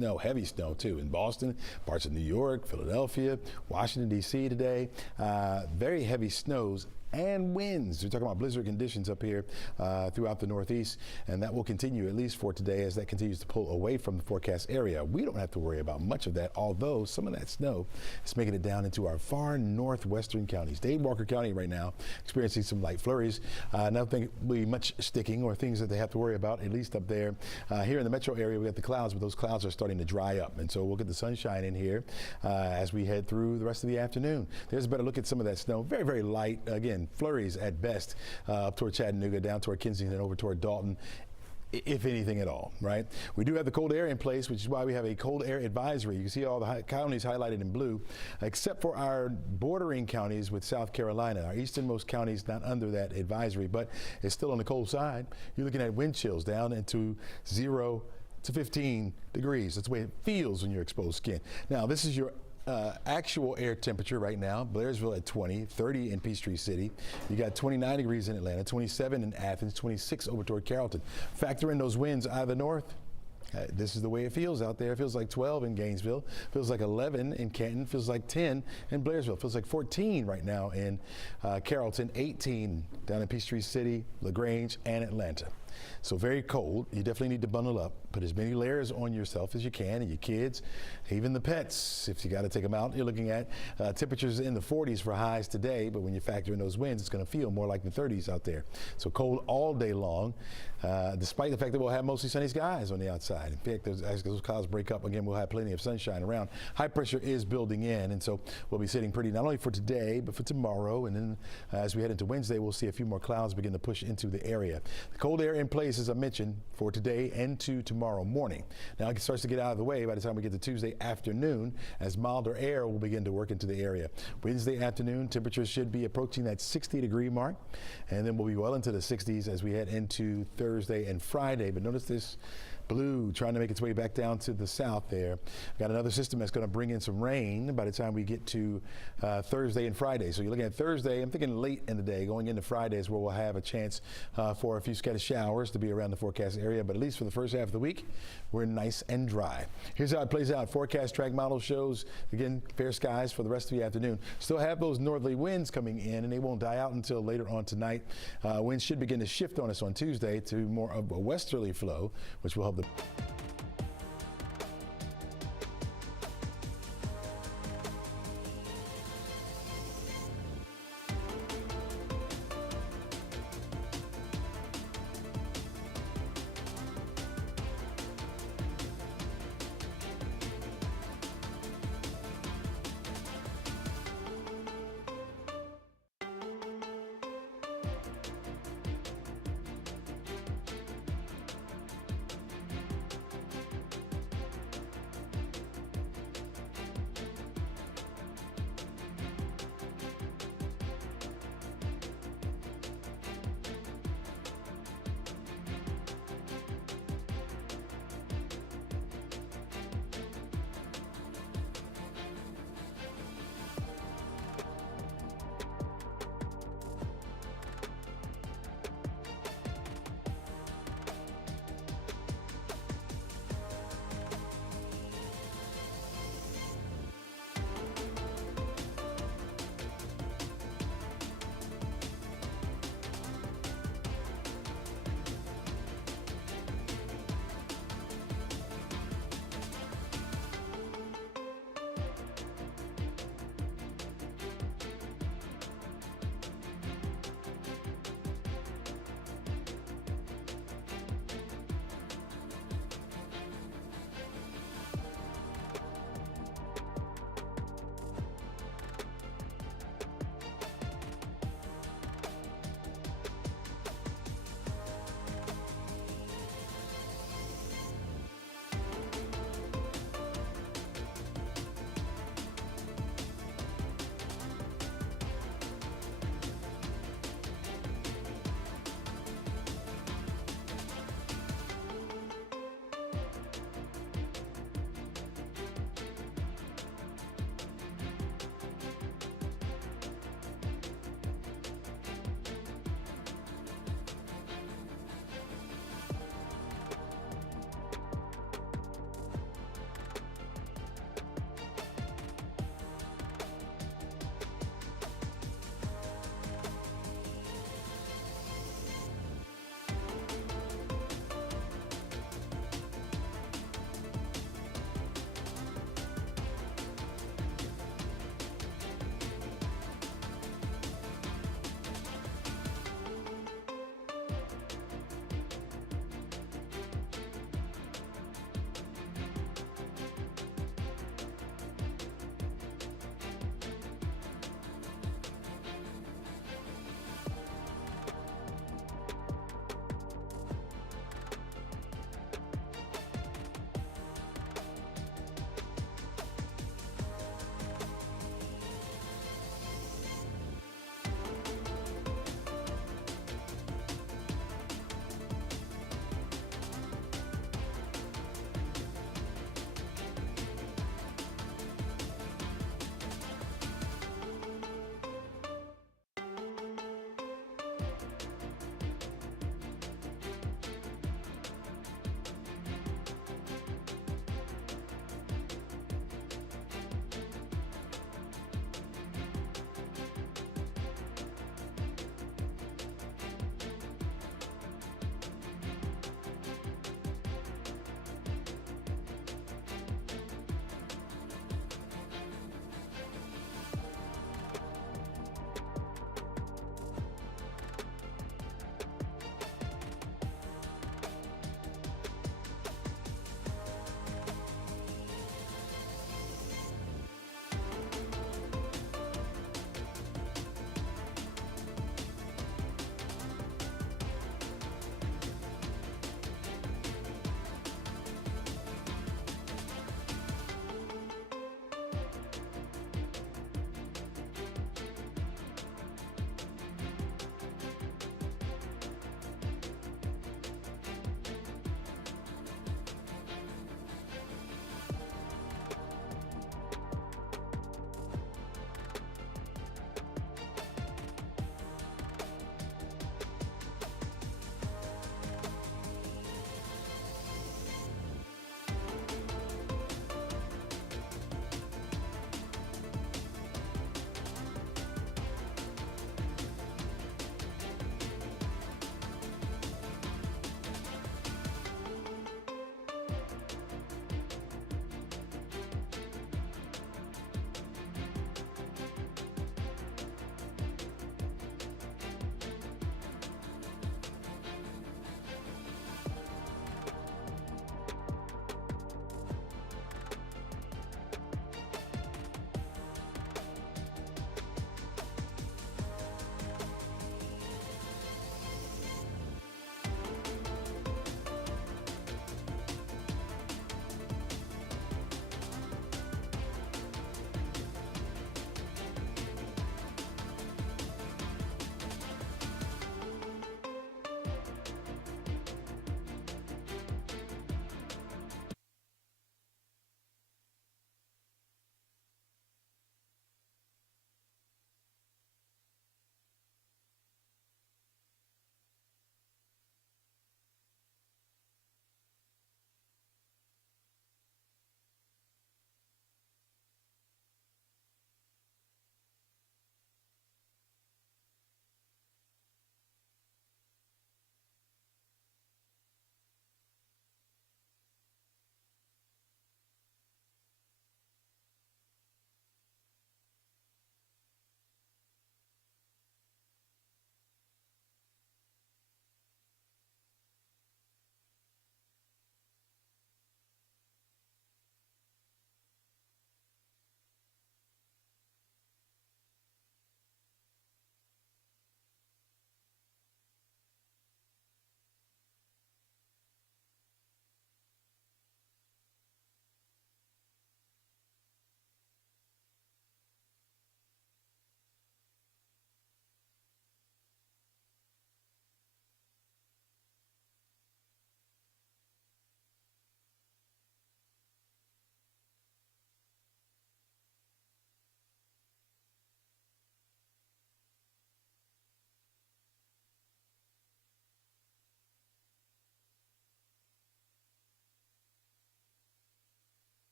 snow, heavy snow too, in Boston, parts of New York, Philadelphia, Washington, D.C. today. Very heavy snows and winds. We're talking about blizzard conditions up here throughout the Northeast, and that will continue at least for today as that continues to pull away from the forecast area. We don't have to worry about much of that, although some of that snow is making it down into our far northwestern counties. Dade Walker County right now experiencing some light flurries. Nothing really much sticking or things that they have to worry about, at least up there. Here in the metro area, we got the clouds, but those clouds are starting to dry up, and so we'll get the sunshine in here as we head through the rest of the afternoon. There's a better look at some of that snow. Very, very light. Again, flurries at best up toward Chattanooga, down toward Kensington, over toward Dalton, if anything at all, right? We do have the cold air in place, which is why we have a cold air advisory. You can see all the counties highlighted in blue, except for our bordering counties with South Carolina. Our easternmost counties not under that advisory, but it's still on the cold side. You're looking at wind chills down into 0 to 15 degrees. That's the way it feels when you're exposed skin. Now, this is your actual air temperature right now. Blairsville at 20, 30 in Peachtree City. You got 29 degrees in Atlanta, 27 in Athens, 26 over toward Carrollton. Factor in those winds out of the north. This is the way it feels out there. It feels like 12 in Gainesville, feels like 11 in Canton, feels like 10 in Blairsville, feels like 14 right now in Carrollton, 18 down in Peachtree City, LaGrange, and Atlanta. So very cold. You definitely need to bundle up. Put as many layers on yourself as you can, and your kids, even the pets. If you got to take them out, you're looking at temperatures in the 40s for highs today, but when you factor in those winds, it's going to feel more like the 30s out there. So cold all day long, despite the fact that we'll have mostly sunny skies on the outside. In fact, as those clouds break up, again, we'll have plenty of sunshine around. High pressure is building in, and so we'll be sitting pretty not only for today, but for tomorrow. And then as we head into Wednesday, we'll see a few more clouds begin to push into the area. The cold air in place, as I mentioned, for today and to tomorrow morning. Now it starts to get out of the way by the time we get to Tuesday afternoon, as milder air will begin to work into the area. Wednesday afternoon, temperatures should be approaching that 60-degree mark, and then we'll be well into the 60s as we head into Thursday and Friday. But notice this blue trying to make its way back down to the south there. Got another system that's going to bring in some rain by the time we get to Thursday and Friday. So you're looking at Thursday, I'm thinking late in the day, going into Fridays, where we'll have a chance for a few scattered showers to be around the forecast area, but at least for the first half of the week, we're nice and dry. Here's how it plays out. Forecast track model shows, again, fair skies for the rest of the afternoon. Still have those northerly winds coming in, and they won't die out until later on tonight. Winds should begin to shift on us on Tuesday to more of a westerly flow, which will help the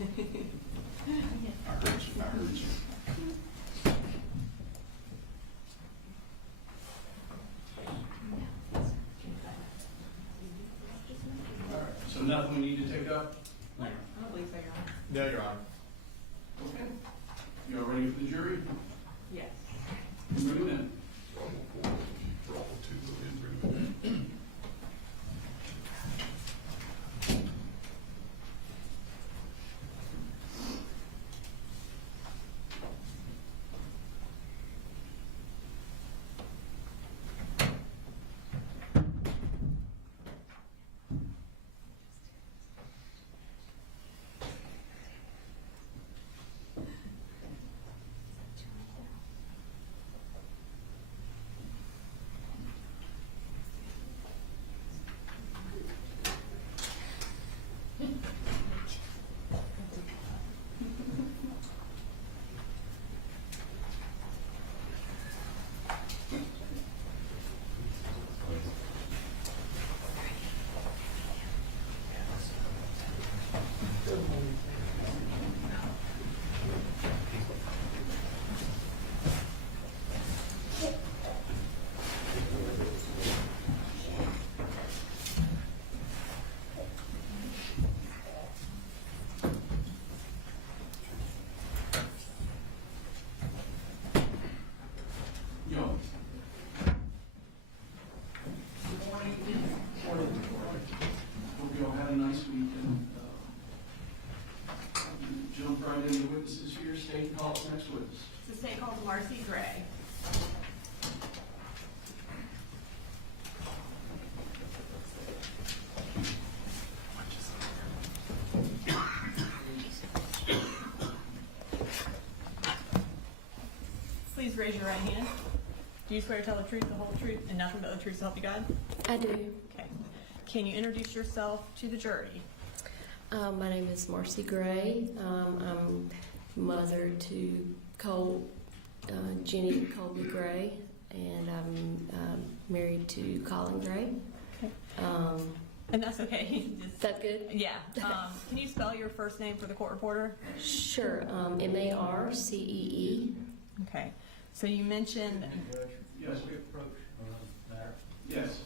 I heard you. All right, so nothing we need to take up? I don't believe so, Your Honor. No, Your Honor. Okay. You all ready for the jury? Yes. Bring them in. This is state called Marcy Gray. Please raise your right hand. Do you swear to tell the truth, the whole truth, and nothing but the truth to help you God? I do. Okay. Can you introduce yourself to the jury? My name is Marcy Gray. I'm mother to Colt, Jenny and Colby Gray, and I'm married to Colin Gray. Okay. And that's okay. Is that good? Yeah. Can you spell your first name for the court reporter? Sure. Marcee. Okay. So you mentioned. Yes, we approach matter. Yes.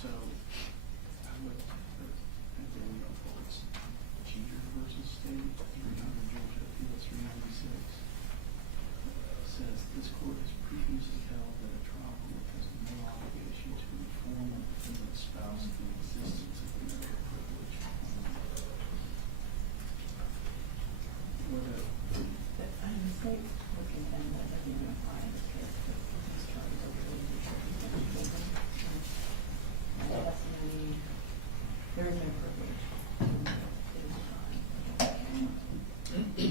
So, I would, and then we go forward. Cheater versus State, 300 Georgia Appeals 396, says this court has previously held that a trial court has no obligation to inform the defendant's spouse of the existence of the marital privilege. What a There is no privilege. Thank you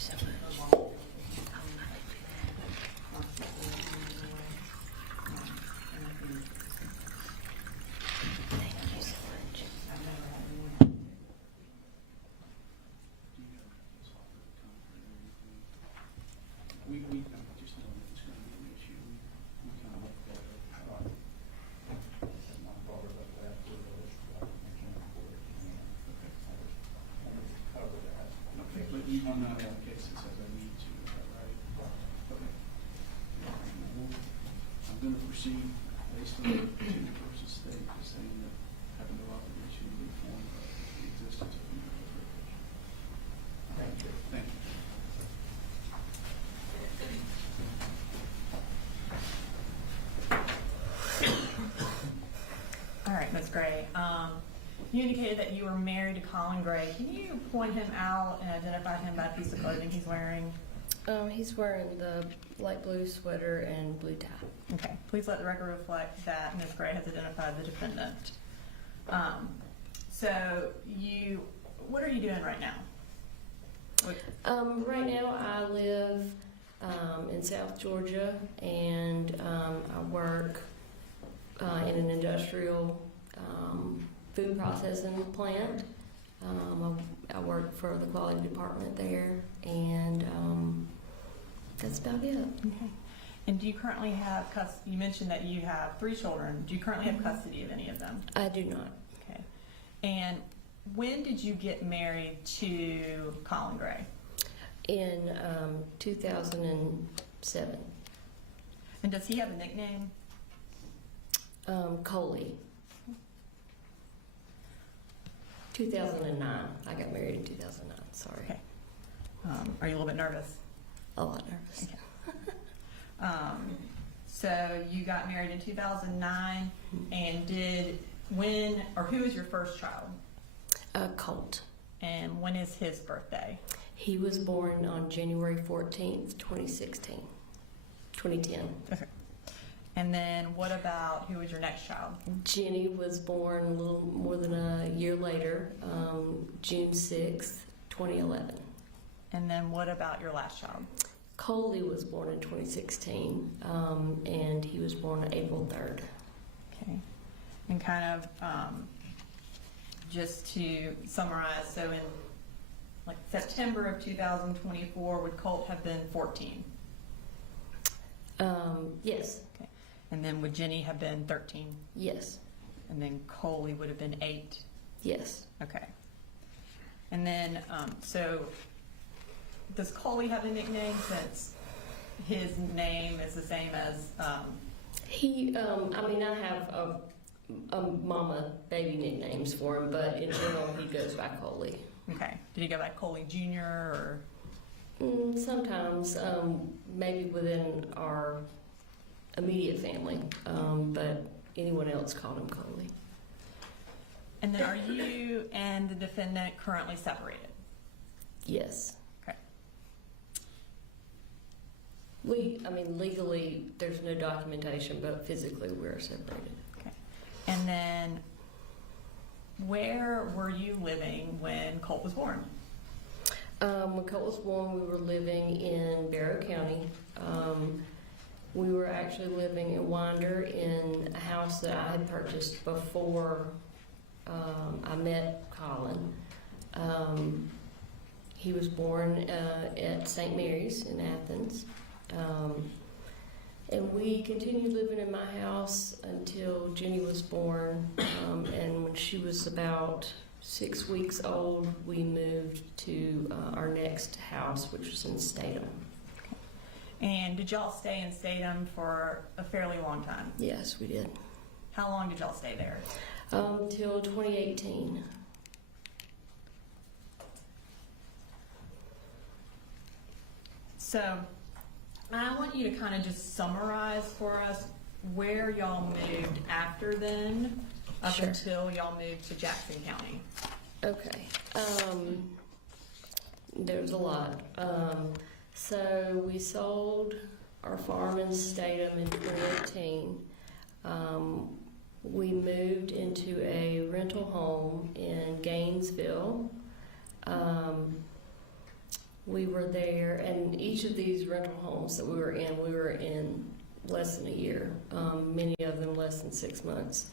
so much. we just know that it's going to be an issue. We kind of looked at it. Okay, but you do not have a case that says I need to, is that right? Okay. I'm going to proceed based on the Virginia versus State, just saying that having no obligation to inform the existence of the marital privilege. Thank you. Thank you. All right, Ms. Gray. You indicated that you were married to Colin Gray. Can you point him out and identify him by a piece of clothing he's wearing? He's wearing the light blue sweater and blue tie. Okay. Please let the record reflect that Ms. Gray has identified the defendant. What are you doing right now? Right now I live in South Georgia, and I work in an industrial food processing plant. I work for the quality department there, and that's about it. Okay. And do you currently have custody? You mentioned that you have 3 children. Do you currently have custody of any of them? I do not. Okay. And when did you get married to Colin Gray? In 2007. And does he have a nickname? Coley. 2009. I got married in 2009. Sorry. Okay. Are you a little bit nervous? A lot nervous. Okay. So you got married in 2009, and who is your first child? Colt. And when is his birthday? He was born on January 14th, 2010. Okay. And then who was your next child? Jenny was born a little more than a year later, June 6th, 2011. And then what about your last child? Coley was born in 2016, and he was born April 3rd. Okay. And kind of just to summarize, so in September of 2024, would Colt have been 14? Yes. Okay. And then would Jenny have been 13? Yes. And then Coley would have been 8? Yes. Okay. And then, so does Coley have a nickname, since his name is the same as? I have a mama baby nicknames for him, but in general he goes by Coley. Okay. Did he go by Coley Jr. or? Sometimes, maybe within our immediate family, but anyone else called him Coley. And then are you and the defendant currently separated? Yes. Okay. Legally there's no documentation, but physically we're separated. Okay. And then where were you living when Colt was born? When Colt was born, we were living in Barrow County. We were actually living in Winder in a house that I had purchased before I met Colin. He was born at St. Mary's in Athens. And we continued living in my house until Jenny was born. And when she was about 6 weeks old, we moved to our next house, which was in Statham. Okay. And did y'all stay in Statham for a fairly long time? Yes, we did. How long did y'all stay there? Till 2018. So I want you to kind of just summarize for us where y'all moved after then, up Sure. until y'all moved to Jackson County. Okay. There's a lot. So we sold our farm in Statham in 2018. We moved into a rental home in Gainesville. We were there, and each of these rental homes that we were in less than a year. Many of them less than 6 months.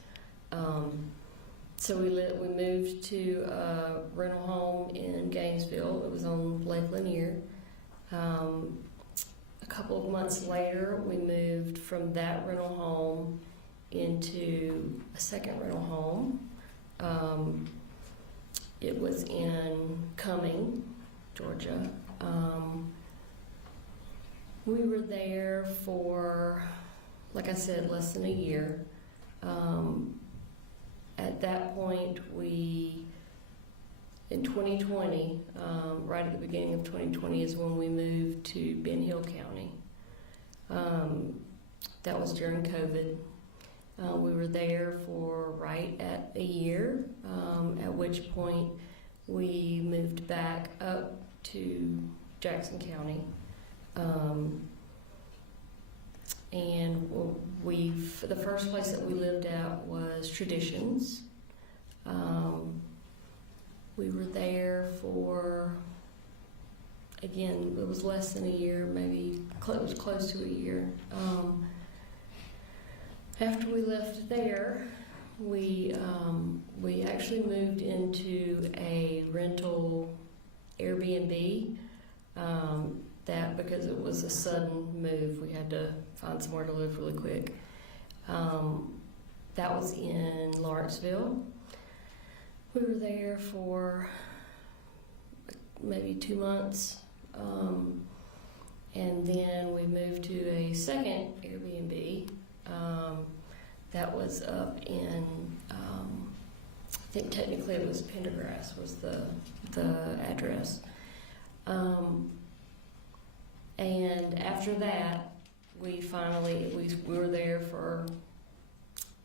So we moved to a rental home in Gainesville. It was on Lake Lanier. A couple of months later, we moved from that rental home into a second rental home. It was in Cumming, Georgia. We were there for, like I said, less than a year. At that point, in 2020, right at the beginning of 2020 is when we moved to Ben Hill County. That was during COVID. We were there for right at a year, at which point we moved back up to Jackson County. And the first place that we lived at was Traditions. We were there for, again, it was less than a year, maybe it was close to a year. After we left there, we actually moved into a rental Airbnb. That because it was a sudden move, we had to find somewhere to live really quick. That was in Lawrenceville. We were there for maybe 2 months, and then we moved to a second Airbnb that was up in, I think technically it was Pendergrass was the address. And after that, we were there for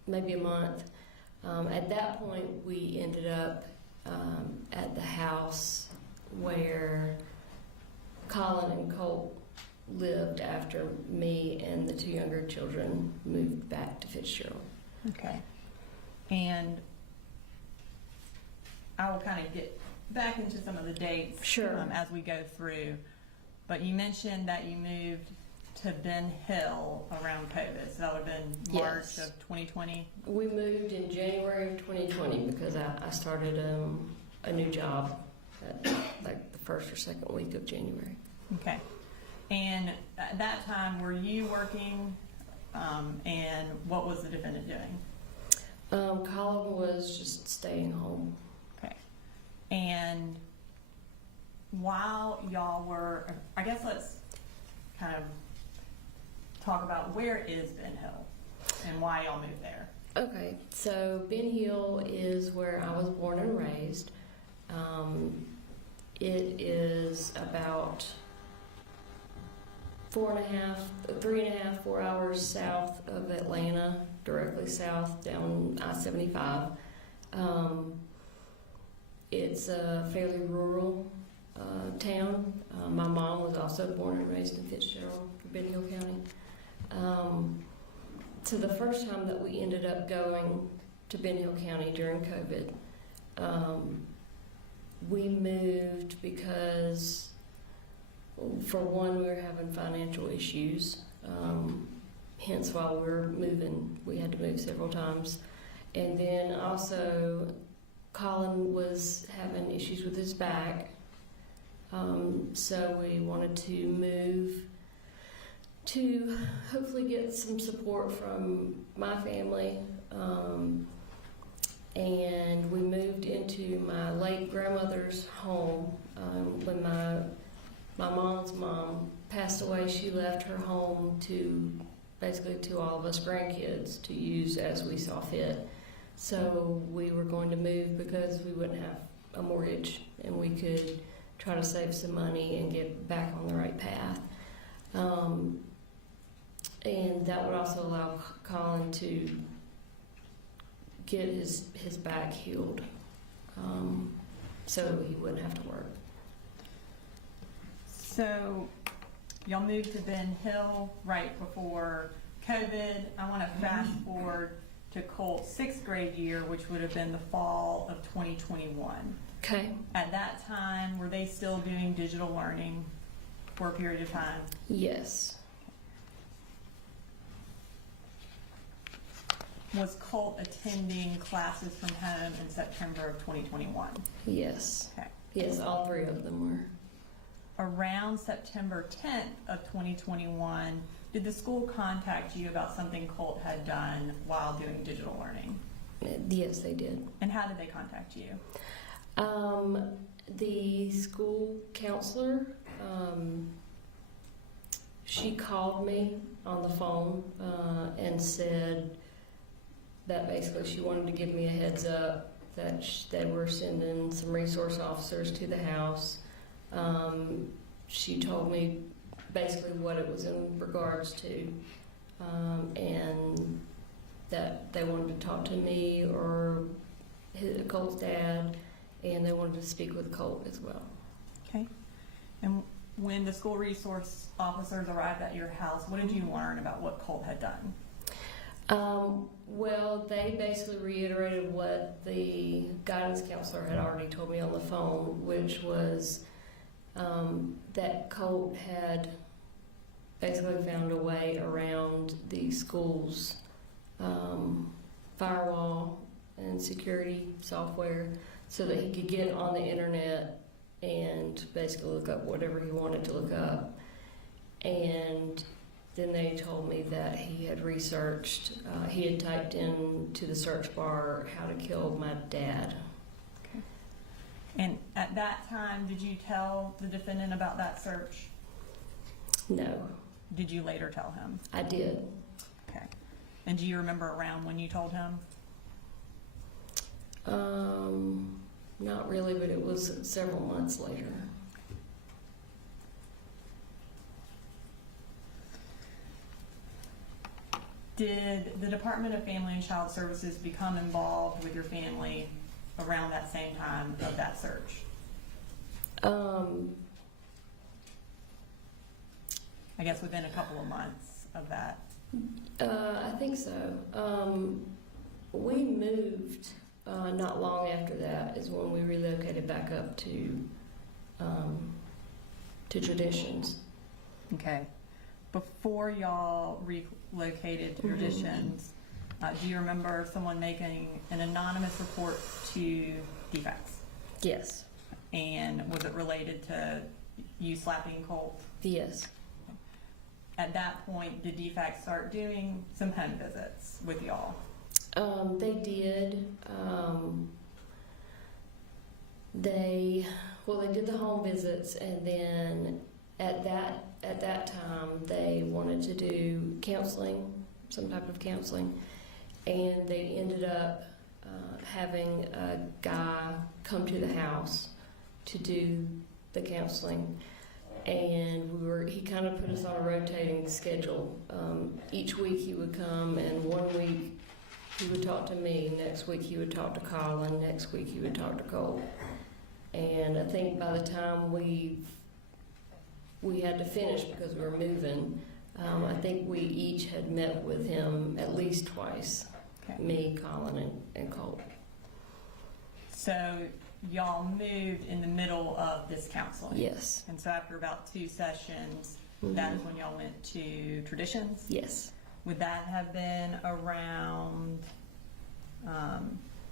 maybe a month. At that point, we ended up at the house where Colin and Colt lived after me and the 2 younger children moved back to Fitzgerald. Okay. And I will kind of get back into some of the dates as we go through. But you mentioned that you moved to Ben Hill around COVID, so that would have been March of 2020? We moved in January of 2020 because I started a new job at like the first or second week of January. Okay. And at that time, were you working, and what was the defendant doing? Colin was just staying home. Okay. And while y'all were, I guess let's kind of talk about where is Ben Hill and why y'all moved there. Okay, so Ben Hill is where I was born and raised. It is about 3.5, 4 hours south of Atlanta, directly south down I-75. It's a fairly rural town. My mom was also born and raised in Fitzgerald, Ben Hill County. So the first time that we ended up going to Ben Hill County during COVID, we moved because, for one, we were having financial issues. Hence, while we were moving, we had to move several times. And then also, Colin was having issues with his back. So we wanted to move to hopefully get some support from my family. And we moved into my late grandmother's home. When my mom's mom passed away, she left her home to all of us grandkids to use as we saw fit. So we were going to move because we wouldn't have a mortgage and we could try to save some money and get back on the right path. And that would also allow Colin to get his back healed, so he wouldn't have to work. So y'all moved to Ben Hill right before COVID. I want to fast forward to Colt's 6th grade year, which would have been the fall of 2021. Okay. At that time, were they still doing digital learning for a period of time? Yes. Was Colt attending classes from home in September of 2021? Yes. Okay. Yes, all 3 of them were. Around September 10th of 2021, did the school contact you about something Colt had done while doing digital learning? Yes, they did. And how did they contact you? The school counselor, she called me on the phone and said that basically she wanted to give me a heads up that they were sending some resource officers to the house. She told me basically what it was in regards to, and that they wanted to talk to me or Colt's dad, and they wanted to speak with Colt as well. Okay. And when the school resource officers arrived at your house, what did you learn about what Colt had done? Well, they basically reiterated what the guidance counselor had already told me on the phone, which was that Colt had basically found a way around the school's firewall and security software so that he could get on the internet and basically look up whatever he wanted to look up. And then they told me that he had researched, he had typed into the search bar how to kill my dad. Okay. And at that time, did you tell the defendant about that search? No, Did you later tell him? I did. Okay. And do you remember around when you told him? Not really, but it was several months later. Did the Department of Family and Child Services become involved with your family around that same time of that search? I guess within a couple of months of that. I think so. We moved not long after that is when we relocated back up to Traditions. Okay. Before y'all relocated to Traditions, do you remember someone making an anonymous report to defects? Yes. And was it related to you slapping Colt? Yes. At that point, did defects start doing some home visits with y'all? They did. They did the home visits, and then at that time they wanted to do counseling, some type of counseling, and they ended up having a guy come to the house to do the counseling. And he kind of put us on a rotating schedule. Each week he would come, and 1 week he would talk to me, next week he would talk to Colin, next week he would talk to Colt. And I think by the time we had to finish because we were moving, I think we each had met with him at least twice. Okay. Me, Colin, and Colt. So y'all moved in the middle of this counseling? Yes. And so after about 2 sessions, that is when y'all went to Traditions? Yes. Would that have been around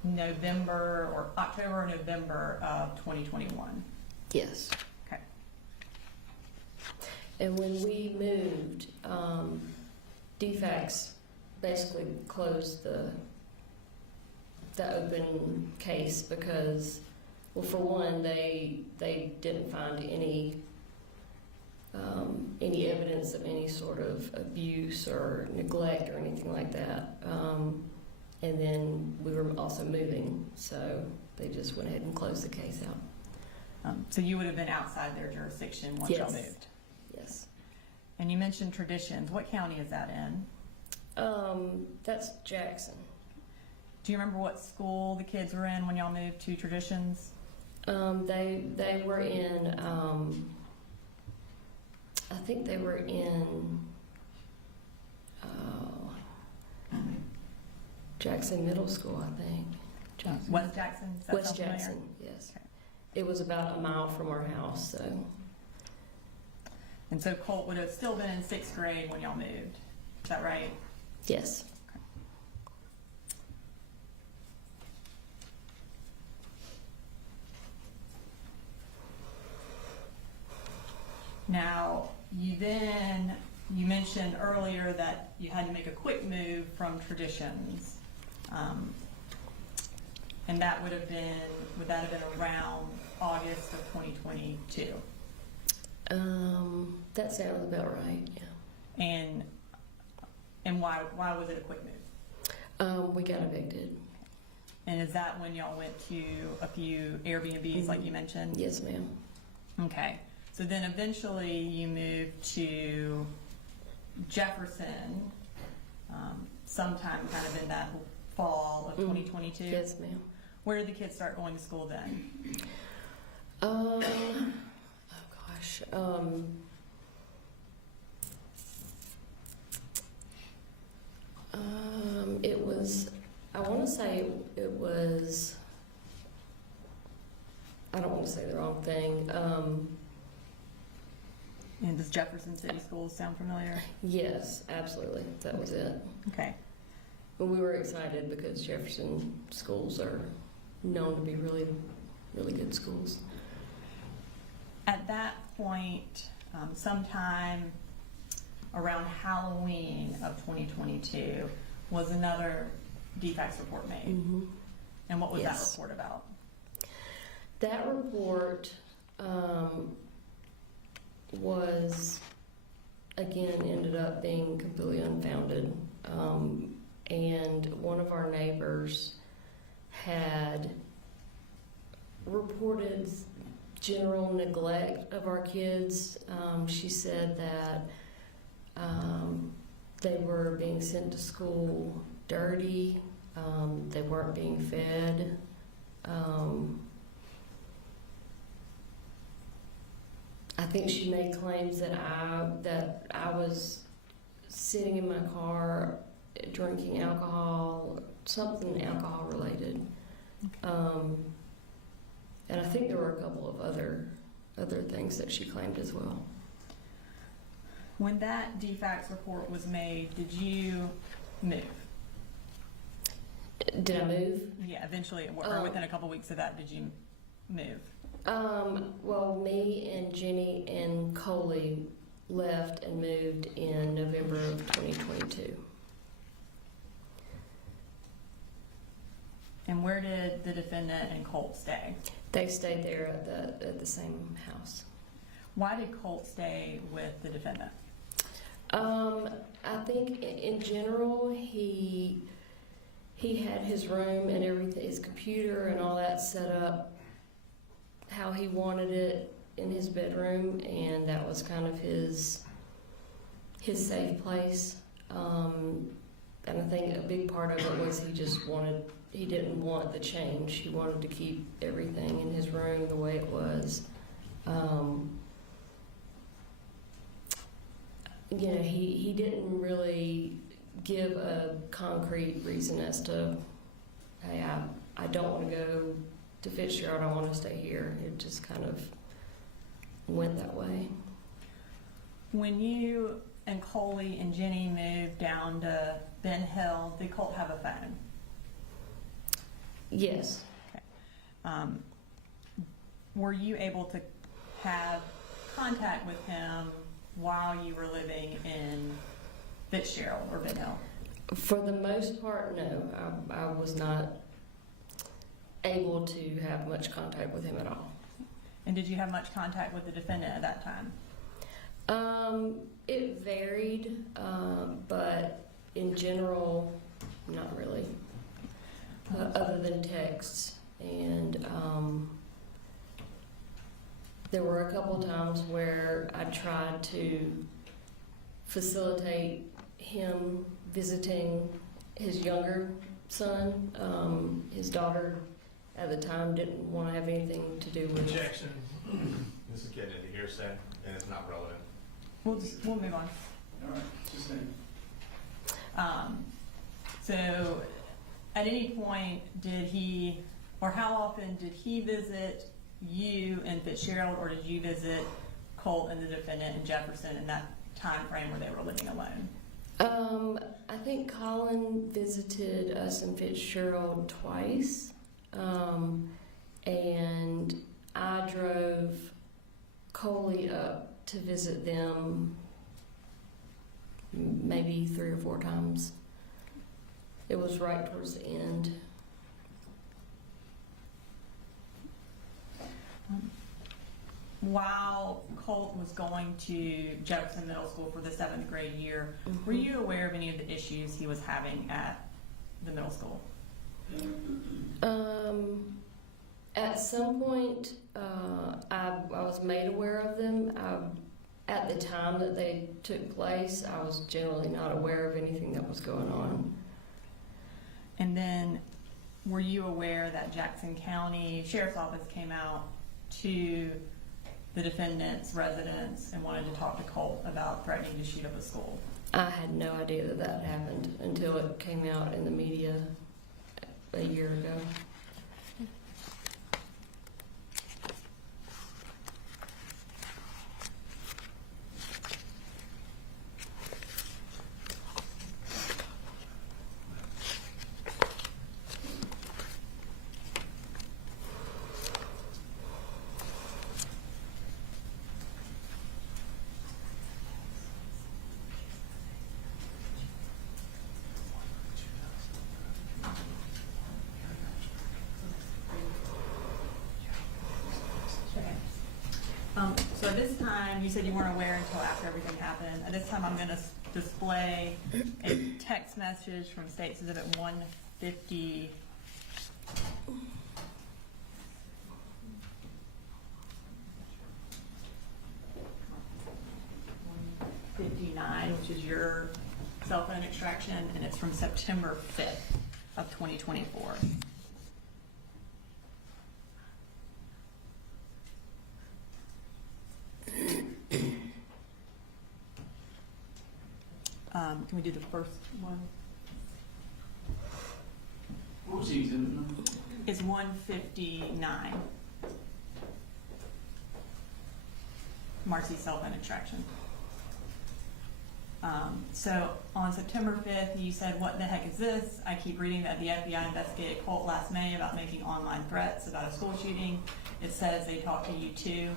November or October or November of 2021? Yes. Okay. And when we moved, DFACS basically closed the open case because, well, for one, they didn't find any evidence of any sort of abuse or neglect or anything like that. And then we were also moving, so they just went ahead and closed the case out. So you would have been outside their jurisdiction once y'all moved? Yes. And you mentioned Traditions. What county is that in? That's Jackson. Do you remember what school the kids were in when y'all moved to Traditions? They were in, I think they were in Jackson Middle School, I think. Jackson. West Jackson? Does that West sound familiar? Jackson, yes. Okay. It was about a mile from our house, so. And so Colt would have still been in 6th grade when y'all moved. Is that right? Yes. Now, you mentioned earlier that you had to make a quick move from Traditions. And that would that have been around August of 2022? That sounds about right, yeah. And why was it a quick move? We got evicted. And is that when y'all went to a few Airbnbs like you mentioned? Yes, ma'am. Okay. So then eventually you moved to Jefferson. sometime kind of in that fall of 2022? Yes, ma'am. Where did the kids start going to school then? Oh gosh. It was, I want to say it was, I don't want to say the wrong thing. And does Jefferson City Schools sound familiar? Yes, absolutely. That was it. Okay. But we were excited because Jefferson schools are known to be really, really good schools. At that point, sometime around Halloween of 2022, was another defects report made. Mm-hmm. And what was Yes. that report about? That report was, again, ended up being completely unfounded. And one of our neighbors had reported general neglect of our kids. She said that they were being sent to school dirty, they weren't being fed. I think she made claims that I was sitting in my car drinking alcohol, something alcohol related. And I think there were a couple of other things that she claimed as well. When that defects report was made, did you move? Did I move? Yeah, eventually, or within a couple weeks of that, did you move? Well, me and Jenny and Coley left and moved in November of 2022. And where did the defendant and Colt stay? They stayed there at the same house. Why did Colt stay with the defendant? I think in general he had his room and everything, his computer and all that set up how he wanted it in his bedroom, and that was kind of his safe place. And I think a big part of it was he didn't want the change. He wanted to keep everything in his room the way it was. He didn't really give a concrete reason as to, hey, I don't want to go to Fitzgerald, I want to stay here. It just kind of went that way. When you and Coley and Jenny moved down to Ben Hill, did Colt have a phone? Yes. Okay. Were you able to have contact with him while you were living in Fitzgerald or Ben Hill? For the most part, no. I was not able to have much contact with him at all. And did you have much contact with the defendant at that time? It varied, but in general, not really. Other than texts. And there were a couple times where I tried to facilitate him visiting his younger son. His daughter at the time didn't want to have anything to do with it. Objection. This is getting into hearsay, and it's not relevant. We'll move on. All right, just saying. So, at any point did he, or how often did he visit you in Fitzgerald, or did you visit Colt and the defendant in Jefferson in that time frame where they were living alone? I think Colin visited us in Fitzgerald twice, and I drove Coley up to visit them maybe 3 or 4 times. It was right towards the end. While Colt was going to Jefferson Middle School for the 7th grade year, were you aware of any of the issues he was having at the middle school? At some point, I was made aware of them. at the time that they took place, I was generally not aware of anything that was going on. And then, were you aware that Jackson County Sheriff's Office came out to the defendant's residence and wanted to talk to Colt about threatening to shoot up a school? I had no idea that that happened until it came out in the media a year ago. So at this time, you said you weren't aware until after everything happened. At this time, I'm going to display a text message from State's Exhibit 150. Which is your cell phone extraction, and it's from September 5th of 2024. Can we do the first one? What was the exhibit number? It's 159. Marcy's cell phone extraction. So on September 5th, you said, "What the heck is this? I keep reading that the FBI investigated Colt last May about making online threats about a school shooting. It says they talked to you too."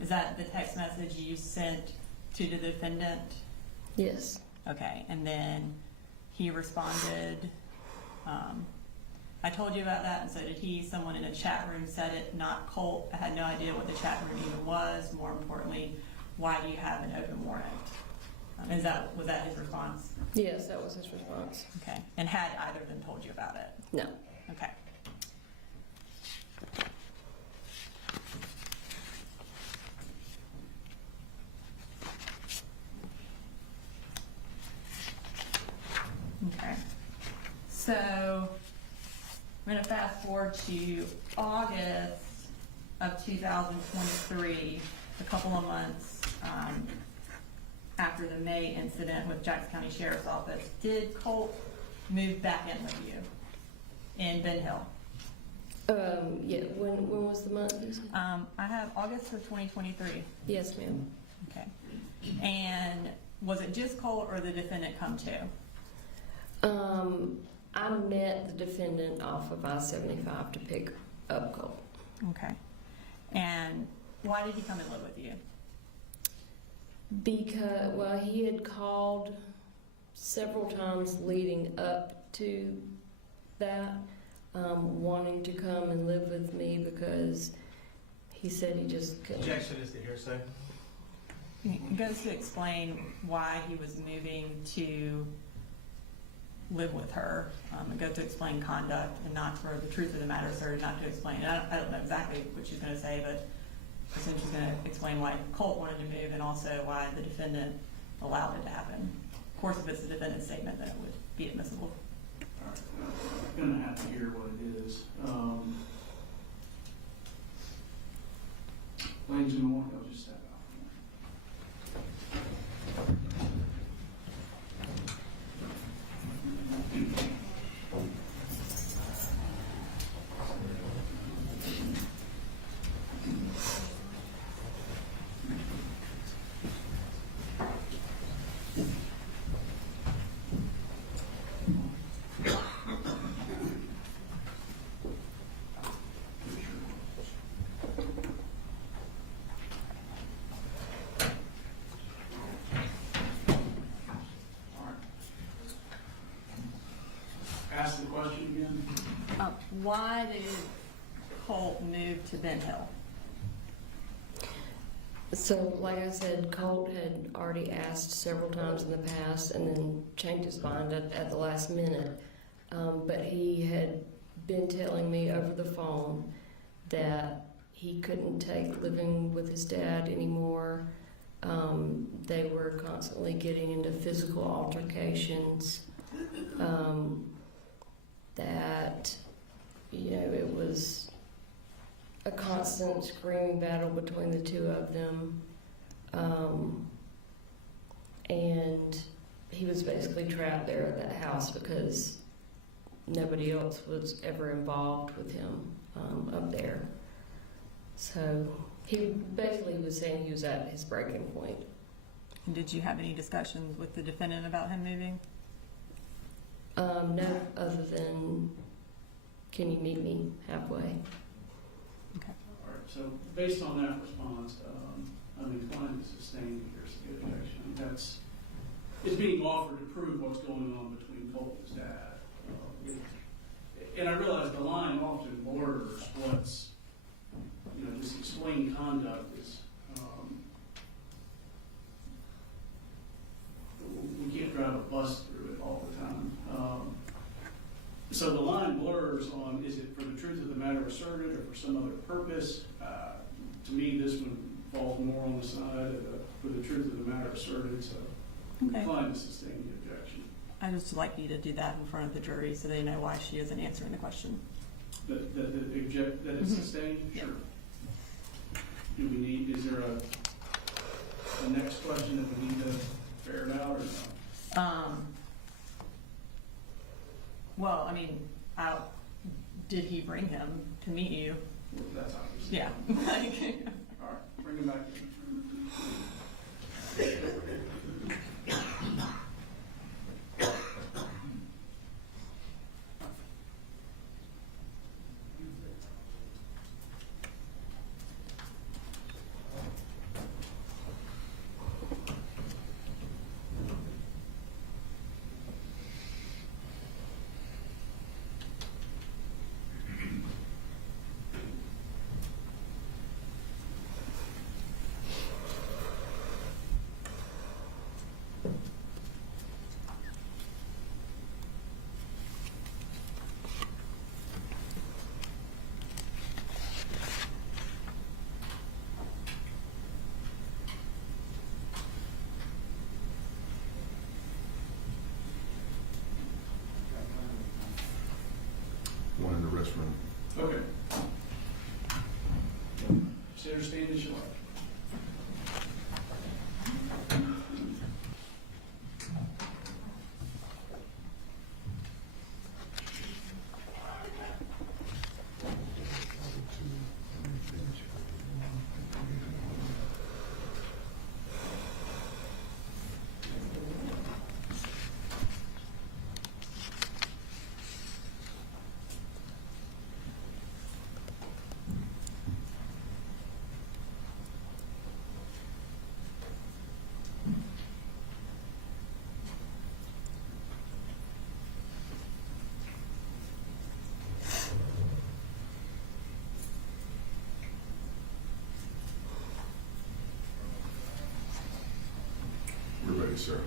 Is that the text message you sent to the defendant? Yes. Okay, and then he responded, "I told you about that, and so did he. Someone in a chat room said it, not Colt. I had no idea what the chat room even was. More importantly, why do you have an open warrant?" Was that his response? Yes, that was his response. Okay, and had either of them told you about it? No. Okay. Okay. So I'm going to fast forward to August of 2023, a couple of months after the May incident with Jackson County Sheriff's Office. Did Colt move back in with you in Ben Hill? Yeah. When was the month? You said? I have August of 2023. Yes, ma'am. Okay. And was it just Colt or the defendant come too? I met the defendant off of I-75 to pick up Colt. Okay. And why did he come and live with you? Because, well, he had called several times leading up to that, wanting to come and live with me because he said he just couldn't. Objection is the hearsay. It goes to explain why he was moving to live with her. It goes to explain conduct and not for the truth of the matter, sir, not to explain. I don't know exactly what she's going to say, but essentially she's going to explain why Colt wanted to move and also why the defendant allowed it to happen. Of course, if it's the defendant's statement, then it would be admissible. All right. I'm gonna have to hear what it is. Ladies and gentlemen, I'll just step out. Ask the question again. Why did Colt move to Ben Hill? So, like I said, Colt had already asked several times in the past and then changed his mind at the last minute. But he had been telling me over the phone that he couldn't take living with his dad anymore. They were constantly getting into physical altercations. That, it was a constant screaming battle between the two of them. And he was basically trapped there at that house because nobody else was ever involved with him up there. So he basically was saying he was at his breaking point. And did you have any discussions with the defendant about him moving? No, other than, can you meet me halfway? Okay. All right, so based on that response, I'm inclined to sustain the hearsay objection. It's being offered to prove what's going on between Colt and his dad. And I realize the line often blurs what's, this explained conduct is, we can't drive a bus through it all the time. So the line blurs on, is it for the truth of the matter asserted or for some other purpose? To me, this one falls more on the side of for the truth of the matter asserted, so I'm inclined to sustain the objection. I just like you to do that in front of the jury so they know why she isn't answering the question. That it's sustained? Yeah. Sure. Is there a next question that we need to ferret out or no? Well, did he bring him to meet you? Well, that's obviously. Yeah. All right, bring him back in. One in the restroom. Okay. Just understand as you like. We're ready, sir.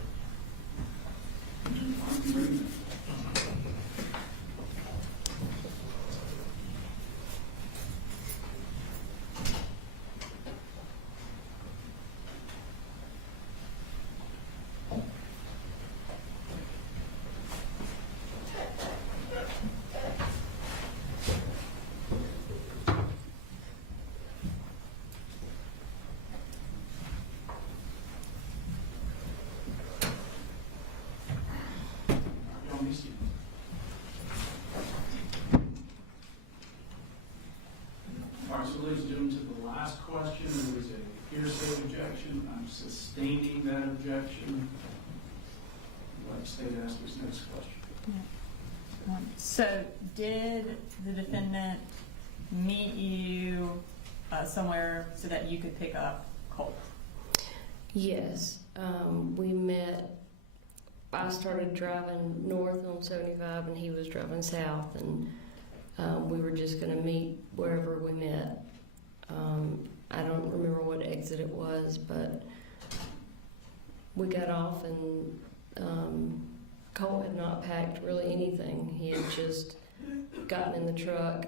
All right, so ladies and gentlemen, to the last question, there was a hearsay objection. I'm sustaining that objection. I'd like to stay to ask this next question. So did the defendant meet you somewhere so that you could pick up Colt? Yes, we met. I started driving north on 75 and he was driving south, and we were just going to meet wherever we met. I don't remember what exit it was, but we got off and Colt had not packed really anything. He had just gotten in the truck.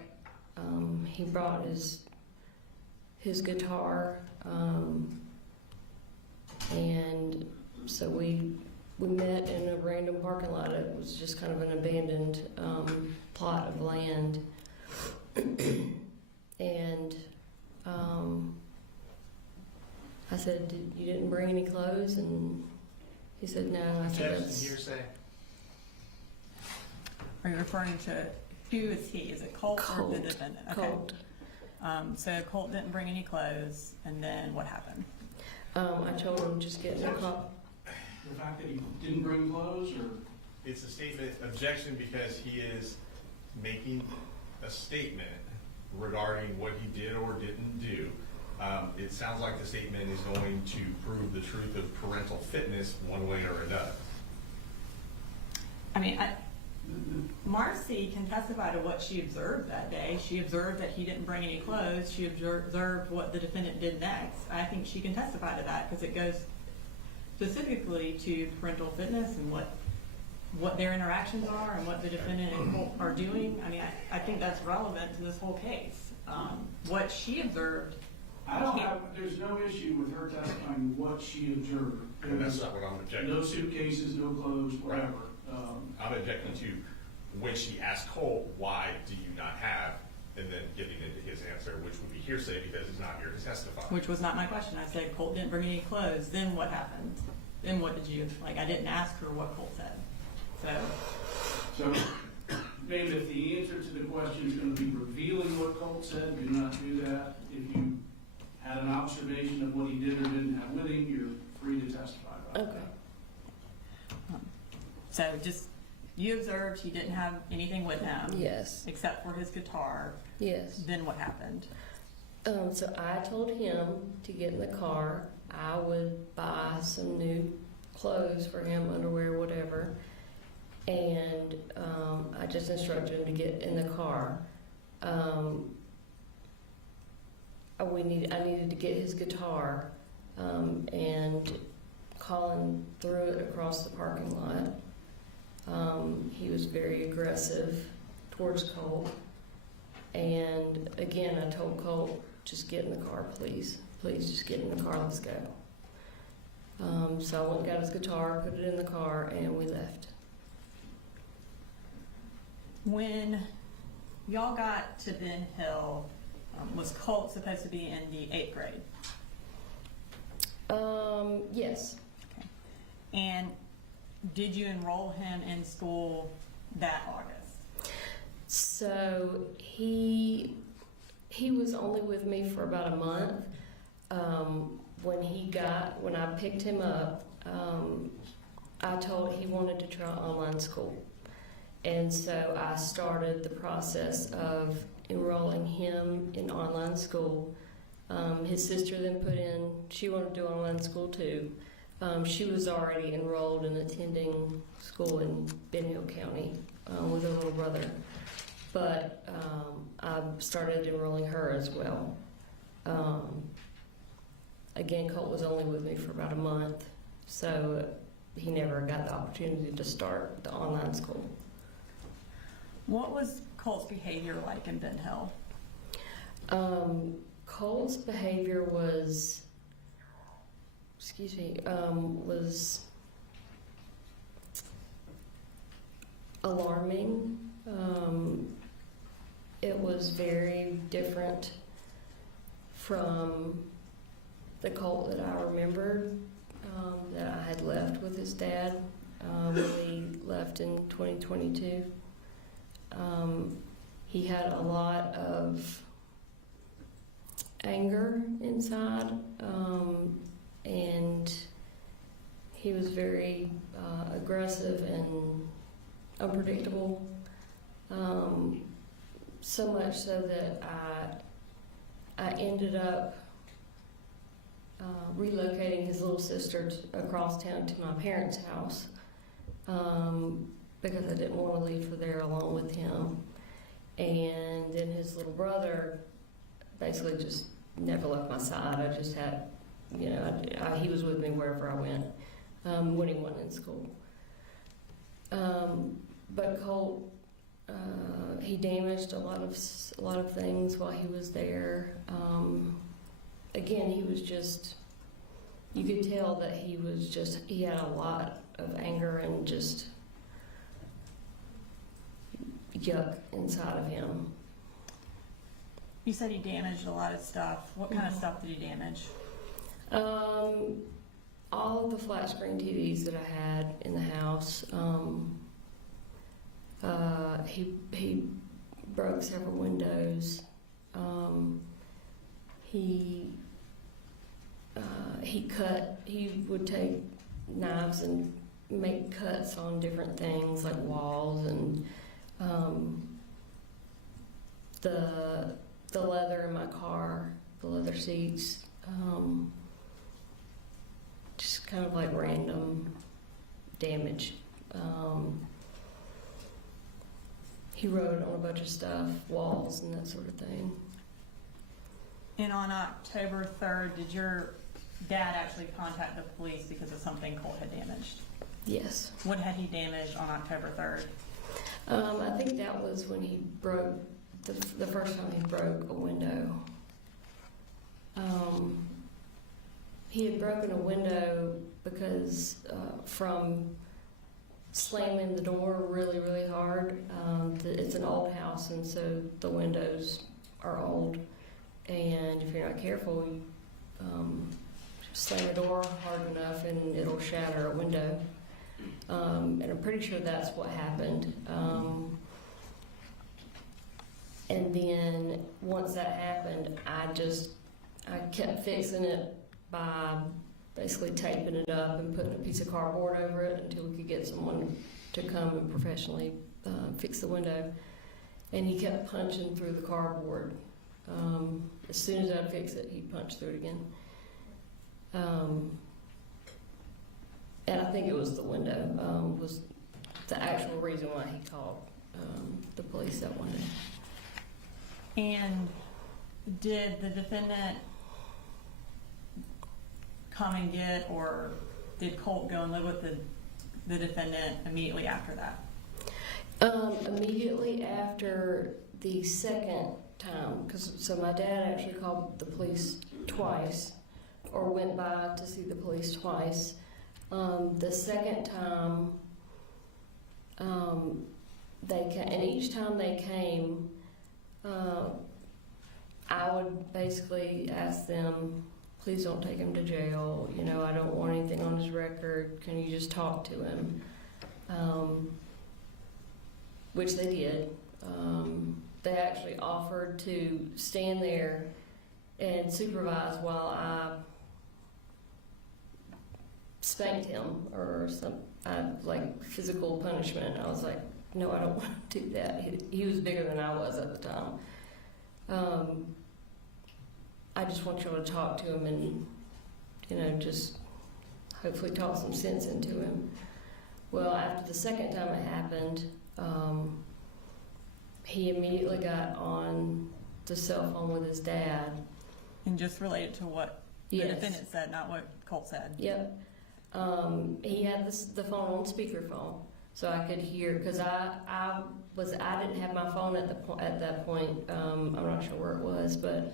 He brought his guitar, And so we met in a random parking lot. It was just kind of an abandoned plot of land. And I said, "You didn't bring any clothes?" And he said, "No." I said, Objection, "That's..." hearsay. Are you referring to, who is he? Is it Colt or the defendant? Okay. Colt. So Colt didn't bring any clothes, and then what happened? I told him just get in the car. The fact that he didn't bring clothes, or? It's a statement, objection, because he is making a statement regarding what he did or didn't do. It sounds like the statement is going to prove the truth of parental fitness one way or another. I mean, Marcy can testify to what she observed that day. She observed that he didn't bring any clothes. She observed what the defendant did next. I think she can testify to that because it goes specifically to parental fitness and what their interactions are and what the defendant and Colt are doing. I mean, I think that's relevant to this whole case. What she observed. There's no issue with her testifying what she observed. And that's not what I'm objecting No to. suitcases, no clothes, whatever. I'm objecting to when she asked Colt, "Why do you not have?" and then getting into his answer, which would be hearsay because he's not here to testify. Which was not my question. I said Colt didn't bring any clothes. Then what happened? Then what did you, like, I didn't ask her what Colt said. So, maybe if the answer to the question is going to be revealing what Colt said, do not do that. If you had an observation of what he did or didn't have with him, you're free to testify about Okay. that. So just, you observed he didn't have anything with him. Yes. Except for his guitar. Yes. Then what happened? So I told him to get in the car. I would buy some new clothes for him, underwear, whatever. And I just instructed him to get in the car. I needed to get his guitar, and Colin threw it across the parking lot. He was very aggressive towards Colt. And again, I told Colt, just get in the car, please. Please, just get in the car, let's go. So I went and got his guitar, put it in the car, and we left. When y'all got to Ben Hill, was Colt supposed to be in the 8th grade? Yes. Okay. And did you enroll him in school that August? So he was only with me for about a month. When I picked him up, I told he wanted to try online school. And so I started the process of enrolling him in online school. His sister then she wanted to do online school too. She was already enrolled and attending school in Ben Hill County with her little brother. But I started enrolling her as well. Again, Colt was only with me for about a month, so he never got the opportunity to start the online school. What was Colt's behavior like in Ben Hill? Cole's behavior was alarming. It was very different from the Colt that I remembered, that I had left with his dad when we left in 2022. He had a lot of anger inside, and he was very aggressive and unpredictable, so much so that I ended up relocating his little sister across town to my parents' house, because I didn't want to leave her there alone with him. And then his little brother basically just never left my side. I just had, he was with me wherever I went, when he wasn't in school. But Colt, he damaged a lot of things while he was there. Again, he was just, you could tell that he had a lot of anger and just yuck inside of him. You said he damaged a lot of stuff. What kind of stuff did he damage? All of the flat screen TVs that I had in the house. He broke several windows. He would take knives and make cuts on different things like walls and the leather in my car, the leather seats, just kind of like random damage. He wrote on a bunch of stuff, walls and that sort of thing. And on October 3rd, did your dad actually contact the police because of something Colt had damaged? Yes. What had he damaged on October 3rd? I think that was when he broke, the first time he broke a window. He had broken a window because from slamming the door really, really hard. It's an old house, and so the windows are old. And if you're not careful, you slam the door hard enough and it'll shatter a window. And I'm pretty sure that's what happened. And then once that happened, I kept fixing it by basically taping it up and putting a piece of cardboard over it until we could get someone to come and professionally fix the window. And he kept punching through the cardboard. As soon as I'd fix it, he'd punch through it again. And I think it was the window was the actual reason why he called the police that one day. And did the defendant come and get, or did Colt go and live with the defendant immediately after that? Immediately after the second time, so my dad actually called the police twice, or went by to see the police twice. The second time, they came, and each time they came, I would basically ask them, please don't take him to jail. You know, I don't want anything on his record. Can you just talk to him? Which they did. They actually offered to stand there and supervise while I spanked him or some like physical punishment. I was like, no, I don't want to do that. He was bigger than I was at the time. I just want you to talk to him and, you know, just hopefully talk some sense into him. Well, after the second time it happened, he immediately got on the cell phone with his dad. And just related to what the defendant said, not what Colt said. Yep. He had the phone on speakerphone, so I could hear, because I didn't have my phone at that point. I'm not sure where it was, but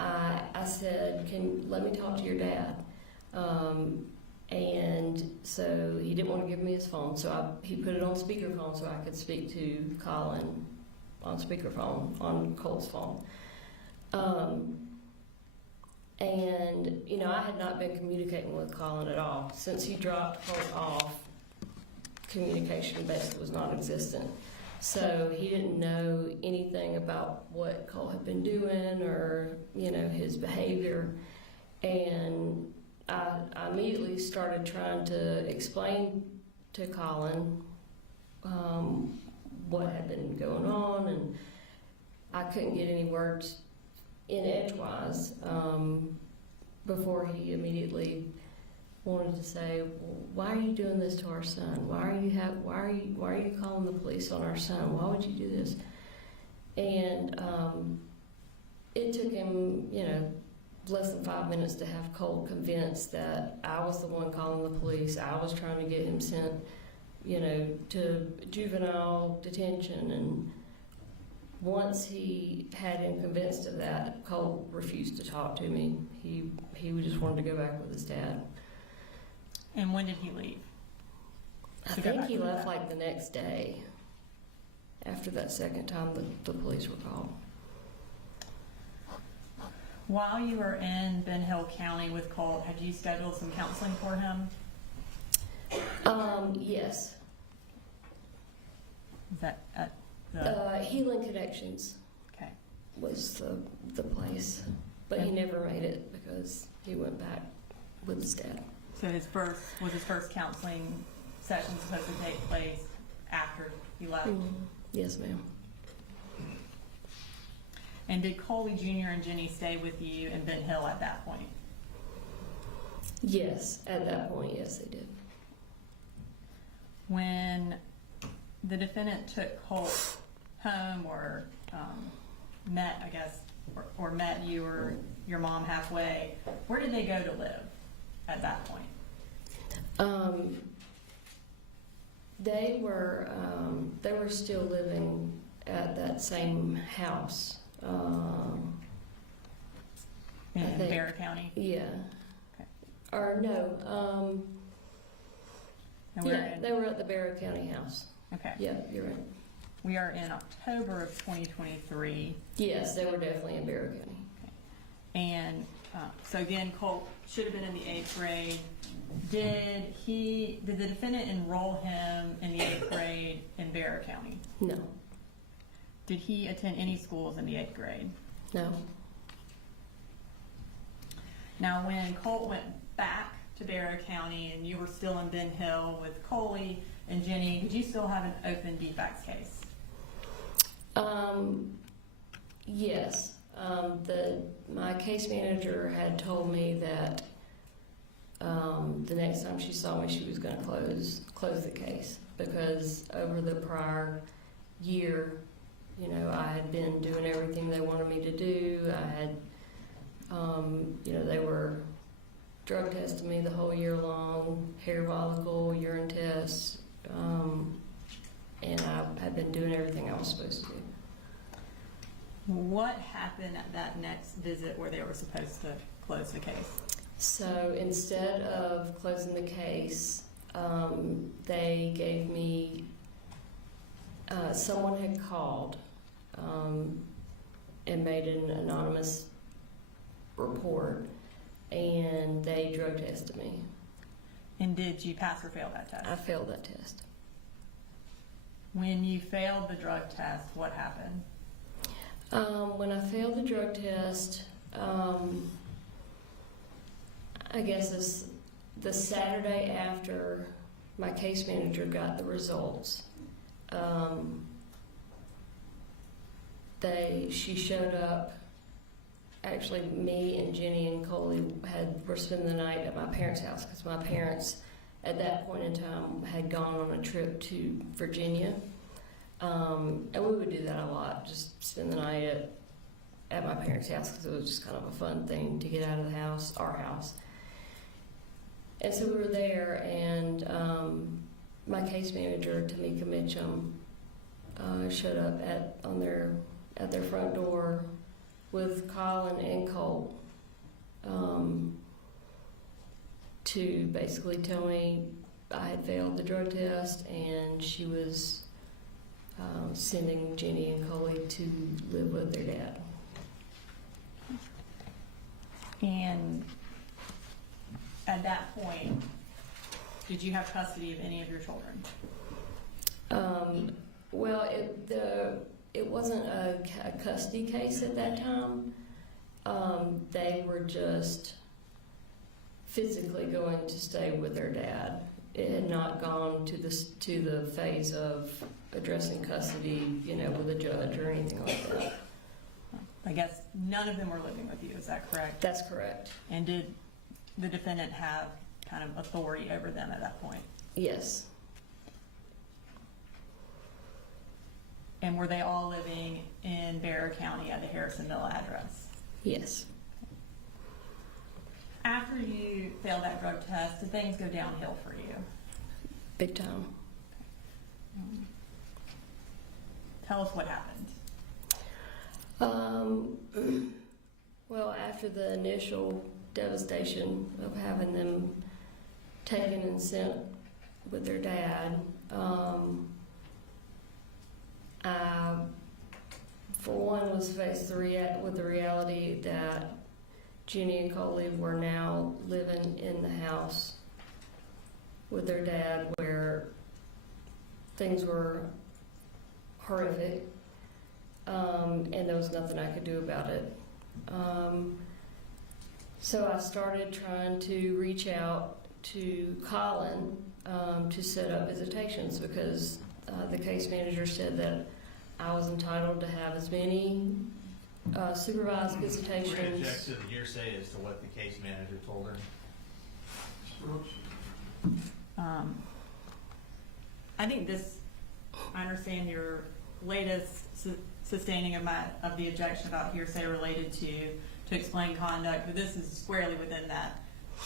I said, let me talk to your dad. And so he didn't want to give me his phone, so he put it on speakerphone so I could speak to Colin on speakerphone on Colt's phone. And, you know, I had not been communicating with Colin at all. Since he dropped Colt off, communication basically was non-existent. So he didn't know anything about what Colt had been doing or, you know, his behavior. And I immediately started trying to explain to Colin what had been going on, and I couldn't get any words in edgewise before he immediately wanted to say, well, why are you doing this to our son? Why are you calling the police on our son? Why would you do this? And it took him, you know, less than 5 minutes to have Colt convinced that I was the one calling the police. I was trying to get him sent, you know, to juvenile detention, once he had him convinced of that, Colt refused to talk to me. He just wanted to go back with his dad. And when did he leave? I To go think back he with left that. like the next day after that second time the police were called. While you were in Ben Hill County with Colt, had you scheduled some counseling for him? Yes. Is that at the, Healing Connections okay. was the place, but he And- never made it because he went back with his dad. So his first counseling session supposed to take place after he left? Yes, ma'am. And did Coley Jr. and Jenny stay with you in Ben Hill at that point? Yes, at that point, yes, they did. When the defendant took Colt home or met, I guess, or met you or your mom halfway, where did they go to live at that point? They were still living at that same house. I In think- Bear County? Yeah. Okay. Or no. And we're Yeah, in- they were at the Barrow County house. Okay. Yeah, you're right. We are in October of 2023. Yes, they were definitely in Barrow County. And so again, Colt should have been in the 8th grade. Did the defendant enroll him in the 8th grade in Bear County? No, Did he attend any schools in the 8th grade? no. Now, when Colt went back to Barrow County and you were still in Ben Hill with Coley and Jenny, did you still have an open defects case? Yes. My case manager had told me that the next time she saw me, she was going to close the case because over the prior year, I had been doing everything they wanted me to do. I had, they were drug testing me the whole year long, hair follicle, urine tests, and I had been doing everything I was supposed to do. What happened at that next visit where they were supposed to close the case? So instead of closing the case, they gave me, someone had called and made an anonymous report, and they drug tested me. And did you pass or fail that test? I failed that test. When you failed the drug test, what happened? When I failed the drug test, I guess the Saturday after my case manager got the results, she showed up. Actually, me and Jenny and Coley were spending the night at my parents' house because my parents, at that point in time, had gone on a trip to Virginia. And we would do that a lot, just spend the night at my parents' house because it was just kind of a fun thing to get out of the house, our house. And so we were there, and my case manager, Tamika Mitchum, showed up at their front door with Colin and Colt to basically tell me I had failed the drug test, and she was sending Jenny and Coley to live with their dad. And at that point, did you have custody of any of your children? Well, it wasn't a custody case at that time. They were just physically going to stay with their dad. It had not gone to the phase of addressing custody, with a judge or anything like that. I guess none of them were living with you, is that correct? That's correct. And did the defendant have kind of authority over them at that point? Yes. And were they all living in Bear County at the Harrisonville address? Yes. After you failed that drug test, did things go downhill for you? Big time. Tell us what happened. Well, after the initial devastation of having them taken and sent with their dad, I, for one, was faced with the reality that Jenny and Coley were now living in the house with their dad, where things were horrific, and there was nothing I could do about it. So I started trying to reach out to Colin to set up visitations, because the case manager said that I was entitled to have as many supervised We're going to visitations. object to the hearsay as to what the case manager told her. Mr. Brooks? I think I understand your latest sustaining of the objection about hearsay related to explain conduct, but this is squarely within that.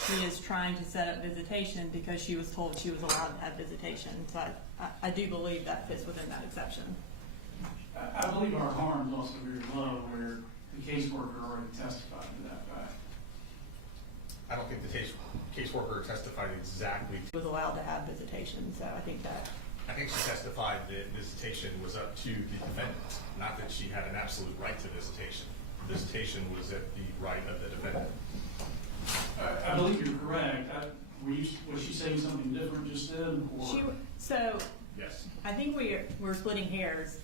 She is trying to set up visitation because she was told she was allowed to have visitation. So I do believe that fits within that exception. I believe our harm is also very low, where the caseworker already testified to that fact. I don't think the caseworker testified exactly. She was allowed to have visitation, so I think that. I think she testified that visitation was up to the defendant, not that she had an absolute right to visitation. Visitation was at the right of the defendant. I believe you're correct. Was she saying something different just then? Or? So Yes. I think we're splitting hairs.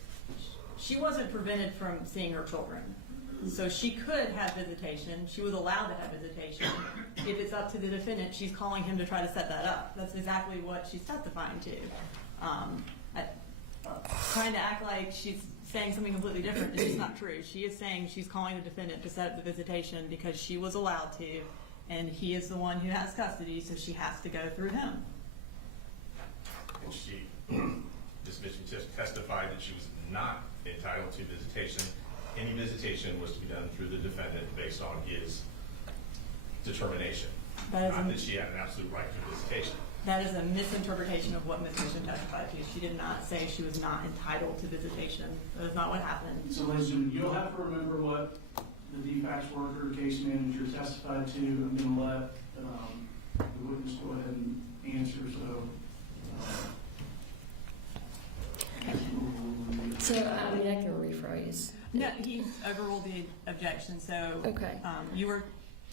She wasn't prevented from seeing her children. So she could have visitation. She was allowed to have visitation. If it's up to the defendant, she's calling him to try to set that up. That's exactly what she's testifying to. Trying to act like she's saying something completely different is just not true. She is saying she's calling the defendant to set up the visitation because she was allowed to, and he is the one who has custody, so she has to go through him. And she, this bitch just testified that she was not entitled to visitation. Any visitation was to be done through the defendant based on his determination. That is Not that she had an absolute right to visitation. That is a misinterpretation of what Ms. Mission testified to. She did not say she was not entitled to visitation. That is not what happened. So, ladies and gentlemen, you'll have to remember what the DFACS worker, case manager testified to. I'm going to let the witness go ahead and answer. So, I mean, I can rephrase. No, he overruled the objection, so. Okay. You were,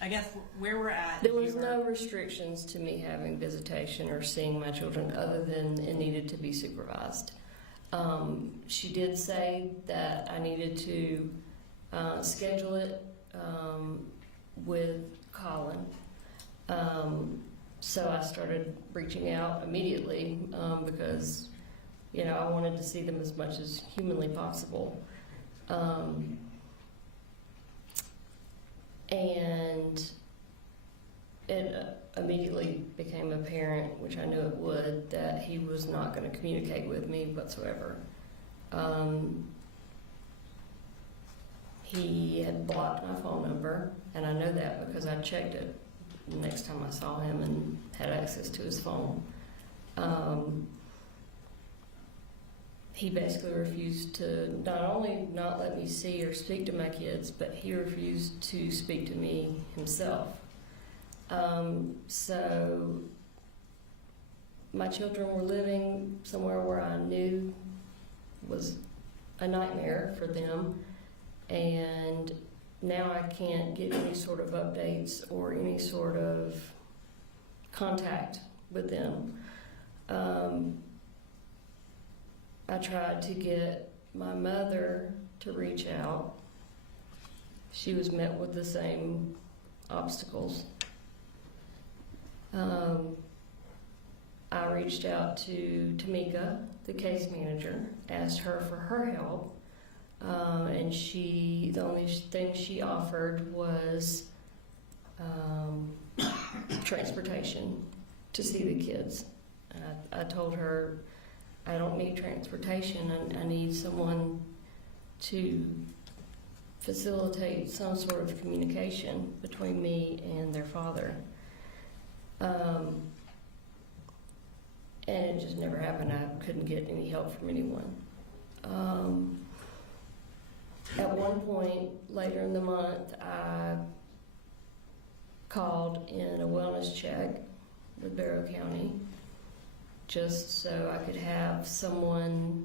I guess, where we're at. There was no restrictions to me having visitation or seeing my children other than it needed to be supervised. She did say that I needed to schedule it with Colin. So I started reaching out immediately because, I wanted to see them as much as humanly possible. And it immediately became apparent, which I knew it would, that he was not going to communicate with me whatsoever. He had blocked my phone number, and I know that because I checked it the next time I saw him and had access to his phone. He basically refused to not only not let me see or speak to my kids, but he refused to speak to me himself. So my children were living somewhere where I knew was a nightmare for them, and now I can't get any sort of updates or any sort of contact with them. I tried to get my mother to reach out. She was met with the same obstacles. I reached out to Tamika, the case manager, asked her for her help, and the only thing she offered was transportation to see the kids. I told her, I don't need transportation, I need someone to facilitate some sort of communication between me and their father. And it just never happened. I couldn't get any help from anyone. At one point later in the month, I called in a wellness check with Barrow County just so I could have someone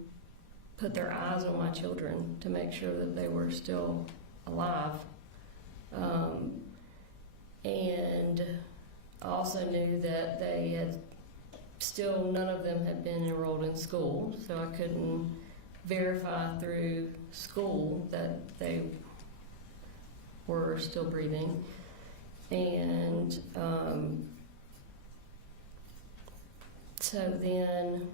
put their eyes on my children to make sure that they were still alive. And I also knew that they had still, none of them had been enrolled in school, so I couldn't verify through school that they were still breathing. And so then,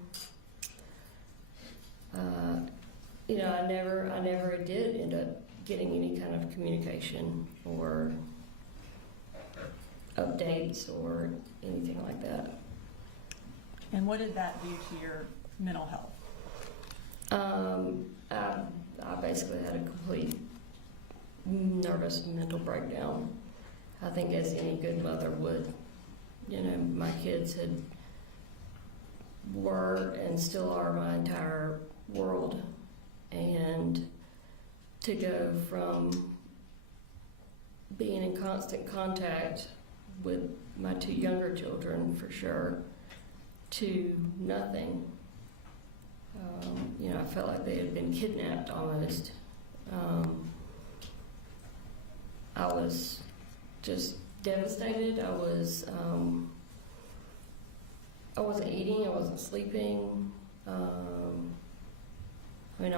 I never did end up getting any kind of communication or updates or anything like that. And what did that do to your mental health? I basically had a complete nervous mental breakdown. I think as any good mother would. My kids were and still are my entire world. And to go from being in constant contact with my two younger children, for sure, to nothing. I felt like they had been kidnapped almost. I was just devastated. I wasn't eating, I wasn't sleeping. I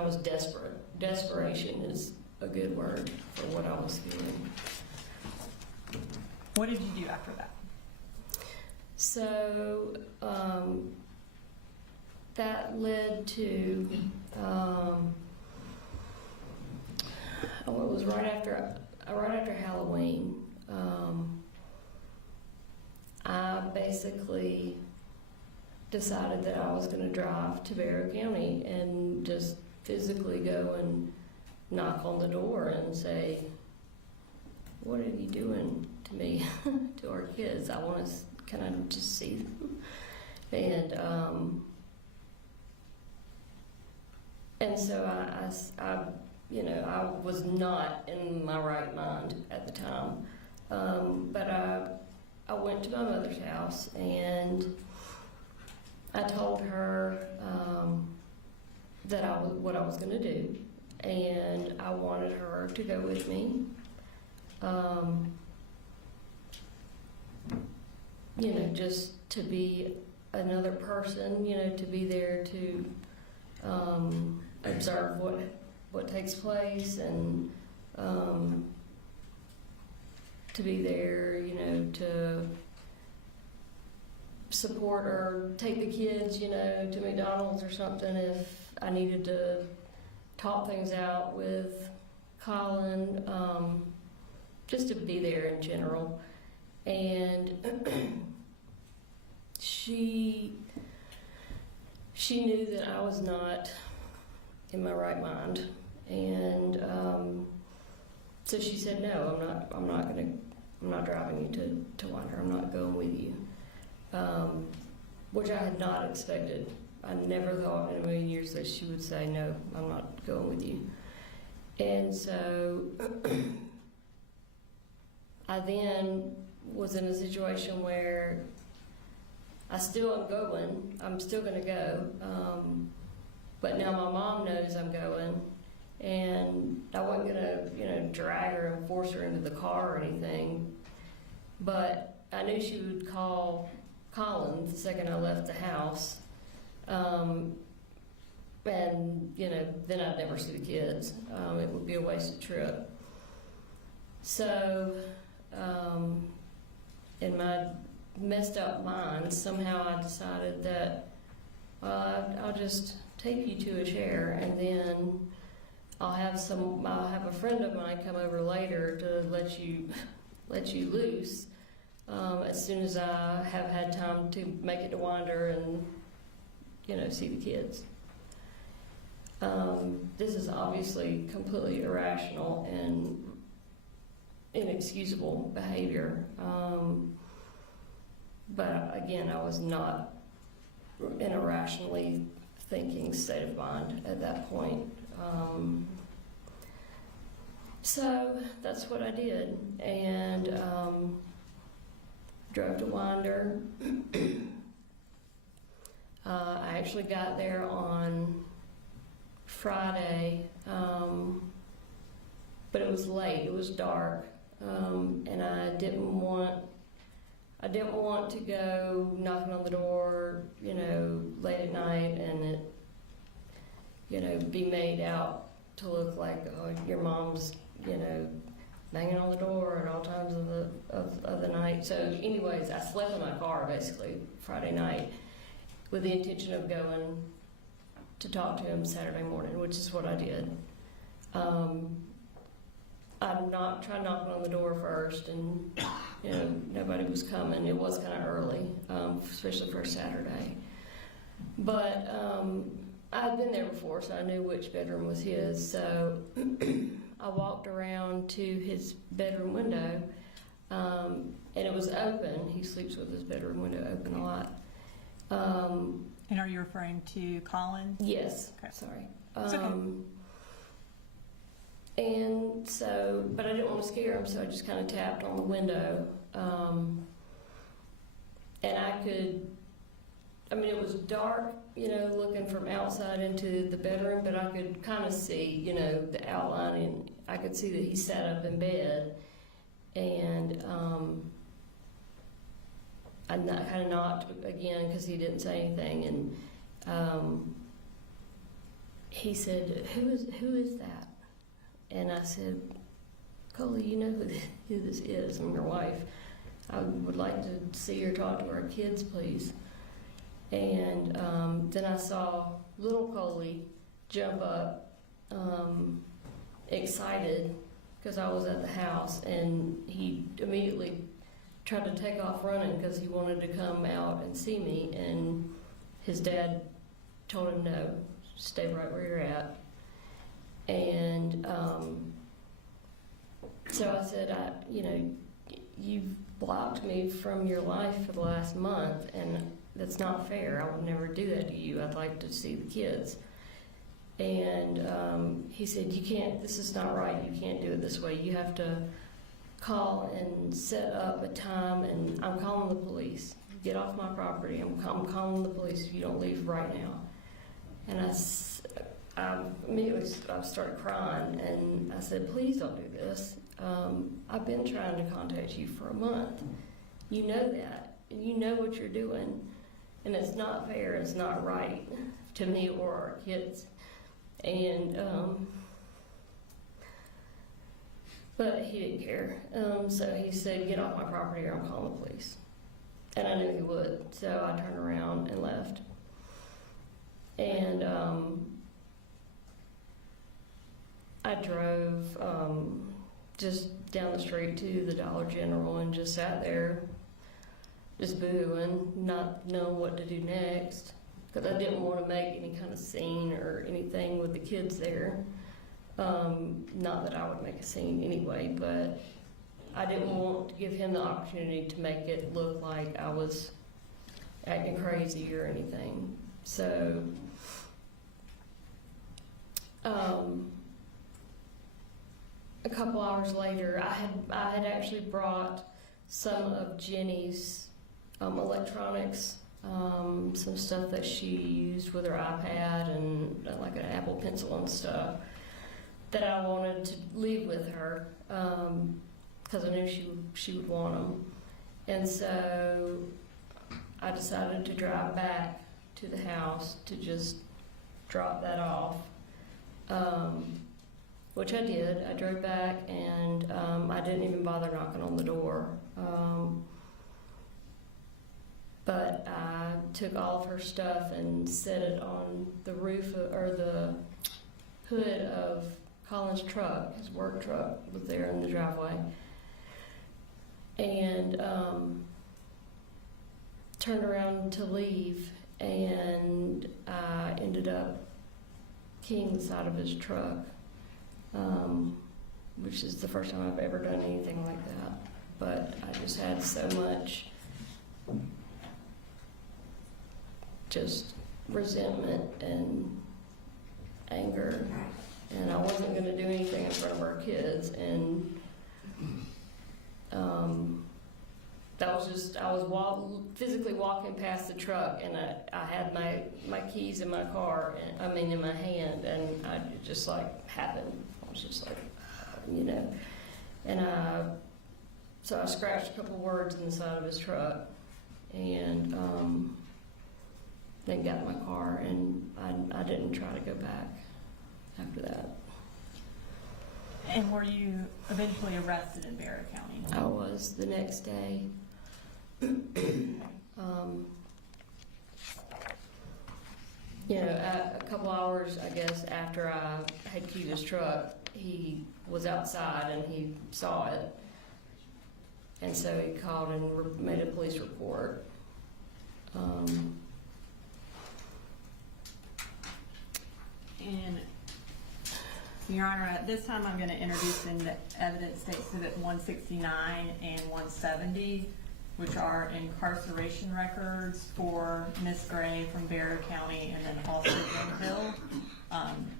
was desperate. Desperation is a good word for what I was feeling. What did you do after that? So that led to, it was right after Halloween. I basically decided that I was going to drive to Barrow County and just physically go and knock on the door and say, "What are you doing to me, to our kids? I want to kind of just see them." And so I was not in my right mind at the time. But I went to my mother's house and I told her what I was going to do, and I wanted her to go with me. Just to be another person, to be there to observe what takes place, and to be there, to support or take the kids, to McDonald's or something if I needed to talk things out with Colin, just to be there in general. And she knew that I was not in my right mind, and so she said, "No, I'm not driving you to Wander. I'm not going with you," which I had not expected. I never thought in a million years that she would say, "No, I'm not going with you." And so I then was in a situation where I still am going. I'm still going to go. But now my mom knows I'm going. And I wasn't going to, drag her and force her into the car or anything. But I knew she would call Colin the second I left the house. And, then I'd never see the kids. It would be a wasted trip. So, in my messed up mind, somehow I decided that I'll just take you to a chair, and then I'll have a friend of mine come over later to let you loose as soon as I have had time to make it to Wander and see the kids. This is obviously completely irrational and inexcusable behavior. But again, I was not in a rationally thinking state of mind at that point. So that's what I did, and drove to Winder. I actually got there on Friday, but it was late. It was dark, and I didn't want to go knocking on the door, late at night, and it, be made out to look like, oh, your mom's, banging on the door at all times of the night. So, anyways, I slept in my car basically Friday night with the intention of going to talk to him Saturday morning, which is what I did. I tried knocking on the door first, and nobody was coming. It was kind of early, especially for a Saturday. But I had been there before, so I knew which bedroom was his. So I walked around to his bedroom window, and it was open. He sleeps with his bedroom window open a lot. And are you referring to Colin? Yes. Okay. Sorry. It's okay. And so, but I didn't want to scare him, so I just kind of tapped on the window. And it was dark, looking from outside into the bedroom, but I could kind of see, the outline, and I could see that he sat up in bed. And I kind of knocked again because he didn't say anything. And he said, who is that? And I said, Coley, you know who this is? I'm your wife. I would like to see or talk to our kids, please. And then I saw little Coley jump up, excited, because I was at the house, and he immediately tried to take off running because he wanted to come out and see me, and his dad told him, no, stay right where you're at. And so I said, you've blocked me from your life for the last month, and that's not fair. I would never do that to you. I'd like to see the kids. And he said, you can't, this is not right. You can't do it this way. You have to call and set up a time, and I'm calling the police. Get off my property. I'm calling the police if you don't leave right now. And I immediately started crying, and I said, please don't do this. I've been trying to contact you for a month. You know that, and you know what you're doing, and it's not fair, it's not right to me or our kids. And but he didn't care. So he said, get off my property or I'm calling the police. And I knew he would, so I turned around and left. And I drove just down the street to the Dollar General and just sat there, just booing, not knowing what to do next, because I didn't want to make any kind of scene or anything with the kids there. Not that I would make a scene anyway, but I didn't want to give him the opportunity to make it look like I was acting crazy or anything. So a couple hours later, I had actually brought some of Jenny's electronics, some stuff that she used with her iPad and like an Apple Pencil and stuff that I wanted to leave with her because I knew she would want them. And so I decided to drive back to the house to just drop that off, which I did. I drove back, and I didn't even bother knocking on the door. But I took all of her stuff and set it on the roof or the hood of Colin's truck. His work truck was there in the driveway. And turned around to leave, and I ended up keying the side of his truck, which is the first time I've ever done anything like that. But I just had so much just resentment and anger and I wasn't going to do anything in front of our kids, and that was just, I was physically walking past the truck, and I had my keys in my car, in my hand, and it just like happened. I was just like, and so I scratched a couple words in the side of his truck, and then got in my car, and I didn't try to go back after that. And were you eventually arrested in Barrow County? I was the next day. A couple hours, I guess, after I had keyed his truck, he was outside and he saw it. And so he called and made a police report. And Your Honor, at this time I'm going to introduce in the evidence Exhibit 169 and 170, which are incarceration records for Ms. Gray from Barrow County and then also Ben Hill.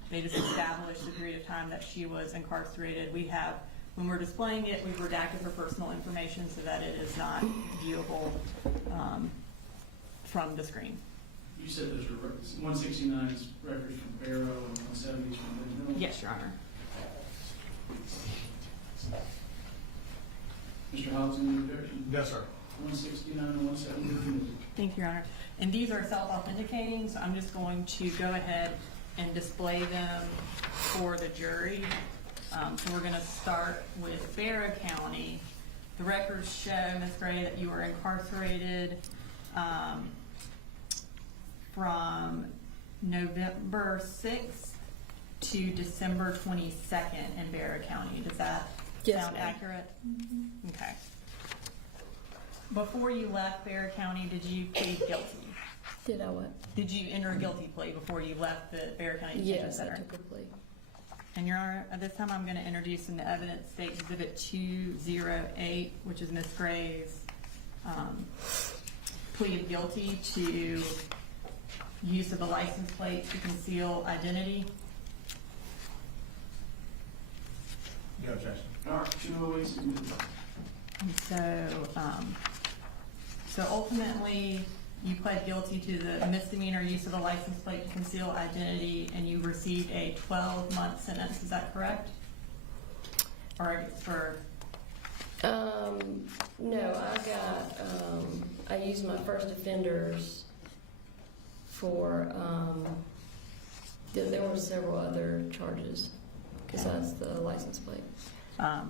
They just established the period of time that she was incarcerated. When we're displaying it, we've redacted her personal information so that it is not viewable from the screen. You said those were 169 is records from Barrow and 170 is from Ben Hill? Yes, Your Honor. Mr. Hobbs, any objection? Yes, sir. 169 and 170 are committed. Thank you, Your Honor. And these are self-authenticating, so I'm just going to go ahead and display them for the jury. So we're going to start with Barrow County. The records show, Ms. Gray, that you were incarcerated from November 6th to December 22nd in Barrow County. Does that Yes, sound ma'am. accurate? Okay. Before you left Barrow County, did you plead guilty? Did I what? Did you enter a guilty plea before you left the Barrow County Detention Yes, I Center? took a plea. And Your Honor, at this time I'm going to introduce in the evidence State Exhibit 208, which is Ms. Gray's plea of guilty to use of a license plate to conceal identity. No objection. All right, 208 is committed. And so ultimately, you pled guilty to the misdemeanor use of a license plate to conceal identity, and you received a 12-month sentence. Is that correct? Or for? No, I used my first offenders for, there were several other charges besides the license plate. I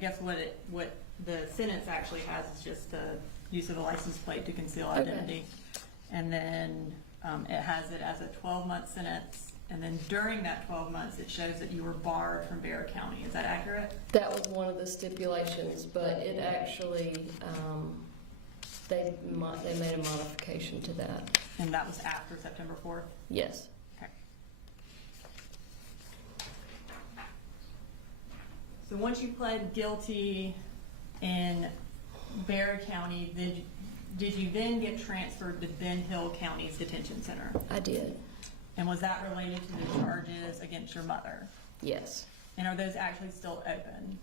guess what the sentence actually has is just the use of a license plate to conceal identity. And then it has it as a 12-month sentence. And then during that 12 months, it shows that you were barred from Barrow County. Is that accurate? That was one of the stipulations, but it actually, they made a modification to that. And that was after September 4th? Yes. Okay. So once you pled guilty in Barrow County, did you then get transferred to Ben Hill County's detention center? I did. And was that related to the charges against your mother? Yes. And are those actually still open?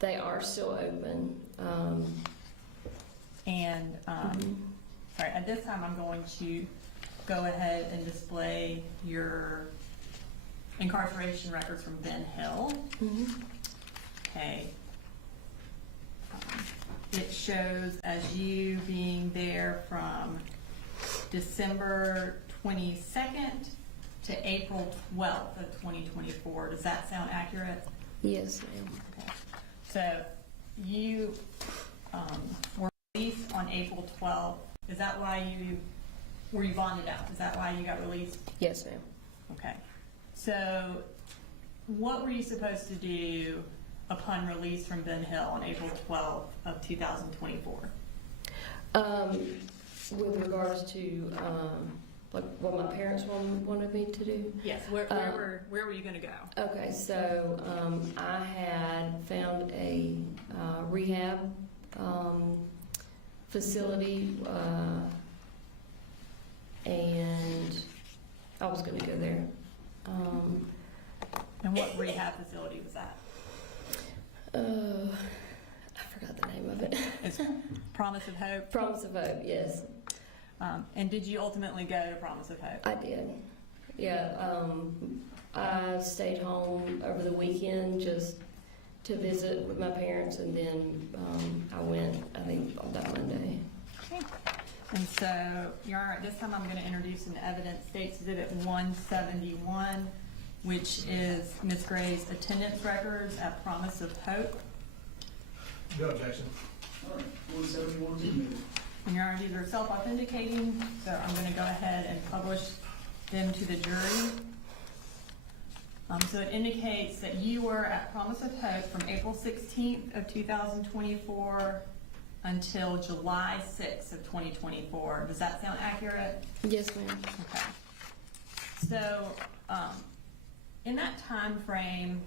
They are still open. Sorry, at this time I'm going to go ahead and display your incarceration records from Ben Hill. Okay. It shows as you being there from December 22nd to April 12th of 2024. Does that sound accurate? Yes, ma'am. Okay. So you were released on April 12th. Is that why were you bonded out? Is that why you got released? Yes, ma'am. Okay. So what were you supposed to do upon release from Ben Hill on April 12th of 2024? With regards to like what my parents wanted me to do. Yes. Where were you going to go? Okay, so I had found a rehab facility, and I was going to go there. And what rehab facility was that? I forgot the name of it. It's Promise of Hope. Promise of Hope, yes. And did you ultimately go to Promise of Hope? I did. Yeah, I stayed home over the weekend just to visit with my parents, and then I went, I think, on that Monday. Okay. And so, Your Honor, at this time I'm going to introduce an evidence, State's Exhibit 171, which is Ms. Gray's attendance records at Promise of Hope. No objection. All right, 171 is admitted. And Your Honor, these are self-authenticating, so I'm going to go ahead and publish them to the jury. So it indicates that you were at Promise of Hope from April 16th of 2024 until July 6th of 2024. Does that sound accurate? Yes, ma'am. Okay. So, in that time frame,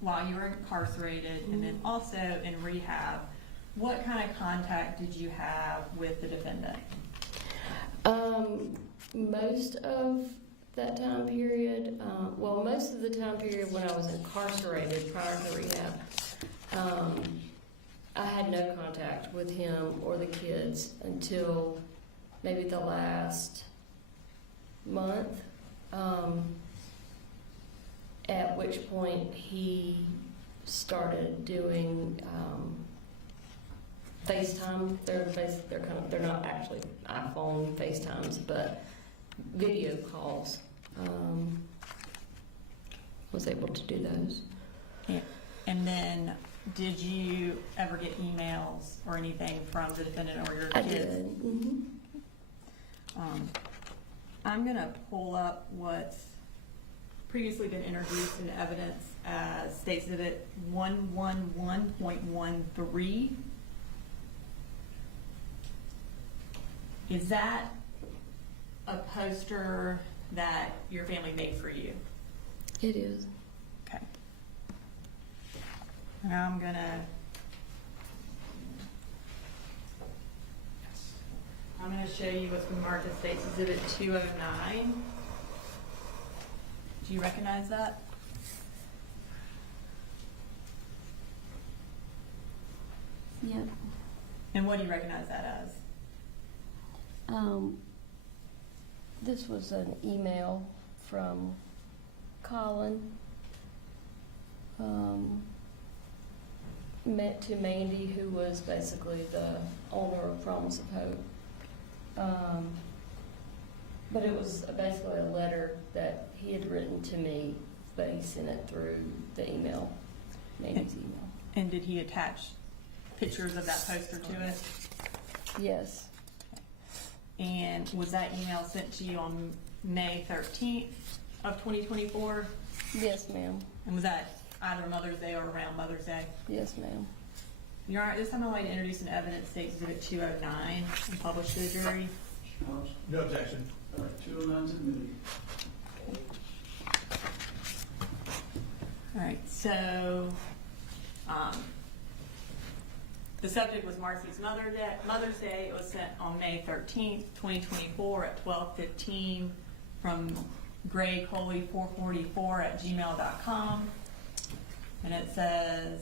while you were incarcerated and then also in rehab, what kind of contact did you have with the defendant? Most of that time period, most of the time period when I was incarcerated prior to rehab, I had no contact with him or the kids until maybe the last month, at which point he started doing FaceTime. They're not actually iPhone FaceTimes, but video calls. Was able to do those. Yeah. And then, did you ever get emails or anything from the defendant or your kids? I did. Mm-hmm. I'm going to pull up what's previously been introduced in evidence as State's Exhibit 111.13. Is that a poster that your family made for you? It is. Okay. Now I'm gonna show you what's been marked as State's Exhibit 209. Do you recognize that? Yep. And what do you recognize that as? This was an email from Colin met to Mandy, who was basically the owner of Promise of Hope. But it was basically a letter that he had written to me, but he sent it through the email, Mandy's email. And did he attach pictures of that poster to it? Yes. And was that email sent to you on May 13th of 2024? Yes, ma'am. And was that either Mother's Day or around Mother's Day? Yes, ma'am. Your Honor, this time I'd like to introduce an evidence, State's Exhibit 209, and publish to the jury. House. No objection. All right, 209 is admitted. All right, so the subject was Marcy's Mother's Day. It was sent on May 13th, 2024 at 12:15 from Gray Coley 444 at gmail.com. And it says,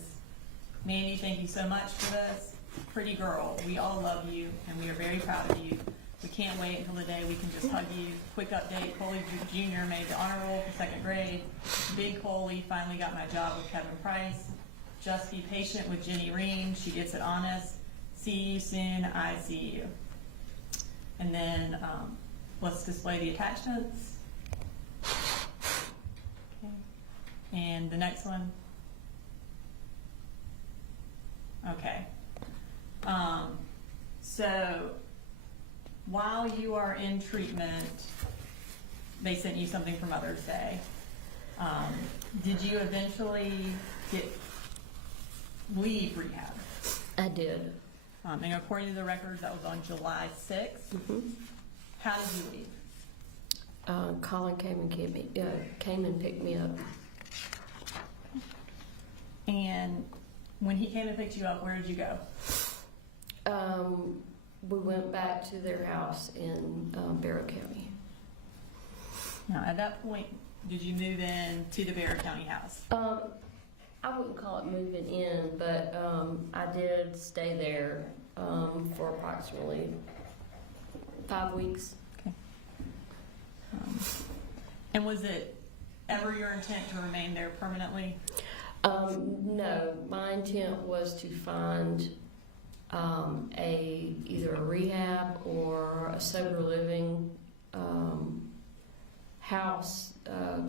Mandy, thank you so much for this. Pretty girl, we all love you and we are very proud of you. We can't wait until the day we can just hug you. Quick update, Coley Jr. made the honor roll for 2nd grade. Big Coley finally got my job with Kevin Price. Just be patient with Jenny Ream. She gets it honest. See you soon. I see you. And then let's display the attachments. Okay. And the next one. Okay. So while you are in treatment, they sent you something for Mother's Day. Did you eventually leave rehab? I did. And according to the records, that was on July 6th. Mm-hmm. How did you leave? Colin came and picked me up. And when he came and picked you up, where did you go? We went back to their house in Barrow County. Now, at that point, did you move in to the Bexar County house? I wouldn't call it moving in, but I did stay there for approximately 5 weeks. Okay. And was it ever your intent to remain there permanently? No, my intent was to find either a rehab or a sober living house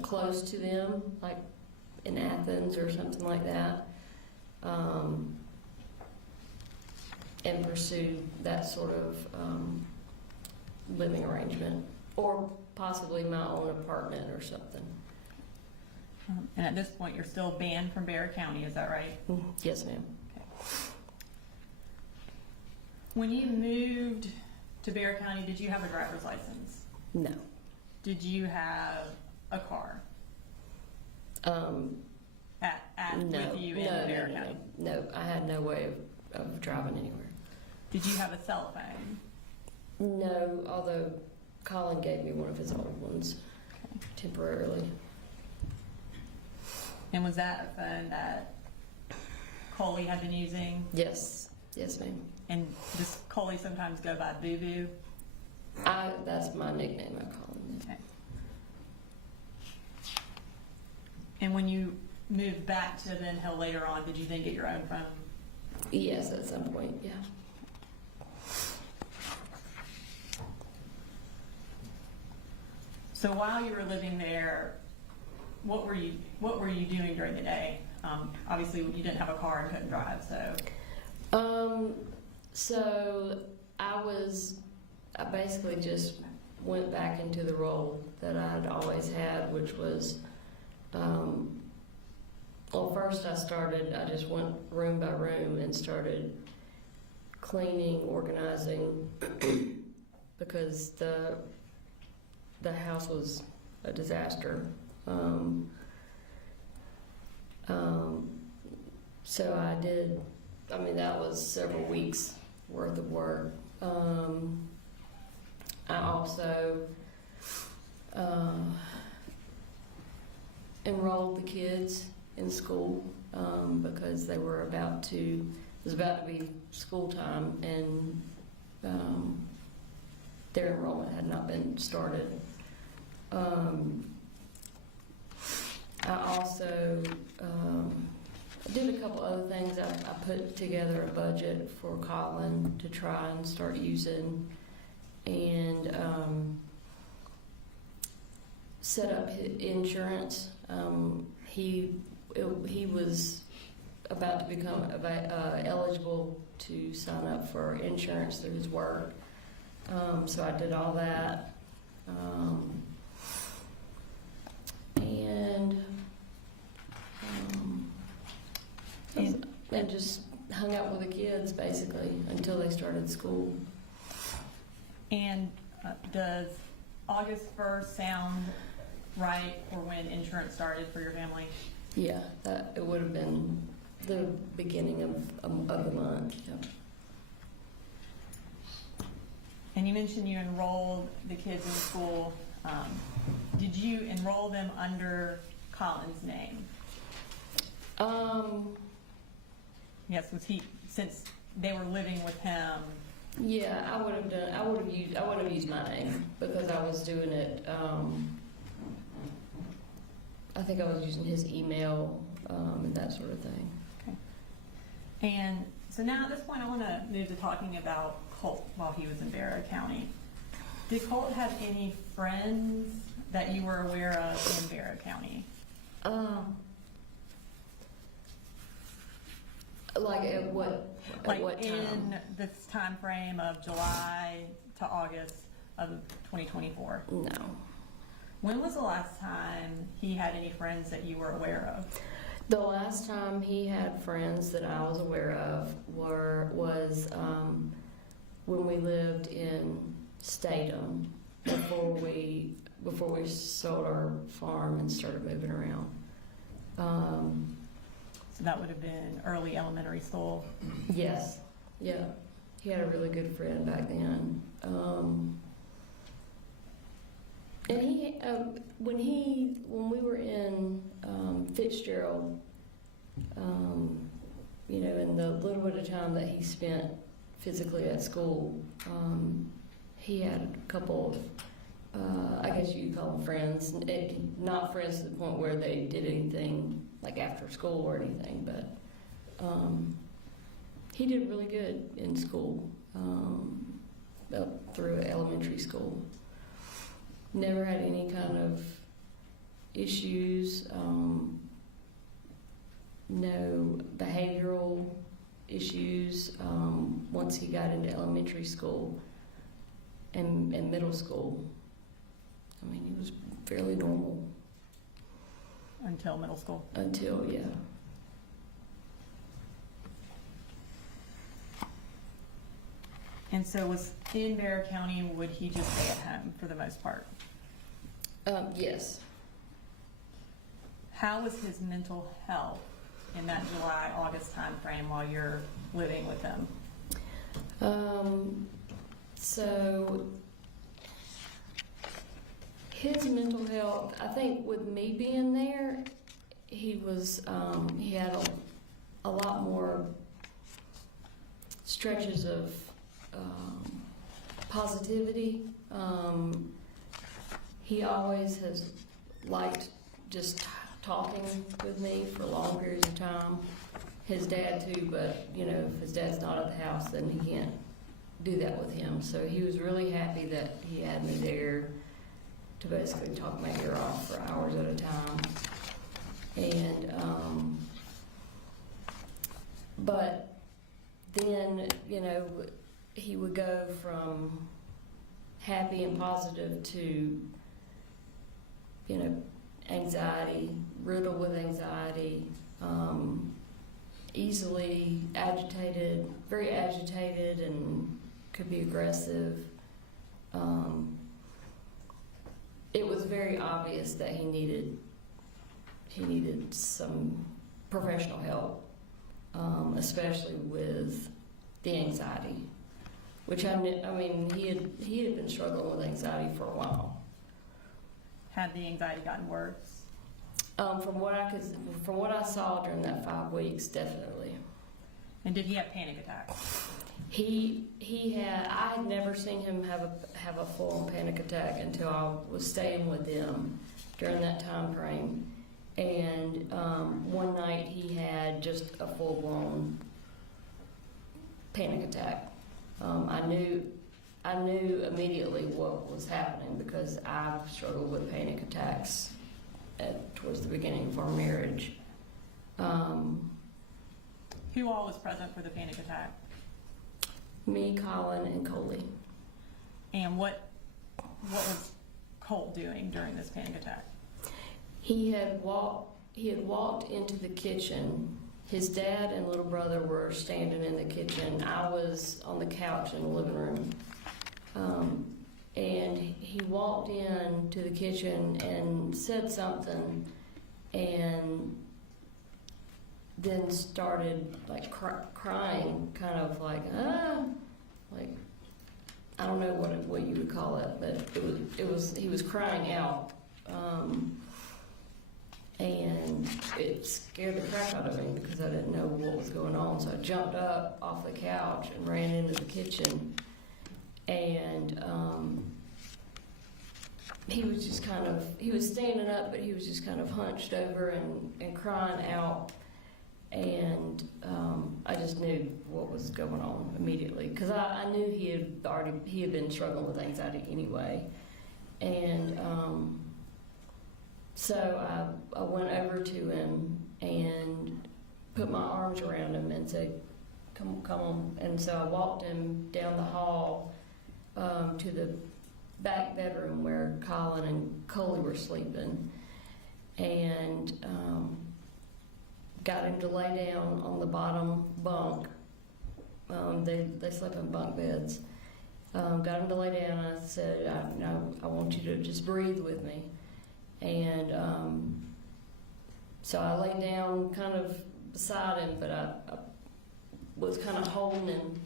close to them, like in Athens or something like that, and pursue that sort of living arrangement, or possibly my own apartment or something. And at this point, you're still banned from Bexar County, is that right? Yes, ma'am. When you moved to Bexar County, did you have a driver's license? No. Did you have a car No, with you in Bexar County? No, I had no way of driving anywhere. Did you have a cell phone? No, although Colin gave me one of his old ones temporarily. And was that a phone that Coley had been using? Yes, yes, ma'am. And does Coley sometimes go by Boo Boo? That's my nickname. I call him. Okay. And when you moved back to Ben Hill later on, did you then get your own phone? Yes, at some point. Yeah. So while you were living there, what were you doing during the day? Obviously, you didn't have a car and couldn't drive, so. So I basically just went back into the role that I'd always had, which was, first I just went room by room and started cleaning, organizing, because the house was a disaster. So that was several weeks worth of work. I also enrolled the kids in school because it was about to be school time, and their enrollment had not been started. I also did a couple other things. I put together a budget for Colin to try and start using, and set up his insurance. He was about to become eligible to sign up for insurance through his work, so I did all that. And just hung out with the kids basically until they started school. And does August 1st sound right for when insurance started for your family? Yeah, it would have been the beginning of the month. Yeah. And you mentioned you enrolled the kids in school. Did you enroll them under Colin's name? Yes, since they were living with him? Yeah, I would have used my name because I was doing it. I think I was using his email and that sort of thing. Okay. And so now at this point, I want to move to talking about Colt while he was in Bexar County. Did Colt have any friends that you were aware of in Bexar County? Like at what time? In this time frame of July to August of 2024? No. When was the last time he had any friends that you were aware of? The last time he had friends that I was aware of was when we lived in Statham before we sold our farm and started moving around. So that would have been early elementary school? Yes. Yeah. He had a really good friend back then. And when we were in Fitzgerald, in the little bit of time that he spent physically at school, he had a couple of, I guess you could call them friends, not friends to the point where they did anything like after school or anything, but he did really good in school, up through elementary school. Never had any kind of issues, no behavioral issues once he got into elementary school and middle school. I mean, he was fairly normal. Until middle school? Until, yeah. And so was in Bexar County, would he just stay at home for the most part? Yes. How was his mental health in that July, August timeframe while you're living with him? So his mental health, I think with me being there, he had a lot more stretches of positivity. He always has liked just talking with me for long periods of time. His dad too, but if his dad's not at the house, then he can't do that with him. So he was really happy that he had me there to basically talk my ear off for hours at a time. And but then he would go from happy and positive to anxiety, riddled with anxiety, easily agitated, very agitated, and could be aggressive. It was very obvious that he needed some professional help, especially with the anxiety, which he had been struggling with anxiety for a while. Had the anxiety gotten worse? From what I saw during that 5 weeks, definitely. And did he have panic attacks? I had never seen him have a full panic attack until I was staying with them during that time frame. And one night he had just a full-blown panic attack. I knew immediately what was happening because I've struggled with panic attacks towards the beginning of our marriage. Who all was present for the panic attack? Me, Colin, and Coley. And what was Colt doing during this panic attack? He had walked into the kitchen. His dad and little brother were standing in the kitchen. I was on the couch in the living room. And he walked in to the kitchen and said something and then started like crying, kind of like I don't know what you would call it, but he was crying out. And it scared the crap out of me because I didn't know what was going on. So I jumped up off the couch and ran into the kitchen. And he was standing up, but he was just kind of hunched over and crying out. And I just knew what was going on immediately because I knew he had been struggling with anxiety anyway. And so I went over to him and put my arms around him and said, come on. And so I walked him down the hall to the back bedroom where Colin and Coley were sleeping, and got him to lay down on the bottom bunk. They slept in bunk beds. Got him to lay down, and I said, I want you to just breathe with me. And so I lay down kind of beside him, but I was kind of holding him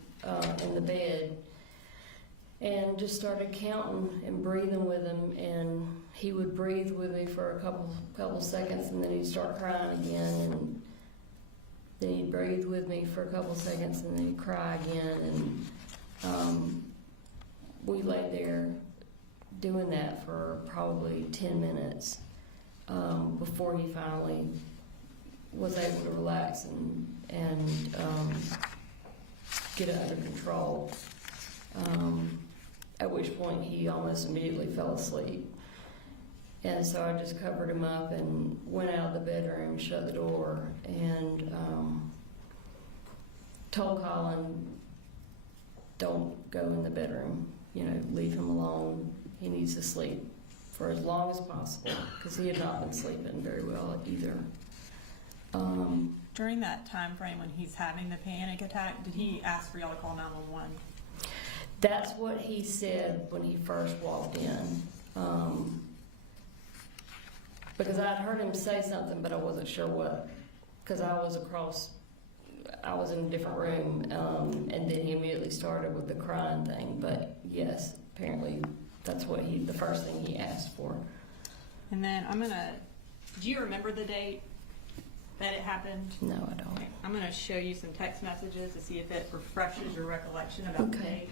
in the bed. and just started counting and breathing with him, and he would breathe with me for a couple seconds, and then he'd start crying again, and then he'd breathe with me for a couple seconds, and then he'd cry again, and we lay there doing that for probably 10 minutes before he finally was able to relax and get it under control. At which point he almost immediately fell asleep. And so I just covered him up and went out of the bedroom, shut the door, and told Colin, don't go in the bedroom, leave him alone. He needs to sleep for as long as possible, because he had not been sleeping very well either. During that time frame when he's having the panic attack, did he ask for y'all to call 911? That's what he said when he first walked in. Because I'd heard him say something, but I wasn't sure what, because I was in a different room, and then he immediately started with the crying thing. But yes, apparently that's what the first thing he asked for. And then do you remember the date that it happened? No, I don't. Okay, I'm gonna show you some text messages to see if it refreshes your recollection about the date.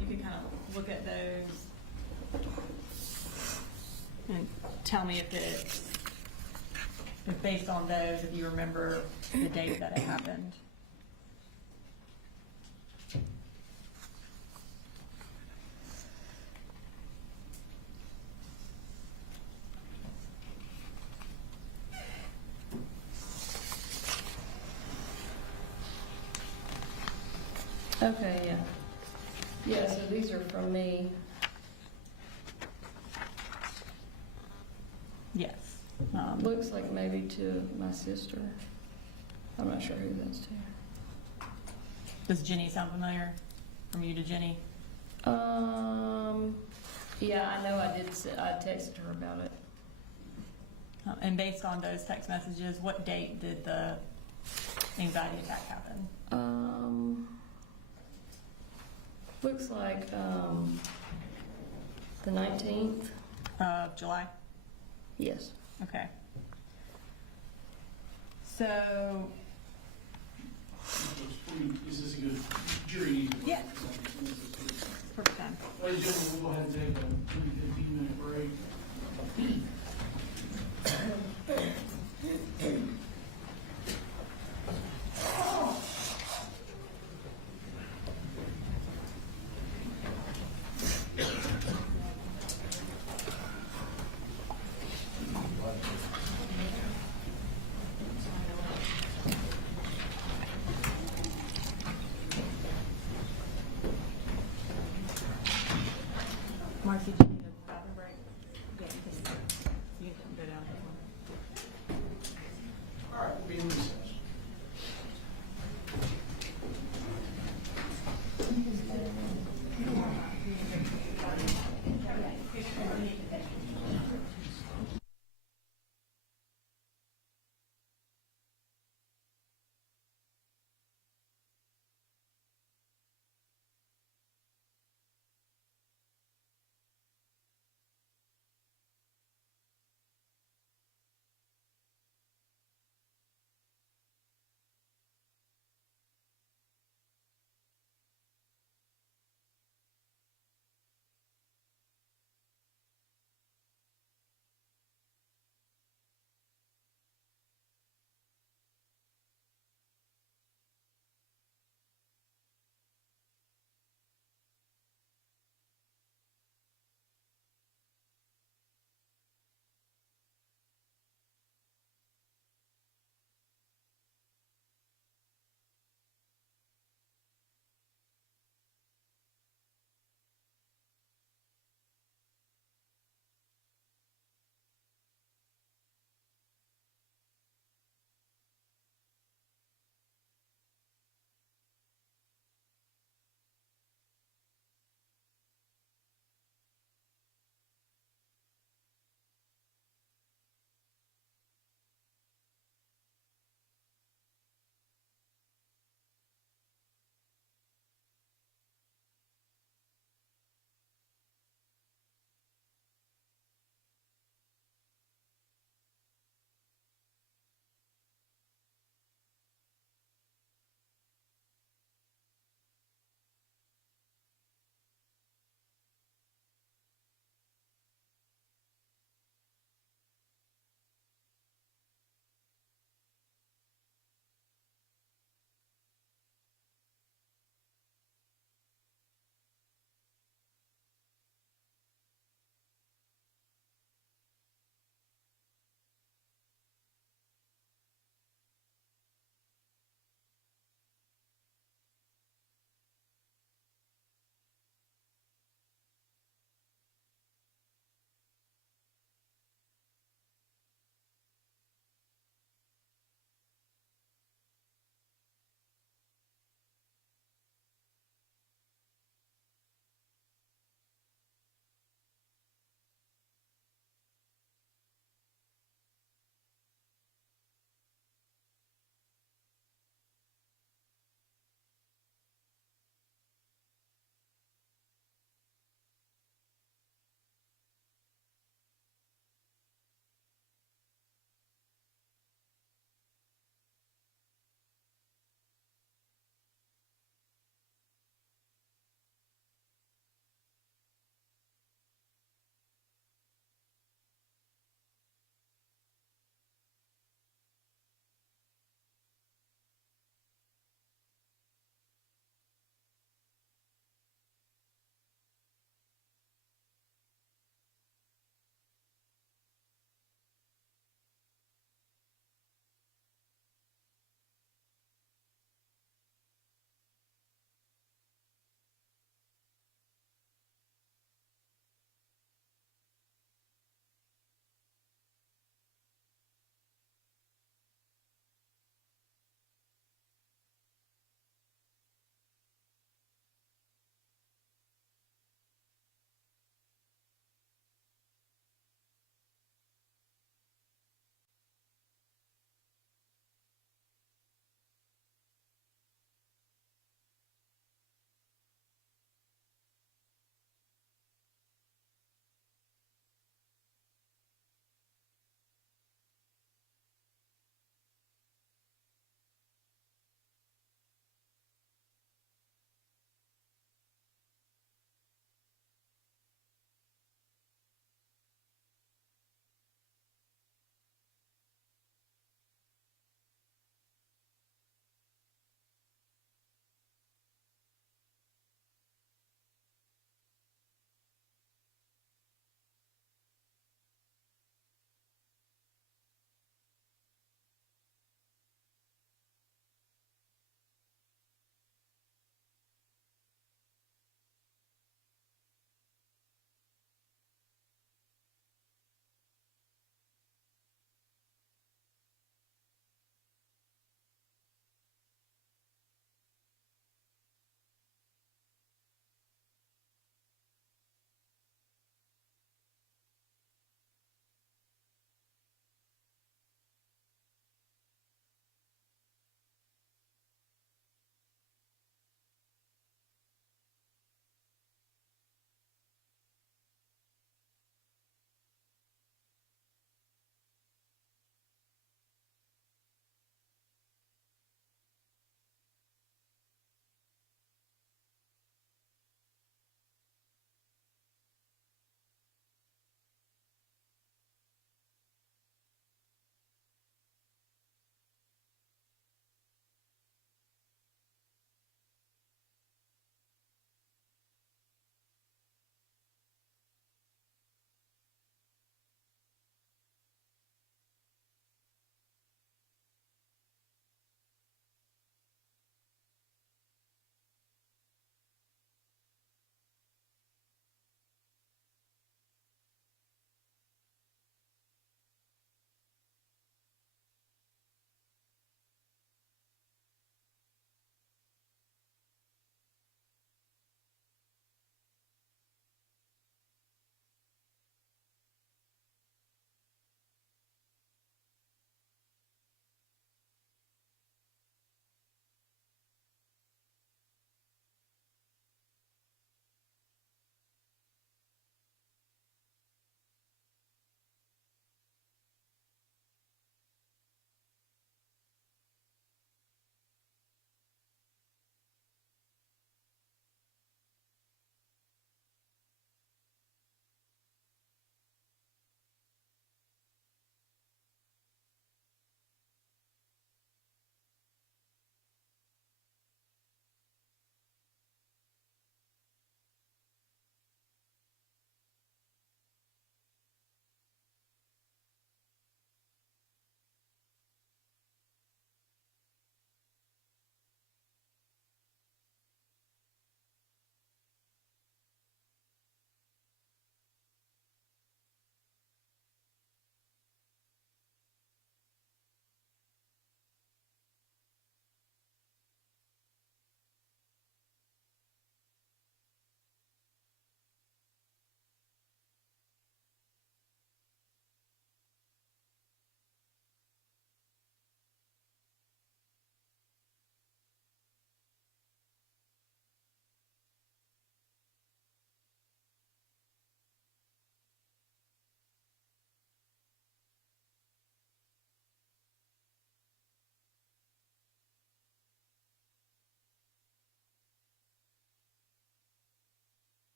You can kind of look at those and tell me if based on those, if you remember the date that it happened. Okay, yeah. Yeah, so these are from me. Yes. Looks like maybe to my sister. I'm not sure who that's to. Does Jenny sound familiar? From you to Jenny? Yeah, I know I texted her about it. And based on those text messages, what date did the anxiety attack happen? Looks like the 19th. Of July? Yes. Okay. So, Is this a good jury? Yeah. perfect time. Ladies and gentlemen, we'll go ahead and take a 15-minute break. Marcy, do you need a bathroom break? Yeah, you can go down. All right, we'll be in recess.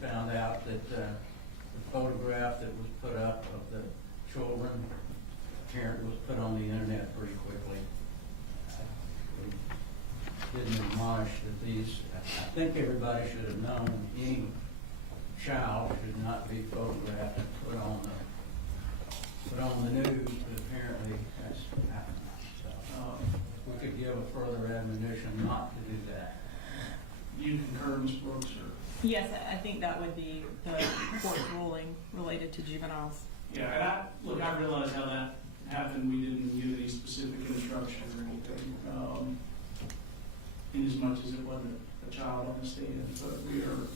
found out that the photograph that was put up of the children apparently was put on the internet pretty quickly. We didn't admonish that these, I think everybody should have known any child should not be photographed and put on the news, but apparently that's happened. So, we could give a further admonition not to do that. You concur, Ms. Brooks, or? Yes, I think that would be the court's ruling related to juveniles. Yeah, and I realize how that happened. We didn't give any specific instruction or anything, in as much as it wasn't a child on the stand. But we are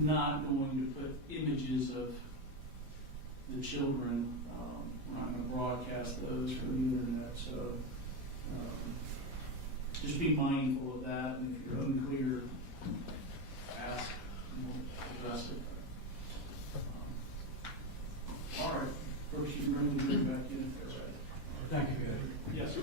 not going to put images of the children. We're not going to broadcast those for the internet. So just be mindful of that. And if you're unclear, ask and we'll address it. All right, Brooks, you can bring the jury back in if they're ready. Thank you, Judge. Yes, sir.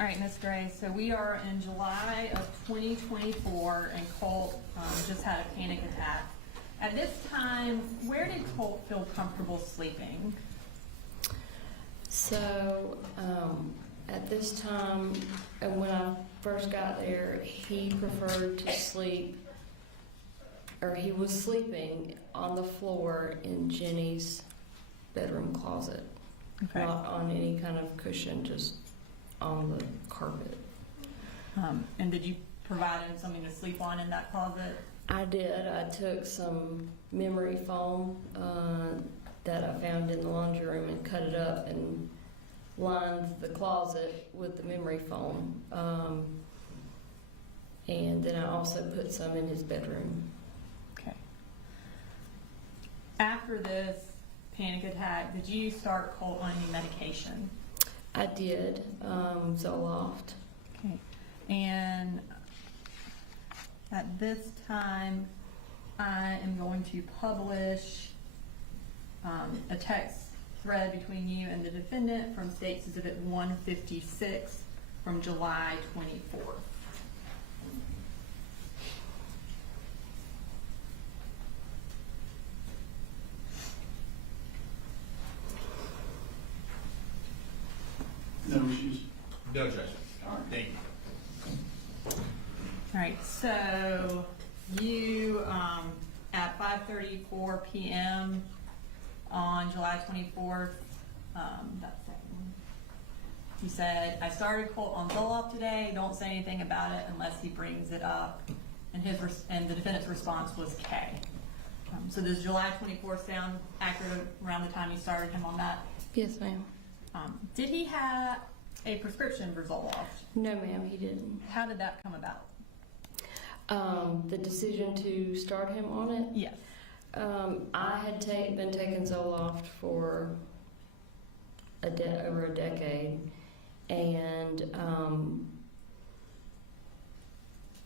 All right, Ms. Gray, so we are in July of 2024, and Colt just had a panic attack. At this time, where did Colt feel comfortable sleeping? So, at this time, when I first got there, he preferred to sleep, or he was sleeping on the floor in Jenny's bedroom closet. Okay. Not on any kind of cushion, just on the carpet. And did you provide him something to sleep on in that closet? I did. I took some memory foam that I found in the laundry room and cut it up and lined the closet with the memory foam. And then I also put some in his bedroom. Okay. After this panic attack, did you start Colt on any medication? I did, Zoloft. Okay. And at this time, I am going to publish a text thread between you and the defendant from State's Exhibit 156 from July 24th. No issues. No, Judge. All right. Thank you. All right, so you, at 5:34 p.m. on July 24th, that second one, you said, I started Colt on Zoloft today, don't say anything about it unless he brings it up, and and the defendant's response was K. So does July 24th sound accurate around the time you started him on that? Yes, ma'am. Did he have a prescription for Zoloft? No, ma'am, he didn't. How did that come about? The decision to start him on it? Yes. I had been taking Zoloft for over a decade, and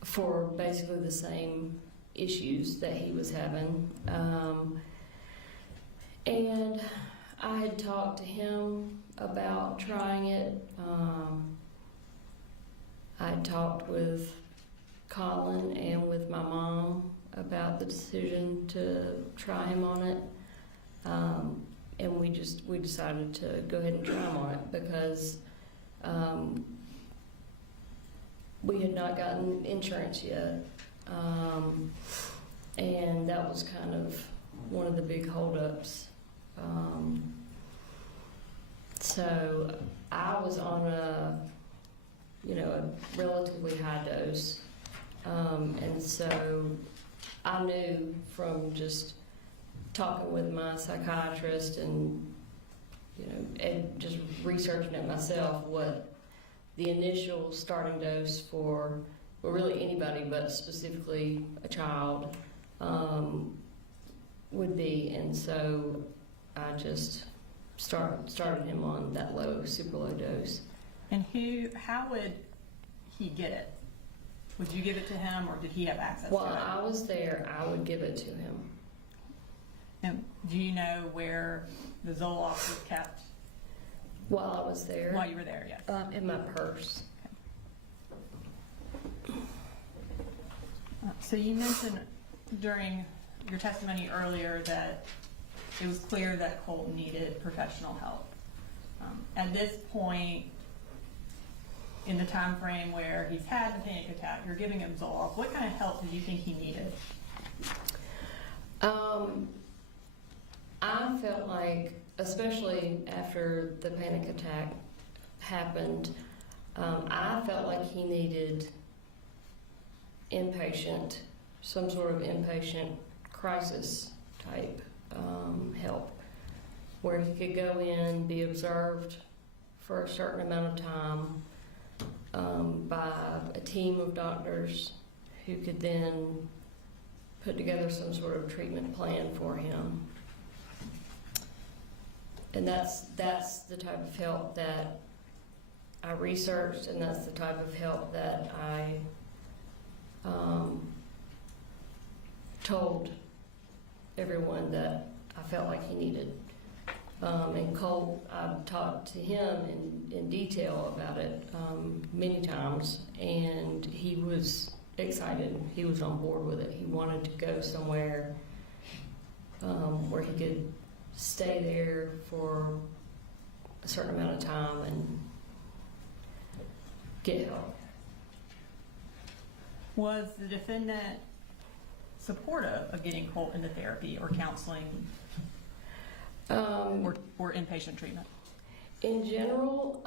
for basically the same issues that he was having. And I had talked to him about trying it. I had talked with Colin and with my mom about the decision to try him on it. And we decided to go ahead and try him on it because we had not gotten insurance yet. And that was kind of one of the big holdups. So I was on a relatively high dose. And so I knew from just talking with my psychiatrist and just researching it myself what the initial starting dose for, well, really anybody, but specifically a child, would be. And so I just started him on that super low dose. And how would he get it? Would you give it to him, or did he have access to it? While I was there, I would give it to him. And do you know where the Zoloft was kept? While I was there? While you were there, yes. In my purse. So you mentioned during your testimony earlier that it was clear that Colt needed professional help. At this point, in the time frame where he's had the panic attack, you're giving him Zoloft, what kind of help did you think he needed? I felt like, especially after the panic attack happened, I felt like he needed some sort of inpatient crisis type help, where he could go in, be observed for a certain amount of time by a team of doctors who could then put together some sort of treatment plan for him. And that's the type of help that I researched, and that's the type of help that I told everyone that I felt like he needed. And Colt, I've talked to him in detail about it many times, and he was excited. He was on board with it. He wanted to go somewhere where he could stay there for a certain amount of time and get help. Was the defendant supportive of getting Colt into therapy or counseling or inpatient treatment? In general,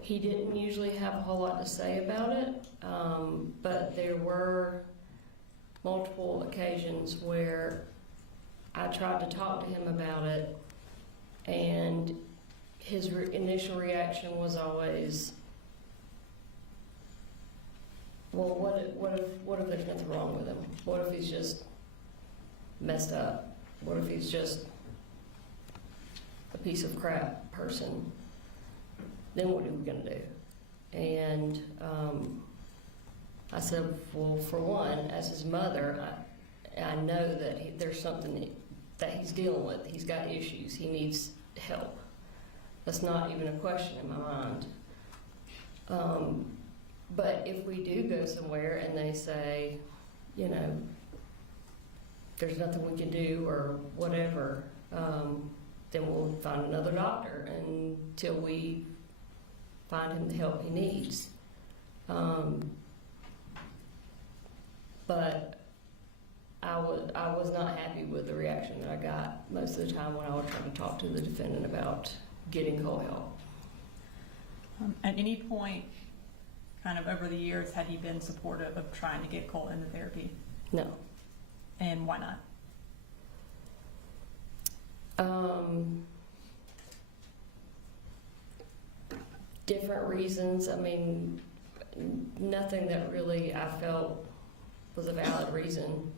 he didn't usually have a whole lot to say about it, but there were multiple occasions where I tried to talk to him about it, and his initial reaction was always, well, what if there's nothing wrong with him? What if he's just messed up? What if he's just a piece of crap person? Then what are we going to do? And I said, well, for one, as his mother, I know that there's something that he's dealing with. He's got issues. He needs help. That's not even a question in my mind. But if we do go somewhere and they say, there's nothing we can do or whatever, then we'll find another doctor until we find him the help he needs. But I was not happy with the reaction that I got most of the time when I was trying to talk to the defendant about getting Colt help. At any point, kind of over the years, had he been supportive of trying to get Colt into therapy? No. And why not? Different reasons. I mean, nothing that really I felt was a valid reason.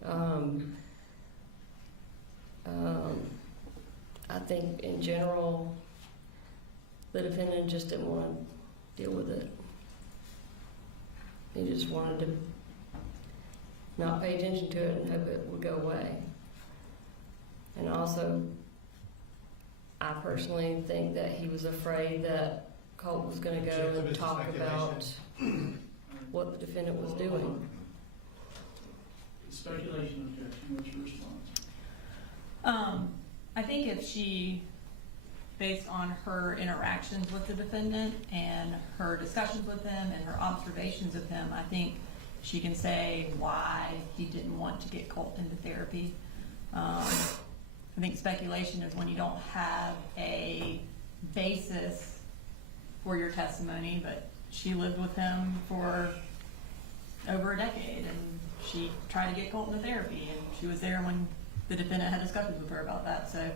I think in general, the defendant just didn't want to deal with it. He just wanted to not pay attention to it and hope it would go away. And also, I personally think that he was afraid that Colt was going to go and talk about what the defendant was doing. speculation objection, what's your response? I think if she, based on her interactions with the defendant and her discussions with him and her observations of him, I think she can say why he didn't want to get Colt into therapy. I think speculation is when you don't have a basis for your testimony, but she lived with him for over a decade and she tried to get Colt into therapy and she was there when the defendant had discussions with her about that. So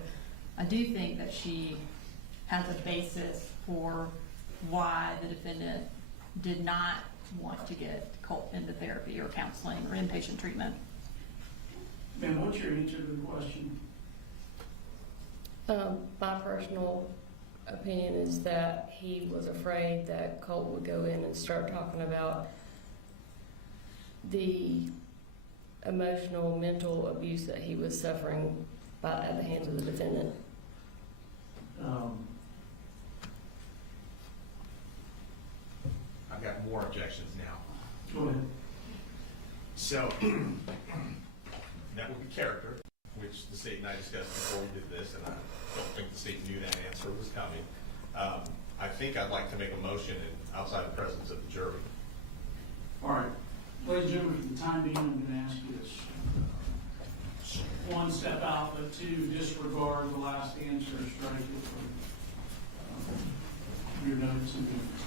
I do think that she has a basis for why the defendant did not want to get Colt into therapy or counseling or inpatient treatment. Ma'am, what's your answer to the question? My personal opinion is that he was afraid that Colt would go in and start talking about the emotional, mental abuse that he was suffering at the hands of the defendant. I've got more objections now. Go ahead. So, that would be character, which the state and I discussed before we did this, and I don't think the state knew that answer was coming. I think I'd like to make a motion outside the presence of the jury. All right, ladies and gentlemen, for the time being, I'm going to ask you this. One, step out, but two, disregard the last answer, strike it from your notes and minutes.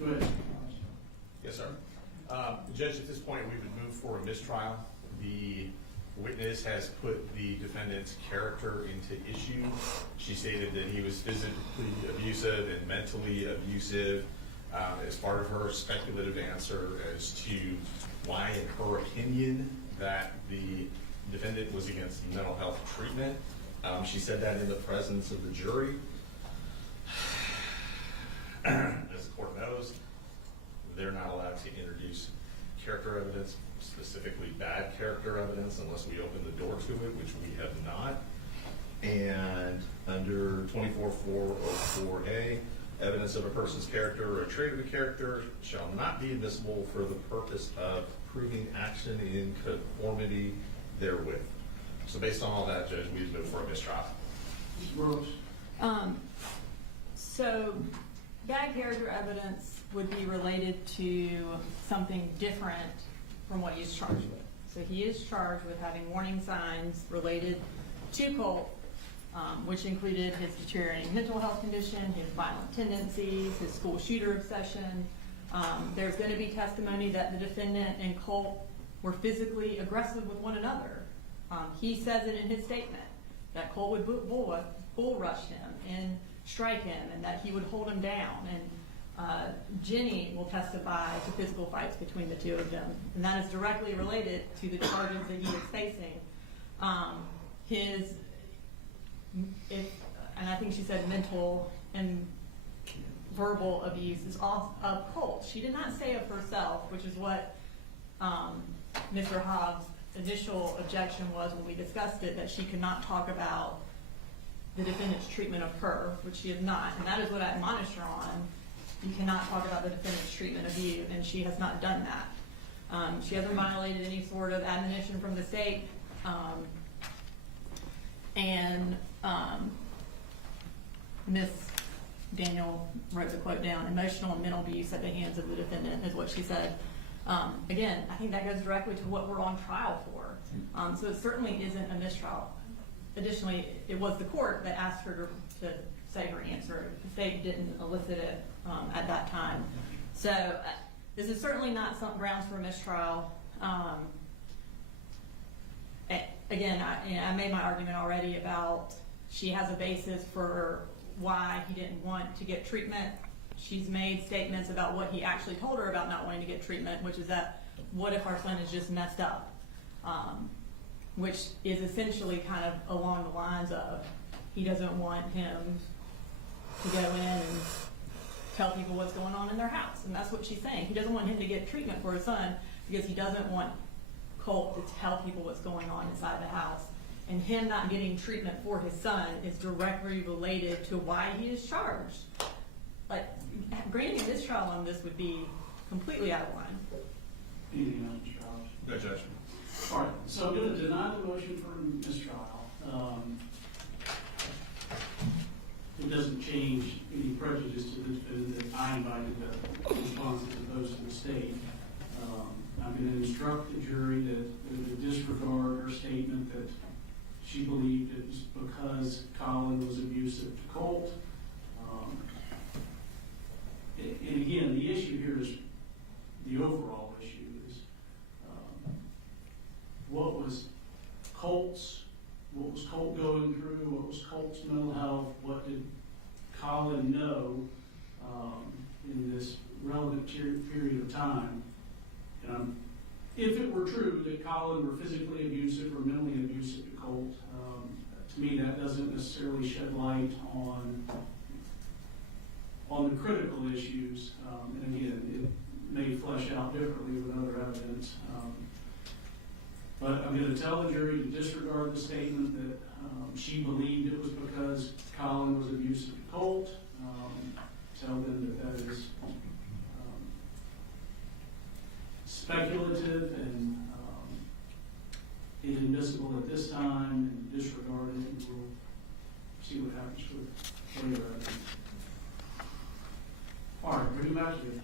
Go ahead. Yes, sir. Judge, at this point, we would move for a mistrial. The witness has put the defendant's character into issue. She stated that he was physically abusive and mentally abusive as part of her speculative answer as to why, in her opinion, that the defendant was against mental health treatment. She said that in the presence of the jury. As the court knows, they're not allowed to introduce character evidence, specifically bad character evidence, unless we open the door to it, which we have not. And under 24404A, evidence of a person's character or a trait of a character shall not be admissible for the purpose of proving action in conformity therewith. So based on all that, Judge, we would move for a mistrial. Mr. Burroughs. So bad character evidence would be related to something different from what he's charged with. So he is charged with having warning signs related to Colt, which included his deteriorating mental health condition, his violent tendencies, his school shooter obsession. There's going to be testimony that the defendant and Colt were physically aggressive with one another. He says it in his statement that Colt would bull rush him and strike him and that he would hold him down. And Jenny will testify to physical fights between the two of them. And that is directly related to the charges that he is facing. And I think she said mental and verbal abuse is all of Colt. She did not say of herself, which is what Mr. Hobbs' initial objection was when we discussed it, that she could not talk about the defendant's treatment of her, which she is not. And that is what I admonished her on. You cannot talk about the defendant's treatment of you, and she has not done that. She hasn't violated any sort of admonition from the state. Miss Daniel wrote the quote down, emotional and mental abuse at the hands of the defendant is what she said. Again, I think that goes directly to what we're on trial for. So it certainly isn't a mistrial. Additionally, it was the court that asked her to say her answer. The state didn't elicit it at that time. So this is certainly not some grounds for a mistrial. Again, I made my argument already about she has a basis for why he didn't want to get treatment. She's made statements about what he actually told her about not wanting to get treatment, which is that, what if our son is just messed up? Which is essentially kind of along the lines of, he doesn't want him to go in and tell people what's going on in their house. And that's what she's saying. He doesn't want him to get treatment for his son because he doesn't want Colt to tell people what's going on inside the house. And him not getting treatment for his son is directly related to why he is charged. Like, granting this trial on this would be completely out of line. Anything else, Mr. Collins? No judgment. All right, so I'm going to deny the motion for mistrial. It doesn't change any prejudice to the defendant that I invited the response as opposed to the state. I'm going to instruct the jury to disregard her statement that she believed it was because Colin was abusive to Colt. And again, the issue here is, the overall issue is, what was Colt going through? What was Colt's mental health? What did Colin know in this relevant period of time? And if it were true that Colin were physically abusive or mentally abusive to Colt, to me that doesn't necessarily shed light on the critical issues. And again, it may flesh out differently with other evidence. But I'm going to tell the jury to disregard the statement that she believed it was because Colin was abusive to Colt. Tell them that is speculative and inadmissible at this time, and disregard it, and we'll see what happens with later evidence. All right, bring it back to you.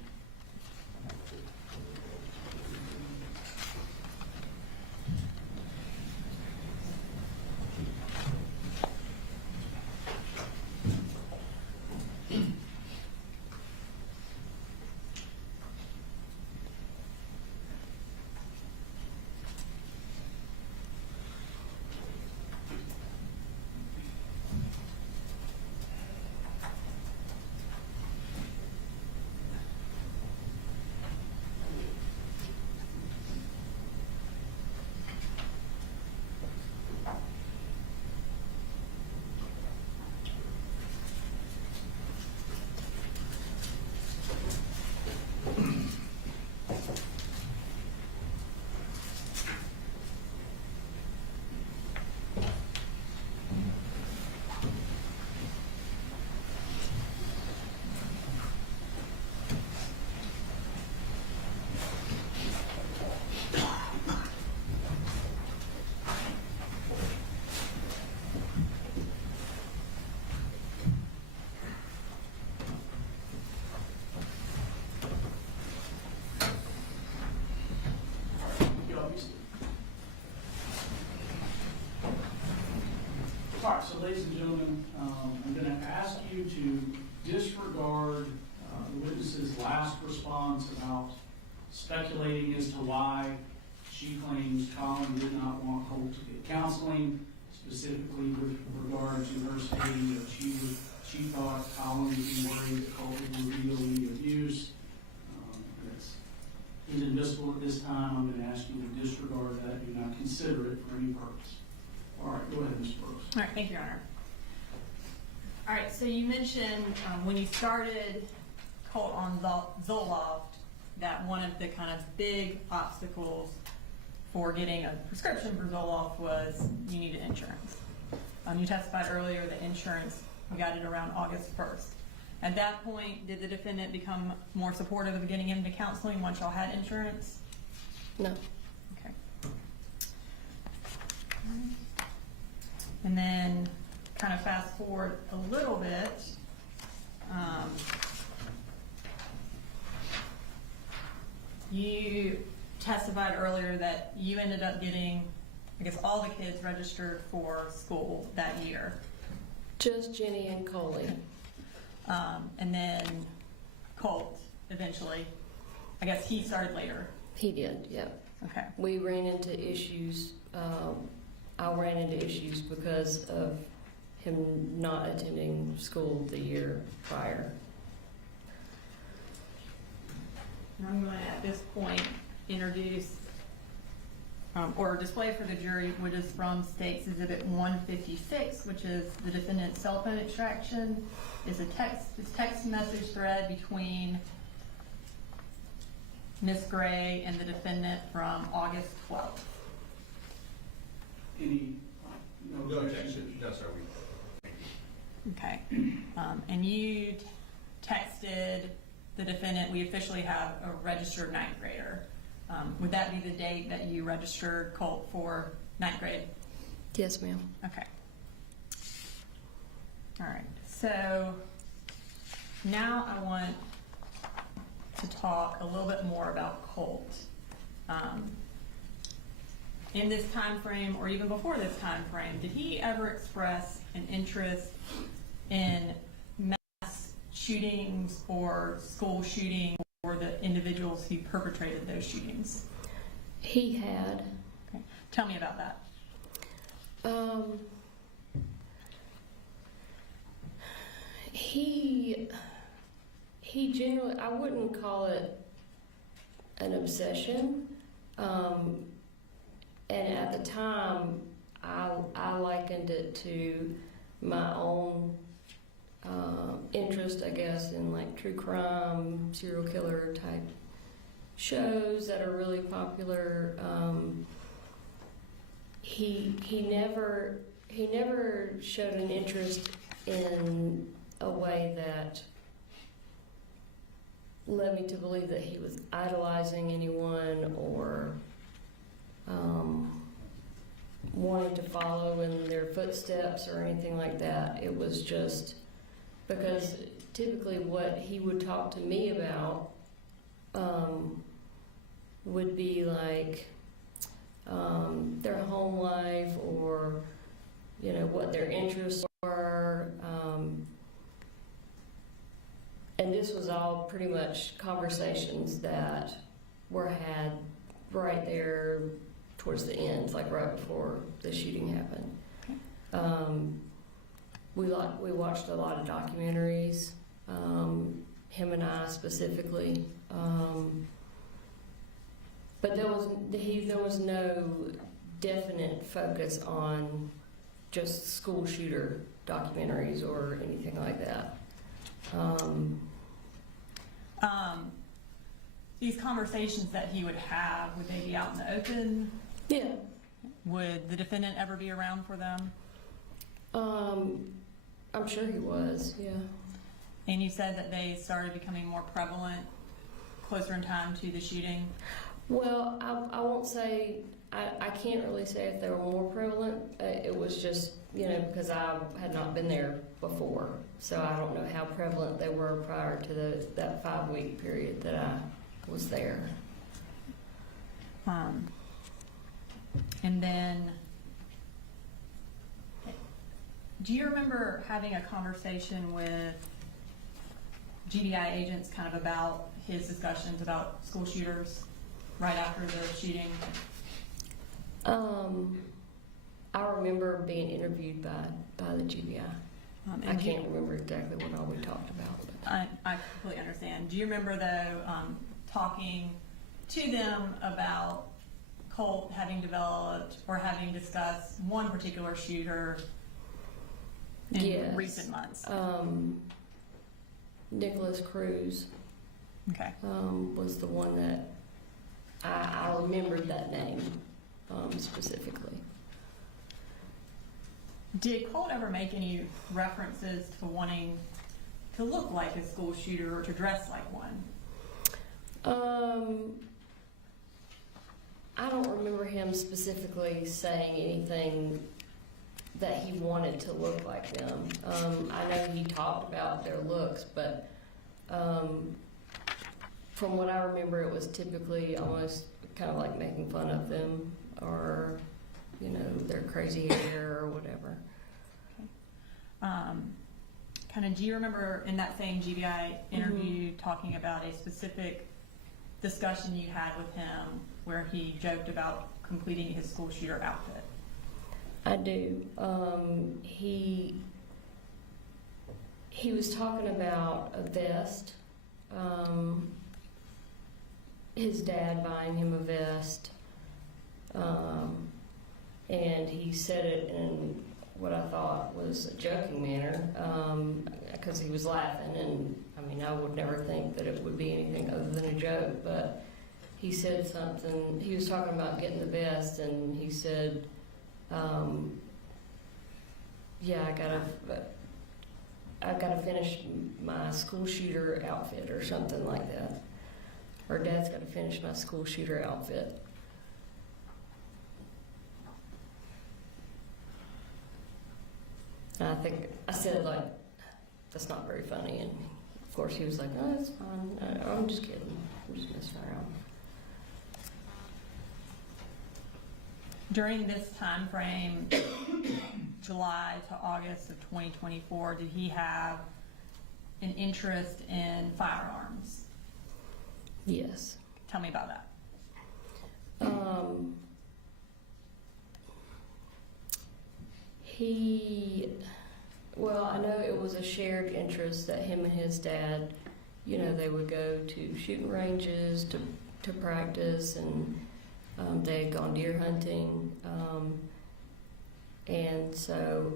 All right, so ladies and gentlemen, I'm going to ask you to disregard the witness's last response about speculating as to why she claims Colin did not want Colt to get counseling, specifically with regard to her stating that she thought Colin would be worried that Colt would reveal any abuse. That's inadmissible at this time. I'm going to ask you to disregard that. Do not consider it for any purpose. All right, go ahead, Ms. Brooks. All right, thank you, Your Honor. All right, so you mentioned when you started Colt on Zoloft that one of the kind of big obstacles for getting a prescription for Zoloft was you needed insurance. You testified earlier that insurance, you got it around August 1st. At that point, did the defendant become more supportive of getting him into counseling once y'all had insurance? No. Okay. And then kind of fast forward a little bit. You testified earlier that you ended up getting, I guess, all the kids registered for school that year. Just Jenny and Coley. And then Colt eventually. I guess he started later. He did, yeah. Okay. We ran into issues. I ran into issues because of him not attending school the year prior. And I'm going to, at this point, introduce or display for the jury, which is from State's Exhibit 156, which is the defendant's cell phone extraction. It's text message thread between Ms. Gray and the defendant from August 12th. Any, no No objection? objection. No, sir. Okay. And you texted the defendant, we officially have a registered ninth grader. Would that be the date that you registered Colt for ninth grade? Yes, ma'am. Okay. All right. So now I want to talk a little bit more about Colt. In this time frame, or even before this time frame, did he ever express an interest in mass shootings or school shootings or the individuals who perpetrated those shootings? He had. Okay. Tell me about that. He generally, I wouldn't call it an obsession. And at the time, I likened it to my own interest, I guess, in like true crime, serial killer type shows that are really popular. He never showed an interest in a way that led me to believe that he was idolizing anyone or wanting to follow in their footsteps or anything like that. It was just because typically what he would talk to me about would be like their home life or, you know, what their interests were. And this was all pretty much conversations that were had right there towards the end, like right before the shooting happened. We watched a lot of documentaries, him and I specifically. But there was no definite focus on just school shooter documentaries or anything like that. These conversations that he would have, would they be out in the open? Yeah. Would the defendant ever be around for them? I'm sure he was, yeah. And you said that they started becoming more prevalent closer in time to the shooting? Well, I won't say, I can't really say if they were more prevalent. It was just, you know, because I had not been there before. So I don't know how prevalent they were prior to that 5-week period that I was there. And then, do you remember having a conversation with GBI agents kind of about his discussions about school shooters right after the shooting? I remember being interviewed by the GBI. I can't remember exactly what all we talked about. But. I completely understand. Do you remember, though, talking to them about Colt having developed or having discussed one particular shooter in recent months? Nicholas Cruz Okay. was the one that I remembered that name specifically. Did Colt ever make any references to wanting to look like a school shooter or to dress like one? I don't remember him specifically saying anything that he wanted to look like them. I know he talked about their looks, but from what I remember, it was typically almost kind of like making fun of them or, you know, their crazy hair or whatever. Kind of, do you remember in that same GBI interview talking about a specific discussion you had with him where he joked about completing his school shooter outfit? I do. He was talking about a vest. His dad buying him a vest. And he said it in what I thought was a joking manner, because he was laughing, and I mean, I would never think that it would be anything other than a joke, but he said something, he was talking about getting the vest, and he said, yeah, I've gotta finish my school shooter outfit or something like that. Or Dad's gotta finish my school shooter outfit. And I said, like, that's not very funny, and of course he was like, oh, it's fine, I'm just kidding, I'm just messing around. During this time frame, July to August of 2024, did he have an interest in firearms? Yes. Tell me about that. Well, I know it was a shared interest that him and his dad, you know, they would go to shooting ranges to practice, and they had gone deer hunting. And so,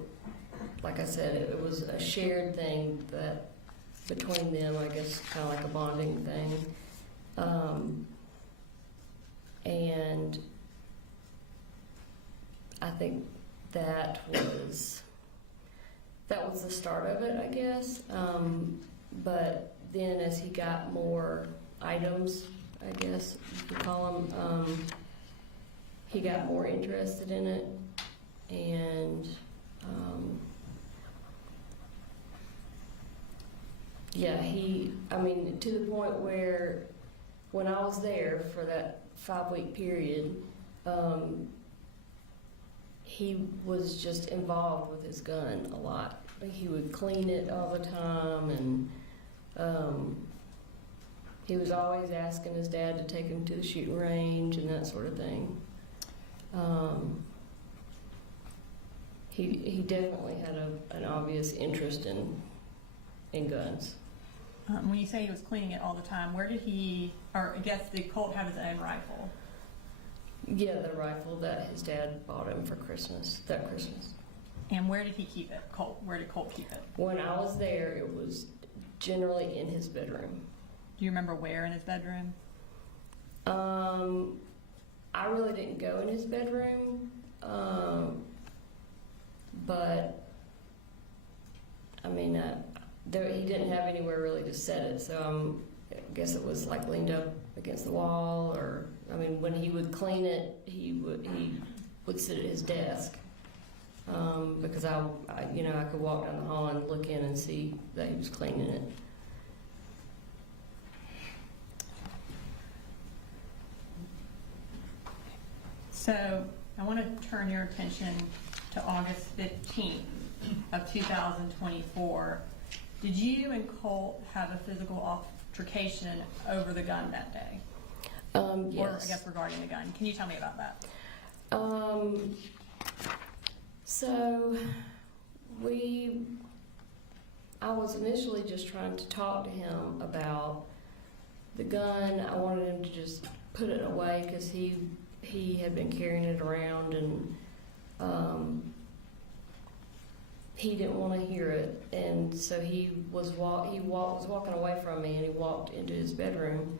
like I said, it was a shared thing that between them, I guess, kind of like a bonding thing. And I think that was the start of it, I guess. But then as he got more items, I guess you could call them, he got more interested in it. And yeah, I mean, to the point where when I was there for that 5-week period, he was just involved with his gun a lot. Like, he would clean it all the time, and he was always asking his dad to take him to the shooting range and that sort of thing. He definitely had an obvious interest in guns. When you say he was cleaning it all the time, where did he, or I guess did Colt have his own rifle? Yeah, the rifle that his dad bought him for Christmas, that Christmas. And where did he keep it, Colt? Where did Colt keep it? When I was there, it was generally in his bedroom. Do you remember where in his bedroom? I really didn't go in his bedroom, but I mean, he didn't have anywhere really to set it, so I guess it was like leaned up against the wall, or I mean, when he would clean it, he would sit at his desk, because I could walk down the hall and look in and see that he was cleaning it. So I want to turn your attention to August 15th of 2024. Did you and Colt have a physical altercation over the gun that day? Yes. Or I guess regarding the gun. Can you tell me about that? So I was initially just trying to talk to him about the gun. I wanted him to just put it away because he had been carrying it around, and he didn't want to hear it, and so he was walking away from me, and he walked into his bedroom,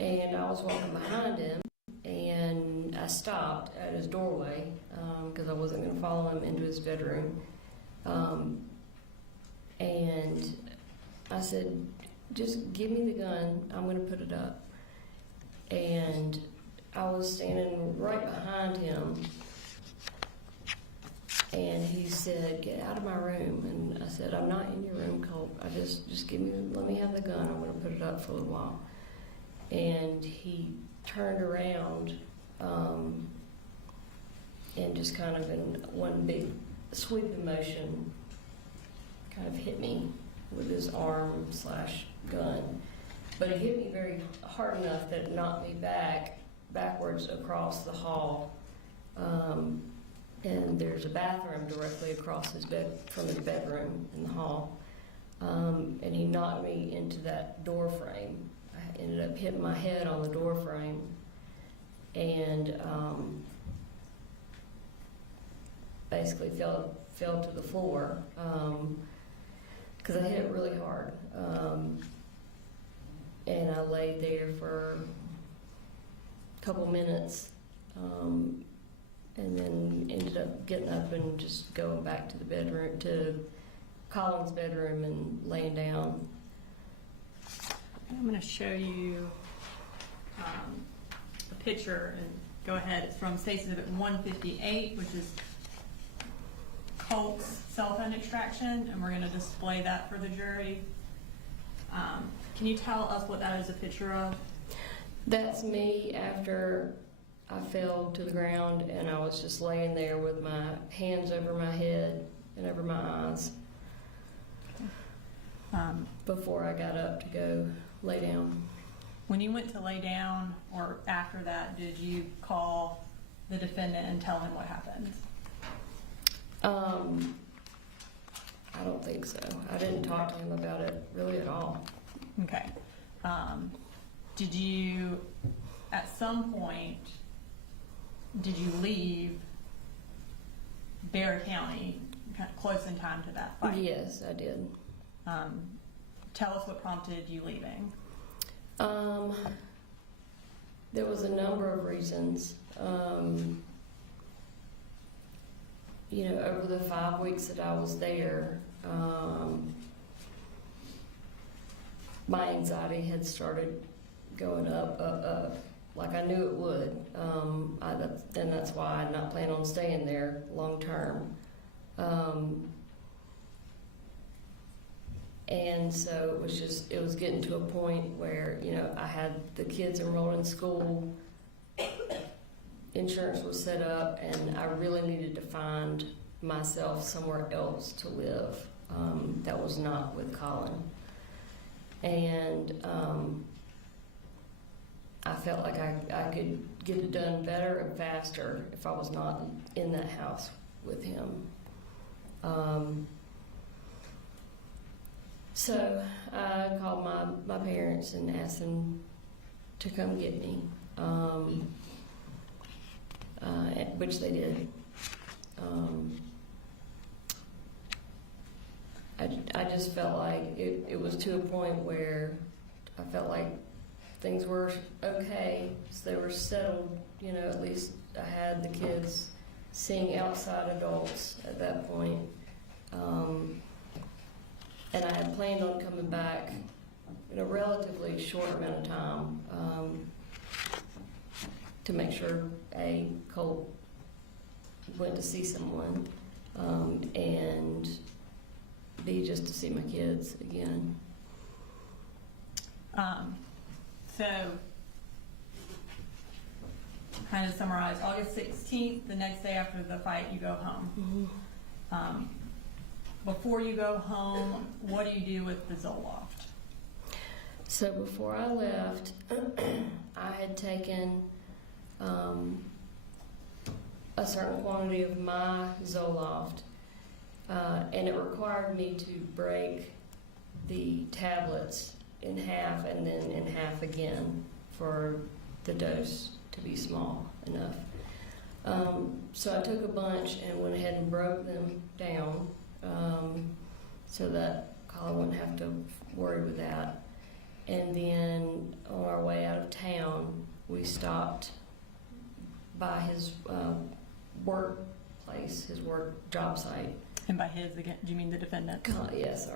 and I was walking behind him, and I stopped at his doorway because I wasn't going to follow him into his bedroom, and I said, "Just give me the gun. I'm going to put it up." And I was standing right behind him, and he said, "Get out of my room." And I said, "I'm not in your room, Colt. Just let me have the gun. I'm going to put it up for a little while." And he turned around, and just kind of in one big sweeping motion, kind of hit me with his arm / gun. But it hit me very hard enough that it knocked me backwards across the hall. And there's a bathroom directly across from his bedroom in the hall. And he knocked me into that door frame. I ended up hitting my head on the door frame. and basically fell to the floor because I hit it really hard. And I laid there for a couple minutes, and then ended up getting up and just going back to the bedroom, to Colin's bedroom, and laying down. I'm going to show you a picture, and go ahead. It's from State's Exhibit 158, which is Colt's cell phone extraction, and we're going to display that for the jury. Can you tell us what that is a picture of? That's me after I fell to the ground, and I was just laying there with my hands over my head and over my eyes before I got up to go lay down. When you went to lay down, or after that, did you call the defendant and tell him what happened? I don't think so. I didn't talk to him about it really at all. Okay. Did you, at some point, did you leave Bear County kind of close in time to that fight? Yes, I did. Tell us what prompted you leaving. There was a number of reasons. Over the 5 weeks that I was there, my anxiety had started going up, like I knew it would. And that's why I'm not planning on staying there long term. And so it was getting to a point where, I had the kids enrolled in school, insurance was set up, and I really needed to find myself somewhere else to live that was not with Colin. And I felt like I could get it done better and faster if I was not in that house with him. So I called my parents and asked them to come get me, which they did. I just felt like it was to a point where I felt like things were okay, so they were settled. At least I had the kids seeing outside adults at that point. And I had planned on coming back in a relatively short amount of time to make sure Colt went to see someone, and B, just to see my kids again. So, kind of summarize, August 16th, the next day after the fight, you go home. Mm-hmm. Before you go home, what do you do with the Zoloft? So before I left, I had taken a certain quantity of my Zoloft, and it required me to break the tablets in half and then in half again for the dose to be small enough. So I took a bunch and went ahead and broke them down so that Colin wouldn't have to worry with that. And then on our way out of town, we stopped by his workplace, his work job site. And by his, again, do you mean the defendant? Colin's.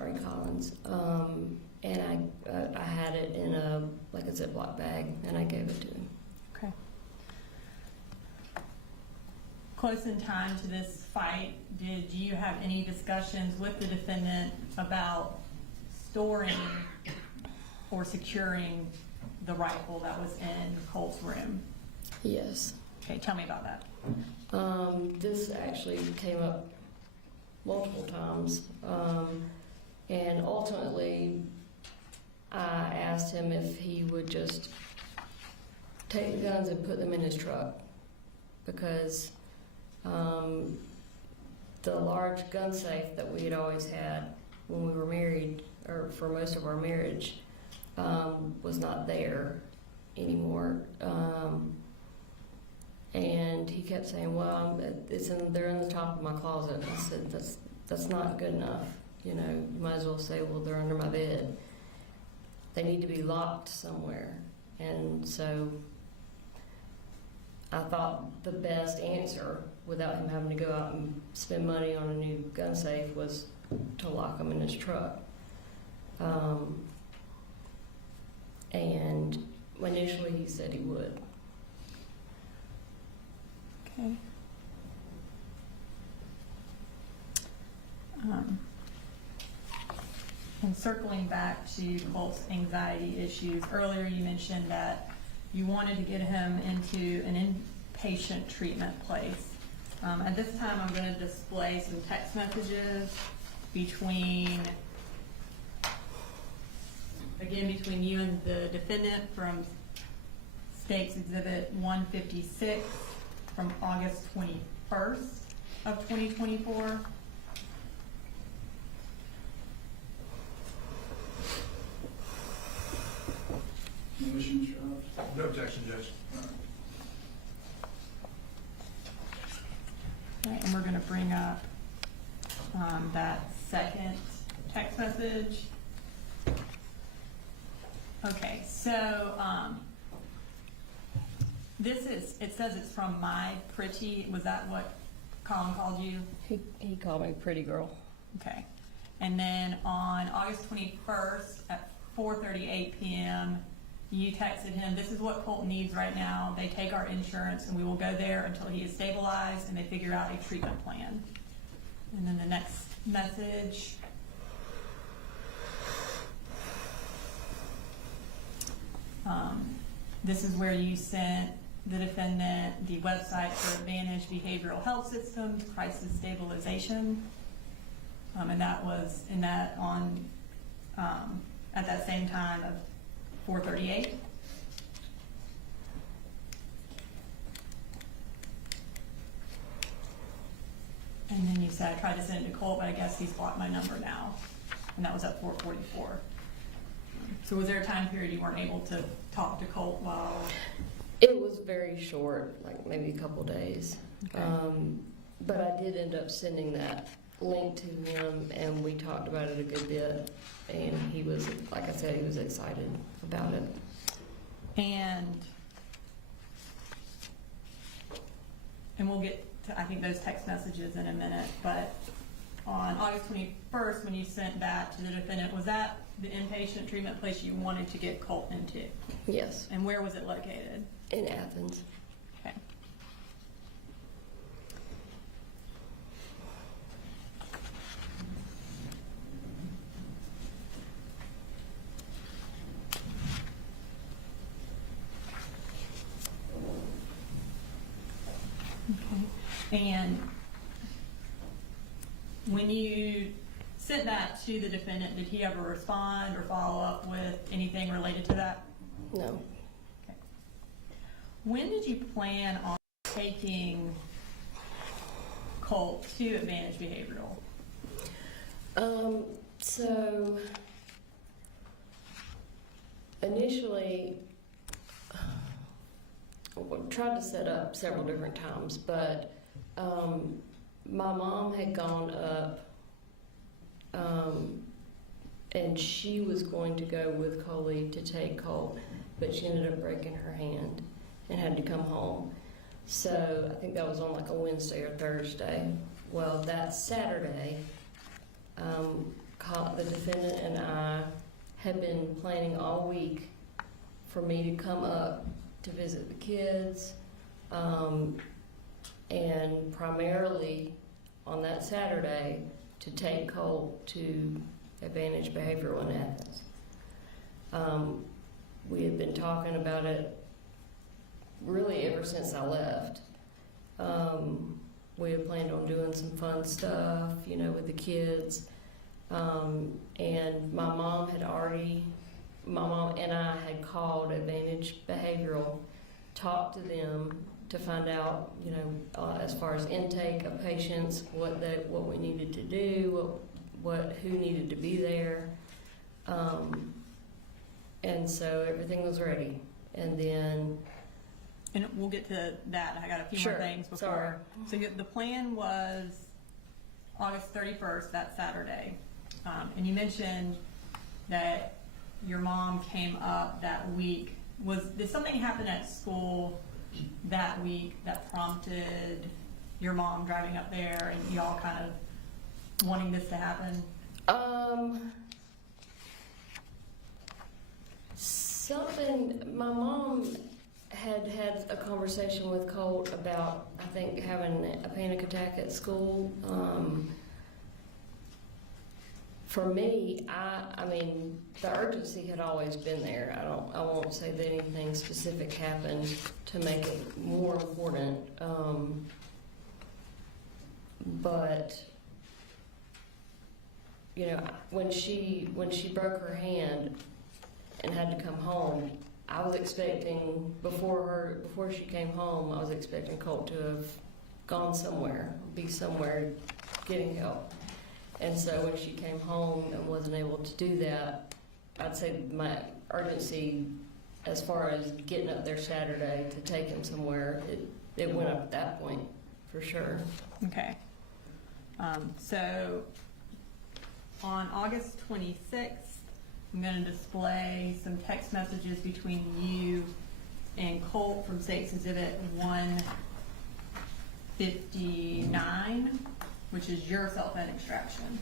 And I had it in a Ziploc bag, and I gave it to him. Okay. Close in time to this fight, did you have any discussions with the defendant about storing or securing the rifle that was in Colt's room? Yes. Okay, tell me about that. This actually came up multiple times, and ultimately I asked him if he would just take the guns and put them in his truck, because the large gun safe that we had always had when we were married, or for most of our marriage, was not there anymore. And he kept saying, well, they're in the top of my closet. I said, that's not good enough. You know, you might as well say, well, they're under my bed. They need to be locked somewhere. And so I thought the best answer, without him having to go out and spend money on a new gun safe, was to lock them in his truck. And initially he said he would. Okay. And circling back to Colt's anxiety issues, earlier you mentioned that you wanted to get him into an inpatient treatment place. At this time, I'm going to display some text messages between you and the defendant from State's Exhibit 156 from August 21st of 2024. Motion, Judge. No objection, Judge. Okay, and we're going to bring up that second text message. Okay, so it says it's from My Pretty. Was that what Colin called you? He called me pretty girl. Okay. And then on August 21st at 4:38 p.m., you texted him, this is what Colt needs right now. They take our insurance and we will go there until he is stabilized and they figure out a treatment plan. And then the next message. This is where you sent the defendant the website for Advantage Behavioral Health Systems, Crisis Stabilization. And that was at that same time of 4:38. And then you said, I tried to send it to Colt, but I guess he's blocked my number now. And that was at 4:44. So was there a time period you weren't able to talk to Colt while? It was very short, like maybe a couple days. Okay. But I did end up sending that link to him, and we talked about it a good bit. And he was, like I said, he was excited about it. And we'll get to, I think, those text messages in a minute, but on August 21st, when you sent that to the defendant, was that the inpatient treatment place you wanted to get Colt into? Yes, And where was it located? in Athens. Okay. And when you sent that to the defendant, did he ever respond or follow up with anything related to that? No. Okay. When did you plan on taking Colt to Advantage Behavioral? So initially, we tried to set up several different times, but my mom had gone up and she was going to go with Coley to take Colt, but she ended up breaking her hand and had to come home. So I think that was on like a Wednesday or Thursday. Well, that Saturday, the defendant and I had been planning all week for me to come up to visit the kids, and primarily on that Saturday to take Colt to Advantage Behavioral in Athens. We had been talking about it really ever since I left. We had planned on doing some fun stuff, with the kids. And my mom and I had called Advantage Behavioral, talked to them to find out, as far as intake of patients, what we needed to do, who needed to be there. And so everything was ready. And then and we'll get to that. I got a few Sure. more things before. Sorry. So the plan was August 31st, that Saturday. And you mentioned that your mom came up that week. Did something happen at school that week that prompted your mom driving up there and y'all kind of wanting this to happen? My mom had a conversation with Colt about, I think, having a panic attack at school. For me, I mean, the urgency had always been there. I won't say that anything specific happened to make it more important. But you know, when she broke her hand and had to come home, I was expecting before she came home, I was expecting Colt to have gone somewhere, be somewhere getting help. And so when she came home and wasn't able to do that, I'd say my urgency as far as getting up there Saturday to take him somewhere, it went up at that point, for sure. Okay. So on August 26th, I'm going to display some text messages between you and Colt from State's Exhibit 159, which is your cell phone extraction.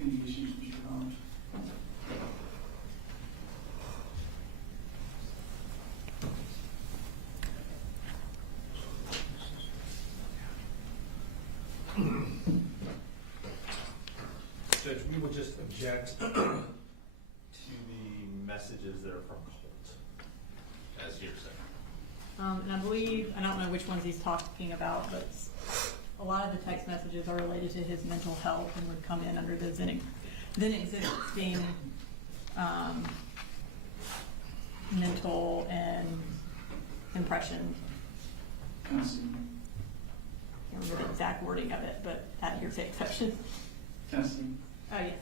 Any issues with your arms? Judge, we would just object to the messages that are from Colt as hearsay. And I believe, I don't know which ones he's talking about, but a lot of the text messages are related to his mental health and would come in under the then existing mental and impression. Can I see? I can't remember the exact wording of it, but that hearsay exception. Can I see? Oh, yes.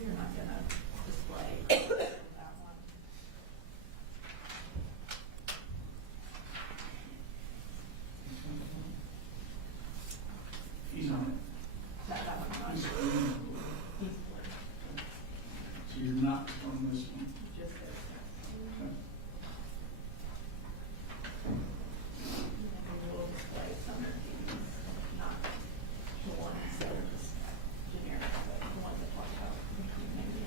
We're not gonna display that one. He's on it. That one's not. He's He's blue. blue. So you're not on this one. Just this. Okay. And we'll display some of these, not the ones that are just generic, but the ones that talk about maybe.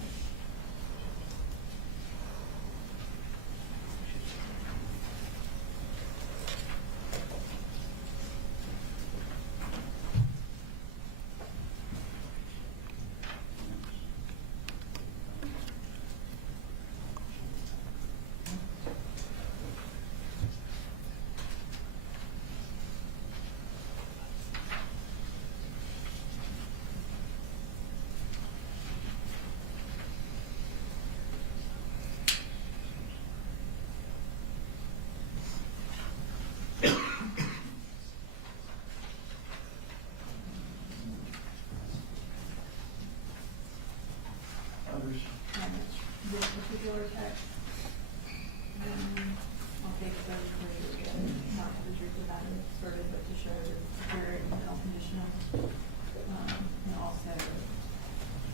Others? This particular text. I'll take those three again, not to the truth about it, sort of, but to show the spirit and mental condition of, and also,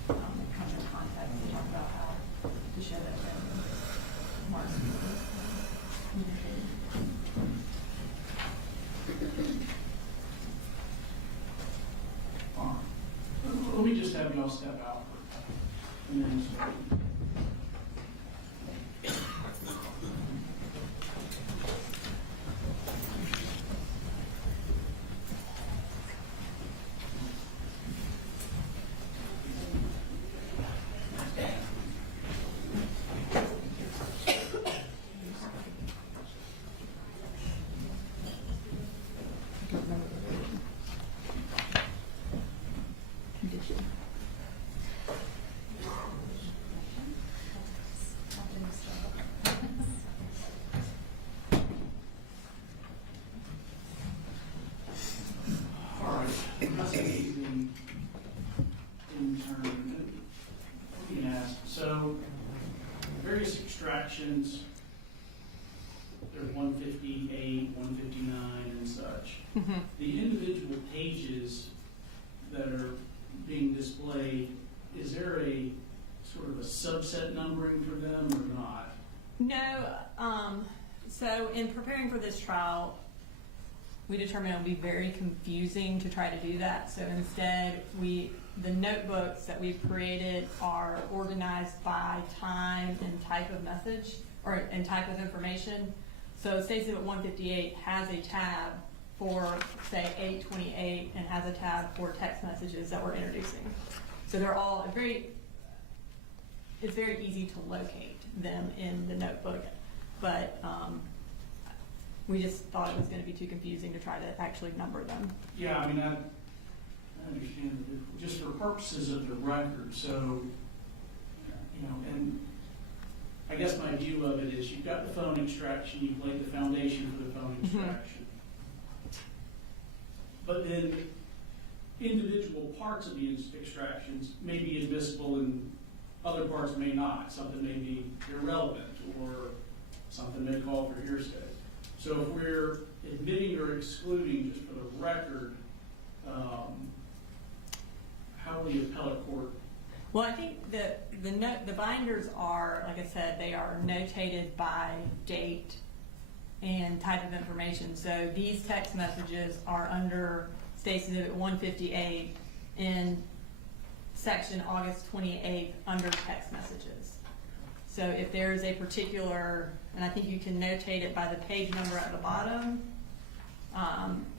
kind of context to talk about how, to show that Marcy communicated. All right. Let me just have y'all step out. And then Condition. charge. The individual pages that are being displayed, is there a sort of a subset numbering for them or not? No. So in preparing for this trial, we determined it would be very confusing to try to do that. So instead, the notebooks that we've created are organized by time and type of message, and type of information. So State Exhibit 158 has a tab for, say, 828, and has a tab for text messages that we're introducing. So they're all it's very easy to locate them in the notebook, but we just thought it was going to be too confusing to try to actually number them. Yeah, I mean, I understand that just for purposes of the record, so, and I guess my view of it is you've got the phone extraction, you've laid the foundation for the phone extraction. But then individual parts of the extractions may be admissible and other parts may not. Something may be irrelevant or something may call for hearsay. So if we're admitting or excluding, just for the record, how will the appellate court? Well, I think the binders are, like I said, they are notated by date and type of information. So these text messages are under State Exhibit 158 in section August 28th under text messages. So if there's a particular, and I think you can notate it by the page number at the bottom,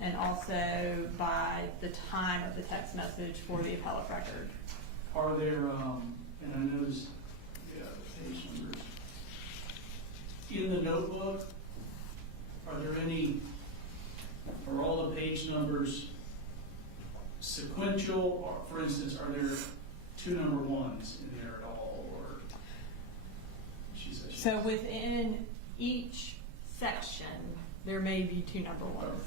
and also by the time of the text message for the appellate record. Are there, and I noticed, the page numbers. In the notebook, are all the page numbers sequential? Or, for instance, are there 2 number 1s in there at all? Or so within each section, there may be 2 number 1s.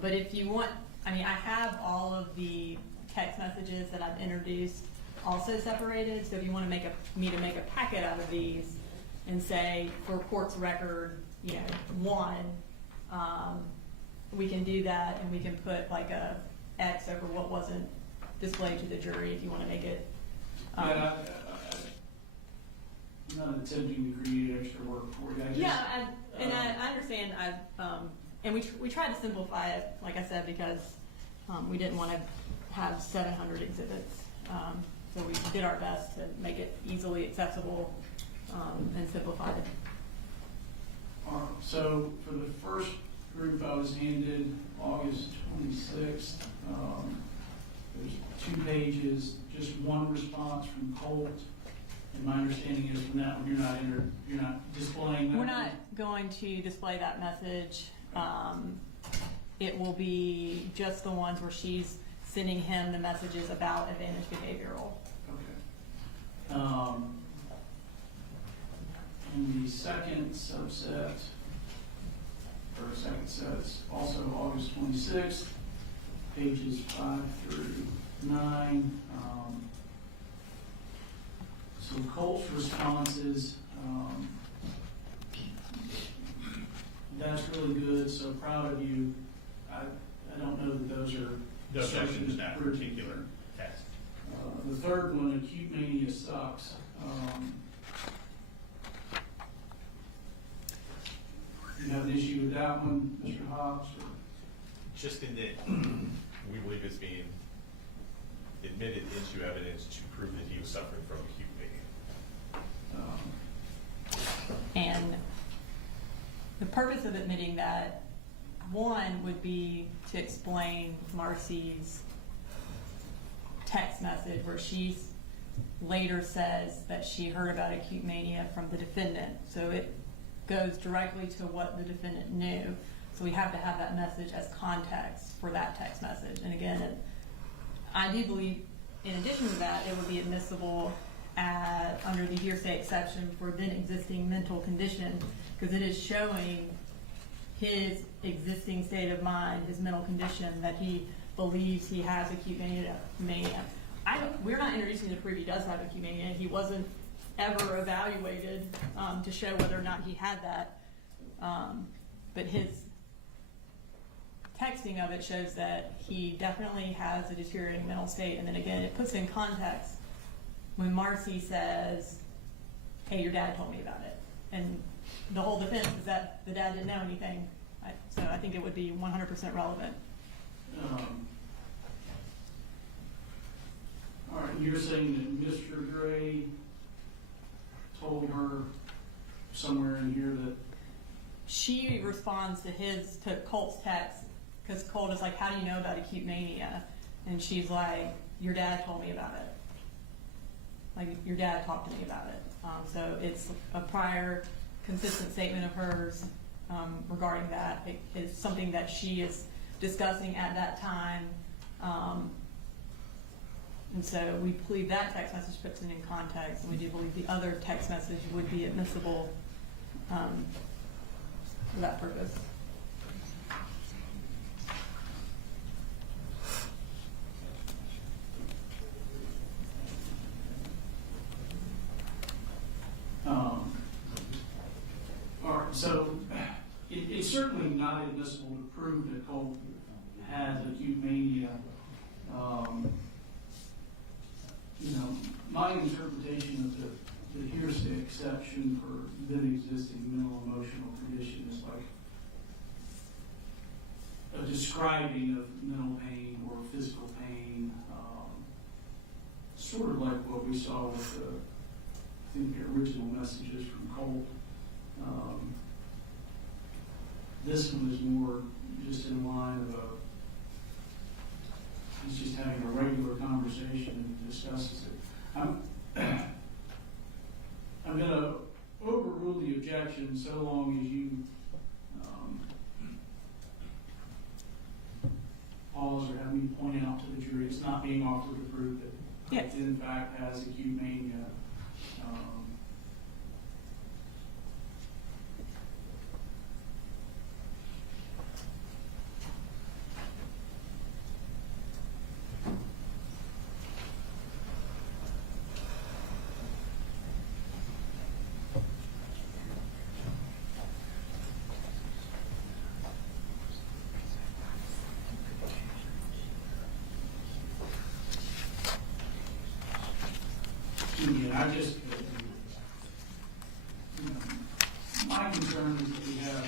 But if you want, I have all of the text messages that I've introduced also separated. So if you want me to make a packet out of these and say for court's record, 1, we can do that, and we can put like a X over what wasn't displayed to the jury if you want to make it. I'm not attempting to create extra work for you. I understand. And we tried to simplify it, like I said, because we didn't want to have 700 exhibits. So we did our best to make it easily accessible and simplified. So for the first group I was handed August 26th, there's 2 pages, just 1 response from Colt. And my understanding is from that one, you're not displaying that. We're not going to display that message. It will be just the ones where she's sending him the messages about advantage behavioral. Okay. And the second subset, or second set's also August 26th, pages 5 through 9. So Colt's responses, that's really good, so proud of you. I don't know that those are... Those sections in that particular test. The third one, acute mania sucks. You have an issue with that one, Mr. Hobbs? Or? Just in that we believe it's being admitted into evidence to prove that he was suffering from acute mania. And the purpose of admitting that, one, would be to explain Marcy's text message where she later says that she heard about acute mania from the defendant. So it goes directly to what the defendant knew. So we have to have that message as context for that text message. And again, I do believe, in addition to that, it would be admissible under the hearsay exception for then existing mental condition, because it is showing his existing state of mind, his mental condition, that he believes he has acute mania. We're not introducing to prove he does have acute mania. He wasn't ever evaluated to show whether or not he had that. But texting of it shows that he definitely has a deteriorating mental state. And then again, it puts in context when Marcy says, hey, your dad told me about it. And the whole defense is that the dad didn't know anything. So I think it would be 100% relevant. All right, you're saying that Mr. Gray told her somewhere in here that, She responds to Colt's text, because Colt is like, how do you know about acute mania? And she's like, your dad told me about it. Like, your dad talked to me about it. So it's a prior consistent statement of hers regarding that. It is something that she is discussing at that time. And so we believe that text message puts it in context, and we do believe the other text message would be admissible for that purpose. all right, so it's certainly not admissible to prove that Colt has acute mania. My interpretation of the hearsay exception for then existing mental emotional condition is like a describing of mental pain or physical pain, sort of like what we saw with the original messages from Colt. This one is more just in line of he's just having a regular conversation and discusses it. I'm going to overrule the objection so long as you pause or have me point out to the jury it's not being offered to prove that Yes. it in fact has acute mania. I just, my concern is that we have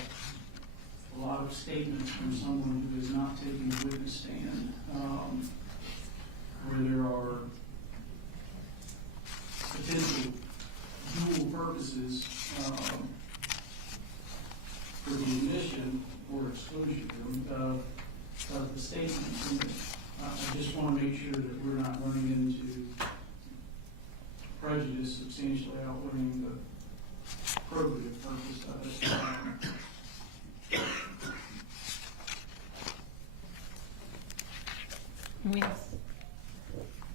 a lot of statements from someone who is not taking a witness stand, where there are potential dual purposes for the admission or exclusion of the statements. And I just want to make sure that we're not running into prejudice substantially outweighing the probative purpose of it.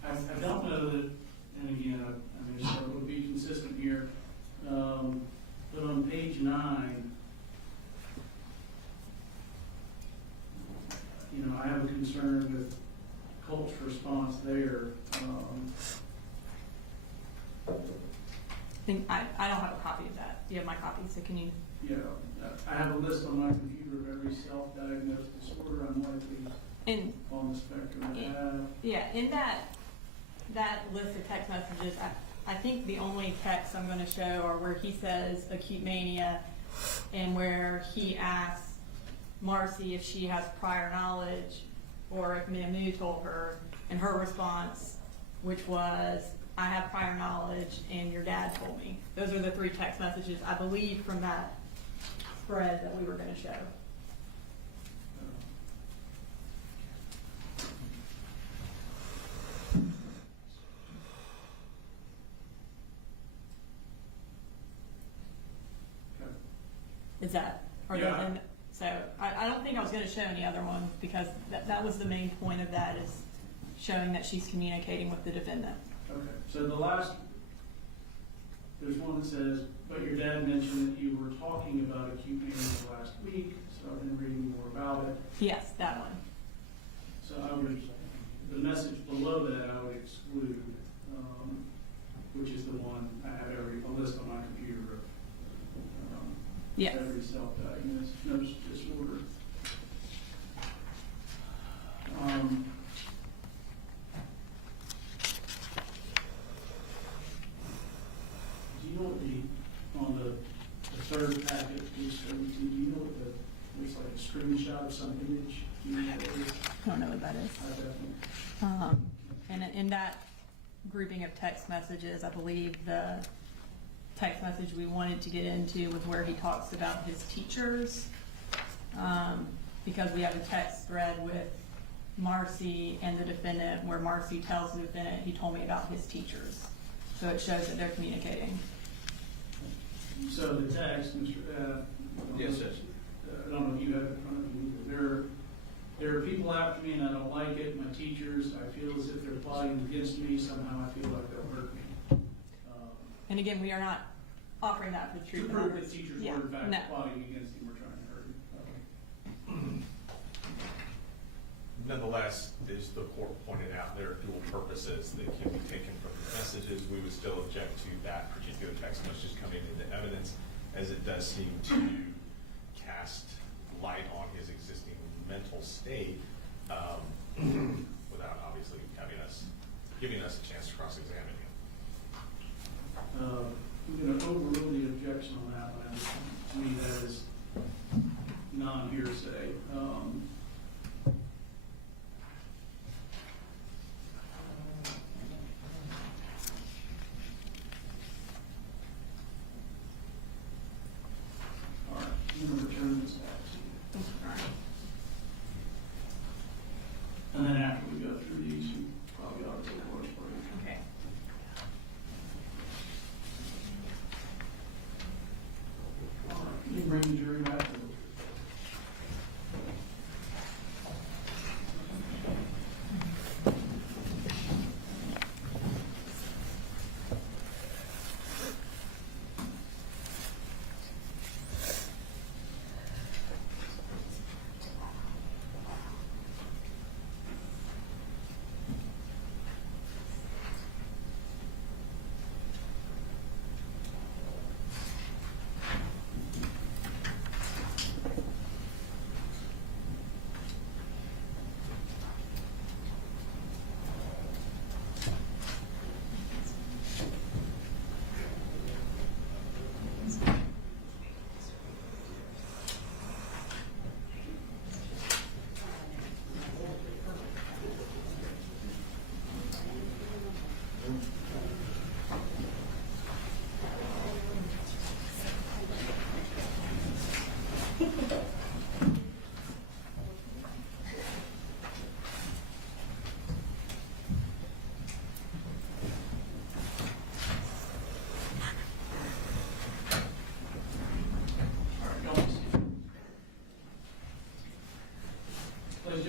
I don't know that, and again, I mean, so it would be consistent here, but on page 9, I have a concern with Colt's response there. I don't have a copy of that. Do you have my copy? So can you? I have a list on my computer of every self-diagnosed disorder I'm likely on the spectrum to have. Yeah, in that list of text messages, I think the only texts I'm going to show are where he says acute mania and where he asks Marcy if she has prior knowledge or if Mamu told her, and her response, which was, I have prior knowledge and your dad told me. Those are the 3 text messages, I believe, from that spread that we were going to show. Is that? Yeah. So I don't think I was going to show any other ones because that was the main point of that, is showing that she's communicating with the defendant. Okay, so there's one that says, but your dad mentioned that you were talking about acute mania last week, so I've been reading more about it. Yes, that one. So the message below that I would exclude, which is the one I have a list on my computer of Yes. every self-diagnosed disorder. screenshot of some image. Do you know what it is? I don't know what that is. I definitely. And in that grouping of text messages, I believe the text message we wanted to get into was where he talks about his teachers. Because we have a text thread with Marcy and the defendant where Marcy tells the defendant, he told me about his teachers. So it shows that they're communicating. So the text, Mr. Yes, yes. I don't know if you have it in front of you either. There are people after me and I don't like it. My teachers, I feel as if they're plotting against me. Somehow I feel like they'll hurt me. And again, we are not offering that for the To truth. prove that teachers Yeah, were in fact no. plotting against him or trying to hurt him. Nonetheless, as the court pointed out, there are dual purposes that can be taken from the messages. We would still object to that particular text message coming into evidence, as it does seem to cast light on his existing mental state, without obviously giving us a chance to cross-examine him. I'm going to overrule the objection on that one. To me, that is non-hearsay. All right, I'm going to return this back to you. And then after we go through these, you probably ought to take a vote for you. Okay. All right, you can bring the jury back to the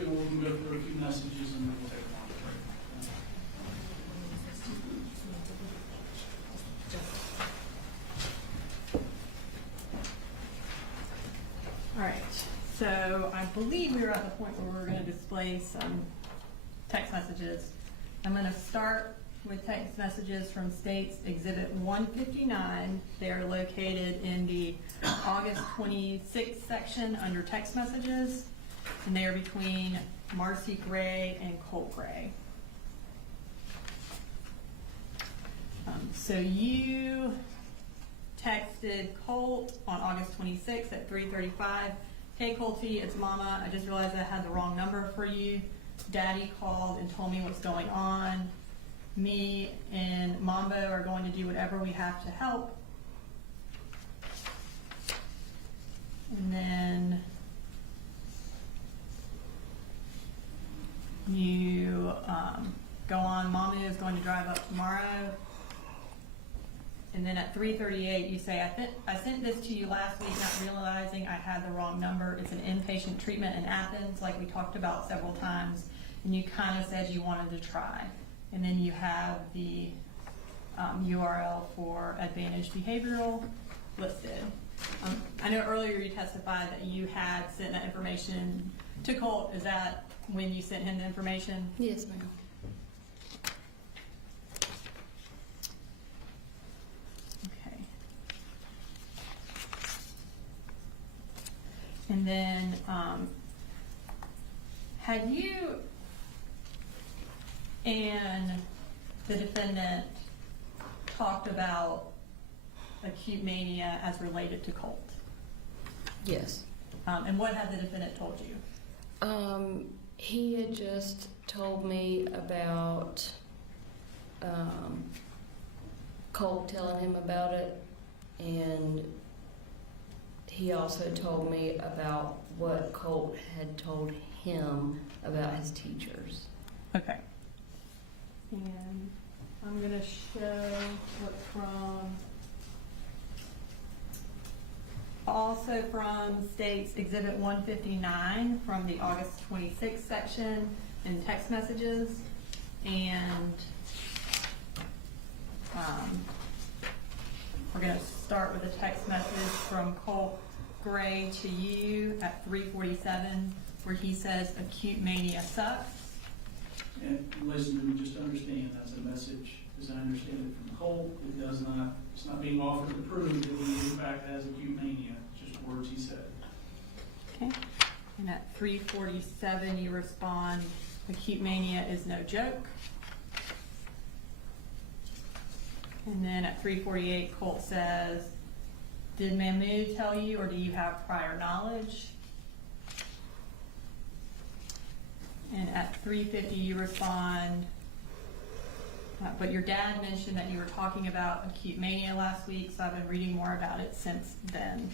We'll go through a few messages and then we'll take a long break. All right, so I believe we were at the point where we're going to display some text messages. I'm going to start with text messages from States Exhibit 159. They are located in the August 26th section under text messages, and they are between Marcy Gray and Colt Gray. So you texted Colt on August 26th at 3:35. Hey Colty, it's Mama. I just realized I had the wrong number for you. Daddy called and told me what's going on. Me and Mambo are going to do whatever we have to help. And then you go on, Mama is going to drive up tomorrow. And then at 3:38, you say, I sent this to you last week, not realizing I had the wrong number. It's an inpatient treatment in Athens, like we talked about several times. And you kind of said you wanted to try. And then you have the URL for Advantage Behavioral listed. I know earlier you testified that you had sent that information to Colt. Is that when you sent him the information? Yes, ma'am. Okay. And then, had you and the defendant talked about acute mania as related to Colt? Yes. And what had the defendant told you? He had just told me about Colt telling him about it, and he also told me about what Colt had told him about his teachers. Okay. And I'm going to show what's also from State's Exhibit 159 from the August 26th section in text messages. And we're going to start with a text message from Colt Gray to you at 3:47 where he says acute mania sucks. And ladies and gentlemen, just understand that's a message, as I understand it from Colt. It's not being offered to prove that he in fact has acute mania, just words he said. Okay. And at 3:47 you respond, acute mania is no joke. And then at 3:48 Colt says, did Mahmoud tell you or do you have prior knowledge? And at 3:50 you respond, but your dad mentioned that you were talking about acute mania last week, so I've been reading more about it since then.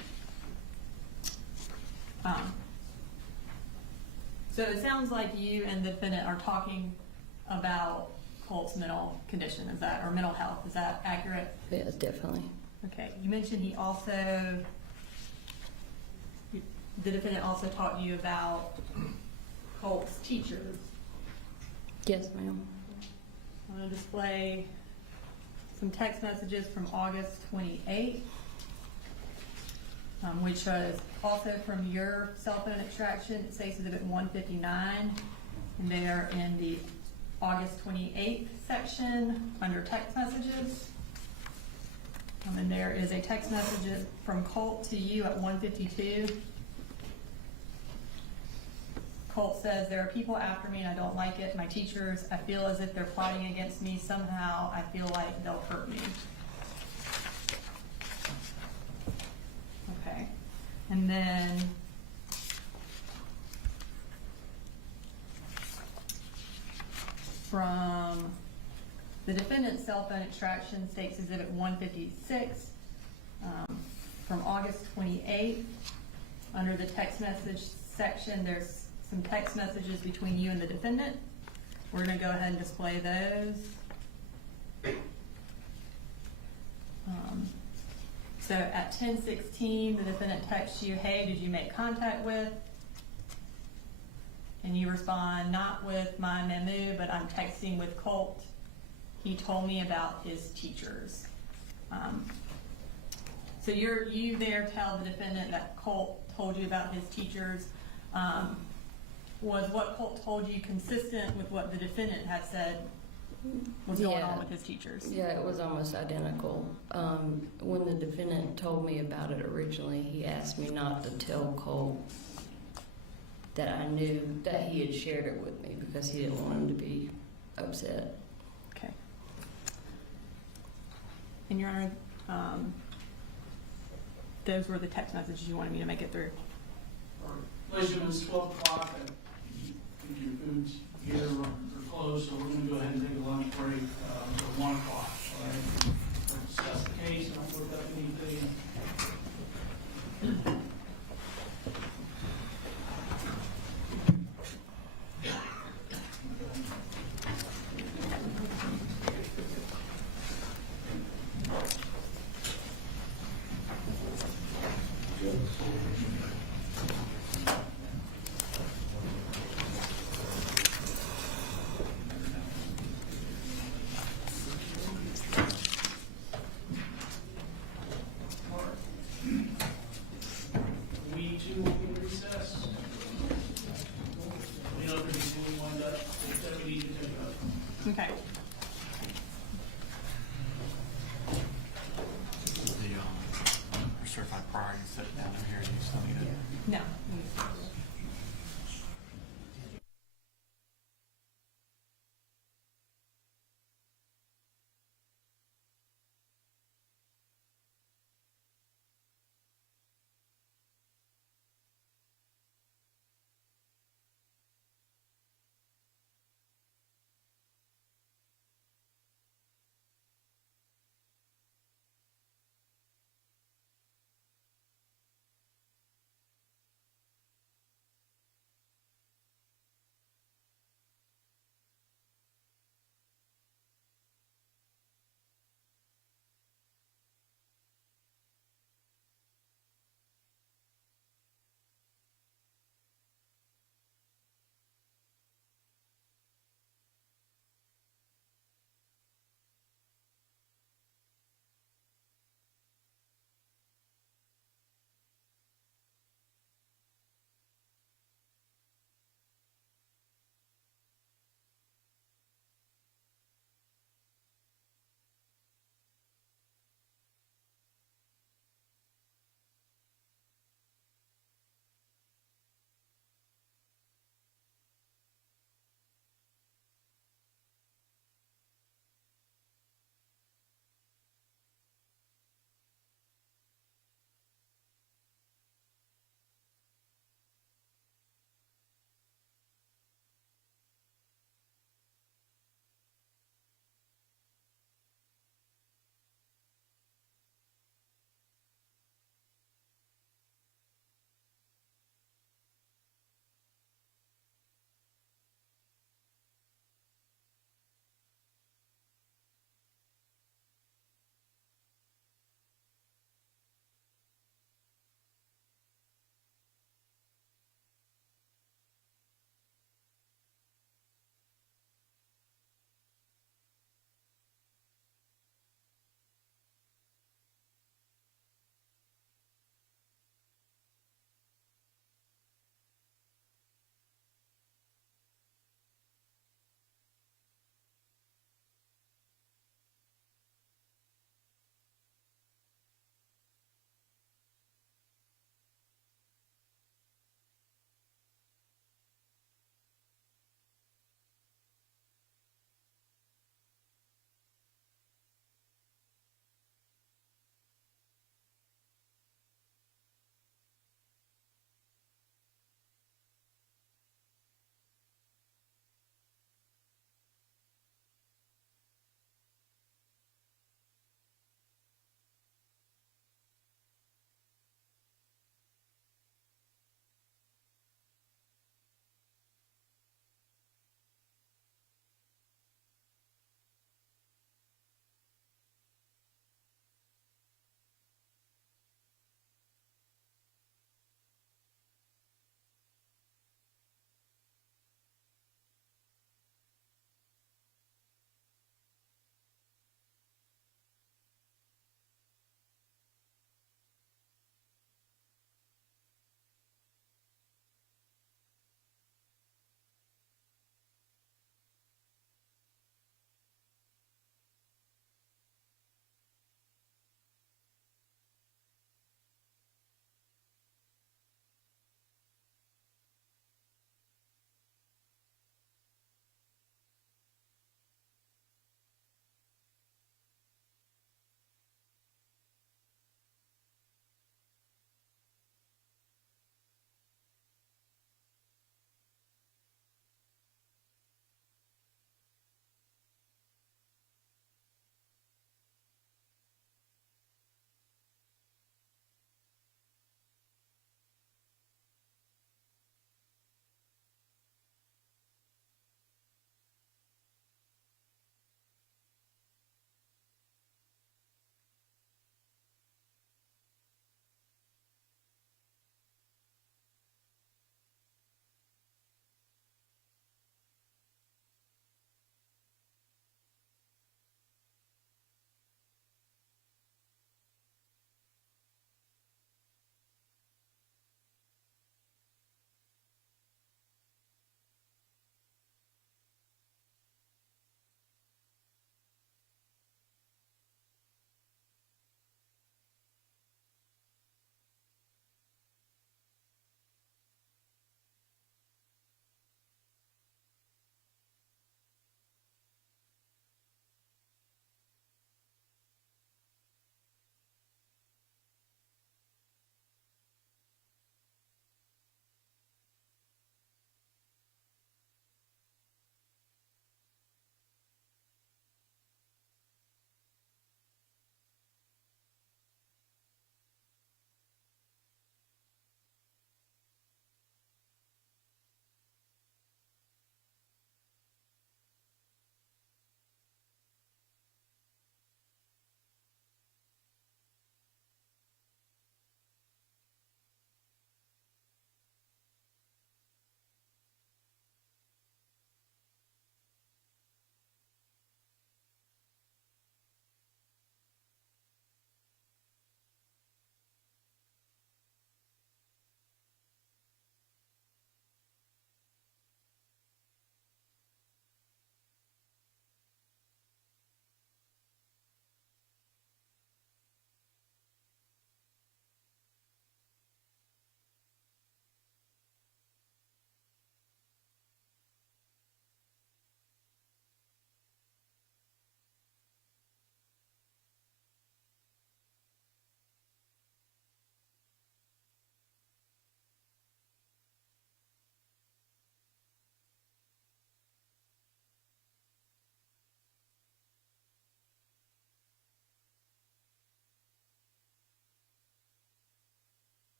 So it sounds like you and the defendant are talking about Colt's mental condition, or mental health, is that accurate? Yes, definitely. Okay, you mentioned the defendant also taught you about Colt's teachers. Yes, ma'am. I'm going to display some text messages from August 28th, which was also from your cell phone extraction. It says Exhibit 159, and they are in the August 28th section under text messages. And there is a text message from Colt to you at 1:52. Colt says, there are people after me and I don't like it. My teachers, I feel as if they're plotting against me. Somehow I feel like they'll hurt me. Okay. And then from the defendant's cell phone extraction, State's Exhibit 156, from August 28th, under the text message section, there's some text messages between you and the defendant. We're going to go ahead and display those. So at 10:16, the defendant texts you, hey, did you make contact with? And you respond, not with my memu, but I'm texting with Colt. He told me about his teachers. So you there tell the defendant that Colt told you about his teachers. Was what Colt told you consistent with what the defendant had said was going on with his teachers? Yeah, it was almost identical. When the defendant told me about it originally, he asked me not to tell Colt that I knew that he had shared it with me because he didn't want him to be upset. Okay. And Your Honor, those were the text messages you wanted me to make it through. Ladies and gentlemen, it's 12 o'clock. If your food's here or closed, so we're going to go ahead and take a lunch break until 1 o'clock. All right? We'll discuss the case and I'll look up anything. Okay. The certified prior, you set it down in here, you still need it? No.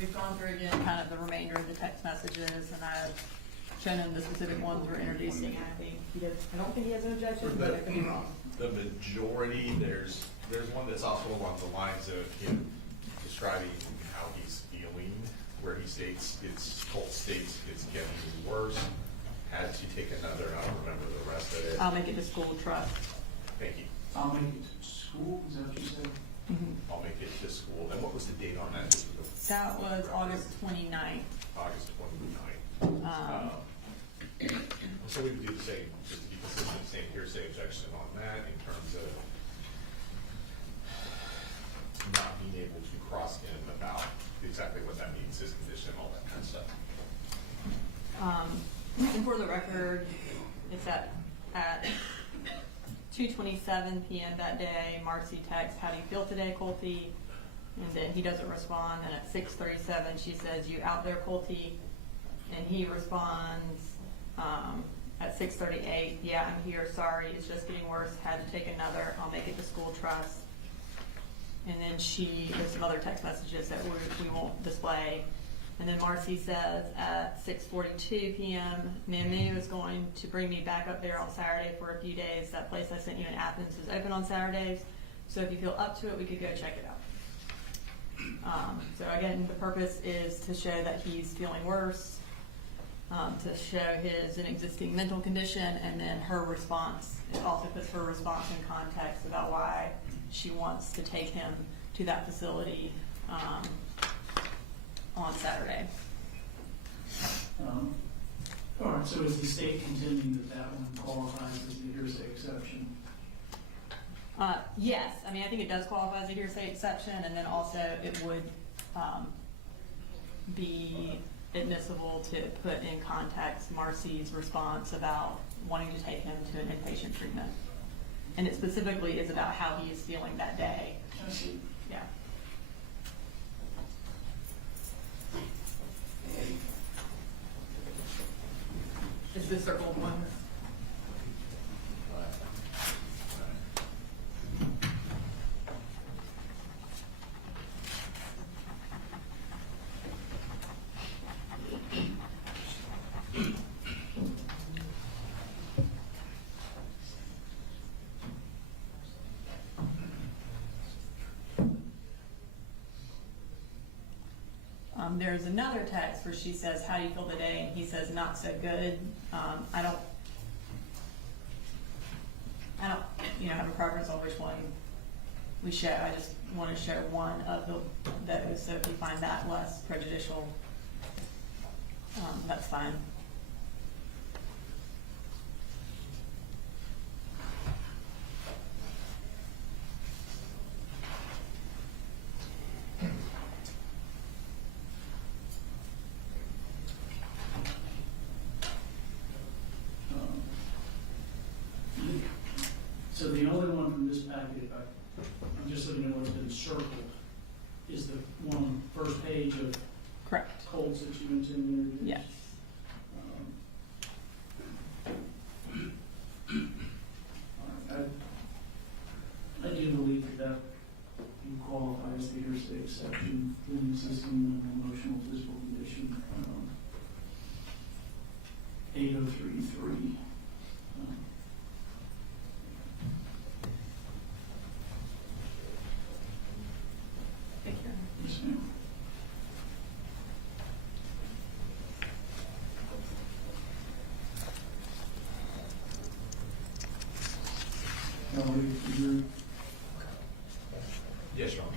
We've gone through again kind of the remainder of the text messages, and I've shown him the specific ones we're introducing. I don't think he has an objection, but I could be wrong. The majority, there's one that's also along the lines of him describing how he's feeling, where he states Colt states it's getting worse, had to take another, I don't remember the rest of it. I'll make it to school trust. Thank you. I'll make it to school, is that what you said? I'll make it to school. And what was the date on that? That was August 29th. August 29th. So we would do the same, just to be consistent, same hearsay objection on that in terms of not being able to cross him about exactly what that means, his condition, all that kind of stuff. And for the record, it's at 2:27 p.m. that day. Marcy texts, "How do you feel today, Colty?" And then he doesn't respond. And at 6:37, she says, "You out there, Colty?" And he responds at 6:38, "Yeah, I'm here. Sorry, it's just getting worse. Had to take another. I'll make it to school trust." And then there's some other text messages that we won't display. And then Marcy says at 6:42 p.m., "Mamu is going to bring me back up there on Saturday for a few days. That place I sent you in Athens is open on Saturdays. So if you feel up to it, we could go check it out." So again, the purpose is to show that he's feeling worse, to show an existing mental condition, and then her response. It also puts her response in context about why she wants to take him to that facility on Saturday. All right, so is the state contending that one qualifies as the hearsay exception? Yes, I mean, I think it does qualify as a hearsay exception, and then also it would be admissible to put in context Marcy's response about wanting to take him to an inpatient treatment. And it specifically is about how he is feeling that day. I see. Yeah. Is this circled one? There's another text where she says, "How do you feel today?" And he says, "Not so good." I don't have a preference on which one we show. I just want to show one of those, so if we find that less prejudicial, that's fine. So the only one from this packet, I'm just looking at what's been circled, is the one on the first page of Correct. Colts that you intended to introduce? Yes. I do believe that you qualify as the hearsay exception in existing emotional physical condition, 8033. Thank you. Yes, ma'am. Yes, Your Honor.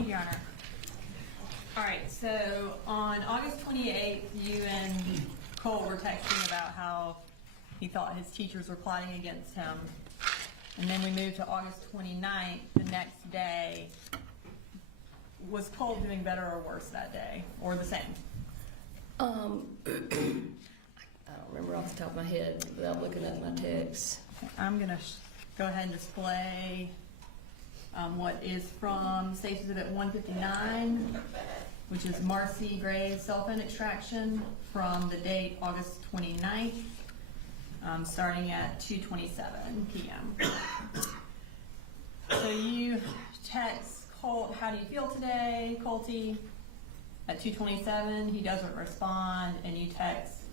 Thank you, Your Honor. All right, so on August 28th, you and Cole were texting about how he thought his teachers were plotting against him. And then we moved to August 29th, the next day. Was Cole doing better or worse that day, or the same? I don't remember off the top of my head without looking at my texts. I'm gonna go ahead and display what is from State Exhibit 159, which is Marcy Gray's cell phone extraction from the date August 29th, starting at 2:27 p.m. So you text Colt, how do you feel today, Colty? At 2:27, he doesn't respond, and you text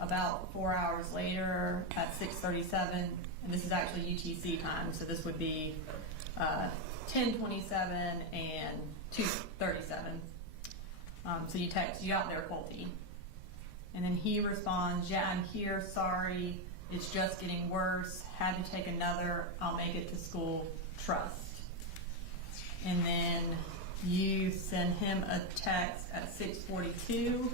about 4 hours later at 6:37, and this is actually UTC time, so this would be 10:27 and 2:37. So you text, you out there, Colty? And then he responds, yeah, I'm here, sorry, it's just getting worse, had to take another, I'll make it to school, trust. And then you send him a text at 6:42.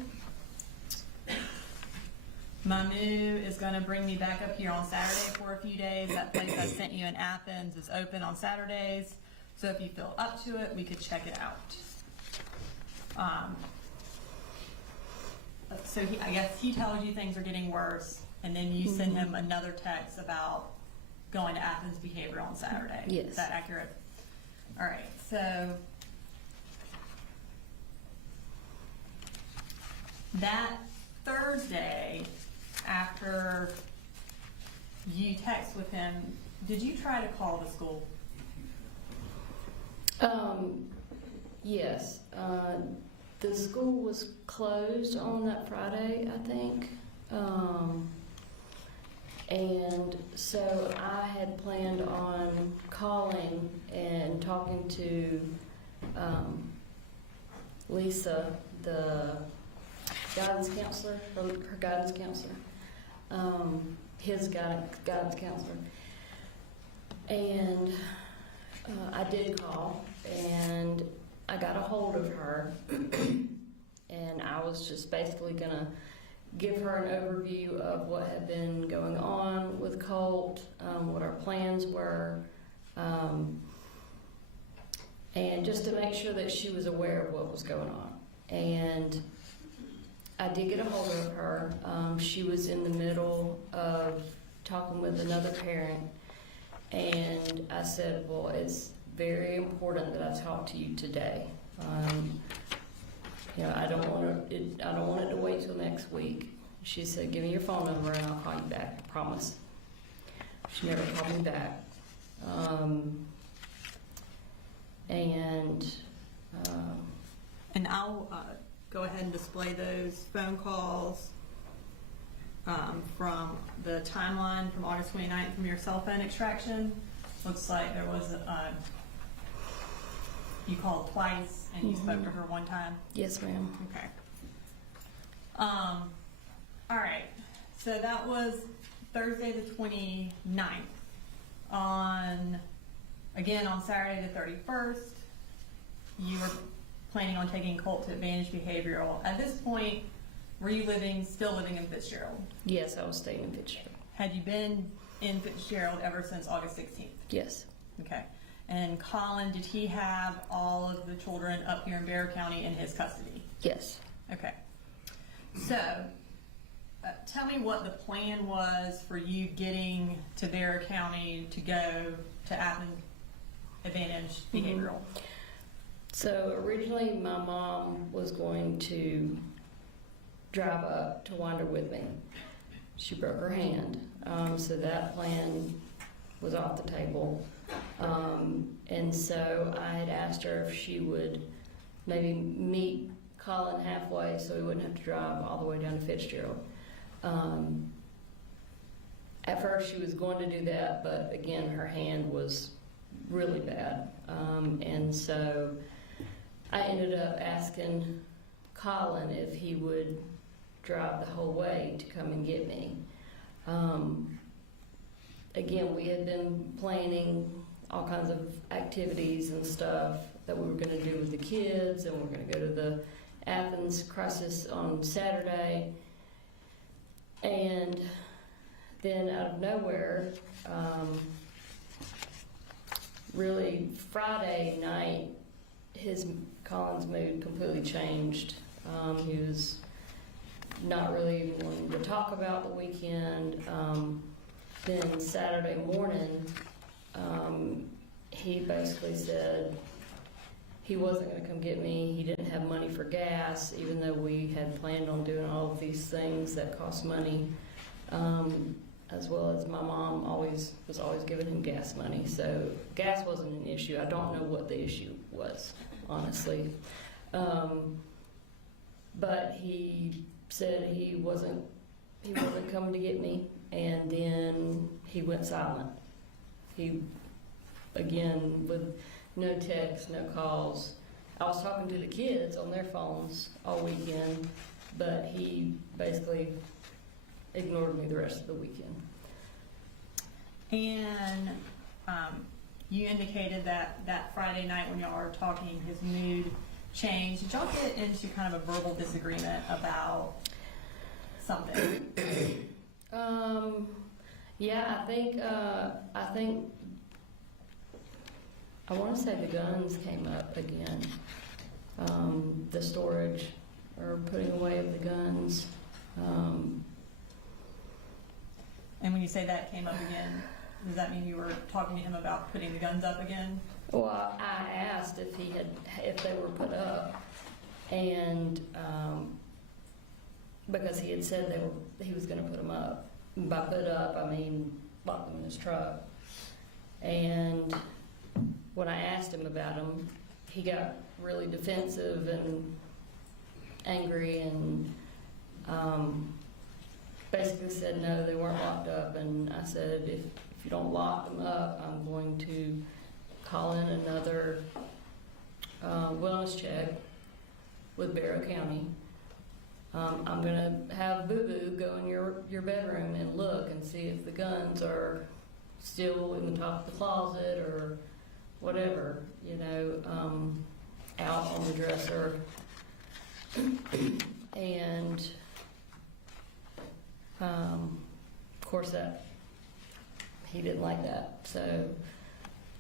Mamu is going to bring me back up here on Saturday for a few days. That place I sent you in Athens is open on Saturdays. So if you feel up to it, we could check it out. So I guess he tells you things are getting worse, and then you send him another text about going to Athens Behavioral on Saturday. Yes. Is that accurate? All right, so that Thursday, after you text with him, did you try to call the school? Yes. The school was closed on that Friday, I think. And so I had planned on calling and talking to Lisa, the guidance counselor, her guidance counselor, his guidance counselor. And I did call, and I got a hold of her, and I was just basically going to give her an overview of what had been going on with Colt, what our plans were, and just to make sure that she was aware of what was going on. And I did get a hold of her. She was in the middle of talking with another parent, and I said, well, it's very important that I talk to you today. I don't want it to wait till next week. She said, give me your phone number and I'll call you back, I promise. She never called me back. And I'll go ahead and display those phone calls from the timeline from August 29th from your cell phone extraction. Looks like there was you called twice and you spoke to her one time. Yes, ma'am. Okay. All right. So that was Thursday the 29th. On Saturday the 31st, you were planning on taking Colt to Advantage Behavioral. At this point, were you still living in Fitzgerald? Yes, I was staying in Fitzgerald. Had you been in Fitzgerald ever since August 16th? Yes. Okay. And Colin, did he have all of the children up here in Bexar County in his custody? Yes. Okay. So, tell me what the plan was for you getting to Bexar County to go to Athens Advantage Behavioral. So originally my mom was going to drive up to Wander with me. She broke her hand, so that plan was off the table. And so I had asked her if she would maybe meet Colin halfway so he wouldn't have to drive all the way down to Fitzgerald. At first she was going to do that, but again her hand was really bad. And so I ended up asking Colin if he would drive the whole way to come and get me. Again, we had been planning all kinds of activities and stuff that we were going to do with the kids, and we're going to go to the Athens crisis on Saturday. And then out of nowhere, really Friday night, Colin's mood completely changed. He was not really even wanting to talk about the weekend. Then Saturday morning, he basically said he wasn't going to come get me. He didn't have money for gas, even though we had planned on doing all of these things that cost money, as well as my mom was always giving him gas money. So gas wasn't an issue. I don't know what the issue was, honestly. But he said he wasn't coming to get me, and then he went silent. He, again, with no texts, no calls. I was talking to the kids on their phones all weekend, but he basically ignored me the rest of the weekend. And you indicated that Friday night when y'all were talking, his mood changed. Did y'all get into kind of a verbal disagreement about something? Yeah, I think I want to say the guns came up again. The storage or putting away of the guns. And when you say that came up again, does that mean you were talking to him about putting the guns up again? Well, I asked if they were put up, and because he had said he was going to put them up. By put up, I mean lock them in his truck. And when I asked him about them, he got really defensive and angry, and basically said no, they weren't locked up. And I said, if you don't lock them up, I'm going to call in another wellness check with Barrow County. I'm going to have Boo Boo go in your bedroom and look and see if the guns are still in the top of the closet or whatever, out on the dresser. And of course he didn't like that. So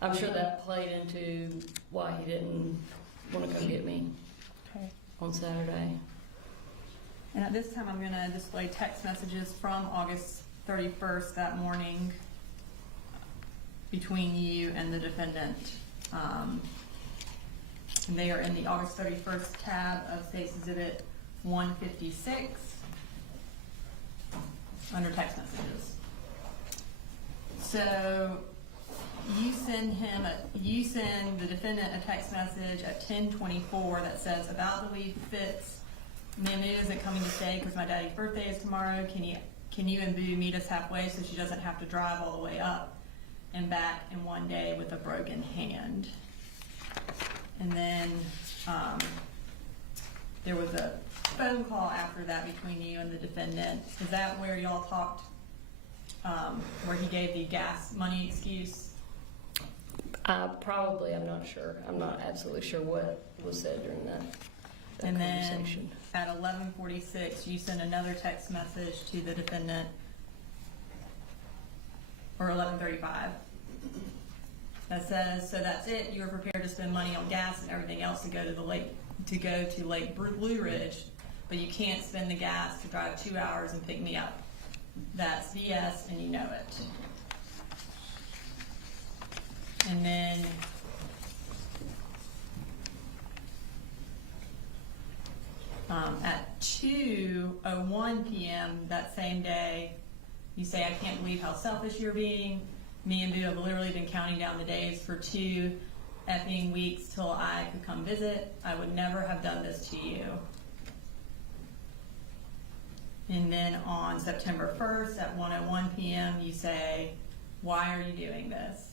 I'm sure that played into why he didn't want to come get me on Saturday. And at this time, I'm going to display text messages from August 31st that morning between you and the defendant. And they are in the August 31st tab of State's Exhibit 156 under text messages. So you send the defendant a text message at 10:24 that says, about the leave Fitz. Mamu isn't coming to stay because my daddy's birthday is tomorrow. Can you and Boo meet us halfway so she doesn't have to drive all the way up and back in one day with a broken hand? And then there was a phone call after that between you and the defendant. Is that where y'all talked, where he gave the gas money excuse? Probably, I'm not sure. I'm not absolutely sure what was said during that And then conversation. at 11:46, you send another text message to the defendant, or 11:35, that says, so that's it, you were prepared to spend money on gas and everything else to go to Lake Blue Ridge, but you can't spend the gas to drive 2 hours and pick me up. That's BS and you know it. And then at 2:01 p.m. that same day, you say, I can't believe how selfish you're being. Me and Boo have literally been counting down the days for 2 effing weeks till I could come visit. I would never have done this to you. And then on September 1st at 1:01 p.m. you say, why are you doing this?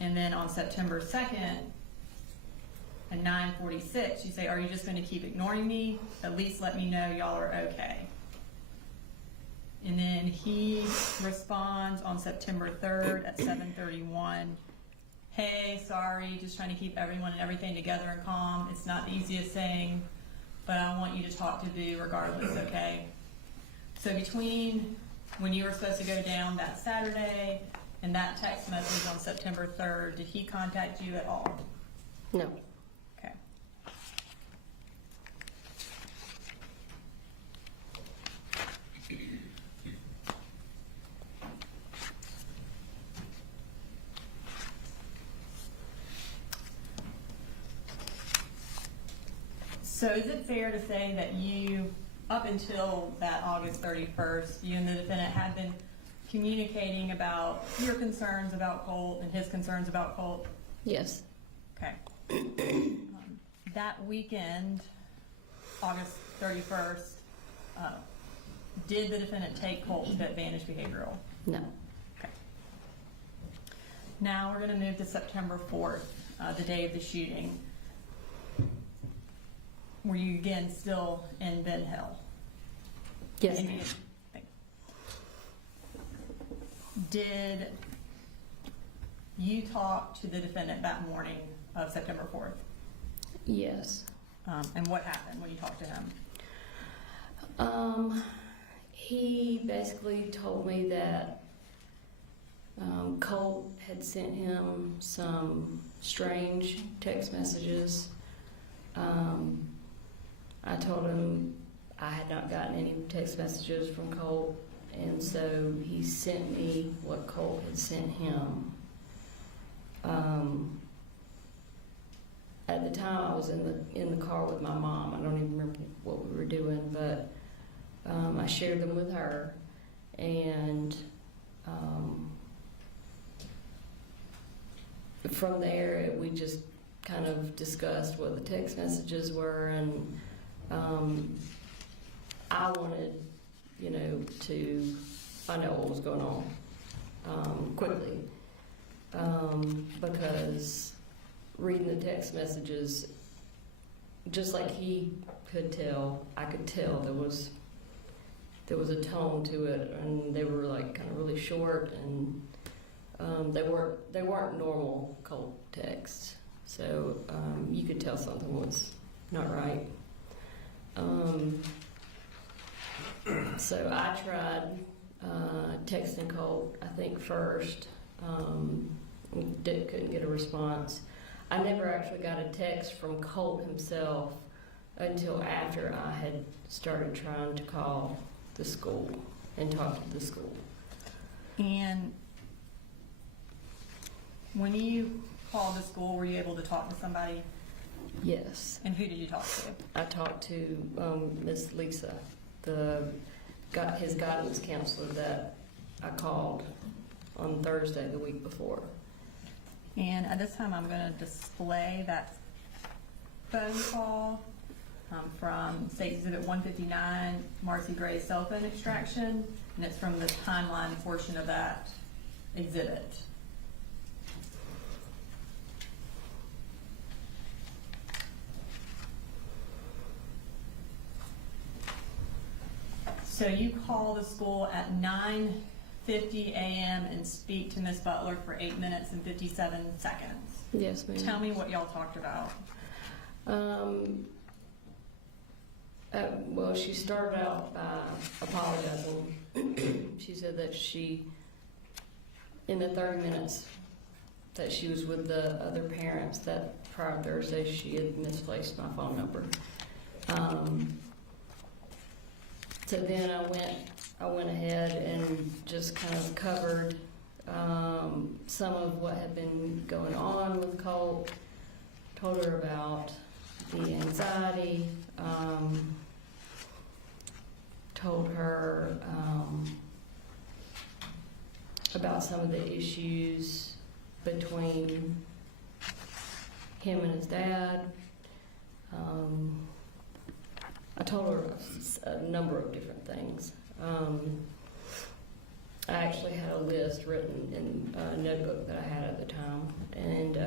And then on September 2nd at 9:46 you say, are you just going to keep ignoring me? At least let me know y'all are okay. And then he responds on September 3rd at 7:31, hey, sorry, just trying to keep everyone and everything together and calm. It's not the easiest thing, but I want you to talk to Boo regardless, okay? So between when you were supposed to go down that Saturday and that text message on September 3rd, did he contact you at all? No. Okay. So is it fair to say that you, up until that August 31st, you and the defendant had been communicating about your concerns about Colt and his concerns about Colt? Yes. Okay. That weekend, August 31st, did the defendant take Colt to Advantage Behavioral? No. Okay. Now we're going to move to September 4th, the day of the shooting. Were you again still in Ben Hill? Yes, And ma'am. Did you talk to the defendant that morning of September 4th? Yes. And what happened when you talked to him? He basically told me that Colt had sent him some strange text messages. I told him I had not gotten any text messages from Colt, and so he sent me what Colt had sent him. At the time, I was in the car with my mom. I don't even remember what we were doing, but I shared them with her, and from there we just kind of discussed what the text messages were, and I wanted, to find out what was going on quickly, because reading the text messages, just like he could tell, I could tell there was a tone to it, and they were like kind of really short, and they weren't normal Colt texts, so you could tell something was not right. So I tried texting Colt, I think first, couldn't get a response. I never actually got a text from Colt himself until after I had started trying to call the school and talk to the school. And when you called the school, were you able to talk to somebody? Yes. And who did you talk to? I talked to Miss Lisa, his guidance counselor that I called on Thursday the week before. And at this time, I'm going to display that phone call from State Exhibit 159, Marcy Gray's cell phone extraction, and it's from the timeline portion of that exhibit. So you call the school at 9:50 a.m. and speak to Miss Butler for 8 minutes and 57 seconds. Yes, ma'am. Tell me what y'all talked about. Well, she started out by apologizing. She said that in the 30 minutes that she was with the other parents, that prior Thursday she had misplaced my phone number. So then I went ahead and just kind of covered some of what had been going on with Colt, told her about the anxiety, told her about some of the issues between him and his dad. I told her a number of different things. I actually had a list written in a notebook that I had at the time, and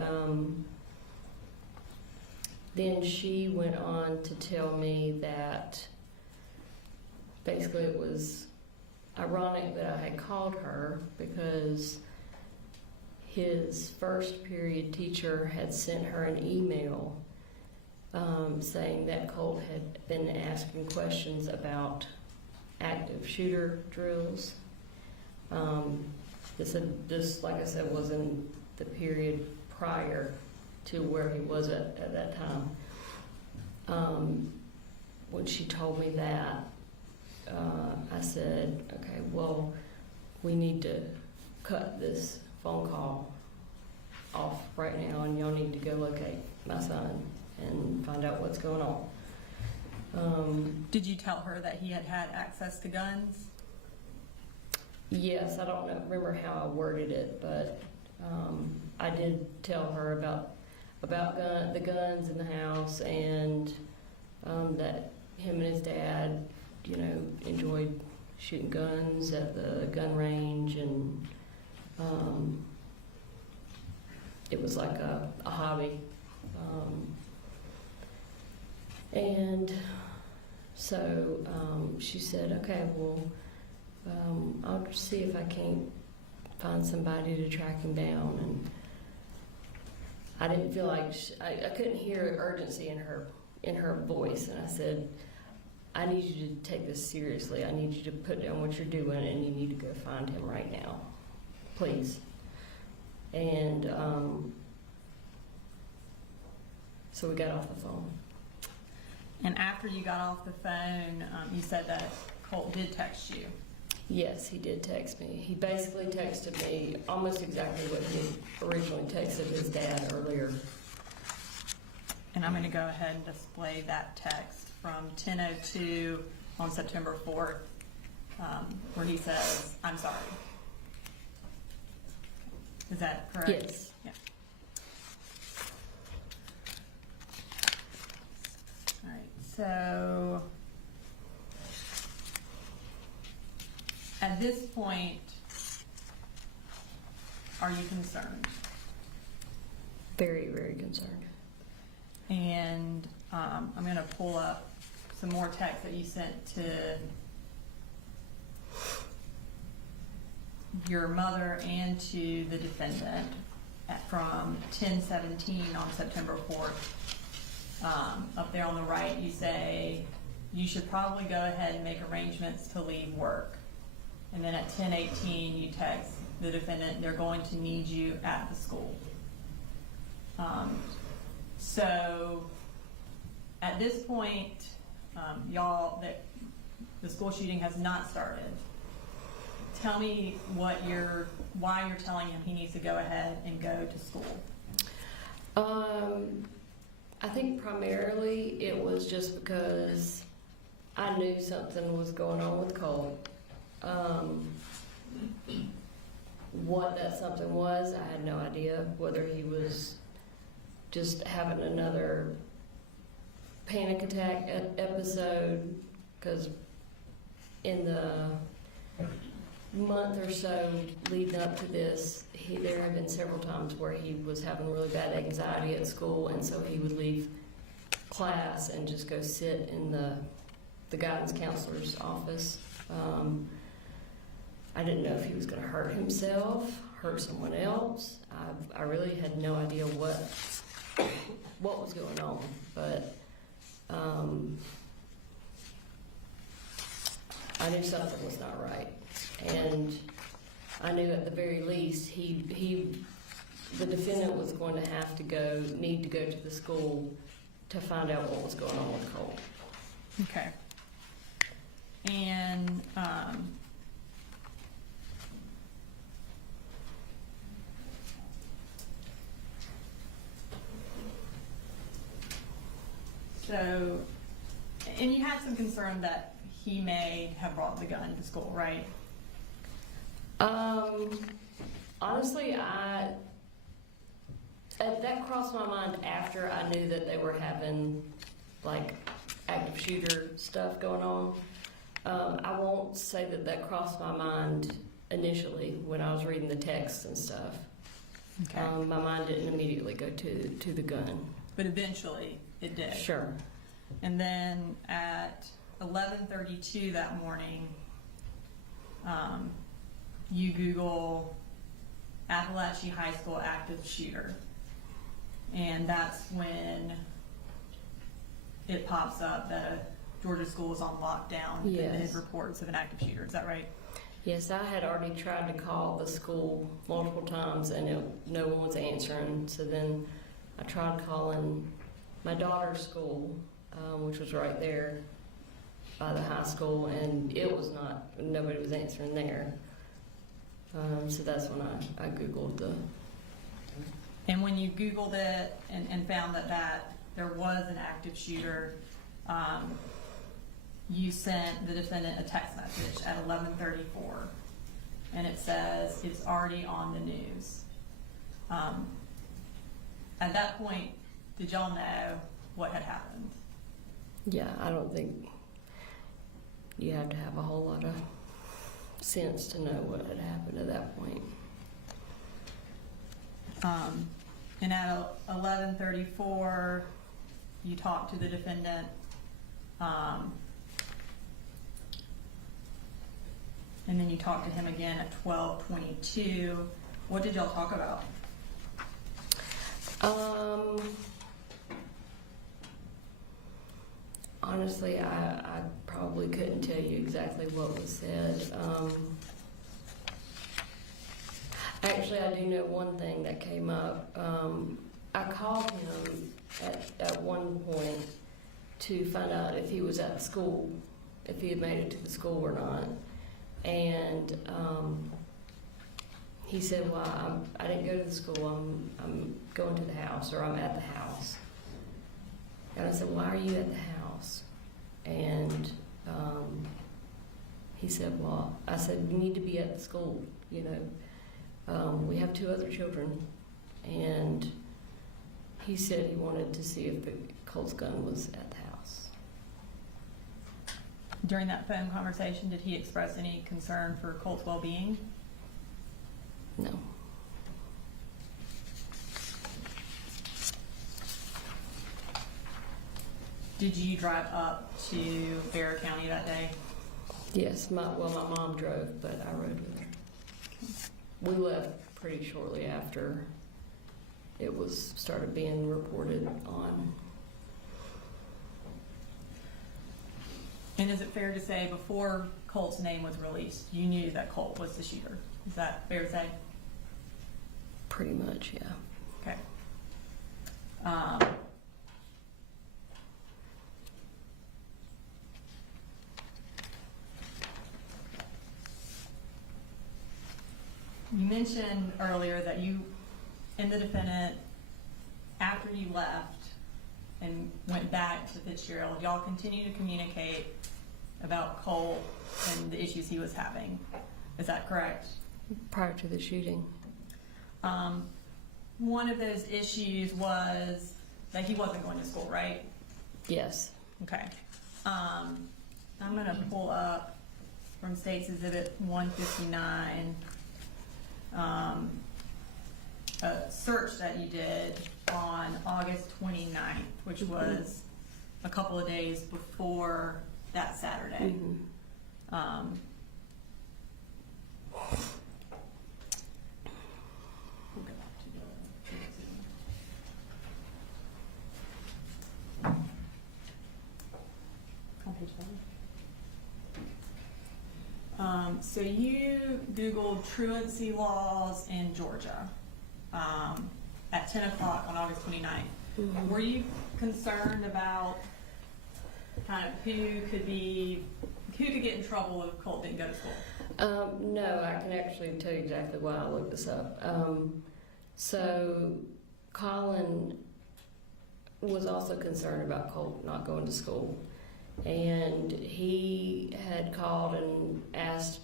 then she went on to tell me that basically it was ironic that I had called her because his first period teacher had sent her an email saying that Colt had been asking questions about active shooter drills. This, like I said, was in the period prior to where he was at that time. When she told me that, I said, okay, well, we need to cut this phone call off right now, and y'all need to go locate my son and find out what's going on. Did you tell her that he had had access to guns? Yes, I don't remember how I worded it, but I did tell her about the guns in the house, and that him and his dad, enjoyed shooting guns at the gun range, and it was like a hobby. And so she said, okay, well, I'll see if I can't find somebody to track him down. And I didn't feel like I couldn't hear urgency in her voice, and I said, I need you to take this seriously. I need you to put down what you're doing, and you need to go find him right now, please. And so we got off the phone. And after you got off the phone, you said that Colt did text you. Yes, he did text me. He basically texted me almost exactly what he originally texted his dad earlier. And I'm going to go ahead and display that text from 10:02 on September 4th, where he says, I'm sorry. Is that correct? Yes. Yeah. All right, so at this point, are you concerned? Very, very concerned. And I'm going to pull up some more text that you sent to your mother and to the defendant from 10:17 on September 4th. Up there on the right, you say, you should probably go ahead and make arrangements to leave work. And then at 10:18, you text the defendant, they're going to need you at the school. So at this point, y'all, that the school shooting has not started. Tell me why you're telling him he needs to go ahead and go to school. I think primarily it was just because I knew something was going on with Colt. What that something was, I had no idea. Whether he was just having another panic attack episode, because in the month or so leading up to this, there have been several times where he was having really bad anxiety at school, and so he would leave class and just go sit in the guidance counselor's office. I didn't know if he was going to hurt himself, hurt someone else. I really had no idea what was going on, but I knew something was not right, and I knew at the very least the defendant was going to need to go to the school to find out what was going on with Colt. Okay. And so, and you had some concern that he may have brought the gun to school, right? Honestly, that crossed my mind after I knew that they were having like active shooter stuff going on. I won't say that crossed my mind initially when I was reading the texts and stuff. Okay. My mind didn't immediately go to the gun. But eventually it did. Sure. And then at 11:32 that morning, you Google Apalachee High School active shooter. And that's when it pops up that a Georgia school is on lockdown. Yes. And reports of an active shooter. Is that right? Yes, I had already tried to call the school multiple times and no one was answering. So then I tried calling my daughter's school, which was right there by the high school, and nobody was answering there. So that's when I Googled the. And when you Googled it and found that there was an active shooter, you sent the defendant a text message at 11:34, and it says it's already on the news. At that point, did y'all know what had happened? Yeah, I don't think you have to have a whole lot of sense to know what had happened at that point. And at 11:34, you talked to the defendant. And then you talked to him again at 12:22. What did y'all talk about? Honestly, I probably couldn't tell you exactly what was said. Actually, I do know one thing that came up. I called him at one point to find out if he was at the school, if he had made it to the school or not. And he said, well, I didn't go to the school, I'm going to the house, or I'm at the house. And I said, why are you at the house? And he said, well, I said, you need to be at the school, you know. We have 2 other children. And he said he wanted to see if Colt's gun was at the house. During that phone conversation, did he express any concern for Colt's well-being? No. Did you drive up to Bear County that day? Yes, my mom drove, but I rode with her. We left pretty shortly after it was started being reported on. And is it fair to say before Colt's name was released, you knew that Colt was the shooter? Is that fair to say? Pretty much, yeah. Okay. You mentioned earlier that you and the defendant, after you left and went back to Fitzgerald, y'all continue to communicate about Colt and the issues he was having. Is that correct? Prior to the shooting. One of those issues was that he wasn't going to school, right? Yes. Okay. I'm going to pull up from State's Exhibit 159 a search that you did on August 29th, which was a couple of days before that Saturday. Mm-hmm. We'll go back to on page 7. So you Googled truancy laws in Georgia at 10 o'clock on August 29th. Mm-hmm. Were you concerned about kind of who could get in trouble if Colt didn't go to school? No, I can actually tell you exactly why I looked this up. So Colin was also concerned about Colt not going to school. And he had called and asked,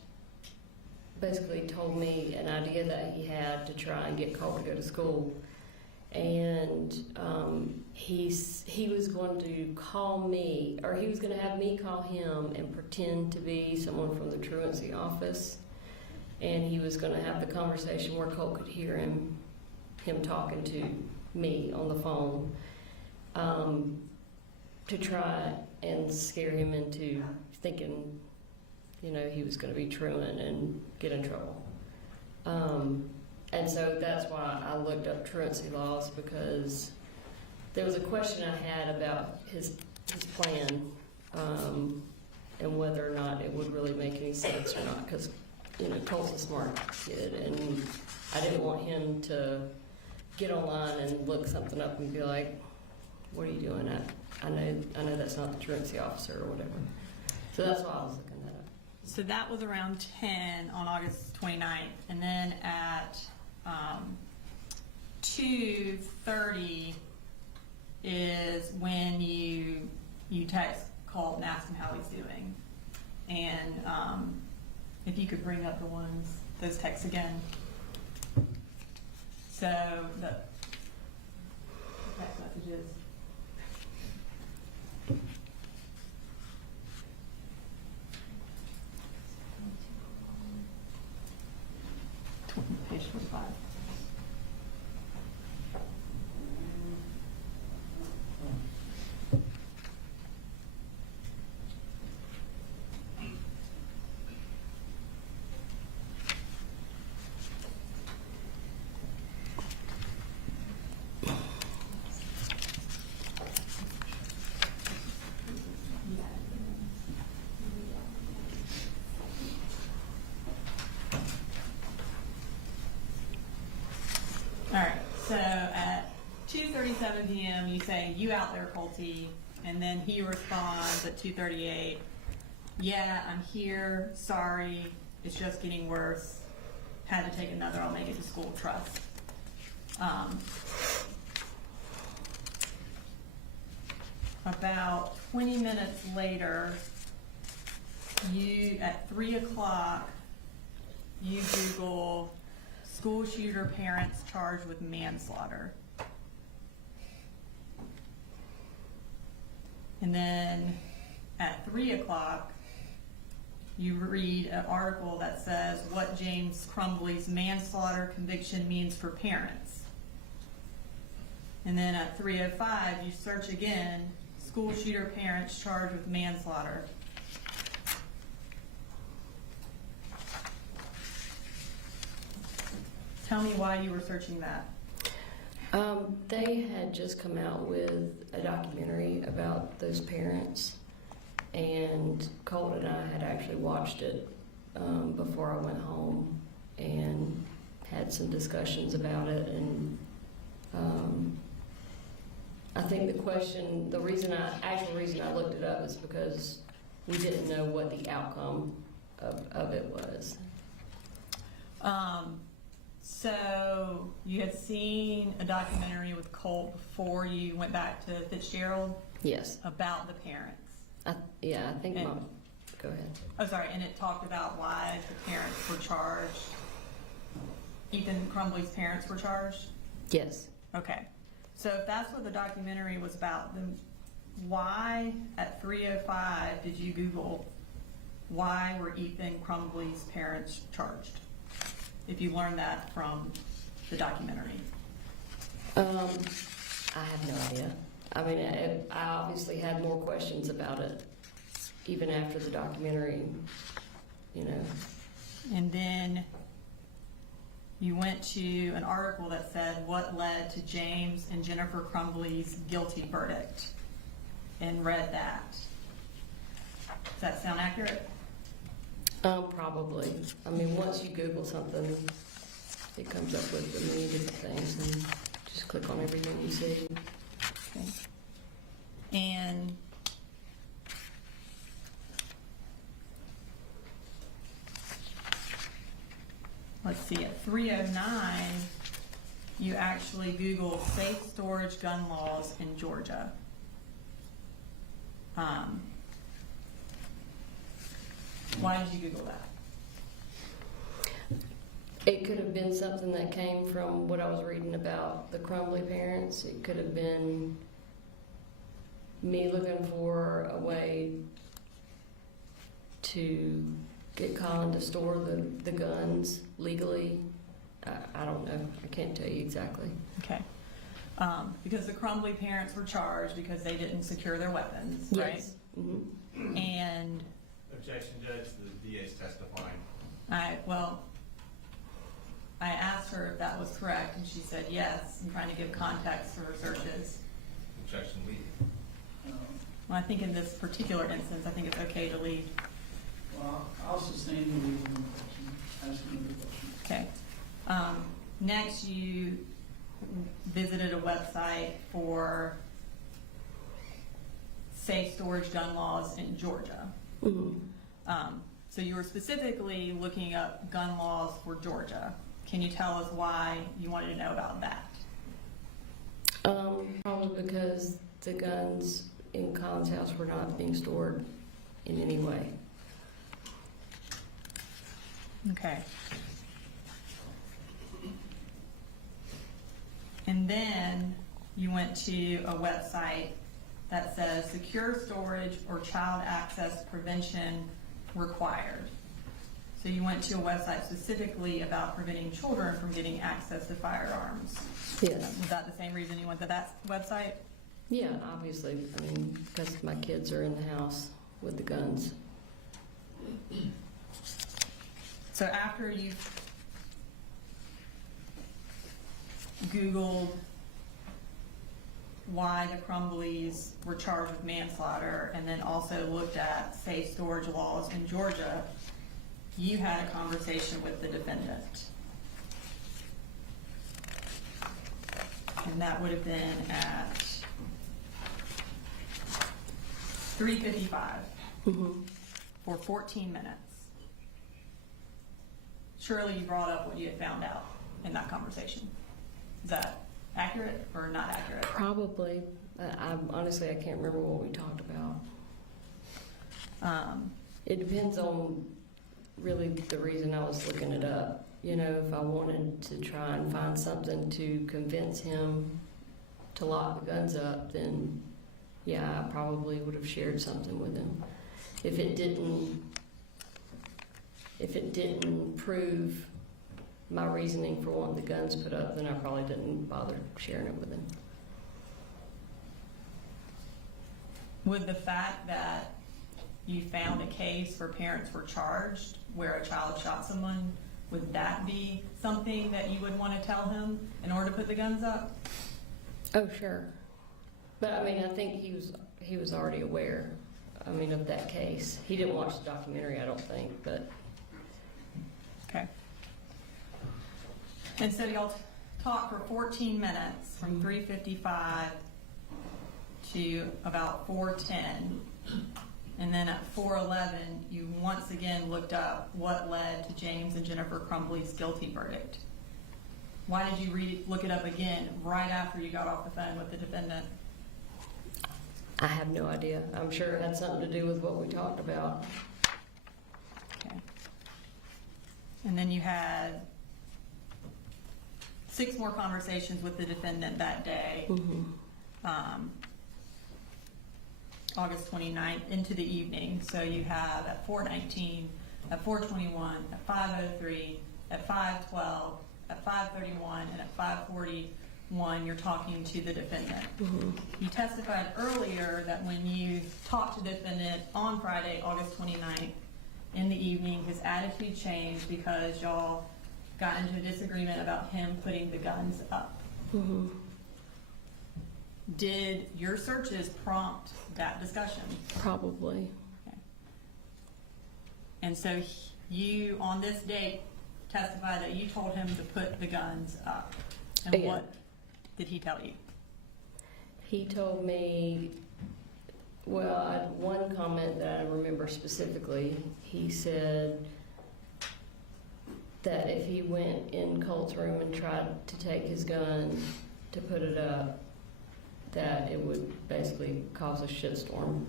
basically told me an idea that he had to try and get Colt to go to school. And he was going to call me, or he was going to have me call him and pretend to be someone from the truancy office. And he was going to have the conversation where Colt could hear him talking to me on the phone, to try and scare him into thinking, you know, he was going to be truant and get in trouble. And so that's why I looked up truancy laws, because there was a question I had about his plan, and whether or not it would really make any sense or not, because, you know, Colt's a smart kid, and I didn't want him to get online and look something up and be like, what are you doing? I know that's not the truancy officer or whatever. So that's why I was looking that up. So that was around 10 on August 29th, and then at 2:30 is when you text Colt and ask him how he's doing. And if you could bring up those texts again. So the text messages. Page 25. All right, so at 2:37 p.m. you say, "You out there, Colty?" And then he responds at 2:38, "Yeah, I'm here, sorry, it's just getting worse. Had to take another, I'll make it to school, trust." About 20 minutes later, at 3 o'clock, you Google school shooter parents charged with manslaughter. And then at 3 o'clock, you read an article that says what James Crumbly's manslaughter conviction means for parents. And then at 3:05, you search again, school shooter parents charged with manslaughter. Tell me why you were searching that. They had just come out with a documentary about those parents, and Colt and I had actually watched it before I went home and had some discussions about it. And I think the reason I looked it up is because we didn't know what the outcome of it was. So you had seen a documentary with Colt before you went back to Fitzgerald Yes. about the parents. I think And- Mom. Go ahead. Oh, sorry, and it talked about why the parents were charged. Ethan Crumbly's parents were charged? Yes. Okay. So if that's what the documentary was about, then why at 3:05 did you Google why were Ethan Crumbly's parents charged? If you learned that from the documentary. I have no idea. I mean, I obviously had more questions about it even after the documentary, you know. And then you went to an article that said what led to James and Jennifer Crumbly's guilty verdict and read that. Does that sound accurate? Probably. I mean, once you Google something, it comes up with a million different things, and just click on everything you see. Okay. And let's see, at 3:09, you actually Google safe storage gun laws in Georgia. Why did you Google that? It could have been something that came from what I was reading about the Crumbly parents. It could have been me looking for a way to get Colin to store the guns legally. I don't know. I can't tell you exactly. Okay. Because the Crumbly parents were charged because they didn't secure their weapons, right? Yes. Mm-hmm. And Objection, Judge, the DA's testifying. I I asked her if that was correct, and she said yes, I'm trying to give context to her searches. Objection, leave. Well, I think in this particular instance, I think it's okay to leave. Well, I'll sustain the legal objection, asking the question. Okay. Next, you visited a website for safe storage gun laws in Georgia. So you were specifically looking up gun laws for Georgia. Can you tell us why you wanted to know about that? Probably because the guns in Colin's house were not being stored in any way. Okay. And then you went to a website that says secure storage or child access prevention required. So you went to a website specifically about preventing children from getting access to firearms. Yes. Was that the same reason you went to that website? Yeah, obviously. I mean, because my kids are in the house with the guns. So after you Googled why the Crumbleys were charged with manslaughter and then also looked at safe storage laws in Georgia, you had a conversation with the defendant. And that would have been at 3:55 for 14 minutes. Surely you brought up what you had found out in that conversation. Is that accurate or not accurate? Probably. Honestly, I can't remember what we talked about. It depends on really the reason I was looking it up. You know, if I wanted to try and find something to convince him to lock the guns up, then yeah, I probably would have shared something with him. If it didn't prove my reasoning for wanting the guns put up, then I probably didn't bother sharing it with him. Would the fact that you found a case where parents were charged where a child shot someone, would that be something that you would want to tell him in order to put the guns up? Oh, sure. But I mean, I think he was already aware, I mean, of that case. He didn't watch the documentary, I don't think, but. Okay. And so y'all talked for 14 minutes from 3:55 to about 4:10. And then at 4:11, you once again looked up what led to James and Jennifer Crumbly's guilty verdict. Why did you look it up again right after you got off the phone with the defendant? I have no idea. I'm sure it had something to do with what we talked about. Okay. And then you had 6 more conversations with the defendant that day. August 29th into the evening. So you have at 4:19, at 4:21, at 5:03, at 5:12, at 5:31, and at 5:41, you're talking to the defendant. You testified earlier that when you talked to the defendant on Friday, August 29th, in the evening, his attitude changed because y'all got into a disagreement about him putting the guns up. Did your searches prompt that discussion? Probably. Okay. And so you, on this date, testified that you told him to put the guns up. And Yeah. what did he tell you? He told me, well, one comment that I remember specifically, he said that if he went in Colt's room and tried to take his gun to put it up, that it would basically cause a shitstorm,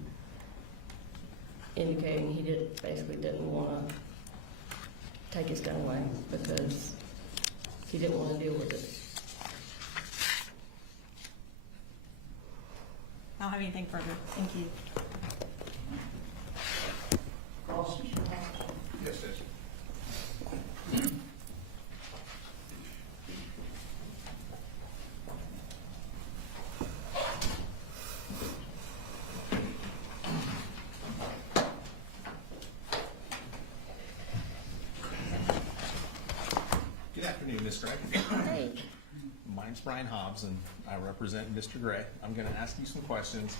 indicating he basically didn't want to take his gun away because he didn't want to deal with it. I don't have anything further. Thank you. Cross, Mr. Hall? Yes, yes. Good afternoon, Ms. Gray. Hey. My name's Brian Hobbs, and I represent Mr. Gray. I'm going to ask you some questions.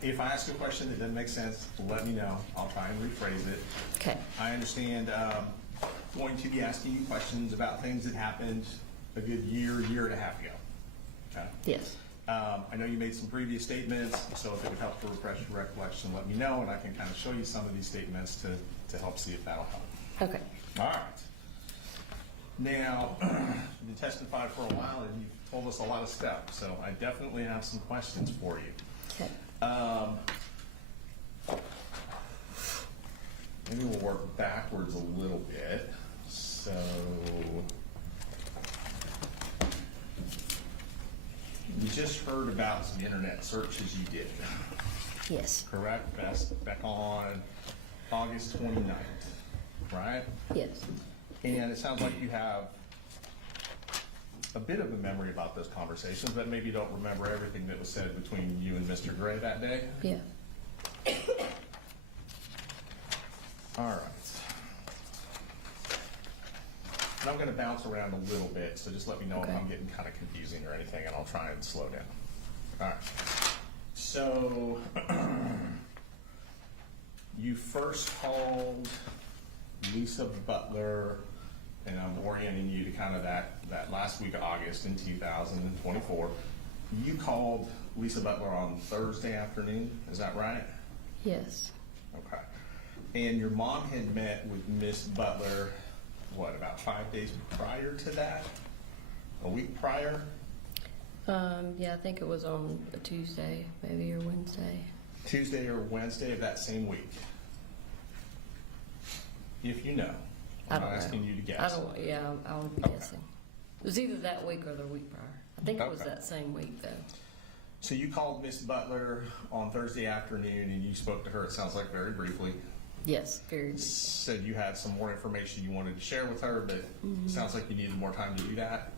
If I ask a question that doesn't make sense, let me know. I'll try and rephrase it. Okay. I understand going to be asking you questions about things that happened a good year and a half ago. Okay? Yes. I know you made some previous statements, so if it would help to refresh your recollection, let me know, and I can kind of show you some of these statements to help see if that'll help. Okay. All right. Now, you've been testifying for a while, and you've told us a lot of stuff, so I definitely have some questions for you. Okay. Maybe we'll work backwards a little bit. So, we just heard about some internet searches you did, Yes. correct? Back on August 29th, right? Yes. And it sounds like you have a bit of a memory about those conversations, but maybe you don't remember everything that was said between you and Mr. Gray that day. Yeah. All right. And I'm going to bounce around a little bit, so just let me know Okay. if I'm getting kind of confusing or anything, and I'll try and slow down. All right. So, you first called Lisa Butler, and I'm orienting you to kind of that last week of August in 2024. You called Lisa Butler on Thursday afternoon, is that right? Yes. Okay. And your mom had met with Miss Butler, what, about 5 days prior to that? A week prior? Yeah, I think it was on a Tuesday, maybe, or Wednesday. Tuesday or Wednesday of that same week? If you know. I I'm don't not know. asking you to guess. I would be Okay. guessing. It was either that week or the week prior. I think it was Okay. that same week, though. So you called Miss Butler on Thursday afternoon and you spoke to her, it sounds like very briefly. Yes, very briefly. Said you had some more information you wanted to share with her, but it sounds like you needed more time to do that.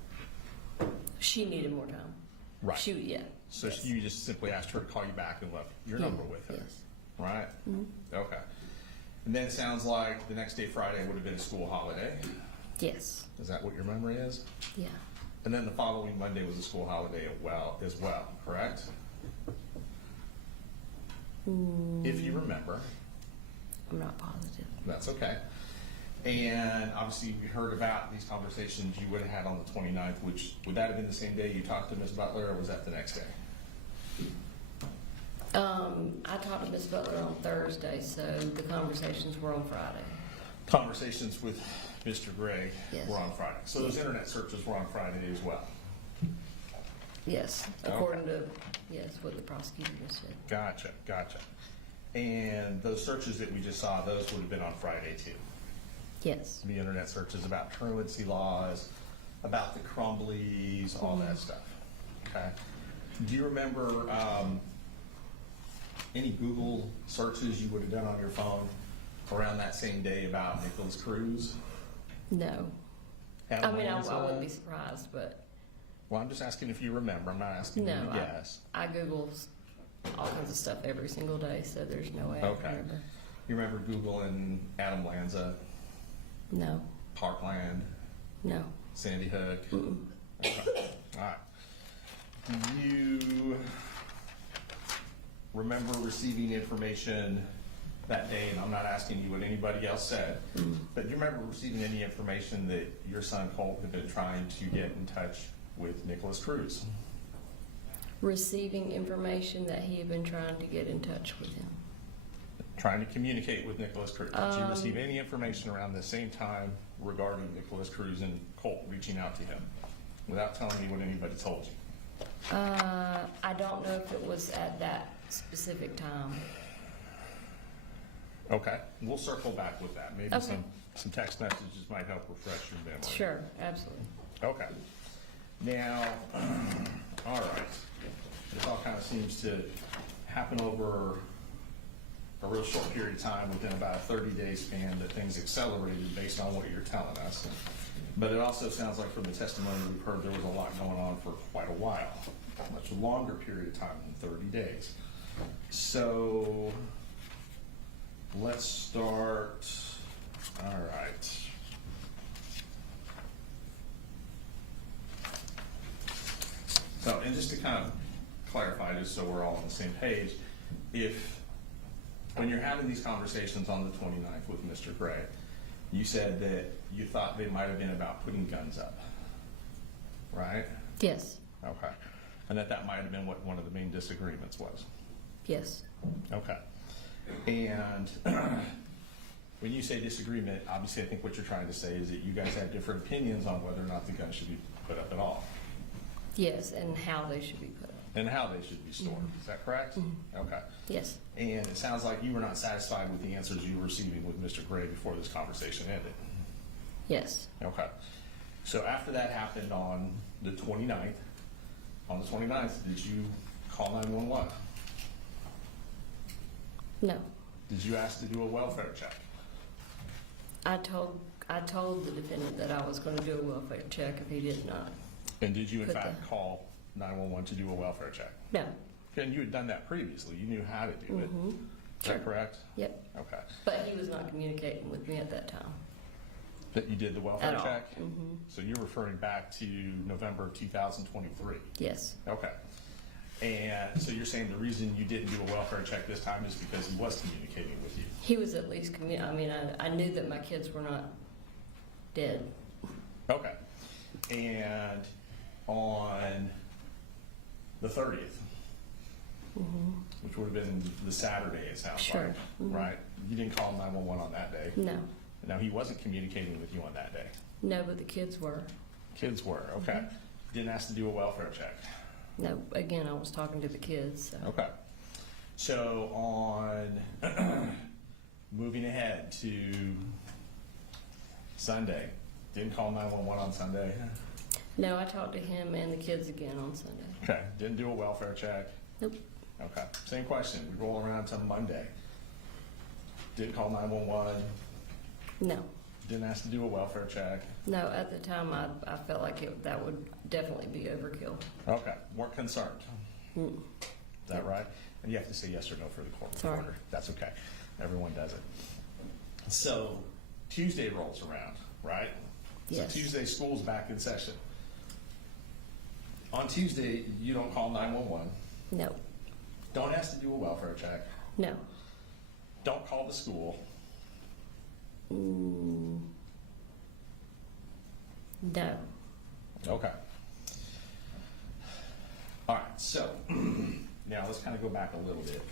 She needed more time. Right. Yeah. So yes. you just simply asked her to call you back and left your Yeah, number with her, yes. right? Okay. And then it sounds like the next day, Friday, would have been a school holiday. Yes. Is that what your memory is? Yeah. And then the following Monday was a school holiday as well, correct? If you remember. I'm not positive. That's okay. And obviously, we heard about these conversations you would have had on the 29th, which, would that have been the same day you talked to Ms. Butler, or was that the next day? I talked to Miss Butler on Thursday, so the conversations were on Friday. Conversations with Mr. Gray Yes. were on Friday. So those internet searches were on Friday as well. Yes, according to, yes, what the prosecutor just said. Gotcha. And those searches that we just saw, those would have been on Friday too. Yes. The internet searches about truancy laws, about the Crumblies, all that stuff. Okay. Do you remember any Google searches you would have done on your phone around that same day about Nicholas Cruz? No. Adam I mean, I Lanza? wouldn't be surprised, but Well, I'm just asking if you remember. I'm not asking you no. to guess. I Google all kinds of stuff every single day, so there's no way I Okay. can remember. You remember Googling Adam Lanza, No. Parkland, No. Sandy Hook? Mm-mm. Okay. All right. Do you remember receiving information that day, and I'm not asking you what anybody else said, but do you remember receiving any information that your son Colt had been trying to get in touch with Nicholas Cruz? Receiving information that he had been trying to get in touch with him. Trying to communicate with Nicholas Cruz. Did you receive any information around the same time regarding Nicholas Cruz and Colt reaching out to him without telling me what anybody told you? I don't know if it was at that specific time. Okay, we'll circle back with that. Maybe Okay. some text messages might help refresh your memory. Sure, absolutely. Okay. Now, all right. This all kind of seems to happen over a real short period of time, within about a 30-day span, that things accelerated based on what you're telling us. But it also sounds like from the testimony we've heard, there was a lot going on for quite a while, a much longer period of time than 30 days. So let's start, all right. So, and just to kind of clarify, just so we're all on the same page, when you're having these conversations on the 29th with Mr. Gray, you said that you thought they might have been about putting guns up, right? Yes. Okay. And that might have been what one of the main disagreements was. Yes. Okay. And when you say disagreement, obviously I think what you're trying to say is that you guys have different opinions on whether or not the gun should be put up at all. Yes, and how they should be put up. And how they should be stored. Is that correct? Okay. Yes. And it sounds like you were not satisfied with the answers you were receiving with Mr. Gray before this conversation ended. Yes. Okay. So after that happened on the 29th, did you call 911? No. Did you ask to do a welfare check? I told the defendant that I was going to do a welfare check if he did not. And did you in Put fact call 911 to do a welfare check? No. And you had done that previously. You knew how to do it. Is that correct? Yep. Okay. But he was not communicating with me at that time. That you did the welfare At all. check? So you're referring back to November 2023? Yes. Okay. And so you're saying the reason you didn't do a welfare check this time is because he was communicating with you? He was at least I knew that my kids were not dead. Okay. And on the 30th, which would have been the Saturday, it sounds Sure. like, right? You didn't call 911 on that day? No. Now, he wasn't communicating with you on that day? No, but the kids were. Kids were, okay. Didn't ask to do a welfare check? No, again, I was talking to the kids. So. Okay. So on moving ahead to Sunday, didn't call 911 on Sunday? No, I talked to him and the kids again on Sunday. Okay. Didn't do a welfare check? Nope. Okay. Same question. We roll around to Monday. Didn't call 911? No. Didn't ask to do a welfare check? No, at the time I felt like that would definitely be overkill. Okay. Weren't concerned? Mm. Is that right? And you have to say yes or no for the court Sorry. reporter. That's okay. Everyone does it. So Tuesday rolls around, right? Yes. So Tuesday, school's back in session. On Tuesday, you don't call 911. No. Don't ask to do a welfare check. No. Don't call the school. Mm. No. Okay. All right, so now let's kind of go back a little bit.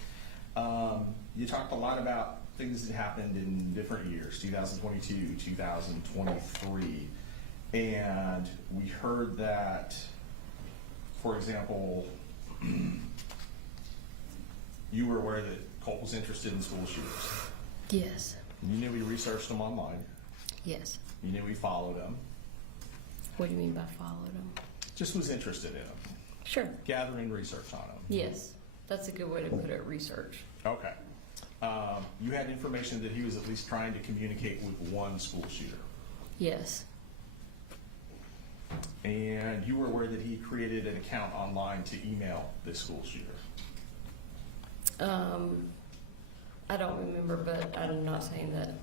You talked a lot about things that happened in different years, 2022, 2023, and we heard that, for example, you were aware that Colt was interested in school shooters. Yes. You knew he researched them online. Yes. You knew he followed them. What do you mean by followed them? Just was interested in them. Sure. Gathering research on them. Yes. That's a good way to put it, research. Okay. You had information that he was at least trying to communicate with one school shooter. Yes. And you were aware that he created an account online to email this school shooter. I don't remember, but I'm not saying that.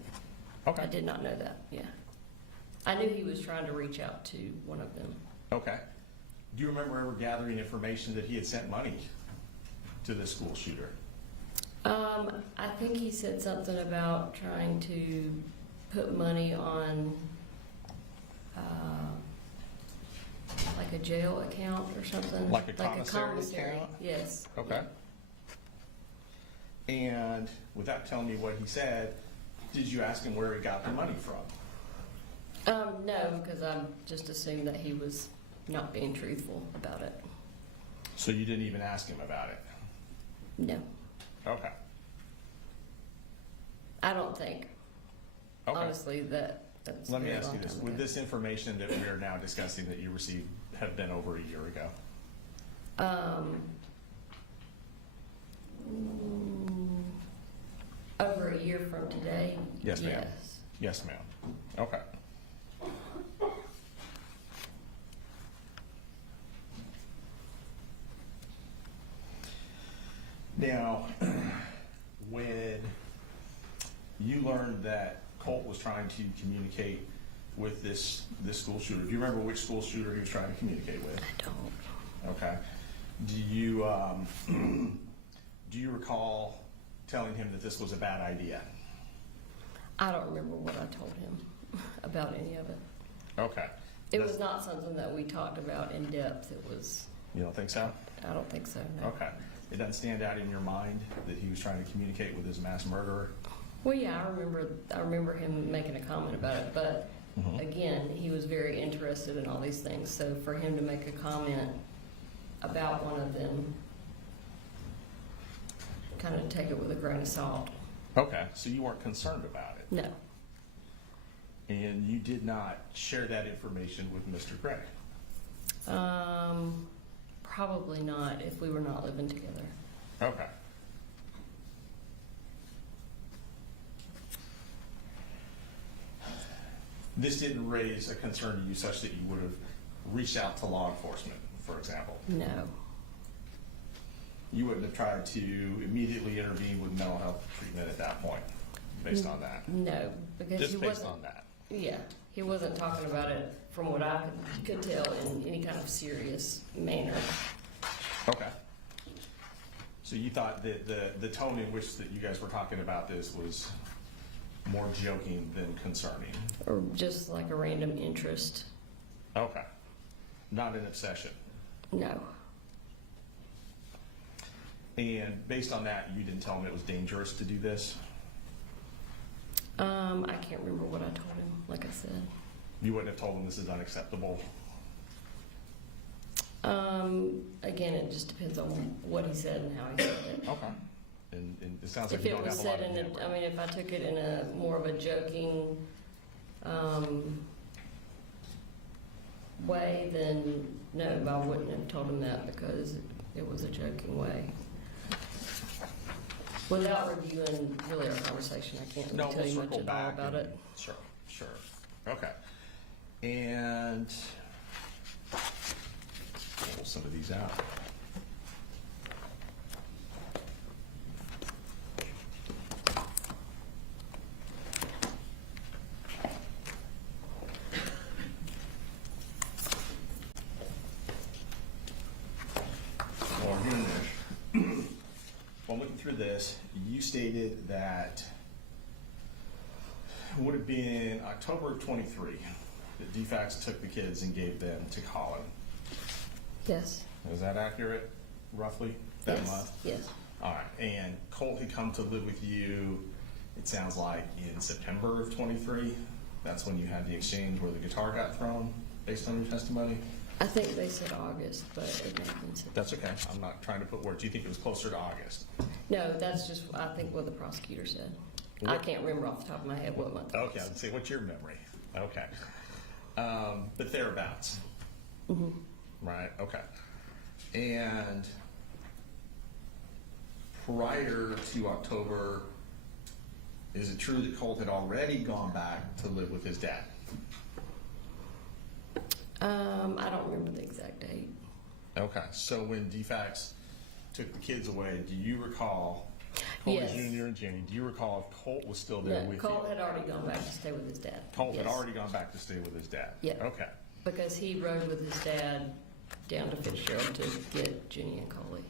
Okay. I did not know that, yeah. I knew he was trying to reach out to one of them. Okay. Do you remember ever gathering information that he had sent money to this school shooter? I think he said something about trying to put money on like a jail account or something. Like a commissary commissary. account? Yes. Okay. And without telling me what he said, did you ask him where he got the money from? No, because I just assumed that he was not being truthful about it. So you didn't even ask him about it? No, Okay. I don't think. Okay. Honestly, that's. Let a me very ask you long this. time Would ago. this information that we are now discussing that you received have been over a year ago? Over a year from today? Yes, ma'am. Yes. Yes, ma'am. Okay. Now, when you learned that Colt was trying to communicate with this school shooter, do you remember which school shooter he was trying to communicate with? I don't. Okay. Do you recall telling him that this was a bad idea? I don't remember what I told him about any of it. Okay. It was not something that we talked about in depth. It was, You don't think so? I don't think so, no. Okay. It doesn't stand out in your mind that he was trying to communicate with his mass murderer? Well, yeah, I remember him making a comment about it, but again, he was very interested in all these things. So for him to make a comment about one of them, kind of take it with a grain of salt. Okay. So you weren't concerned about it? No, And you did not share that information with Mr. Gray? probably not if we were not living together. Okay. This didn't raise a concern to you such that you would have reached out to law enforcement, for example? No, You wouldn't have tried to immediately intervene with mental health treatment at that point, based on that? no, because he Just based wasn't. on that? Yeah, he wasn't talking about it, from what I could tell, in any kind of serious manner. Okay. So you thought that the tone in which that you guys were talking about this was more joking than concerning? Or just like a random interest. Okay. Not an obsession? No, And based on that, you didn't tell him it was dangerous to do this? I can't remember what I told him, like I said. You wouldn't have told him this is unacceptable? Again, it just depends on what he said and how he said it. Okay. And it sounds like If you it don't was have a lot said of in memory. I mean, if I took it in a more of a joking, way, then no, I wouldn't have told him that because it was a joking way. Without reviewing really our conversation, I can't No, really tell we'll you much circle at all back. about it. Sure, sure. Okay. And pull some of these out. Well, here it is. While looking through this, you stated that it would have been October of 23 that DFACS took the kids and gave them to Colin. Yes. Is that accurate, roughly, that Yes. month? Yes. All right, and Colt had come to live with you, it sounds like, in September of 23? That's when you had the exchange where the guitar got thrown, based on your testimony? I think they said August, but it may have been September. That's okay, I'm not trying to put words. Do you think it was closer to August? No, that's just, I think, what the prosecutor said. I What- can't remember off the top of my head what month it Okay, was. let's see, what's your memory? Okay. But thereabouts, Mm-hmm. right, okay. And prior to October, is it true that Colt had already gone back to live with his dad? I don't remember the exact date. Okay, so when DFACS took the kids away, do you recall, Colt Yes. Jr. and Jenny, do you recall if Colt was still there No, with Colt you? had already gone back to stay with his dad. Colt had Yes. already gone back to stay with his dad? Yeah. Okay, Because he rode with his dad down to Fitzgerald to get Jenny and Coley.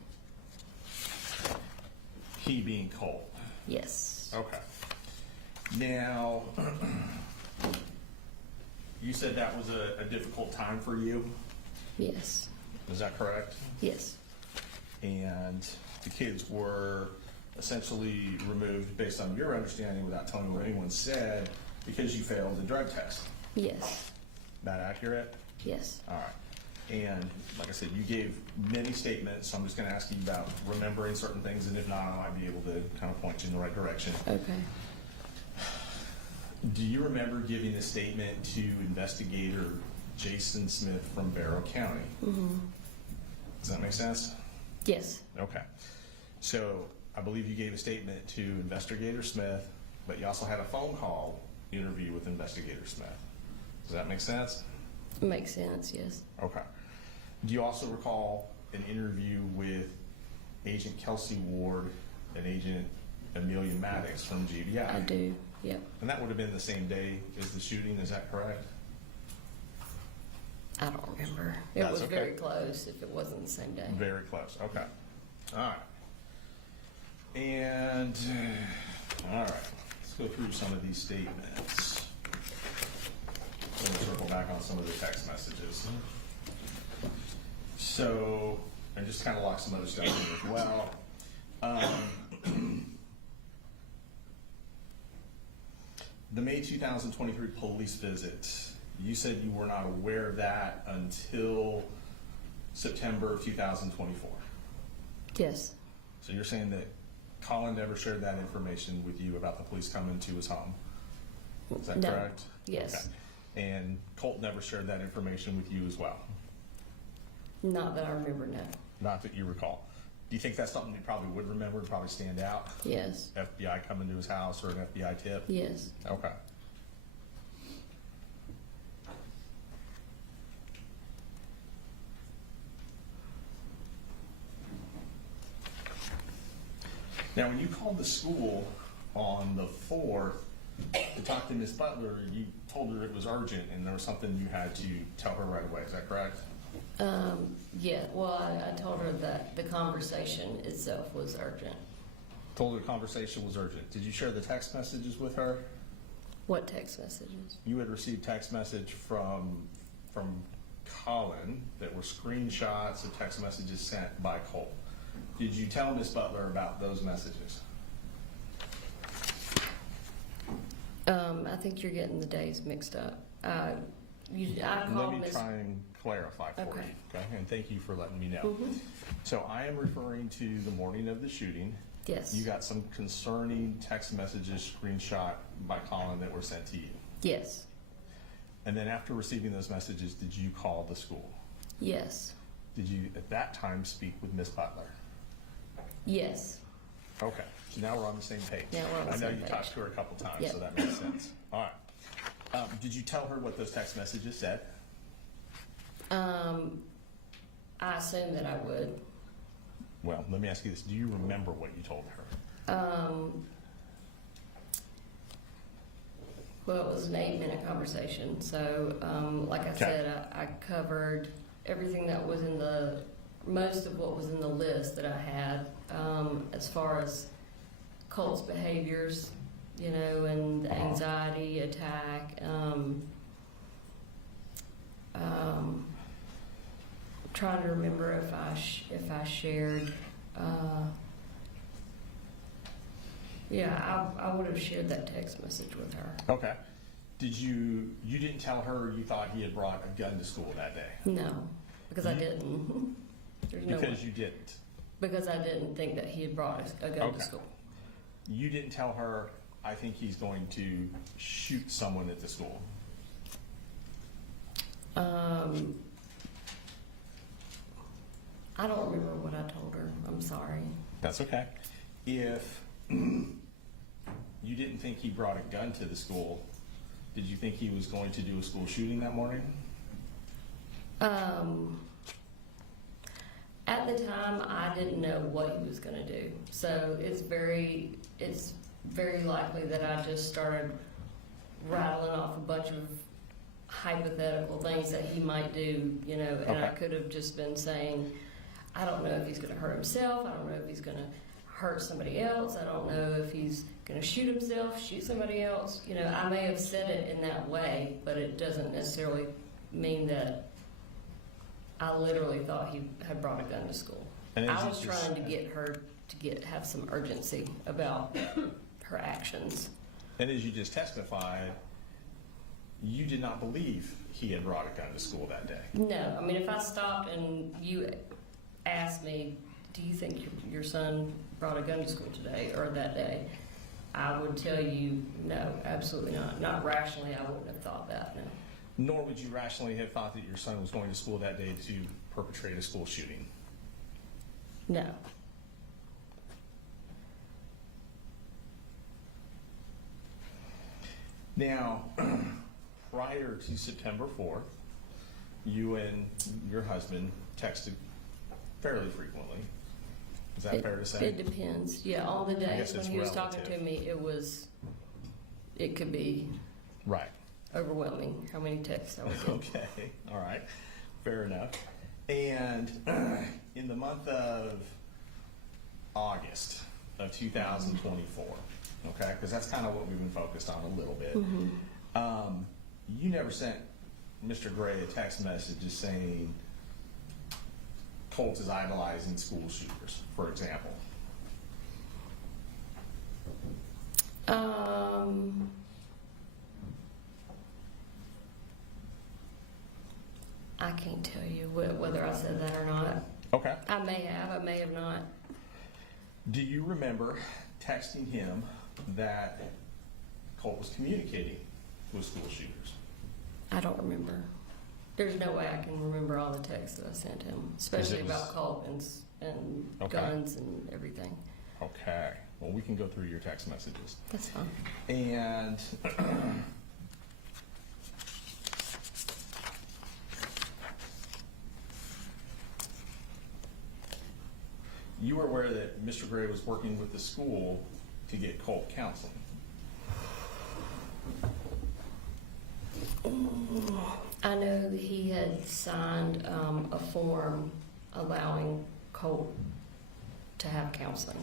he being Colt. Yes. Okay. Now, you said that was a difficult time for you, Yes. is that correct? Yes. And the kids were essentially removed based on your understanding without telling what anyone said because you failed the drug test. Yes. That accurate? Yes. All right. And like I said, you gave many statements, so I'm just gonna ask you about remembering certain things, and if not, I might be able to kind of point you in the right direction. Okay. Do you remember giving a statement to investigator Jason Smith from Barrow County? Mm-hmm. Does that make sense? Yes. Okay. So I believe you gave a statement to investigator Smith, but you also had a phone call interview with investigator Smith. Does that make sense? Makes sense. Yes. Okay. Do you also recall an interview with Agent Kelsey Ward and Agent Amelia Maddox from GBI? I do. Yep. And that would have been the same day as the shooting, is that correct? I don't remember. It That's was okay. very close if it wasn't the same day. Very close, okay. All right. And, all right, let's go through some of these statements. We'll circle back on some of the text messages. So, and just kind of lock some other stuff in as well. The May 2023 police visit, you said you were not aware of that until September of 2024. Yes. So you're saying that Colin never shared that information with you about the police coming to his home? Is that No. correct? Yes. Okay. And Colt never shared that information with you as well? Not that I remember, no. Not that you recall. Do you think that's something you probably would remember and probably stand out? Yes. FBI coming to his house or an FBI tip? Yes. Okay. Now, when you called the school on the 4th to talk to Miss Butler, you told her it was urgent and there was something you had to tell her right away. Is that correct? Yeah, well, I told her that the conversation itself was urgent. Told her the conversation was urgent. Did you share the text messages with her? What text messages? You had received text message from Colin that were screenshots of text messages sent by Colt. Did you tell Miss Butler about those messages? I think you're getting the days mixed up. I Let called me Miss. try and clarify for Okay. you, okay? And thank you for letting me know. Mhm. So I am referring to the morning of the shooting. Yes. You got some concerning text messages screenshot by Colin that were sent to you. Yes. And then after receiving those messages, did you call the school? Yes. Did you at that time speak with Miss Butler? Yes. Okay, so now we're on the same page. Now we're on the I know same you page. talked to her a couple times, Yep. so that makes sense. All right. Did you tell her what those text messages said? I assumed that I would. Well, let me ask you this. Do you remember what you told her? Well, it was an 8-minute conversation. So, like I Okay. said, I covered everything that was in most of what was in the list that I had, as far as Colt's behaviors, and the anxiety attack. Trying to remember if I shared. Yeah, I would have shared that text message with her. Okay. You didn't tell her you thought he had brought a gun to school that day? No, because I didn't. There's no Because way. you didn't. Because I didn't think that he had brought a gun Okay. to school. You didn't tell her, I think he's going to shoot someone at the school. I don't remember what I told her. I'm sorry. That's okay. If you didn't think he brought a gun to the school, did you think he was going to do a school shooting that morning? At the time, I didn't know what he was going to do. So it's very likely that I just started rattling off a bunch of hypothetical things that he might do, and I Okay. could have just been saying, I don't know if he's going to hurt himself. I don't know if he's going to hurt somebody else. I don't know if he's going to shoot himself, shoot somebody else. I may have said it in that way, but it doesn't necessarily mean that I literally thought he had brought a gun to school. And as I you was just- trying to get her to have some urgency about her actions. And as you just testified, you did not believe he had brought a gun to school that day. No, I mean, if I stopped and you asked me, do you think your son brought a gun to school today or that day, I would tell you, no, absolutely not. Not rationally, I wouldn't have thought that, no. Nor would you rationally have thought that your son was going to school that day to perpetrate a school shooting. No. Now, prior to September 4th, you and your husband texted fairly frequently. Is that fair to say? It depends. Yeah, all the guess days when it's he was talking to relative. me, it could be Right. overwhelming how many texts I would get. Okay, all right. fair enough. And in the month of August of 2024, okay, because that's kind of what we've been focused on a little bit. You never sent Mr. Gray a text message just saying Colt is idolizing school shooters, for example. I can't tell you whether I said that or not. Okay. I may have not. Do you remember texting him that Colt was communicating with school shooters? I don't remember. There's no way I can remember all the texts that I sent him, especially about Colt and Okay. guns and everything. Okay. Well, we can go through your text messages. That's fine. And you were aware that Mr. Gray was working with the school to get Colt counseling. I know that he had signed a form allowing Colt to have counseling.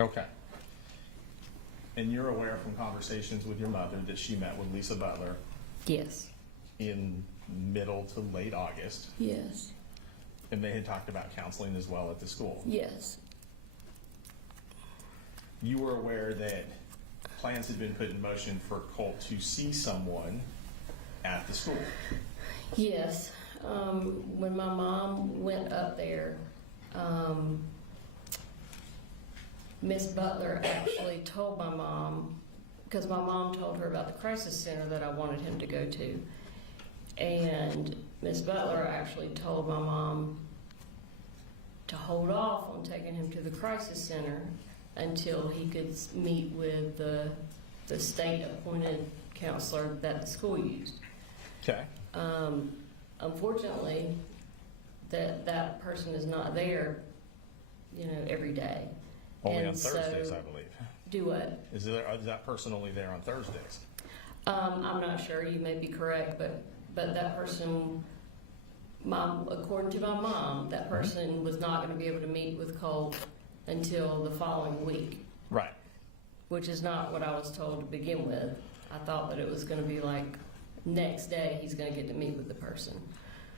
Okay. And you're aware from conversations with your mother that she met with Lisa Butler Yes. in middle to late August, Yes. and they had talked about counseling as well at the school. Yes. You were aware that plans had been put in motion for Colt to see someone at the school. Yes. When my mom went up there, Miss Butler actually told my mom, because my mom told her about the crisis center that I wanted him to go to. And Miss Butler actually told my mom to hold off on taking him to the crisis center until he could meet with the state-appointed counselor that the school used. Okay. Unfortunately, that person is not there, every day. Only And on Thursdays, so- I believe. Do what? Is that person only there on Thursdays? I'm not sure. You may be correct, but that person, according to my mom, that person was not going to be able to meet with Colt until the following week, Right. which is not what I was told to begin with. I thought that it was going to be like next day he's going to get to meet with the person.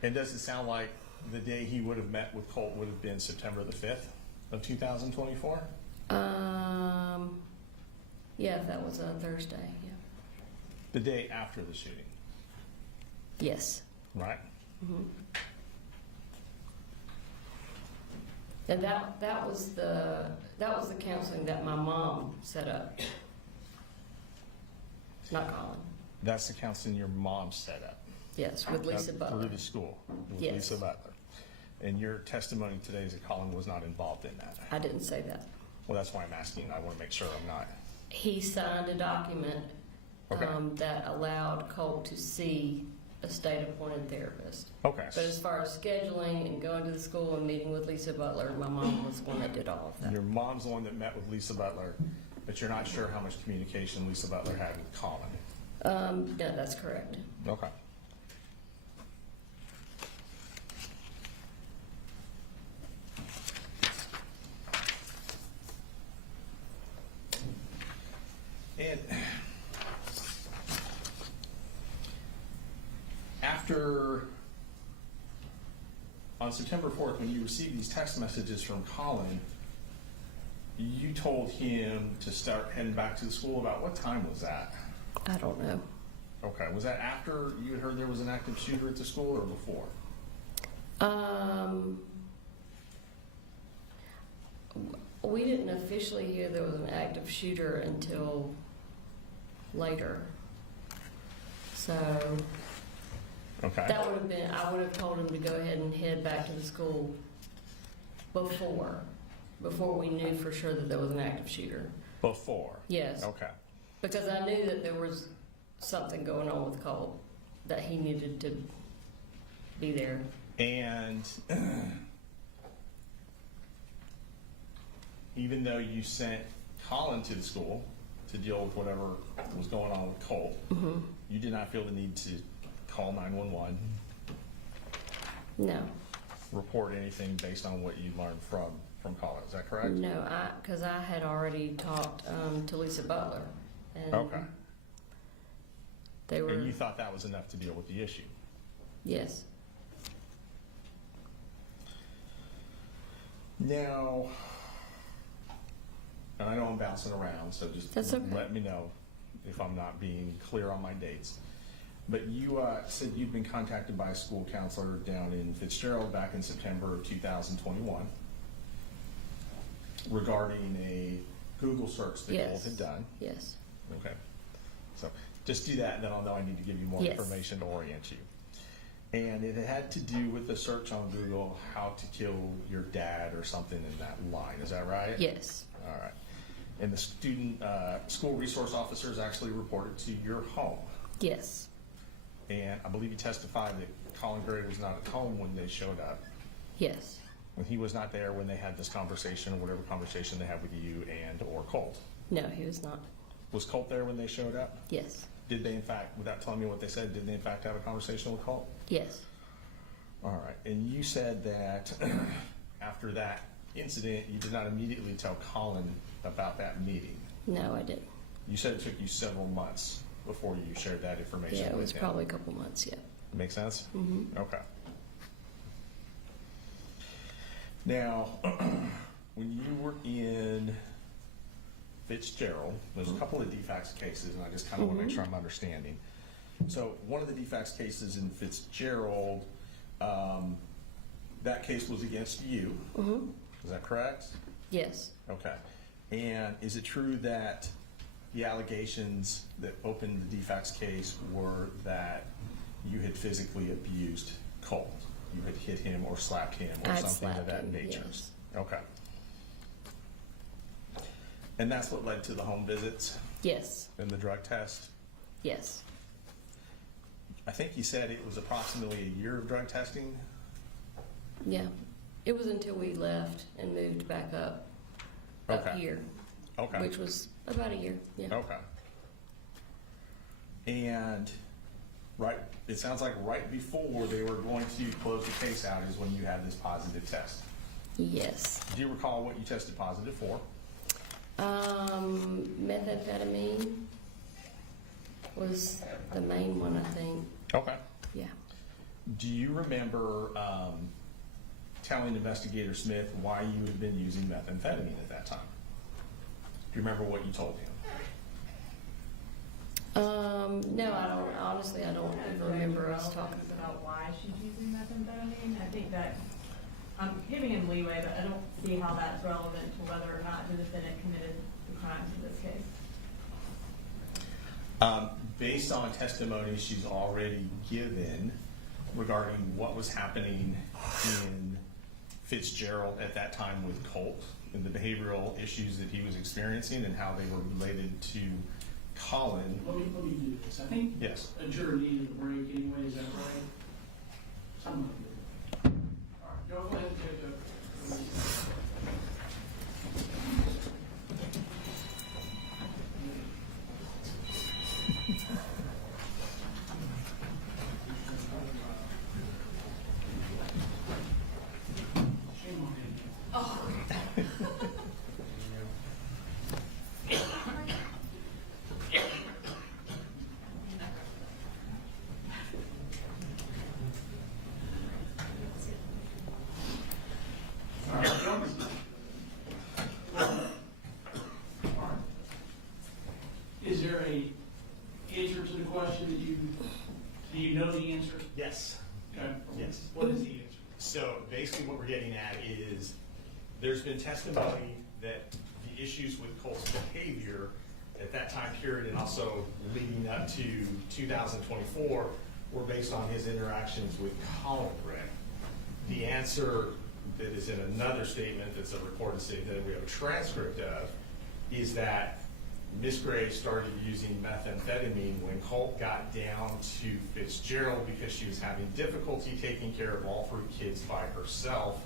And does it sound like the day he would have met with Colt would have been September the 5th of 2024? Yeah, if that was a Thursday, yeah. The day after the shooting, Yes. right? And that was the counseling that my mom set up. Not Colin. That's the counseling your mom set up. Yes, with Lisa Butler. Through the school, with Yes. Lisa Butler. And your testimony today is that Colin was not involved in that. I didn't say that. Well, that's why I'm asking. I want to make sure I'm not. He signed a document Okay. that allowed Colt to see a state-appointed therapist. Okay. But as far as scheduling and going to the school and meeting with Lisa Butler, my mom was the one that did all of that. Your mom's the one that met with Lisa Butler, but you're not sure how much communication Lisa Butler had with Colin. No, that's correct. Okay. And on September 4th, when you received these text messages from Colin, you told him to start heading back to the school. About what time was that? I don't know. Okay. Was that after you had heard there was an active shooter at the school or before? We didn't officially hear there was an active shooter until later. So Okay. that would have been, I would have told him to go ahead and head back to the school before we knew for sure that there was an active shooter. Before? Yes. Okay. Because I knew that there was something going on with Colt, that he needed to be there. And even though you sent Colin to the school to deal with whatever was going on with Colt, you did not feel the need to call 911? No, report anything based on what you learned from Colin. Is that correct? no, because I had already talked to Lisa Butler, and Okay. they were, And you thought that was enough to deal with the issue? yes. Now, and I know I'm bouncing around, so just That's okay. let me know if I'm not being clear on my dates. But you said you'd been contacted by a school counselor down in Fitzgerald back in September of 2021 regarding a Google search that Colt Yes. had done. Yes. Okay. So just do that, and then I'll know I need to give you more Yes. information to orient you. And it had to do with the search on Google, how to kill your dad or something in that line. Is that right? Yes. All right. And the school resource officers actually reported to your home. Yes. And I believe you testified that Colin Gray was not at home when they showed up. Yes. When he was not there when they had this conversation, or whatever conversation they had with you and or Colt. No, he was not. Was Colt there when they showed up? Yes. Did they in fact, without telling me what they said, did they in fact have a conversation with Colt? Yes. All right. And you said that after that incident, you did not immediately tell Colin about that meeting. No, I didn't. You said it took you several months before you shared that information Yeah, it with was him. probably a couple months, yeah. Make sense? Mm-hmm. Okay. Now, when you were in Fitzgerald, there's a couple of defects cases, and I just kind of want to make sure I'm understanding. So one of the defects cases in Fitzgerald, that case was against you. Mm-hmm. Is that correct? Yes. Okay. And is it true that the allegations that opened the defects case were that you had physically abused Colt? You had hit him or slapped him or I'd something of slapped that him, nature? yes. Okay. And that's what led to the home visits Yes. and the drug test? Yes. I think you said it was approximately a year of drug testing? Yeah. It was until we left and moved back up Okay. here, Okay. which was about a year. Yeah. Okay. And it sounds like right before they were going to close the case out is when you had this positive test. Yes. Do you recall what you tested positive for? Methamphetamine was the main one, I think. Okay. Yeah. Do you remember telling Investigator Smith why you had been using methamphetamine at that time? Do you remember what you told him? No, I don't. Honestly, I don't even remember us talking. About why she's using methamphetamine. I think that I'm giving him leeway, but I don't see how that's relevant to whether or not the defendant committed the crimes in this case. Based on testimony she's already given regarding what was happening in Fitzgerald at that time with Colt and the behavioral issues that he was experiencing and how they were related to Colin. Let me do this. I think Yes. a juror needed a break anyway, is that right? Something like that. All right, go ahead and take a. Shame on you. All right, Jones. All right. Is there a answer to the question that do you know the answer? Yes. Okay. Yes. What is the answer? So basically what we're getting at is there's been testimony that the issues with Colt's behavior at that time period and also leading up to 2024 were based on his interactions with Colin Gray. The answer that is in another statement that's a recorded statement that we have a transcript of is that Miss Gray started using methamphetamine when Colt got down to Fitzgerald because she was having difficulty taking care of all three kids by herself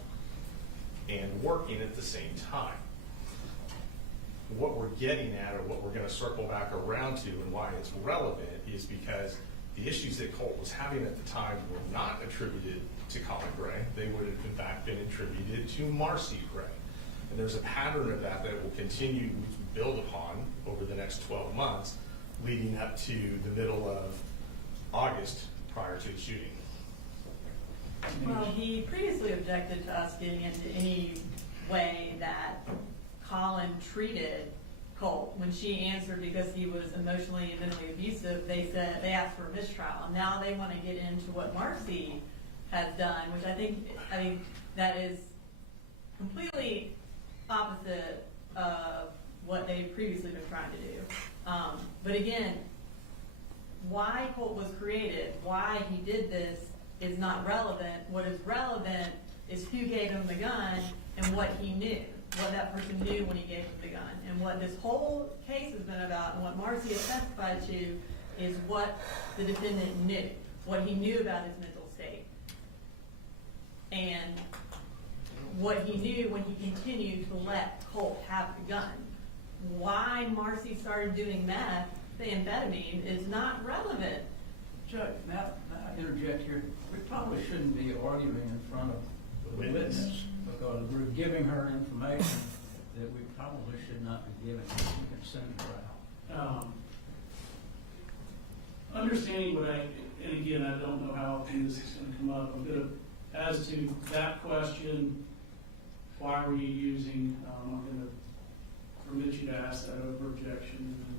and working at the same time. What we're getting at, or what we're going to circle back around to and why it's relevant, is because the issues that Colt was having at the time were not attributed to Colin Gray. They would have in fact been attributed to Marcy Gray. And there's a pattern of that will continue to build upon over the next 12 months, leading up to the middle of August prior to the shooting. Well, he previously objected to us getting into any way that Colin treated Colt. When she answered because he was emotionally and mentally abusive, they asked for a mistrial. Now they want to get into what Marcy has done, which I mean, that is completely opposite of what they've previously been trying to do. But again, why Colt was created, why he did this is not relevant. What is relevant is who gave him the gun and what he knew, what that person knew when he gave him the gun. And what this whole case has been about and what Marcy has testified to is what the defendant knew, what he knew about his mental state. And what he knew when he continued to let Colt have the gun. Why Marcy started doing meth, the amphetamine, is not relevant. Judge, may I interject here? We probably shouldn't be arguing in front of the witness because we're giving her information that we probably should not be giving. We can send her out. Understanding and again, I don't know how often this is going to come up. As to that question, why were you using, I'm going to permit you to ask that over objection and then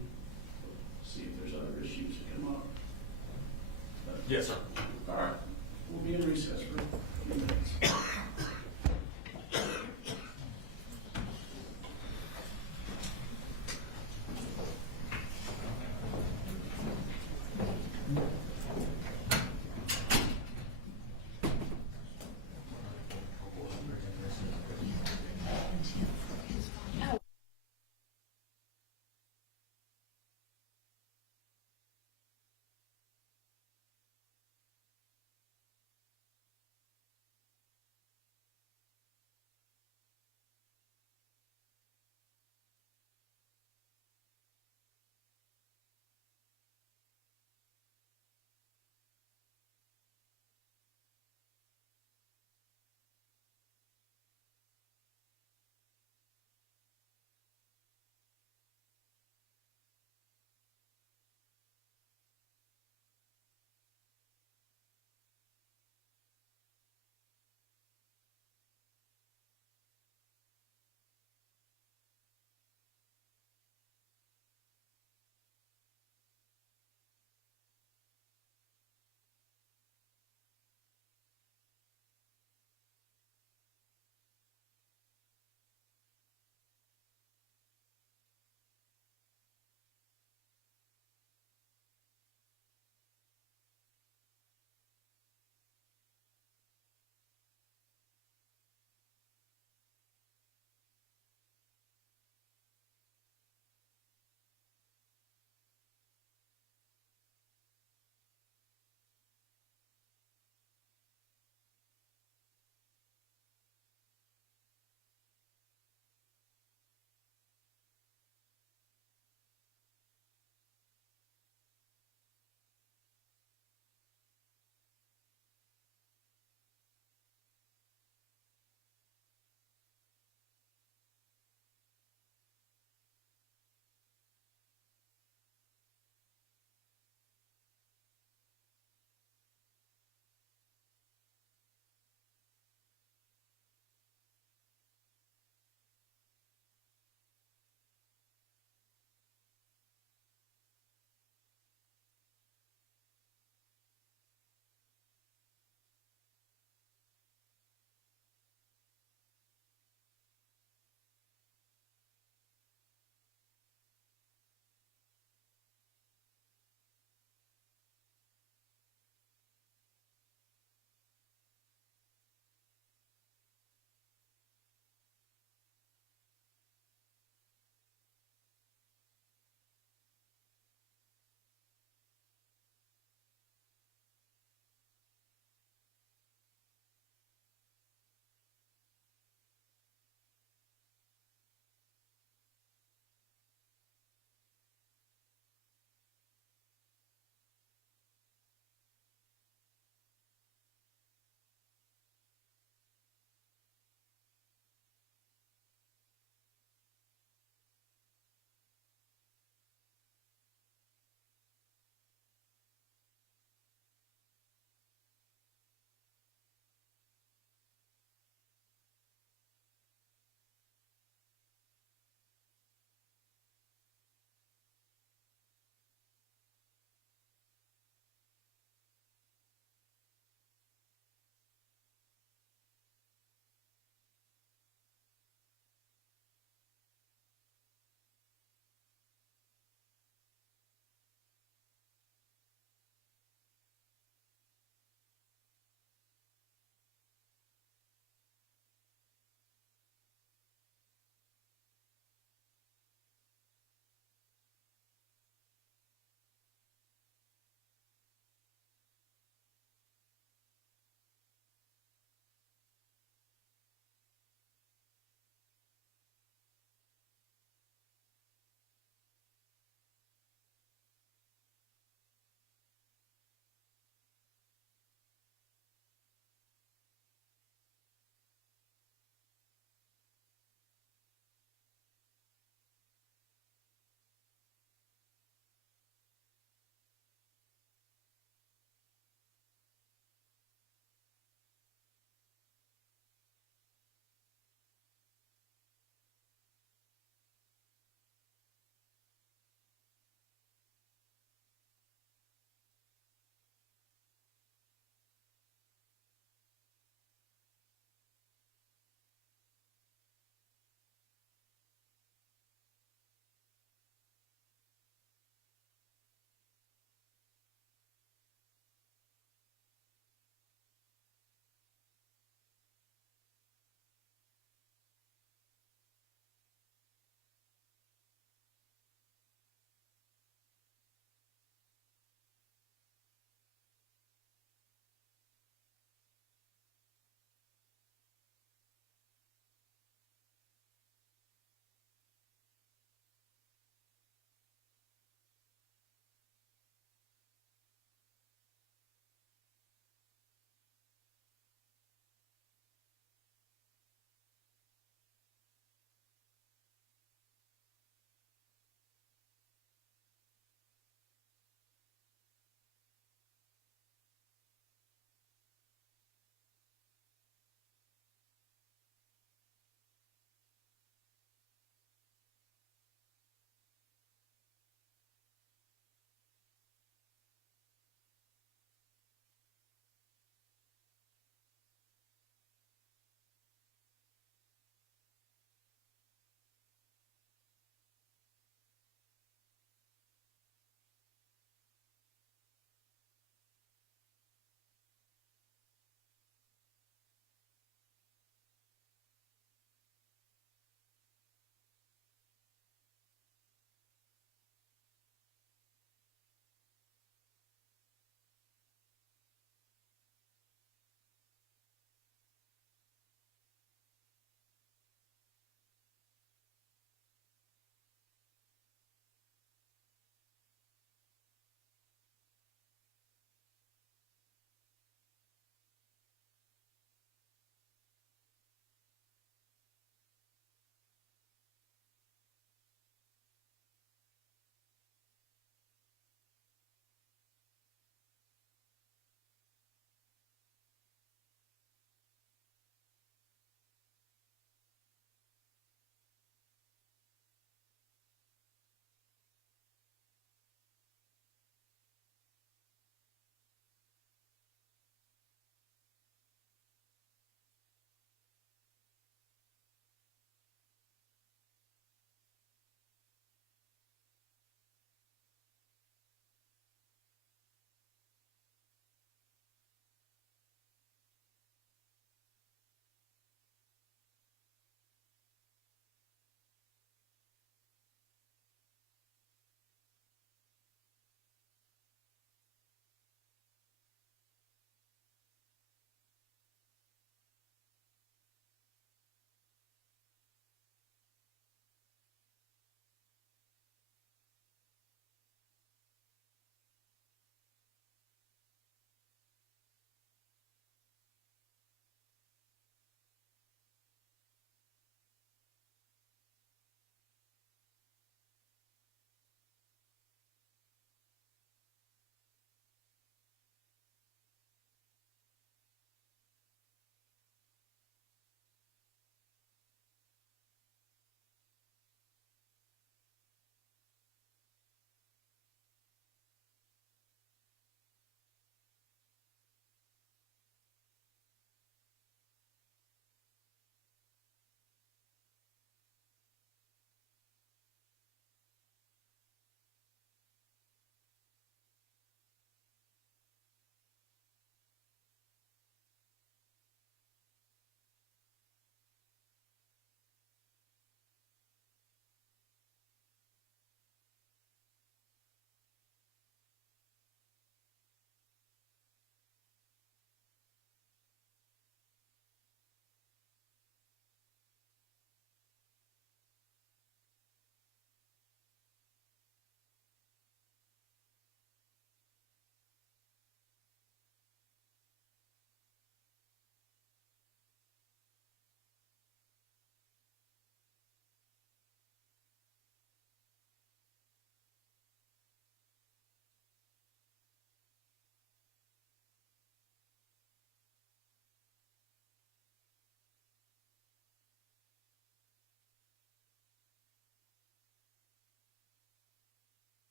see if there's other issues that come up. Yes, sir. All right, we'll be in recess for a few minutes.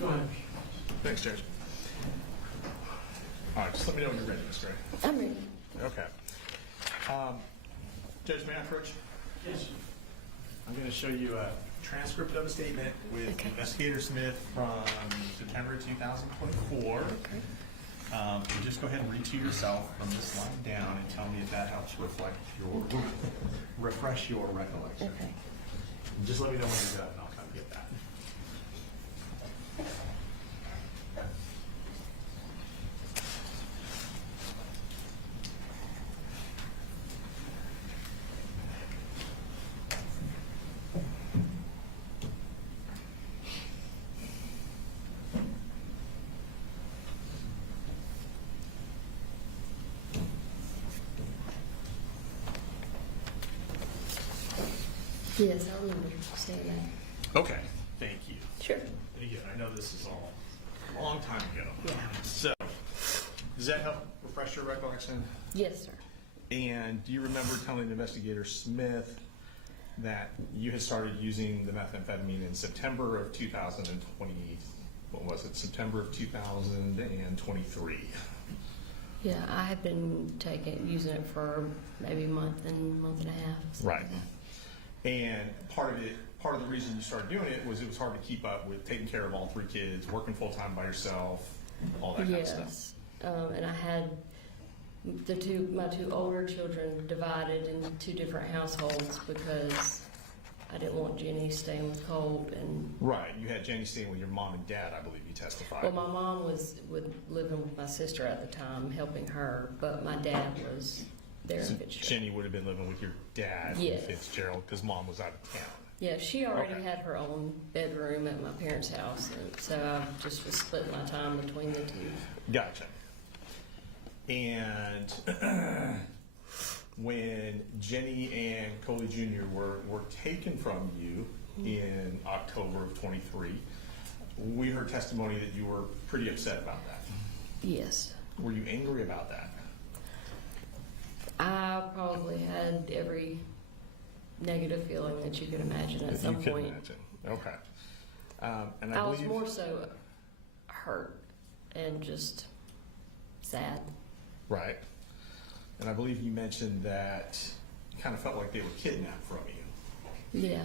Go ahead. Thanks, Judge. All right, just let me know when you're ready, Ms. Gray. I'm ready. Okay. Judge, may I approach? Yes. I'm going to show you a transcript of a statement with Okay. Investigator Smith from September 2024. Okay. You just go ahead and read to yourself from this line down and tell me if that helps refresh your recollection. Okay. And just let me know when you're done, and I'll come get that. Yes, I remember saying that. Okay, thank you. Sure. And again, I know this is all a long time ago. Yeah. So, does that help refresh your recollection? Yes, sir. And do you remember telling Investigator Smith that you had started using the methamphetamine in September of 2020, what was it, September of 2023? Yeah, I had been using it for maybe a month and a half. something Right. like that. And part of the reason you started doing it was hard to keep up with taking care of all three kids, working full-time by yourself, all that kind of stuff. Yes, and I had my two older children divided in two different households because I didn't want Jenny staying with Colt, and Right, you had Jenny staying with your mom and dad, I believe you testified. well, my mom was living with my sister at the time, helping her, but my dad was there So in Fitzgerald. Jenny would have been living with your dad in Yes. Fitzgerald because mom was out of town. Yeah, she already Okay. had her own bedroom at my parents' house, and so I just was splitting my time between the two. Gotcha. And when Jenny and Coley Jr. were taken from you in October of 23, we heard testimony that you were pretty upset about that. Yes. Were you angry about that? I probably had every negative feeling that you could imagine at If some you can point. imagine. Okay. And I I was believe more so hurt and just sad. right. And I believe you mentioned that you kind of felt like they were kidnapped from you. Yeah.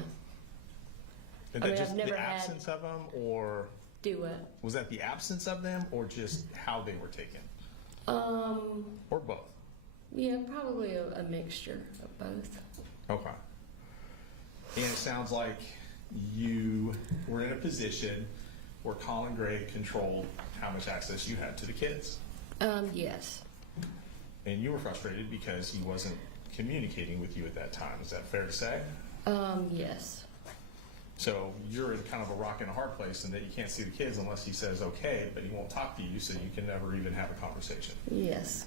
And I that mean, just I've never the had- absence of them, or Do it. was that the absence of them, or just how they were taken, or both? Yeah, probably a mixture of both. Okay. And it sounds like you were in a position where Colin Gray controlled how much access you had to the kids. Yes. And you were frustrated because he wasn't communicating with you at that time. Is that fair to say? Yes. So you're in kind of a rock and a hard place in that you can't see the kids unless he says okay, but he won't talk to you, so you can never even have a conversation. Yes.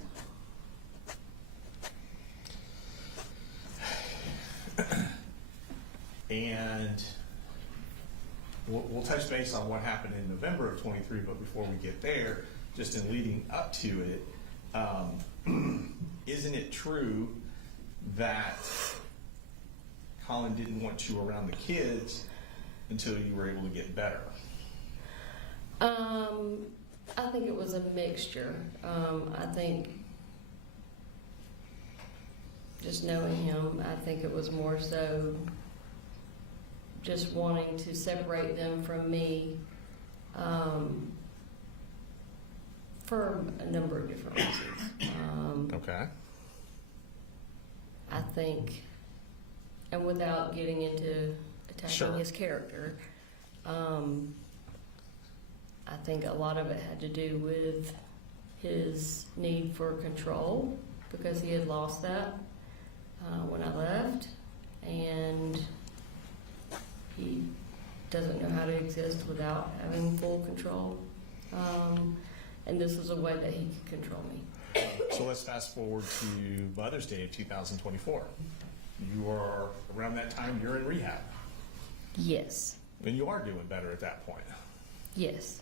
And we'll touch base on what happened in November of 23, but before we get there, just in leading up to it, isn't it true that Colin didn't want you around the kids until you were able to get better? I think it was a mixture. I think just knowing him, I think it was more so just wanting to separate them from me for a number of different reasons. Okay. I think, and without getting into attacking Sure. his character, I think a lot of it had to do with his need for control because he had lost that when I left, and he doesn't know how to exist without having full control. And this was a way that he could control me. So let's fast forward to Mother's Day of 2024. You are, around that time, you're in rehab. Yes. And you are doing better at that point. Yes.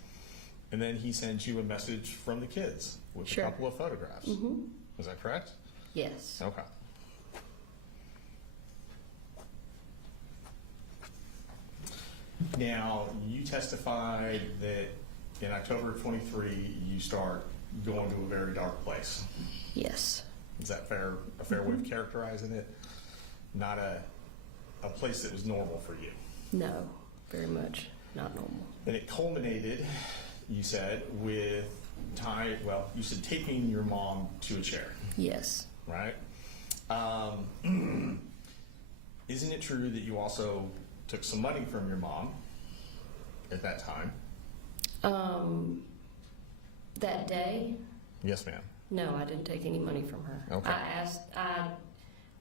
And then he sends you a message from the kids with Sure. a couple of photographs. Mm-hmm. Is that correct? Yes. Okay. Now, you testified that in October of 23, you start going to a very dark place. Yes. Is that a fair way of characterizing it? Not a place that was normal for you. No, very much not normal. And it culminated, you said, with you said taking your mom to a chair, Yes. right? Isn't it true that you also took some money from your mom at that time? That day, Yes, ma'am. no, I didn't take any money from her. Okay.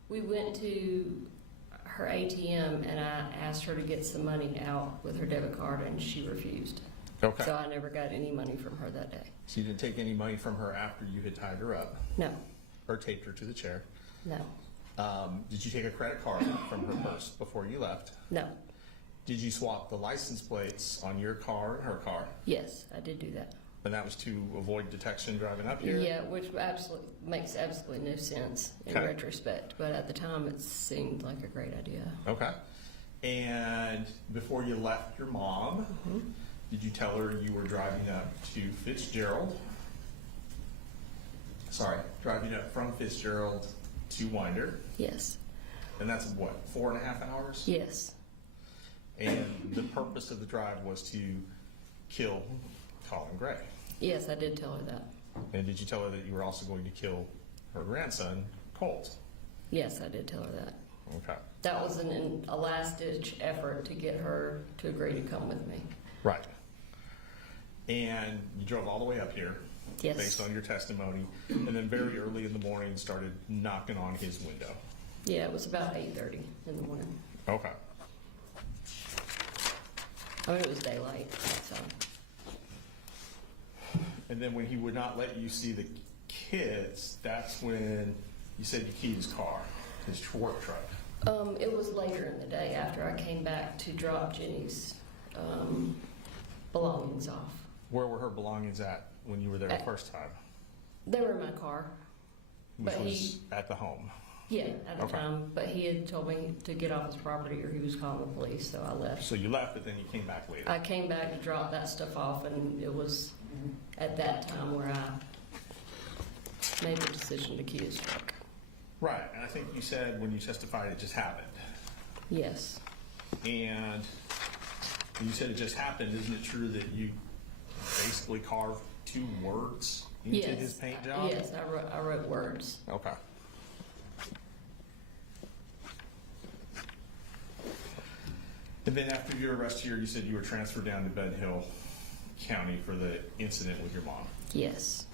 We went to her ATM and I asked her to get some money out with her debit card and she refused. Okay. So I never got any money from her that day. So you didn't take any money from her after you had tied her up No, or taped her to the chair. no, Did you take a credit card from her purse before you left? no. Did you swap the license plates on your car and her car? Yes, I did do that. And that was to avoid detection driving up here? Yeah, which makes absolutely no sense in Okay. retrospect, but at the time it seemed like a great idea. Okay. And before you left your mom, did you tell her you were driving up to Fitzgerald? Sorry, driving up from Fitzgerald to Winder. Yes, And that's what, 4.5 hours? yes, And the purpose of the drive was to kill Colin Gray. yes, I did tell her that. And did you tell her that you were also going to kill her grandson, Colt? Yes, I did tell her that. Okay. That was a last-ditch effort to get her to agree to come with me. Right. And you drove all the way up here, Yes. based on your testimony, and then very early in the morning started knocking on his window. Yeah, it was about 8:30 in the morning. Okay. I mean, it was daylight, so. And then when he would not let you see the kids, that's when you said you keyed his car, his work truck. It was later in the day after I came back to drop Jenny's belongings off. Where were her belongings at when you were there the first time? They were in my car. Which But was at the home. Yeah, at the Okay. time, but he had told me to get off his property or he was calling the police, so I left. So you left, but then you came back later. I came back to drop that stuff off, and it was at that time where I made the decision to key his truck. Right, and I think you said when you testified it just happened. Yes, And you said it just happened. Isn't it true that you basically carved 2 words into yes. his paint job? Yes, I wrote words. Okay. And then after your arrest here, you said you were transferred down to Ben Hill County for the incident with your mom. Yes,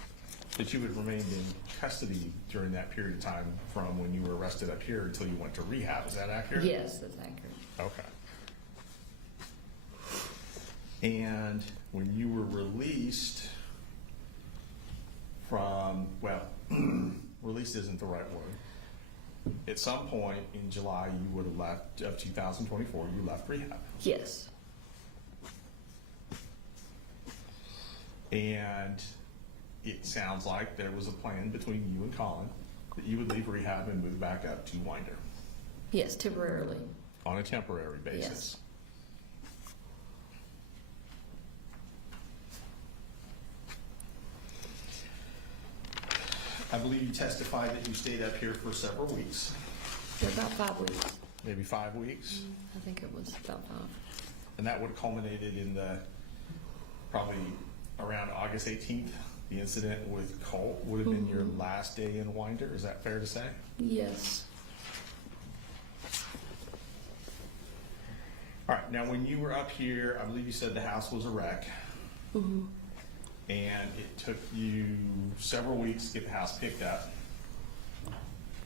That you had remained in custody during that period of time from when you were arrested up here until you went to rehab. Is that accurate? yes, that's accurate. Okay. And when you were released from, well, released isn't the right word. At some point in July, you would have left, of 2024, you left rehab. Yes, And it sounds like there was a plan between you and Colin that you would leave rehab and move back up to Winder yes, temporarily. on a temporary basis. Yes. I believe you testified that you stayed up here for several weeks, For about 5 weeks. maybe 5 weeks, I think it was about 5. and that would have culminated in the, probably around August 18th, the incident with Colt would have been your last day in Winder. Is that fair to say? Yes, All right, now when you were up here, I believe you said the house was a wreck. Mm-hmm. And it took you several weeks to get the house picked up.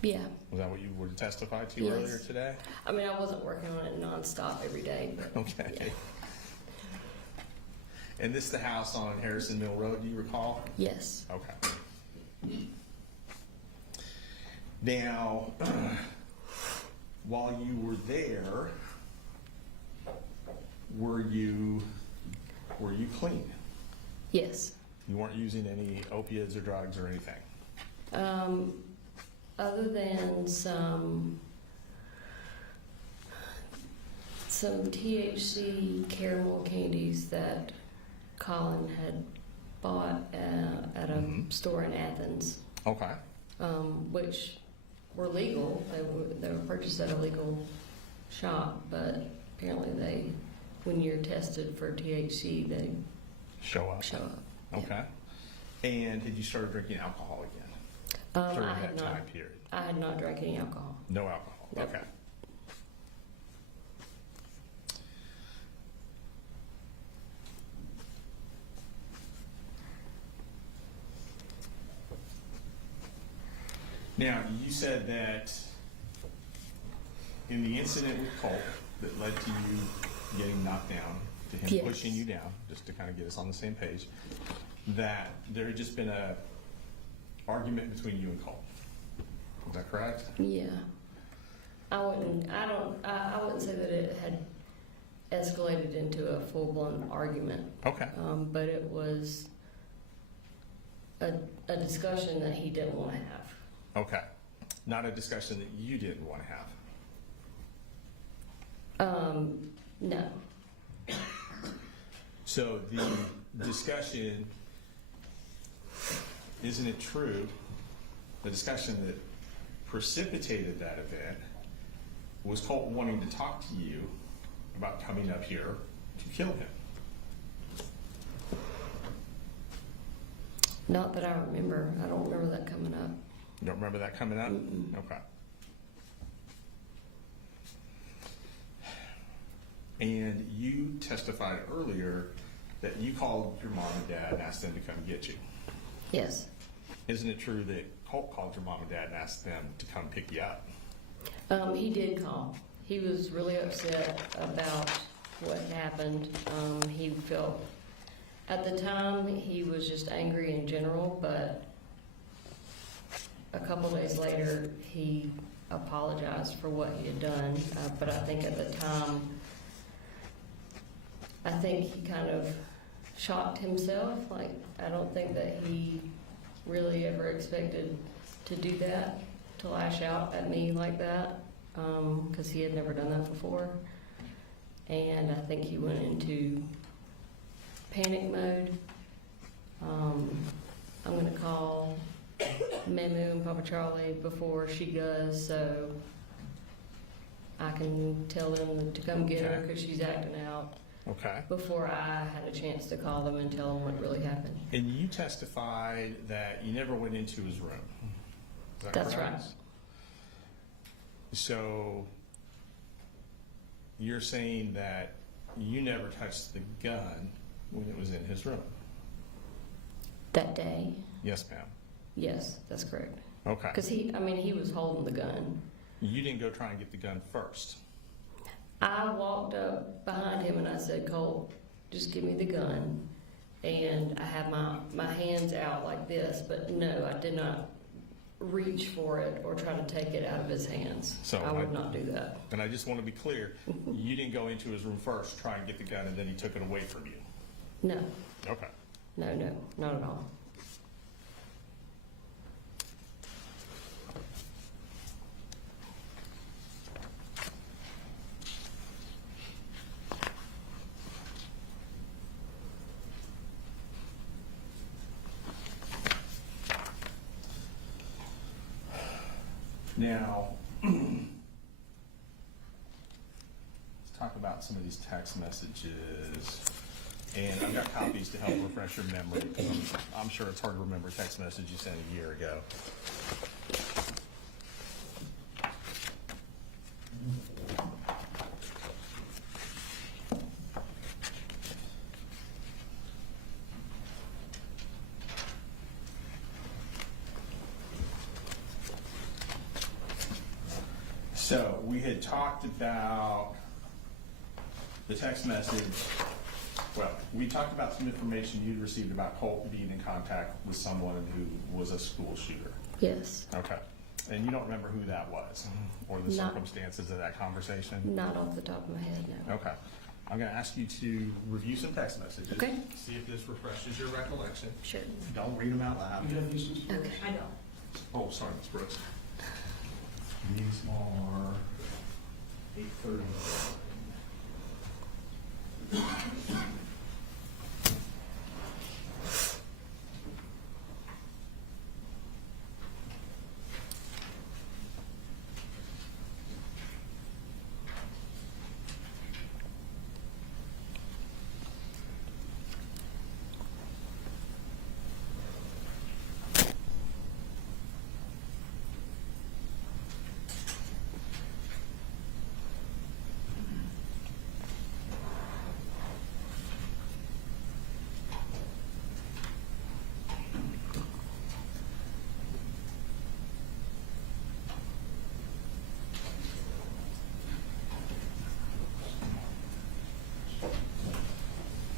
yeah. Was that what you were to testify to Yes. earlier today? I mean, I wasn't working on it nonstop every day, but Okay. yeah. And this is the house on Harrison Mill Road, do you recall? Yes. Okay. Now, while you were there, were you clean? Yes. You weren't using any opiates or drugs or anything? other than some THC caramel candies that Colin had bought at a store in Athens, Okay. which were legal. They were purchased at a legal shop, but apparently when you're tested for THC, they Show up. show up. Okay. And had you started drinking alcohol again during I that had not. time period? I had not drank any alcohol. No alcohol. Nope. Okay. Now, you said that in the incident with Colt that led to you getting knocked down, to him Yes. pushing you down, just to kind of get us on the same page, that there had just been a argument between you and Colt. Is that correct? Yeah. I wouldn't say that it had escalated into a full-blown argument, Okay. but it was a discussion that he didn't want to have. Okay. Not a discussion that you didn't want to have. No. So the discussion, isn't it true, the discussion that precipitated that event was Colt wanting to talk to you about coming up here to kill him? Not that I remember. I don't remember that coming up. You don't remember that coming up? Mm-mm. Okay. And you testified earlier that you called your mom and dad and asked them to come get you. Yes. Isn't it true that Colt called your mom and dad and asked them to come pick you up? He did call. He was really upset about what happened. He felt, at the time, he was just angry in general, but a couple days later, he apologized for what he had done. But I think at the time, I think he kind of shocked himself. Like, I don't think that he really ever expected to do that, to lash out at me like that, because he had never done that before. And I think he went into panic mode. I'm going to call Memu and Papa Charlie before she goes, so I can tell them to come get her because she's acting out, Okay. before I had a chance to call them and tell them what really happened. And you testified that you never went into his room. Is that That's correct? right. So you're saying that you never touched the gun when it was in his room? That day? Yes, ma'am. Yes, that's correct. Okay. Because he was holding the gun. You didn't go try and get the gun first. I walked up behind him and I said, Colt, just give me the gun. And I had my hands out like this, but no, I did not reach for it or try to take it out of his hands. So I would not do that. And I just want to be clear, you didn't go into his room first, try and get the gun, and then he took it away from you? No, Okay. no, not at all. Now, let's talk about some of these text messages. And I've got copies to help refresh your memory. I'm sure it's hard to remember a text message you sent a year ago. So we had talked about the text message. Well, we talked about some information you'd received about Colt being in contact with someone who was a school shooter. Yes, Okay. And you don't remember who that was or the Not- circumstances of that conversation? not off the top of my head, no. Okay. I'm going to ask you to review some text messages. Okay. See if this refreshes your recollection. Sure. Don't read them out loud. You have these ones? Okay. I don't. Oh, sorry, Ms. Brooks. Meetings are 8:30.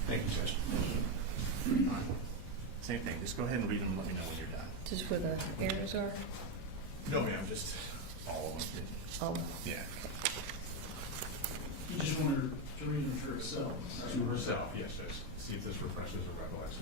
Thank you, Judge. All right. Same thing, just go ahead and read them and let me know when you're done. Just where the arrows are? No, ma'am, just all of them. Oh, Yeah. You just want her to read them for herself. To herself, yes, Judge. See if this refreshes her recollection.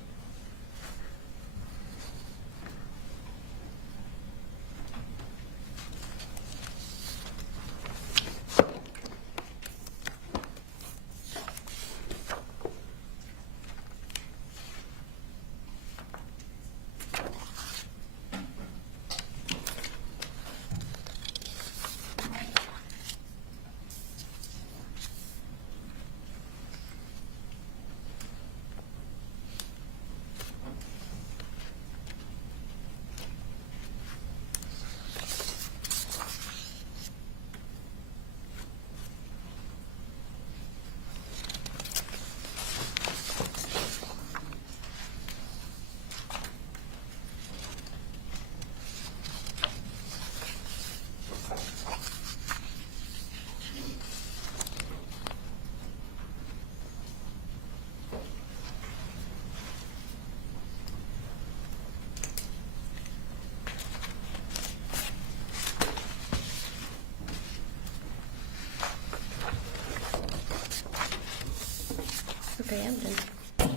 okay, I'm done. All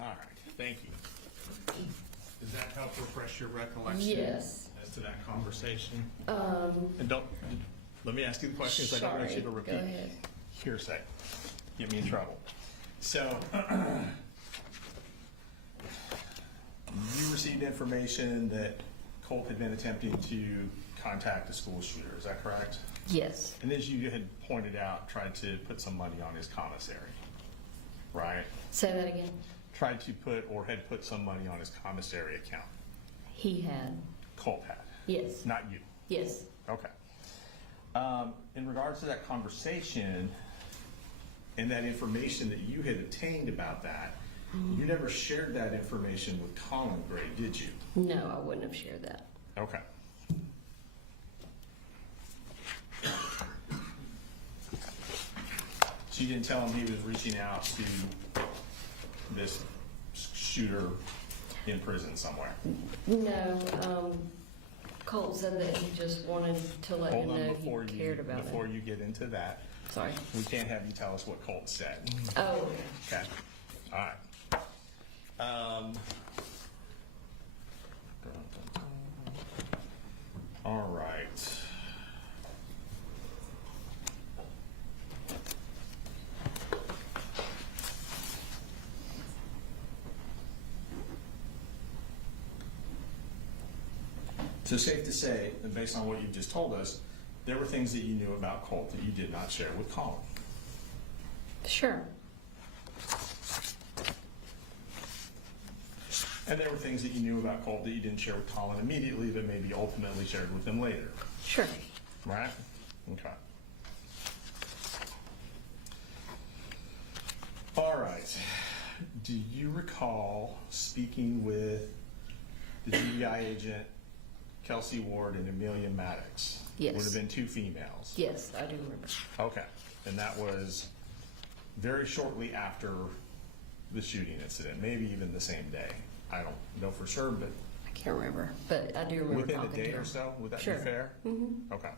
right, thank you. Does that help refresh your recollection? Yes. As to that conversation? And don't, let me ask you the questions I don't want you to Sorry, repeat. go ahead. Hearsay. Get me in trouble. So, you received information that Colt had been attempting to contact the school shooter, is that correct? Yes, And as you had pointed out, tried to put some money on his commissary, right? say that again. Tried to put, or had put some money on his commissary account. He had, Colt had, yes, not you. yes. Okay. In regards to that conversation and that information that you had obtained about that, you never shared that information with Colin Gray, did you? No, I wouldn't have shared that. Okay. So you didn't tell him he was reaching out to this shooter in prison somewhere? No, Colt said that he just wanted to let him Hold on know before he you, cared about before it. you get into that. Sorry. We can't have you tell us what Colt said. Oh, Okay, all right. All right. So safe to say, and based on what you've just told us, there were things that you knew about Colt that you did not share with Colin. sure. And there were things that you knew about Colt that you didn't share with Colin immediately, but maybe ultimately shared with him later, Sure. right? Okay. All right. Do you recall speaking with the GBI agent, Kelsey Ward and Amelia Maddox? Yes. Would have been two females. Yes, I do remember. Okay. And that was very shortly after the shooting incident, maybe even the same day. I don't know for sure, but I can't remember, but I do remember within a talking day to or him. so, would that Sure. be fair? Mm-hmm. Okay.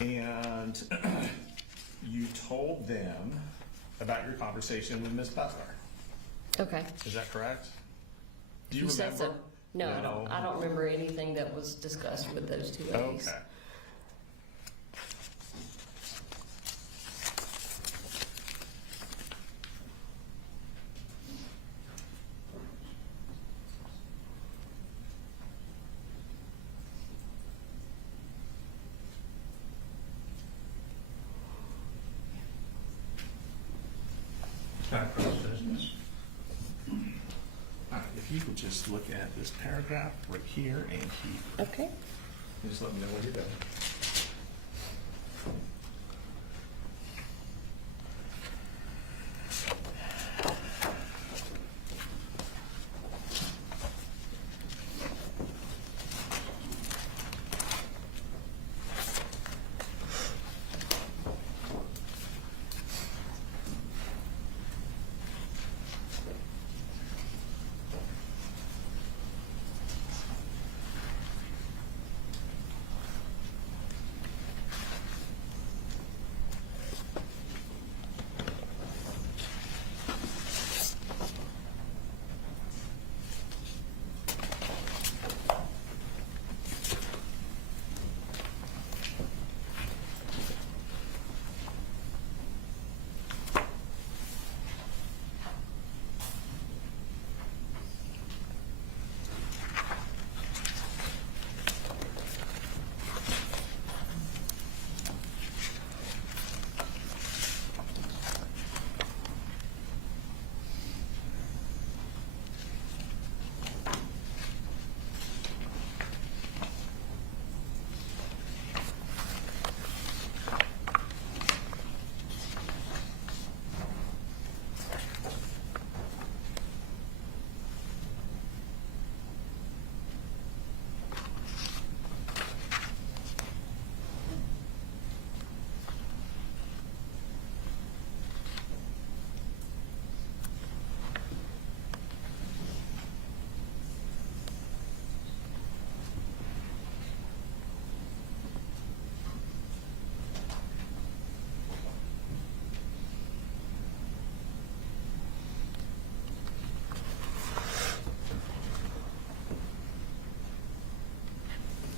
And you told them about your conversation with Ms. Butler. Okay. Is that correct? Do you You said remember? so. No, I don't remember anything that was discussed with those two ladies. Okay. background business. All right, if you could just look at this paragraph right here and here. Okay. And just let me know what you're doing.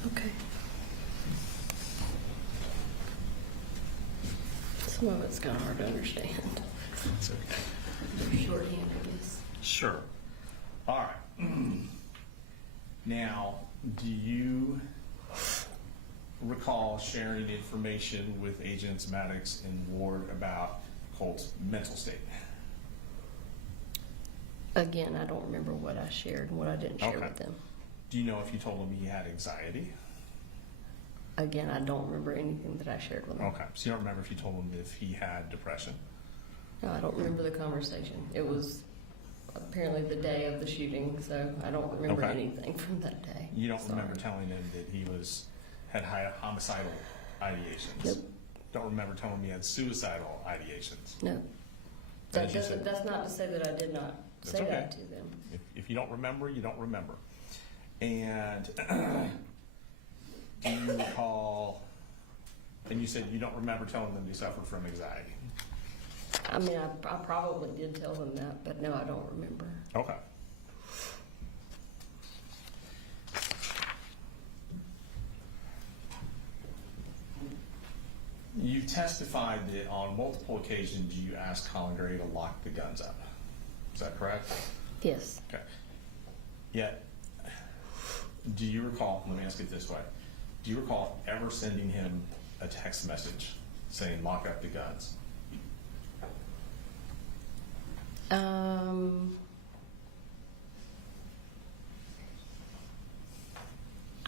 Okay. Some of it's kind of hard to understand. That's okay. Shorthand, I guess. Sure. All right. Now, do you recall sharing information with Agents Maddox and Ward about Colt's mental state? Again, I don't remember what I shared and what I didn't share Okay. with them. Do you know if you told him he had anxiety? Again, I don't remember anything that I shared with them. Okay, so you don't remember if you told him if he had depression? No, I don't remember the conversation. It was apparently the day of the shooting, so I don't remember Okay. anything from that day. You don't Sorry. remember telling him that he had homicidal ideations? Nope. Don't remember telling him he had suicidal ideations? No. As you said- That's not to say that I did not That's say okay. that to them. If you don't remember, you don't remember. And do you recall, and you said you don't remember telling them you suffered from anxiety? I mean, I probably did tell them that, but no, I don't remember. Okay. You testified that on multiple occasions you asked Colin Gray to lock the guns up. Is that correct? Yes. Okay. Yet, do you recall, let me ask it this way, do you recall ever sending him a text message saying lock up the guns?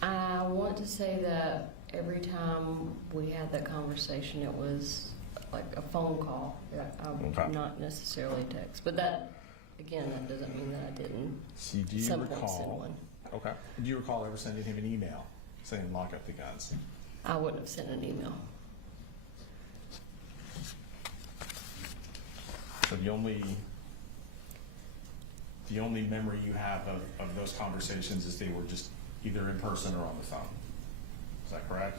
I want to say that every time we had that conversation, it was like a phone call. Okay. Not necessarily text, but that, again, that doesn't mean that I didn't. See, do you Some point send recall? one. Okay. Do you recall ever sending him an email saying lock up the guns? I wouldn't have sent an email. So the only memory you have of those conversations is they were just either in person or on the phone. Is that correct?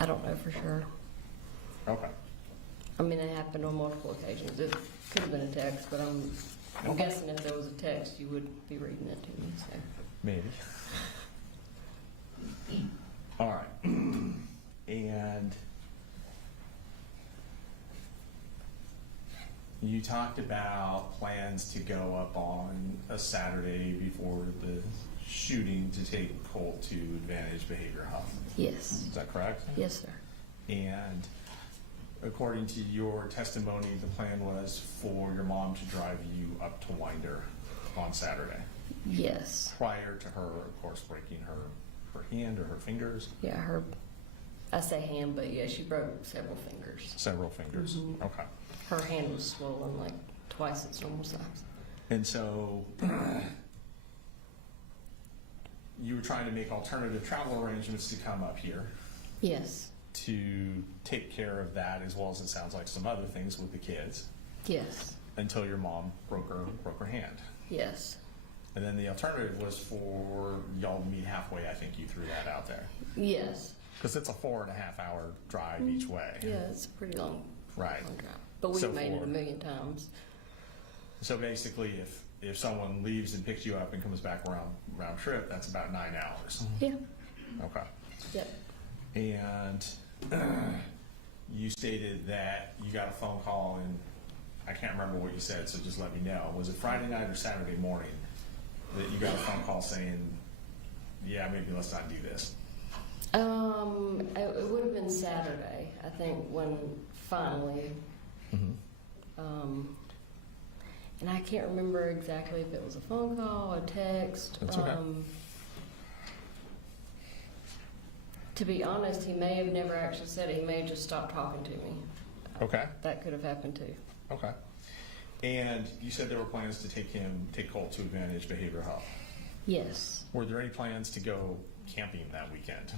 I don't know for sure. Okay. I mean, it happened on multiple occasions. It could have been a text, but I'm Okay. guessing if there was a text, you would be reading it to me, so. Maybe. All right. And you talked about plans to go up on a Saturday before the shooting to take Colt to Advantage Behavior Health. Yes. Is that correct? Yes, sir. And according to your testimony, the plan was for your mom to drive you up to Winder on Saturday, Yes. prior to her, of course, breaking her hand or her fingers, Yeah, I say hand, but yeah, she broke several fingers. several fingers. Mhm. Okay. Her hand was swollen like twice its normal size. And so you were trying to make alternative travel arrangements to come up here Yes. to take care of that, as well as it sounds like some other things with the kids, Yes. until your mom broke her hand. Yes. And then the alternative was for y'all to meet halfway. I think you threw that out there. Yes. Because it's a 4.5-hour drive each way. Yeah, it's a pretty long, Right. long drive. But we've So made it for- a million times. So basically, if someone leaves and picks you up and comes back round trip, that's about 9 hours. Yeah. Okay. Yep. And you stated that you got a phone call, and I can't remember what you said, so just let me know. Was it Friday night or Saturday morning that you got a phone call saying, yeah, maybe let's not do this? It would have been Saturday, I think, when finally, and I can't remember exactly if it was a phone call, a text. That's okay. To be honest, he may have never actually said it. He may have just stopped talking to me. Okay. That could have happened too. Okay. And you said there were plans to take Colt to Advantage Behavioral Health. Yes. Were there any plans to go camping that weekend?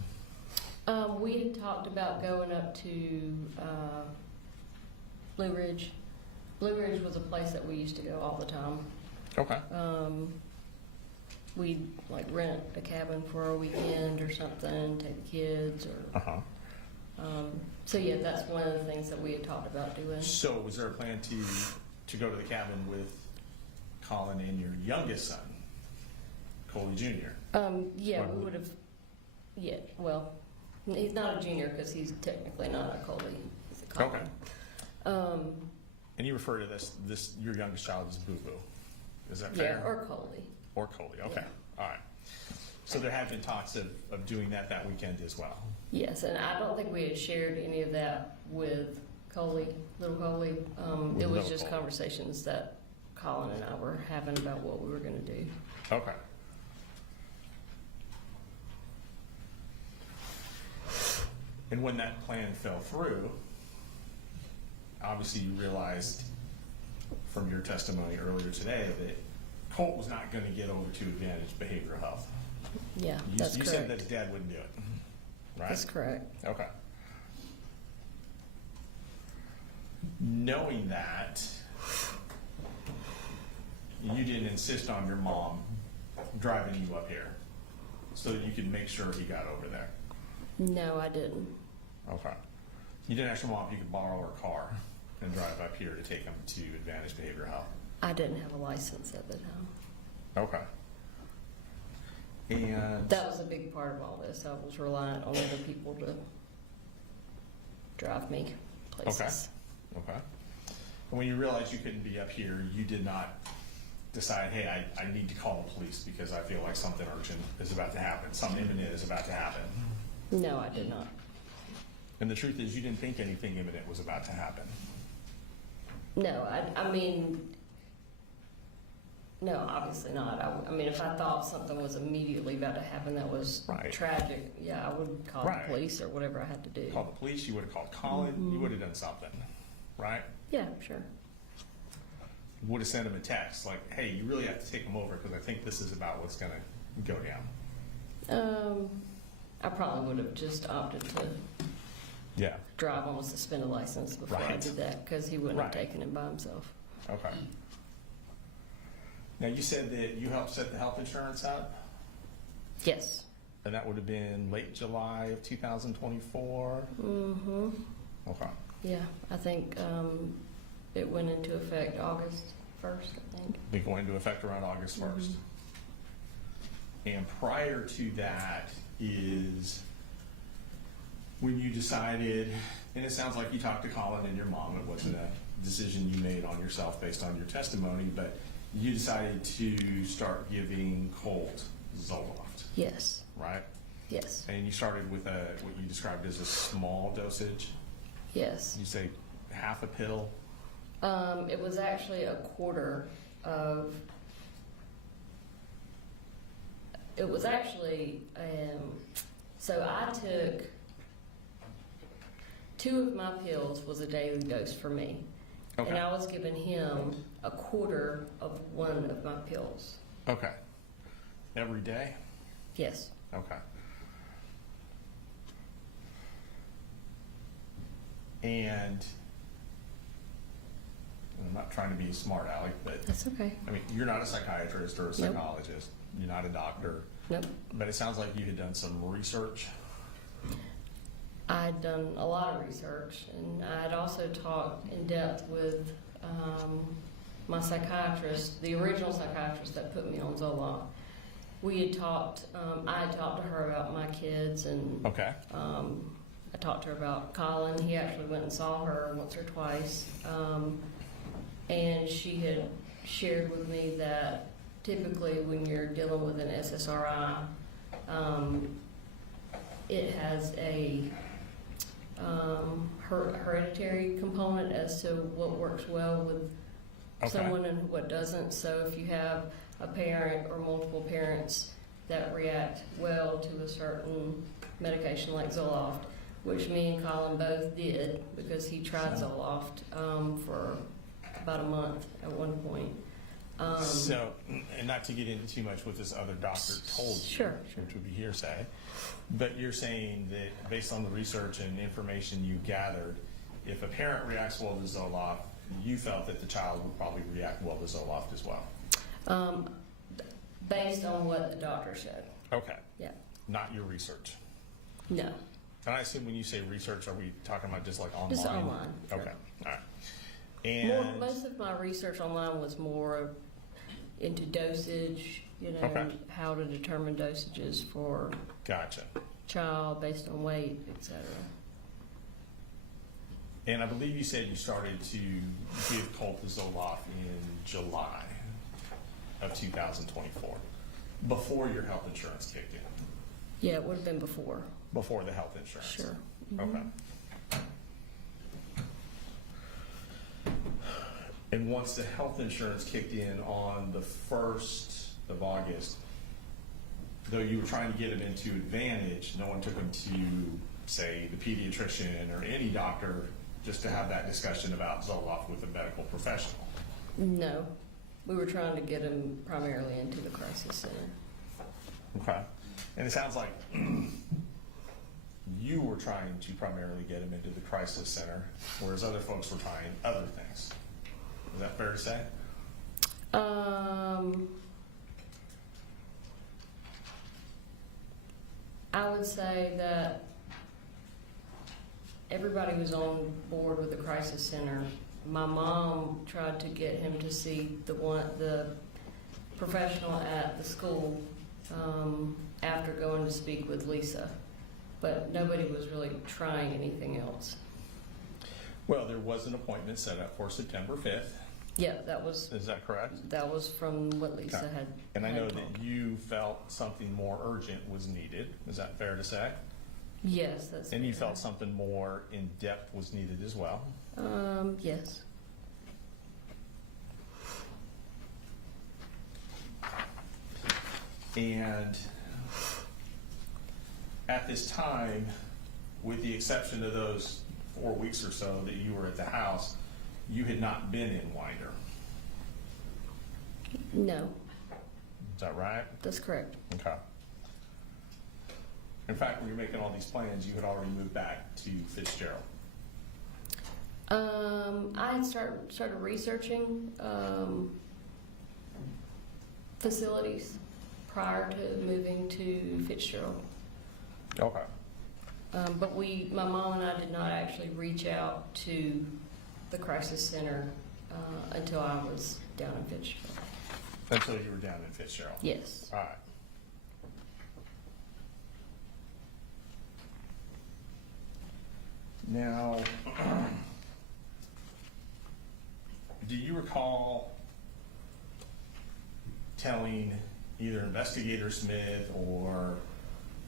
We had talked about going up to Blue Ridge. Blue Ridge was a place that we used to go all the time. Okay. We'd like rent a cabin for a weekend or something, take the kids or. Uh-huh. So yeah, that's one of the things that we had talked about doing. So was there a plan to go to the cabin with Colin and your youngest son, Coley Jr.? Yeah, When we we- would have. Yeah, well, he's not a junior because he's technically not a Coley. He's a Colin. Okay. And you refer to this your youngest child as Boo Boo. Is that fair? Yeah, or Coley. Or Coley. Okay. Yeah. All right. So there have been talks of doing that weekend as well. Yes, and I don't think we had shared any of that with Coley, little Coley. It was Little just Coley. conversations that Colin and I were having about what we were going to do. Okay. And when that plan fell through, obviously you realized from your testimony earlier today that Colt was not going to get over to Advantage Behavioral Health. Yeah, You, that's you correct. said that his dad wouldn't do it, right? That's correct. Okay. Knowing that, you didn't insist on your mom driving you up here so that you could make sure he got over there. No, I didn't. Okay. You didn't ask your mom if you could borrow her car and drive up here to take him to Advantage Behavioral Health. I didn't have a license at the time. Okay. And That was a big part of all this. I was reliant on other people to drive me places. Okay. And when you realized you couldn't be up here, you did not decide, hey, I need to call the police because I feel like something urgent is about to happen, something imminent is about to happen. No, I did not. And the truth is, you didn't think anything imminent was about to happen. No, I mean, no, obviously not. I mean, if I thought something was immediately about to happen that was Right. tragic, yeah, I would call Right. the police or whatever I had to do. Call the police, you would have called Colin, you would have done something, right? Yeah, sure. Would have sent him a text like, hey, you really have to take him over because I think this is about what's going to go down. I probably would have just opted to Yeah. drive on a suspended license before I Right. did that because he wouldn't have Right. taken it by himself. Okay. Now, you said that you helped set the health insurance up, Yes. and that would have been late July of 2024? Mm-hmm. Okay. Yeah, I think it went into effect August 1st, I think. Be going into effect around August 1st. And prior to that is when you decided, and it sounds like you talked to Colin and your mom, it wasn't a decision you made on yourself based on your testimony, but you decided to start giving Colt Zoloft, Yes. right? Yes. And you started with what you described as a small dosage. Yes. You say half a pill? It was actually a quarter of. It was actually, so I took 2 of my pills was a daily dose for me. Okay. And I was giving him a quarter of 1 of my pills. Okay. Every day? Yes. Okay. And I'm not trying to be a smart aleck, but That's okay. I mean, you're not a psychiatrist or a psychologist. You're not a doctor. Nope. But it sounds like you had done some research. I'd done a lot of research, and I'd also talked in depth with my psychiatrist, the original psychiatrist that put me on Zoloft. We had talked, I had talked to her about my kids, and Okay. I talked to her about Colin. He actually went and saw her once or twice. And she had shared with me that typically when you're dealing with an SSRI, it has a hereditary component as to what works well with someone and what doesn't. So if you have a parent or multiple parents that react well to a certain medication like Zoloft, which me and Colin both did because he tried Zoloft for about a month at one point. So, and not to get into too much what this other doctor told you, Sure. which would be hearsay, but you're saying that based on the research and information you gathered, if a parent reacts well to Zoloft, you felt that the child would probably react well to Zoloft as well. Based on what the doctor said. Okay. Yeah. Not your research. No. And I assume when you say research, are we talking about just like online? Just online. Okay. Sure. All right. And Most of my research online was more into dosage, Okay. how to determine dosages for gotcha. child based on weight, etc. And I believe you said you started to give Colt the Zoloft in July of 2024, before your health insurance kicked in. Yeah, it would have been before. Before the health insurance. Sure. Okay. And once the health insurance kicked in on the 1st of August, though you were trying to get him into Advantage, no one took him to, say, the pediatrician or any doctor just to have that discussion about Zoloft with a medical professional. No, we were trying to get him primarily into the crisis center. Okay. And it sounds like you were trying to primarily get him into the crisis center, whereas other folks were trying other things. Is that fair to say? I would say that everybody was on board with the crisis center. My mom tried to get him to see the professional at the school after going to speak with Lisa, but nobody was really trying anything else. Well, there was an appointment set up for September 5th. Yeah, that was Is that correct? from what Lisa Okay. had. And I know had told. that you felt something more urgent was needed. Is that fair to say? Yes, that's. And you fair. felt something more in depth was needed as well? Yes. And at this time, with the exception of those 4 weeks or so that you were at the house, you had not been in Winder. No, Is that right? that's correct. Okay. In fact, when you're making all these plans, you had already moved back to Fitzgerald. I had started researching facilities prior to moving to Fitzgerald. Okay. But my mom and I did not actually reach out to the crisis center until I was down in Fitzgerald. Until you were down in Fitzgerald? Yes. All right. Now, do you recall telling either Investigator Smith or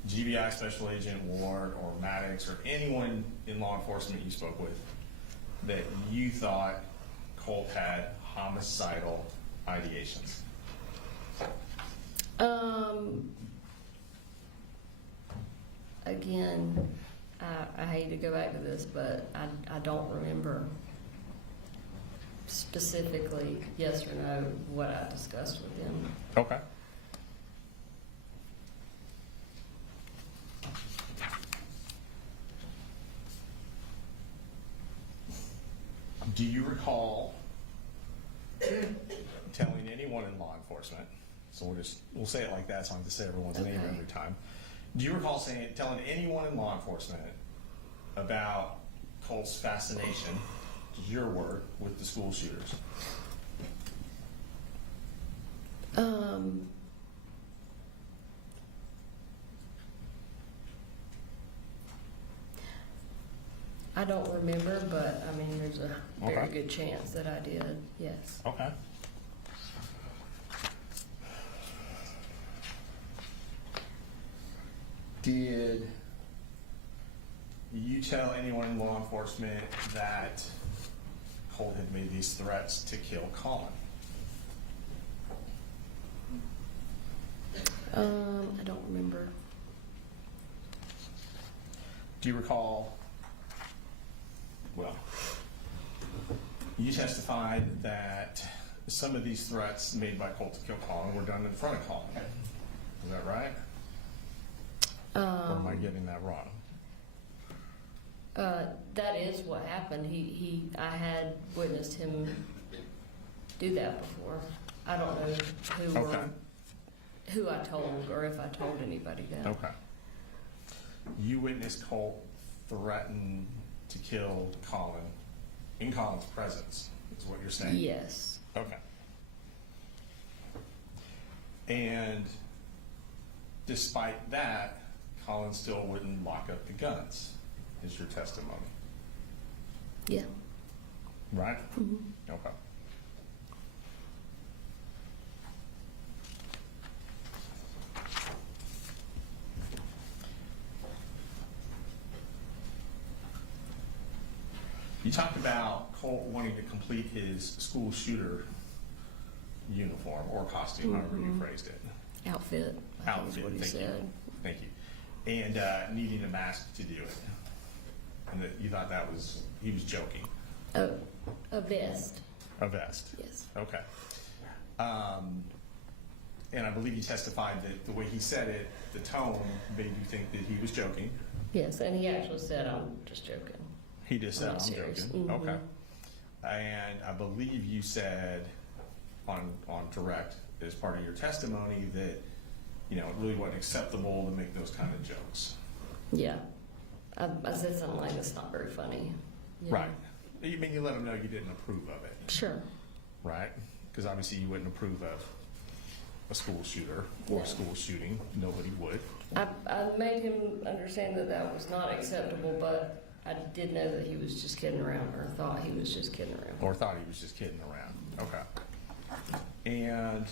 GBI Special Agent Ward or Maddox or anyone in law enforcement you spoke with that you thought Colt had homicidal ideations? Again, I hate to go back to this, but I don't remember specifically, yes or no, what I discussed with him. Okay. Do you recall telling anyone in law enforcement, so we'll say it like that, so I don't have to say everyone's name Okay. every time. Do you recall telling anyone in law enforcement about Colt's fascination, your word, with the school shooters? I don't remember, but I mean, there's a very Okay. good chance that I did, yes. Okay. Did you tell anyone in law enforcement that Colt had made these threats to kill Colin? I don't remember. Do you recall, well, you testified that some of these threats made by Colt to kill Colin were done in front of Colin. Is that right? Or am I getting that wrong? That is what happened. I had witnessed him do that before. I don't know Okay. who I told or if I told anybody that. Okay. You witnessed Colt threaten to kill Colin in Colin's presence, is what you're saying? Yes. Okay. And despite that, Colin still wouldn't lock up the guns, is your testimony, Yeah. right? Mhm. Okay. You talked about Colt wanting to complete his school shooter uniform or costume, however you phrased it. Outfit. I think is Outfit, what he thank you. said. Thank you. And needing a mask to do it. And that you thought he was joking. Oh, a vest. A vest. Yes. Okay. And I believe you testified that the way he said it, the tone made you think that he was joking. Yes, and he actually said, "I'm just joking." He just said, I'm I'm serious. joking. Mhm. Okay. And I believe you said on direct, as part of your testimony, that, it really wasn't acceptable to make those kind of jokes. Yeah. I said something like, "It's not very funny." you know. Right. You mean you let them know you didn't approve of it, Sure. right? Because obviously you wouldn't approve of a school shooter or No. a school shooting. Nobody would. I made him understand that that was not acceptable, but I did know that he was just kidding around, or thought he was just kidding around. Or thought he was just kidding around. Okay. And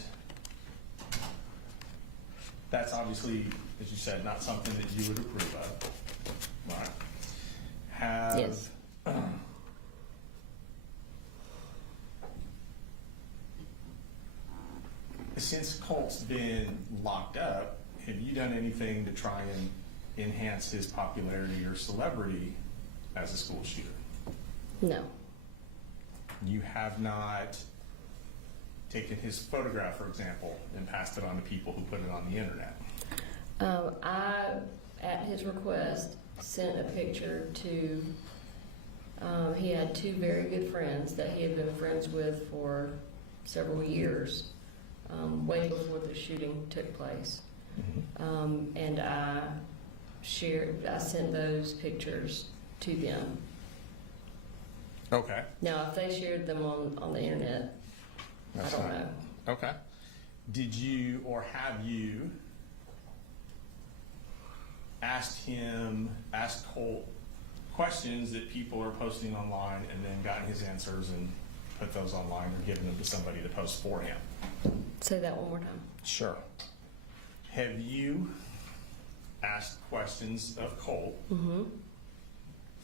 that's obviously, as you said, not something that you would approve of. Right. Yes. Since Colt's been locked up, have you done anything to try and enhance his popularity or celebrity as a school shooter? No. You have not taken his photograph, for example, and passed it on to people who put it on the internet? I, at his request, sent a picture to, he had two very good friends that he had been friends with for several years, way before the shooting took place. And I sent those pictures to them. Okay. Now, if they shared them on the internet, That's I don't fine. know. Okay. Did you or have you asked Colt questions that people are posting online and then gotten his answers and put those online or given them to somebody to post for him? Say that one more time. Sure. Have you asked questions of Colt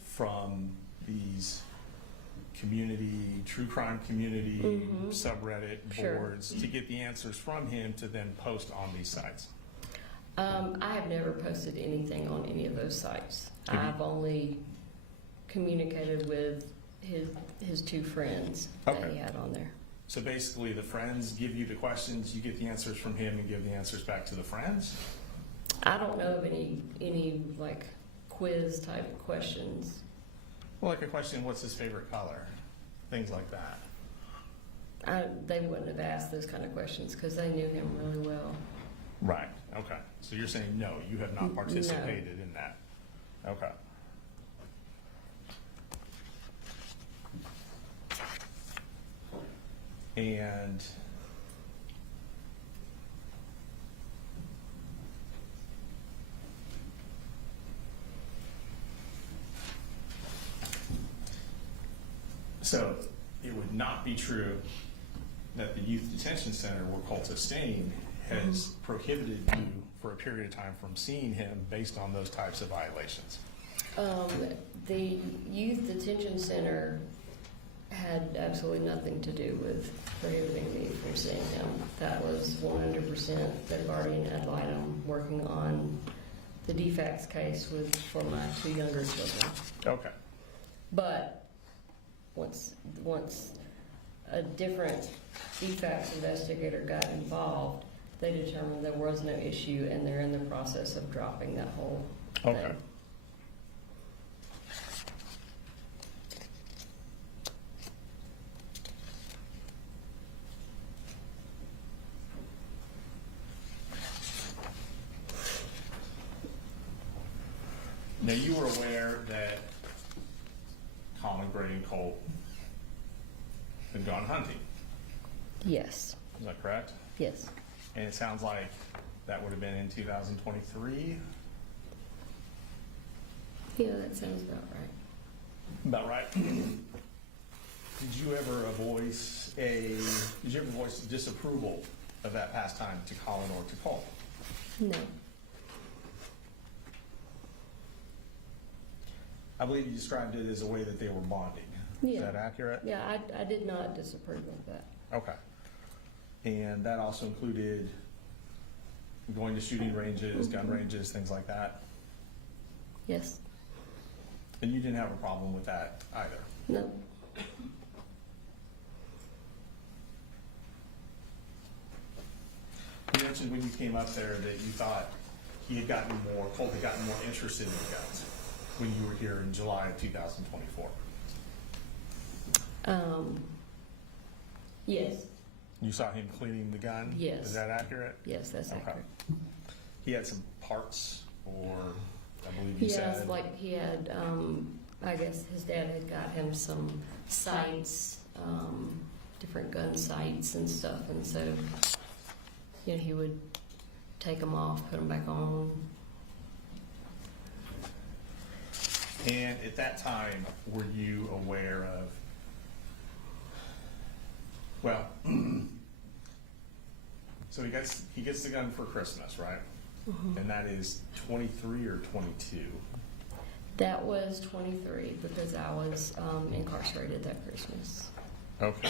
from these true crime community subreddit Sure. boards to get the answers from him to then post on these sites? I have never posted anything on any of those sites. Have you- I've only communicated with his two friends that Okay. he had on there. So basically, the friends give you the questions, you get the answers from him, and give the answers back to the friends? I don't know of any like quiz type questions. Well, like a question, what's his favorite color? Things like that. They wouldn't have asked those kind of questions because they knew him really well. Right, okay. So you're saying, no, you have not participated in that? Okay. And so it would not be true that the youth detention center where Colt is staying has prohibited you for a period of time from seeing him based on those types of violations. The youth detention center had absolutely nothing to do with prohibiting me from seeing him. That was 100% their guardian ad litem working on the defects case for my two younger children. Okay. But once a different defects investigator got involved, they determined there was no issue, and they're in the process of dropping that whole thing. Okay. Now, you were aware that Colin Gray and Colt had gone hunting, Yes, is that correct? yes. And it sounds like that would have been in 2023? Yeah, that sounds about right. About right. Did you ever voice disapproval of that pastime to Colin or to Colt? No. I believe you described it as a way that they were bonding. Is Yeah. that accurate? Yeah, I did not disapprove of that. Okay. And that also included going to shooting ranges, gun ranges, things like that? Yes. And you didn't have a problem with that either? No. You mentioned when you came up there that you thought Colt had gotten more interested in the guns when you were here in July of 2024. Yes. You saw him cleaning the gun? Yes. Is that accurate? Yes, that's Okay. accurate. He had some parts, or I believe He you has, said. like, he had, I guess his dad had got him some sights, different gun sights and stuff, and so, you know, he would take them off, put them back on. And at that time, were you aware of, well, so he gets the gun for Christmas, right? And that is 23 or 22? That was 23 because I was incarcerated that Christmas. Okay.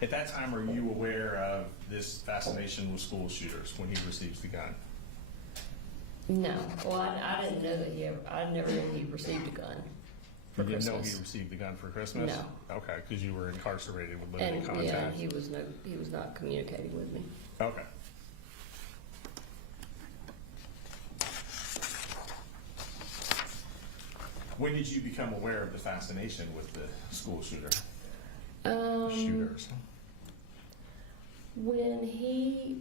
At that time, are you aware of this fascination with school shooters when he receives the gun? No, well, I didn't know that I never knew he received a gun for You didn't know Christmas. he received the gun for Christmas? No. Okay, because you were incarcerated with limited And contact? yeah, he was not communicating with me. Okay. When did you become aware of the fascination with the school shooters? When he,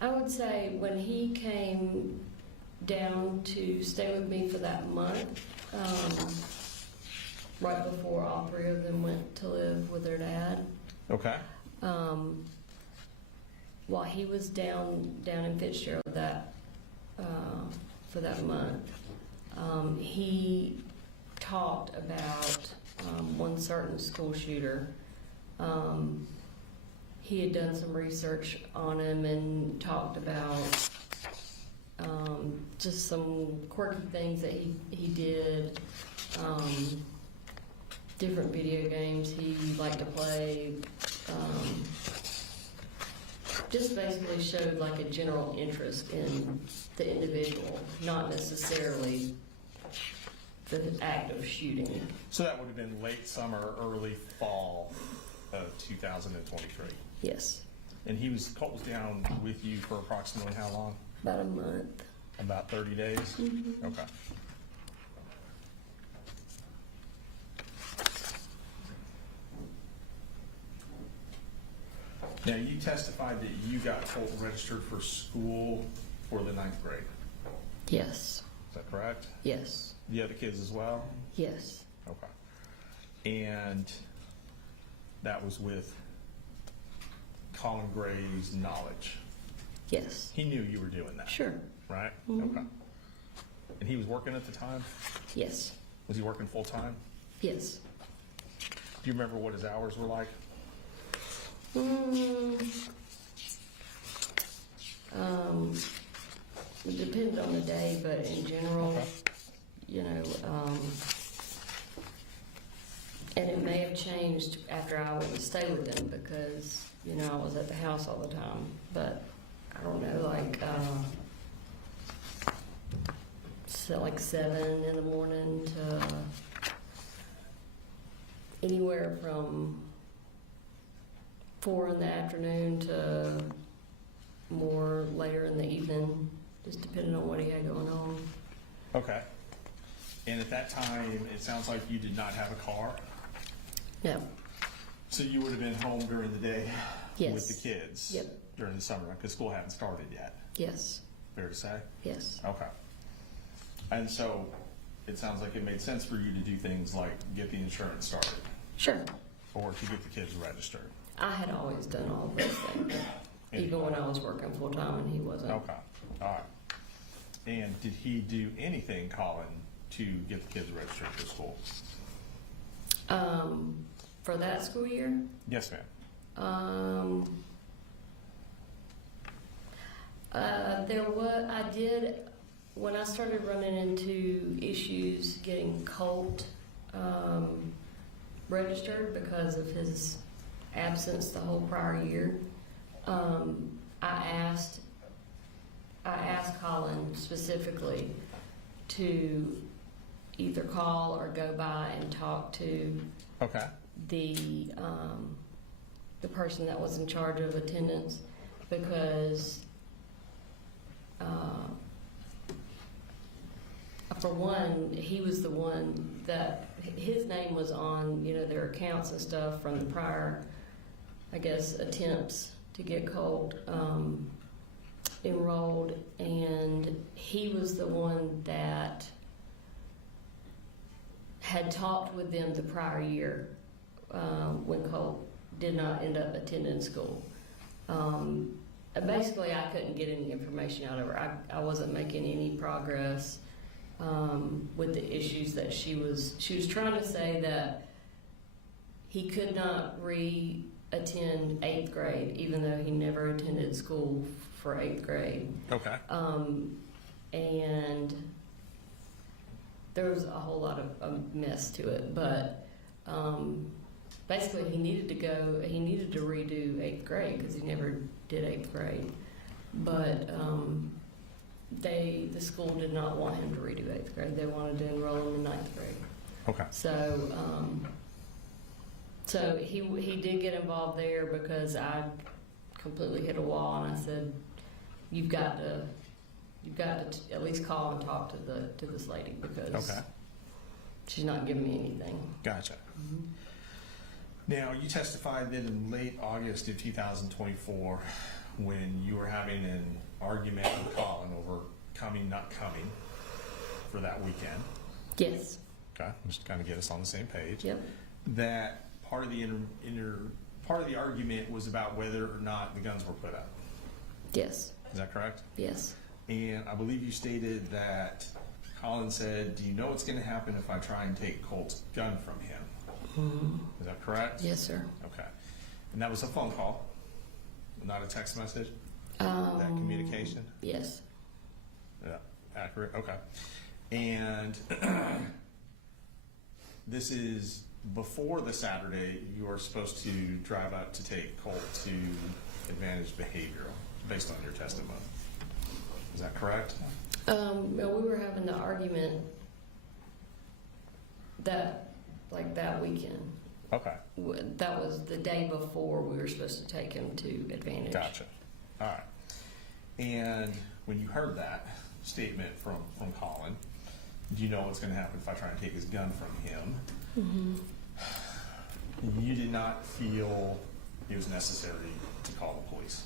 I would say when he came down to stay with me for that month, right before all three of them went to live with their dad, Okay. while he was down in Fitzgerald for that month, he talked about one certain school shooter. he had done some research on him and talked about just some quirky things that he did, different video games he liked to play, just basically showed like a general interest in the individual, not necessarily the act of shooting. So that would have been late summer, early fall of 2023. Yes, And Colt was down with you for approximately how long? about a month. About 30 days? Mm-hmm. Okay. Now, you testified that you got Colt registered for school for the 9th grade. Yes, Is that correct? yes, The other kids as well? yes, Okay. And that was with Colin Gray's knowledge. yes, He knew you were doing that, sure, right? Mhm. Okay. And he was working at the time? yes, Was he working full-time? yes. Do you remember what his hours were like? It depends on the day, but in general, Okay. you know, and it may have changed after I went to stay with them because, you know, I was at the house all the time, but I don't know, like 7 in the morning to anywhere from 4 in the afternoon to more later in the evening, just depending on what he had going on. Okay. And at that time, it sounds like you did not have a car? Yeah, So you would have been home during the day Yes. with the kids? Yep. During the summer, because school hadn't started yet, yes, fair to say? yes, Okay. And so, it sounds like it made sense for you to do things like get the insurance started, sure. or to get the kids registered. I had always done all of those things, even when I was working full-time and he wasn't. Okay, all right. And did he do anything, Colin, to get the kids registered for school? For that school year, Yes, ma'am. I did, when I started running into issues getting Colt, registered because of his absence the whole prior year, I asked Colin specifically to either call or go by and talk to Okay. the person that was in charge of attendance, because for one, he was the one that his name was on, you know, their accounts and stuff from the prior, I guess, attempts to get Colt enrolled, and he was the one that had talked with them the prior year when Colt did not end up attending school. Basically, I couldn't get any information out of her. I wasn't making any progress with the issues that she was trying to say that he could not re-attend 8th grade, even though he never attended school for 8th grade. Okay. And there was a whole lot of a mess to it, but basically he needed to redo 8th grade because he never did 8th grade. But the school did not want him to redo 8th grade. They wanted to enroll him in 9th grade. Okay. So he did get involved there because I completely hit a wall, and I said, you've got to at least call and talk to this lady because Okay. she's not giving me anything. Gotcha. Now, you testified that in late August of 2024, when you were having an argument with Colin over coming, not coming for that weekend, Yes. okay, just to kind of get us on the same page, Yep. that part of the part of the argument was about whether or not the guns were put up. Yes. Is that correct? Yes. And I believe you stated that Colin said, "Do you know what's going to happen if I try and take Colt's gun from him?" Is that correct? Yes, sir. Okay. And that was a phone call. not a text message? That communication? Yes. Yeah, accurate, okay. And this is before the Saturday, you are supposed to drive up to take Colt to Advantage Behavioral, based on your testimony. Is that correct? Well, we were having the argument that weekend. Okay, That was the day before we were supposed to take him to Advantage. gotcha. All right. And when you heard that statement from Colin, do you know what's going to happen if I try and take his gun from him? Mm-hmm. You did not feel it was necessary to call the police?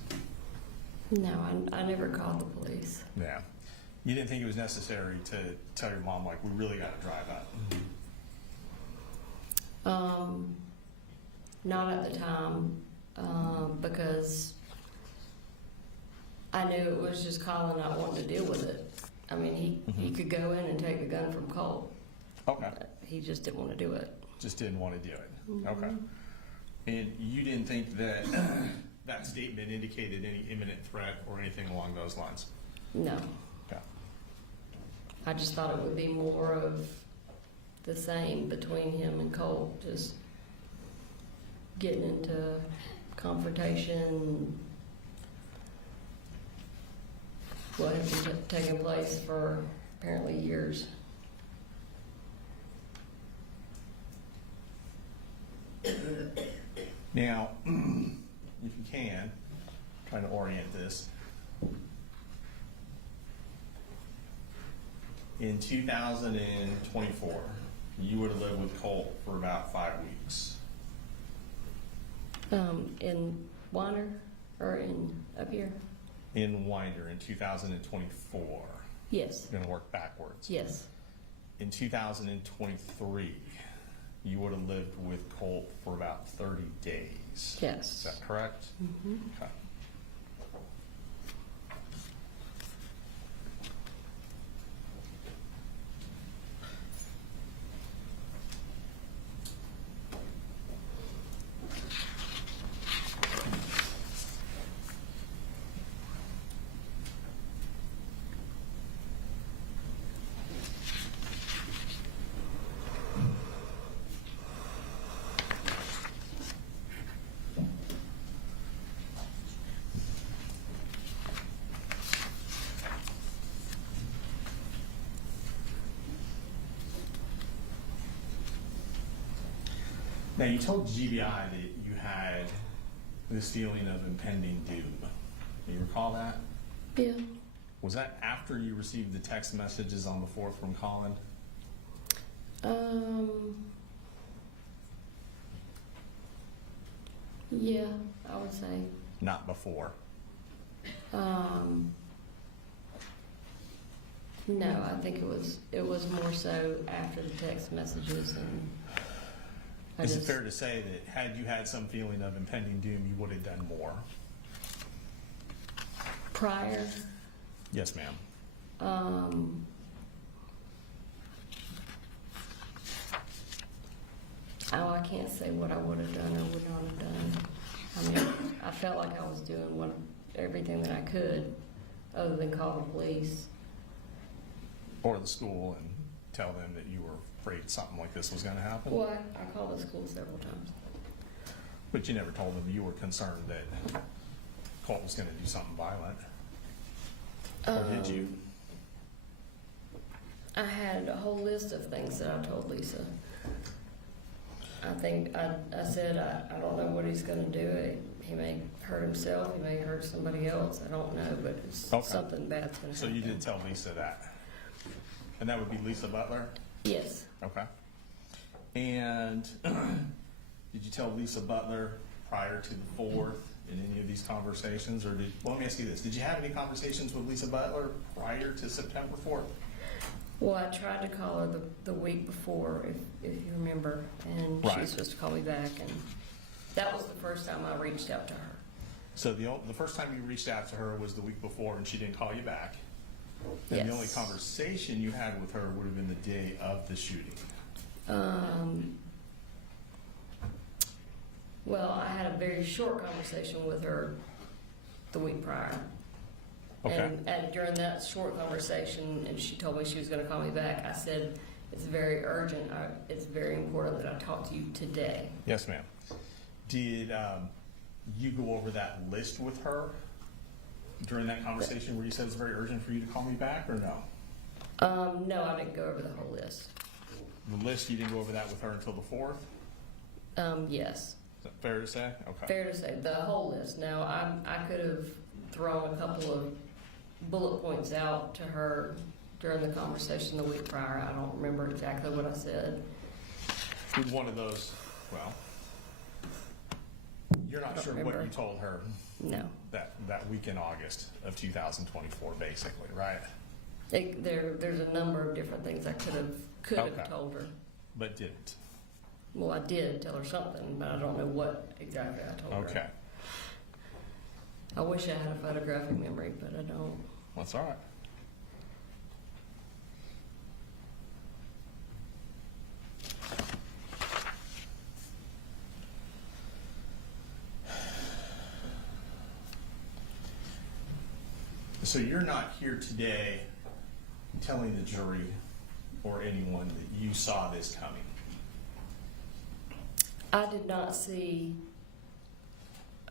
No, I never called the police. Yeah. You didn't think it was necessary to tell your mom, like, we really got to drive up? Not at the time, because I knew it was just Colin not wanting to deal with it. I mean, he could go in and take the gun from Colt. Okay. But he just didn't want to do it. Just didn't want to do it. Mhm. Okay. And you didn't think that that statement indicated any imminent threat or anything along those lines? No. Okay. I just thought it would be more of the same between him and Colt, just getting into confrontation, what had been taking place for apparently years. Now, if you can, trying to orient this. In 2024, you would have lived with Colt for about 5 weeks. In Weiner or in up here? In Winder in 2024. Yes. You're going to work backwards. Yes. In 2023, you would have lived with Colt for about 30 days. Yes. Is that correct? Mm-hmm. Okay. Now, you told GBI that you had this feeling of impending doom. Do you recall that? Yeah. Was that after you received the text messages on the 4th from Colin? Yeah, I would say. Not before. No, I think it was more so after the text messages, and Is it fair to say that had you had some feeling of impending doom, you would have done more? prior. Yes, ma'am. Oh, I can't say what I would have done or would not have done. I mean, I felt like I was doing everything that I could, other than call the police. Or the school and tell them that you were afraid something like this was going to happen? Well, I called the school several times. But you never told them you were concerned that Colt was going to do something violent? Or did you? I had a whole list of things that I told Lisa. I think I said, I don't know what he's going to do. He may hurt himself. He may hurt somebody else. I don't know, but it's Okay. something bad's going to So happen. you did tell Lisa that? And that would be Lisa Butler? Yes. Okay. And did you tell Lisa Butler prior to the 4th in any of these conversations? Or well, let me ask you this. Did you have any conversations with Lisa Butler prior to September 4th? Well, I tried to call her the week before, if you remember, and she Right. was supposed to call me back, and that was the first time I reached out to her. So the first time you reached out to her was the week before and she didn't call you back? And the only Yes. conversation you had with her would have been the day of the shooting? Well, I had a very short conversation with her the week prior. Okay. And during that short conversation, and she told me she was going to call me back, I said, it's very urgent. It's very important that I talk to you today. Yes, ma'am. Did you go over that list with her during that conversation where you said it's very urgent for you to call me back, or no? No, I didn't go over the whole list. The list, you didn't go over that with her until the 4th? Yes. Is that fair to say? Okay. Fair to say, the whole list. Now, I could have thrown a couple of bullet points out to her during the conversation the week prior. I don't remember exactly what I said. Did one of those, well, you're not Don't sure remember. what you told her No. that week in August of 2024, basically, right? There's a number of different things I could Okay. have told her. But didn't. Well, I did tell her something, but I don't know what exactly I told her. Okay. I wish I had a photographic memory, but I don't. That's all right. So you're not here today telling the jury or anyone that you saw this coming? I did not see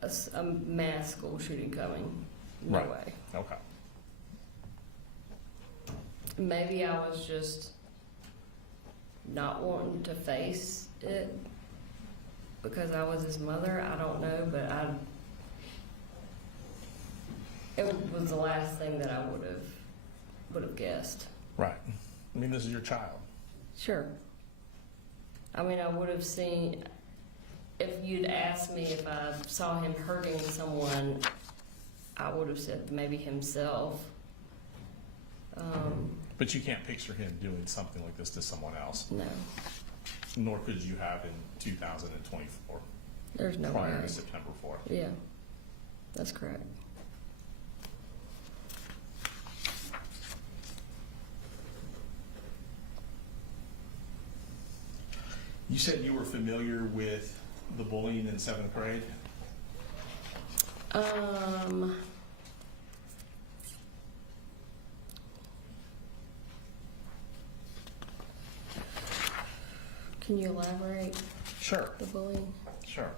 a mass school shooting coming. No Right. way. Okay. Maybe I was just not wanting to face it because I was his mother. I don't know, but it was the last thing that I would have guessed. Right. I mean, this is your child. Sure. I mean, I would have seen, if you'd asked me if I saw him hurting someone, I would have said maybe himself. But you can't picture him doing something like this to someone else, No, nor could you have in 2024, there's no prior way. to September 4th. Yeah, that's correct. You said you were familiar with the bullying in 7th grade? Can you elaborate Sure. the bullying? Sure.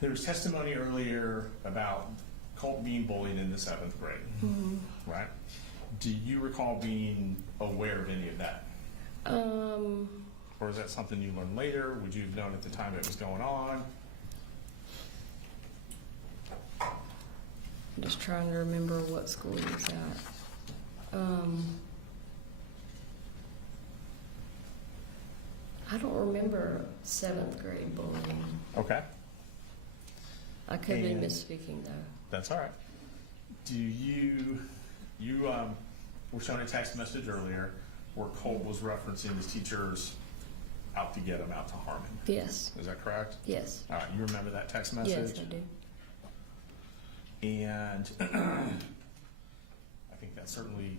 There was testimony earlier about Colt being bullied in the 7th grade, right? Do you recall being aware of any of that? Or is that something you learned later? Would you have known at the time it was going on? I'm just trying to remember what school he was at. I don't remember 7th grade bullying. Okay, I could be And- misspeaking though. that's all right. Do you were shown a text message earlier where Colt was referencing his teachers out to get him, out to harm him. Yes, Is that correct? yes, All right, you remember that text yes, message? I do. And I think that's certainly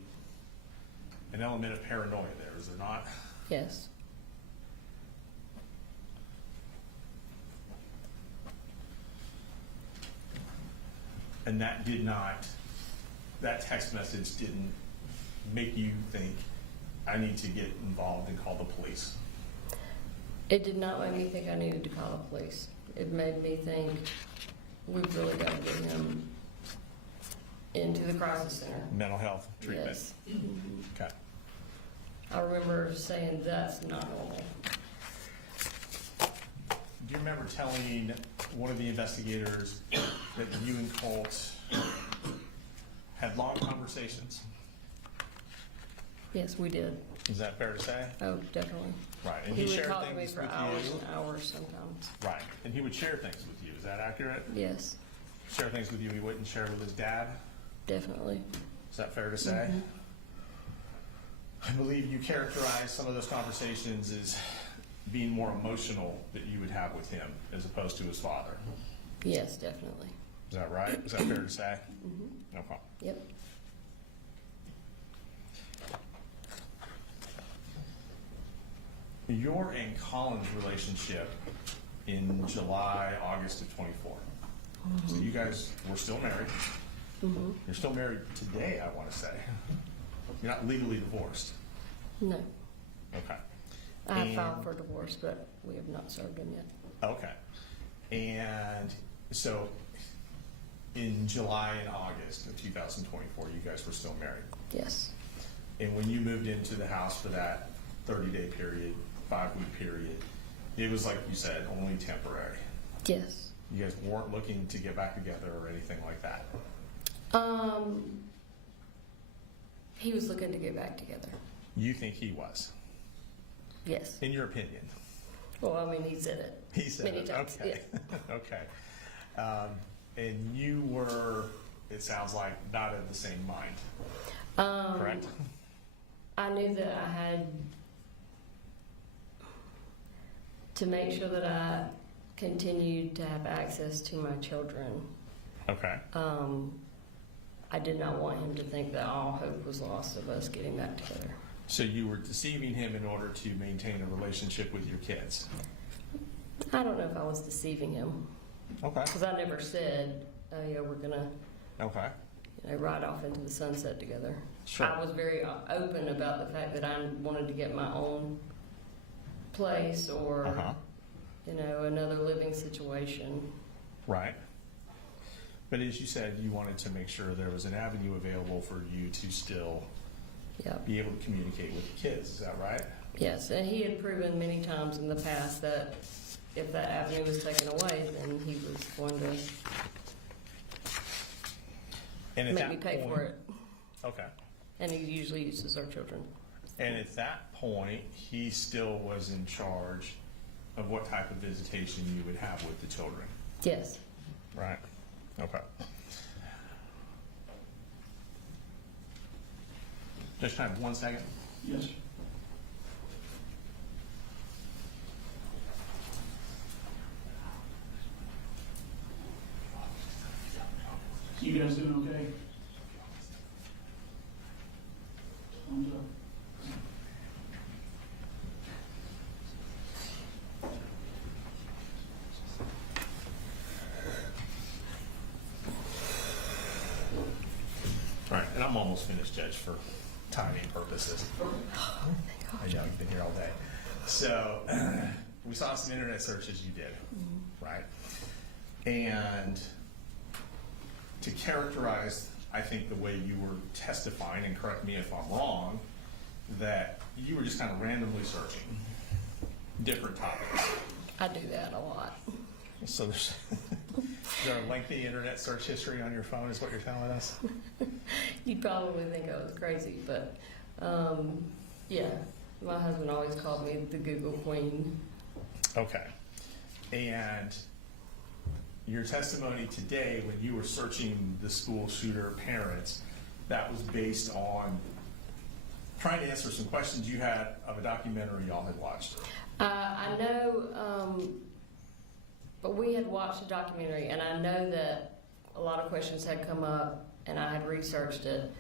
an element of paranoia there, is there not? Yes. And that text message didn't make you think, I need to get involved and call the police. It did not make me think I needed to call the police. It made me think we've really got to get him into the crisis center. Mental health treatment. Yes. Okay. I remember saying that's not normal. Do you remember telling one of the investigators that you and Colt had long conversations? Yes, we did. Is that fair to say? Oh, definitely. Right, and He he would shared talk to me things for with hours you. and hours sometimes. Right, and he would share things with you, is that accurate? Yes, Share things with you he wouldn't share with his dad? definitely. Is that fair to say? I believe you characterized some of those conversations as being more emotional that you would have with him as opposed to his father. Yes, definitely. Is that right? Is that fair to say? Okay. Yep. Your and Colin's relationship in July, August of 24. So you guys were still married. Mm-hmm. You're still married today, I want to say. You're not legally divorced. No. Okay. I have And- filed for divorce, but we have not served him yet. Okay. And so in July and August of 2024, you guys were still married. Yes. And when you moved into the house for that 30-day period, 5-week period, it was like you said, only temporary. Yes. You guys weren't looking to get back together or anything like that. He was looking to get back together. You think he was, Yes. in your opinion? Well, I mean, he said it. He said Many it. times, Okay. Okay. And you were, it sounds like, not of the same mind, correct? I knew that I had to make sure that I continued to have access to my children. Okay. I did not want him to think that all hope was lost of us getting back together. So you were deceiving him in order to maintain a relationship with your kids? I don't know if I was deceiving him, Okay. because I never said, oh yeah, we're gonna, Okay. ride off into the sunset together. Sure. I was very open about the fact that I wanted to get my own place or, Uh-huh. Another living situation. Right. But as you said, you wanted to make sure there was an avenue available for you to still Yep. be able to communicate with the kids. Is that right? Yes, and he had proven many times in the past that if that avenue was taken away, then he was going to And at make that me pay point, for it. Okay. And he usually uses our children. And at that point, he still was in charge of what type of visitation you would have with the children. Yes. Right. Okay. Just time, 1 second. Yes. You guys doing okay? Thumbs up. All right, and I'm almost finished, Judge, for timing purposes. I know you've been here all day. So we saw some internet searches you did, right? And to characterize, I think, the way you were testifying, and correct me if I'm wrong, that you were just kind of randomly searching different topics. I do that a lot. So there's is there a lengthy internet search history on your phone is what you're telling us? You'd probably think I was crazy, but yeah, my husband always called me the Google Queen. Okay. And your testimony today, when you were searching the school shooter parents, that was based on trying to answer some questions you had of a documentary y'all had watched. I know, but we had watched a documentary, and I know that a lot of questions had come up, and I had researched it.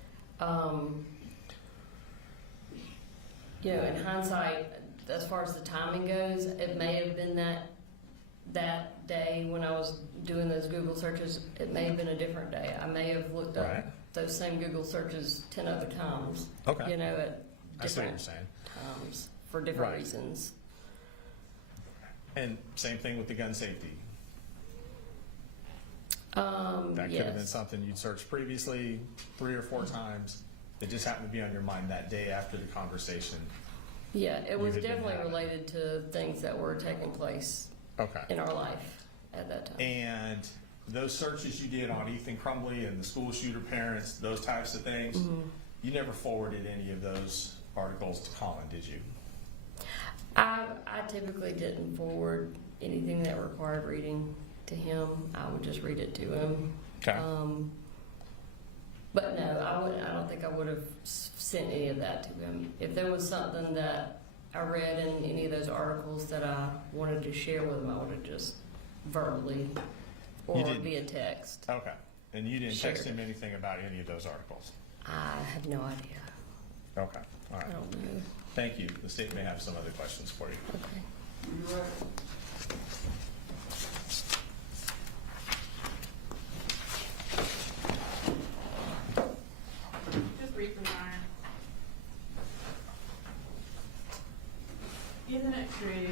In hindsight, as far as the timing goes, it may have been that day when I was doing those Google searches. It may have been a different day. I may have looked up Right. those same Google searches 10 other times. Okay. At I see what you're different saying. times for different Right. reasons. And same thing with the gun safety. That could have been Yes. something you'd searched previously 3 or 4 times. It just happened to be on your mind that day after the conversation. Yeah, it You was had been definitely having. related to things that were taking place Okay. in our life at that time. And those searches you did on Ethan Crumbley and the school shooter parents, those types of things, you never forwarded any of those articles to Colin, did you? I typically didn't forward anything that required reading to him. I would just read it to him. Okay. But no, I don't think I would have sent any of that to him. If there was something that I read in any of those articles that I wanted to share with him, I would have just verbally or didn't? via text. Okay. And you didn't text Sure. him anything about any of those articles? I have no idea. Okay. All I right. don't know. Thank you. The state may have some other questions for you. Okay. You're right. true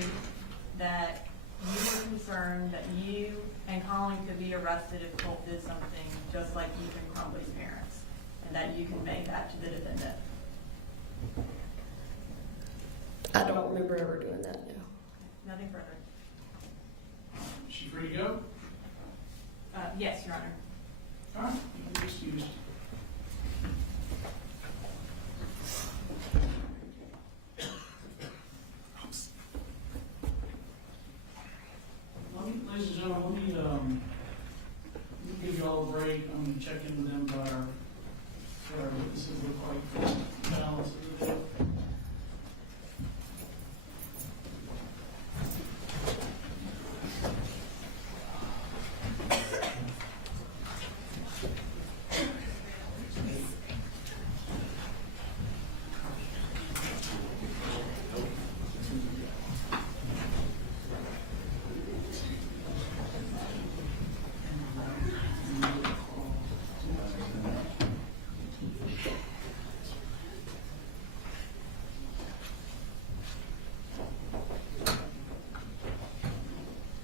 that you were concerned that you and Colin could be arrested if Colt did something just like Ethan Crumbley's parents, and that you conveyed that to the defendant? I don't remember ever doing that, no. Nothing further. Is she free to go? Yes, Your Honor. All right, you can be excused. Ladies and gentlemen, let me give you all a break. I'm going to check in with them about what our witnesses look like for the balance of the day.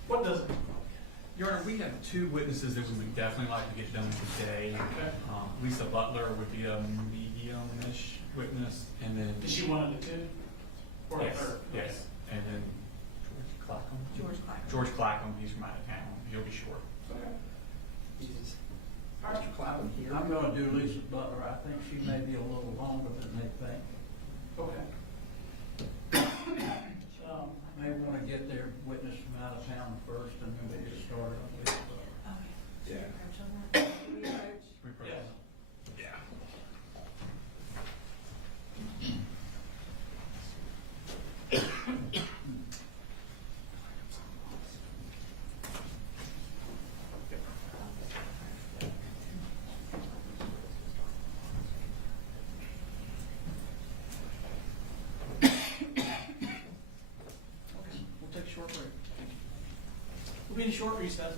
What does it? Your Honor, we have two witnesses that we would definitely like to get done today. Okay. Lisa Butler would be a medium-ish witness, and then... Is she one of the two? Or a Yes, third? yes. And then George Clackham. George Clackham, he's from out of town. He'll be short. Okay. All right, Mr. Cloud here. I'm gonna do Lisa Butler. I think she may be a little longer than they think. Okay. May wanna get their witness from out of town first, and then we'll get started on Lisa Butler. Yeah. We approach. Yes. Yeah. Okay, we'll take a short break. We'll be in a short recess.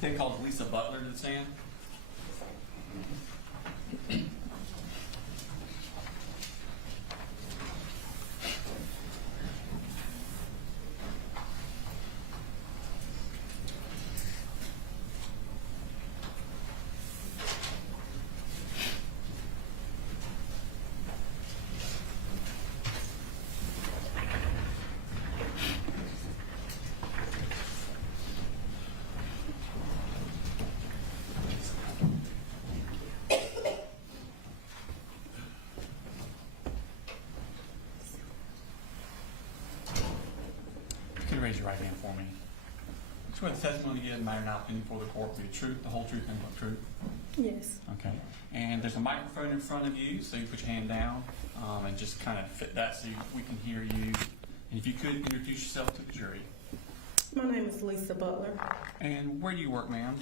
They called Lisa Butler to the stand. Raise your right hand for me. Swear the testimony you give matter not opinion before the court will be the truth, the whole truth, and the truth. Yes. Okay. And there's a microphone in front of you, so you put your hand down and just kind of fit that so we can hear you. And if you could introduce yourself to the jury. My name is Lisa Butler. And where do you work, ma'am?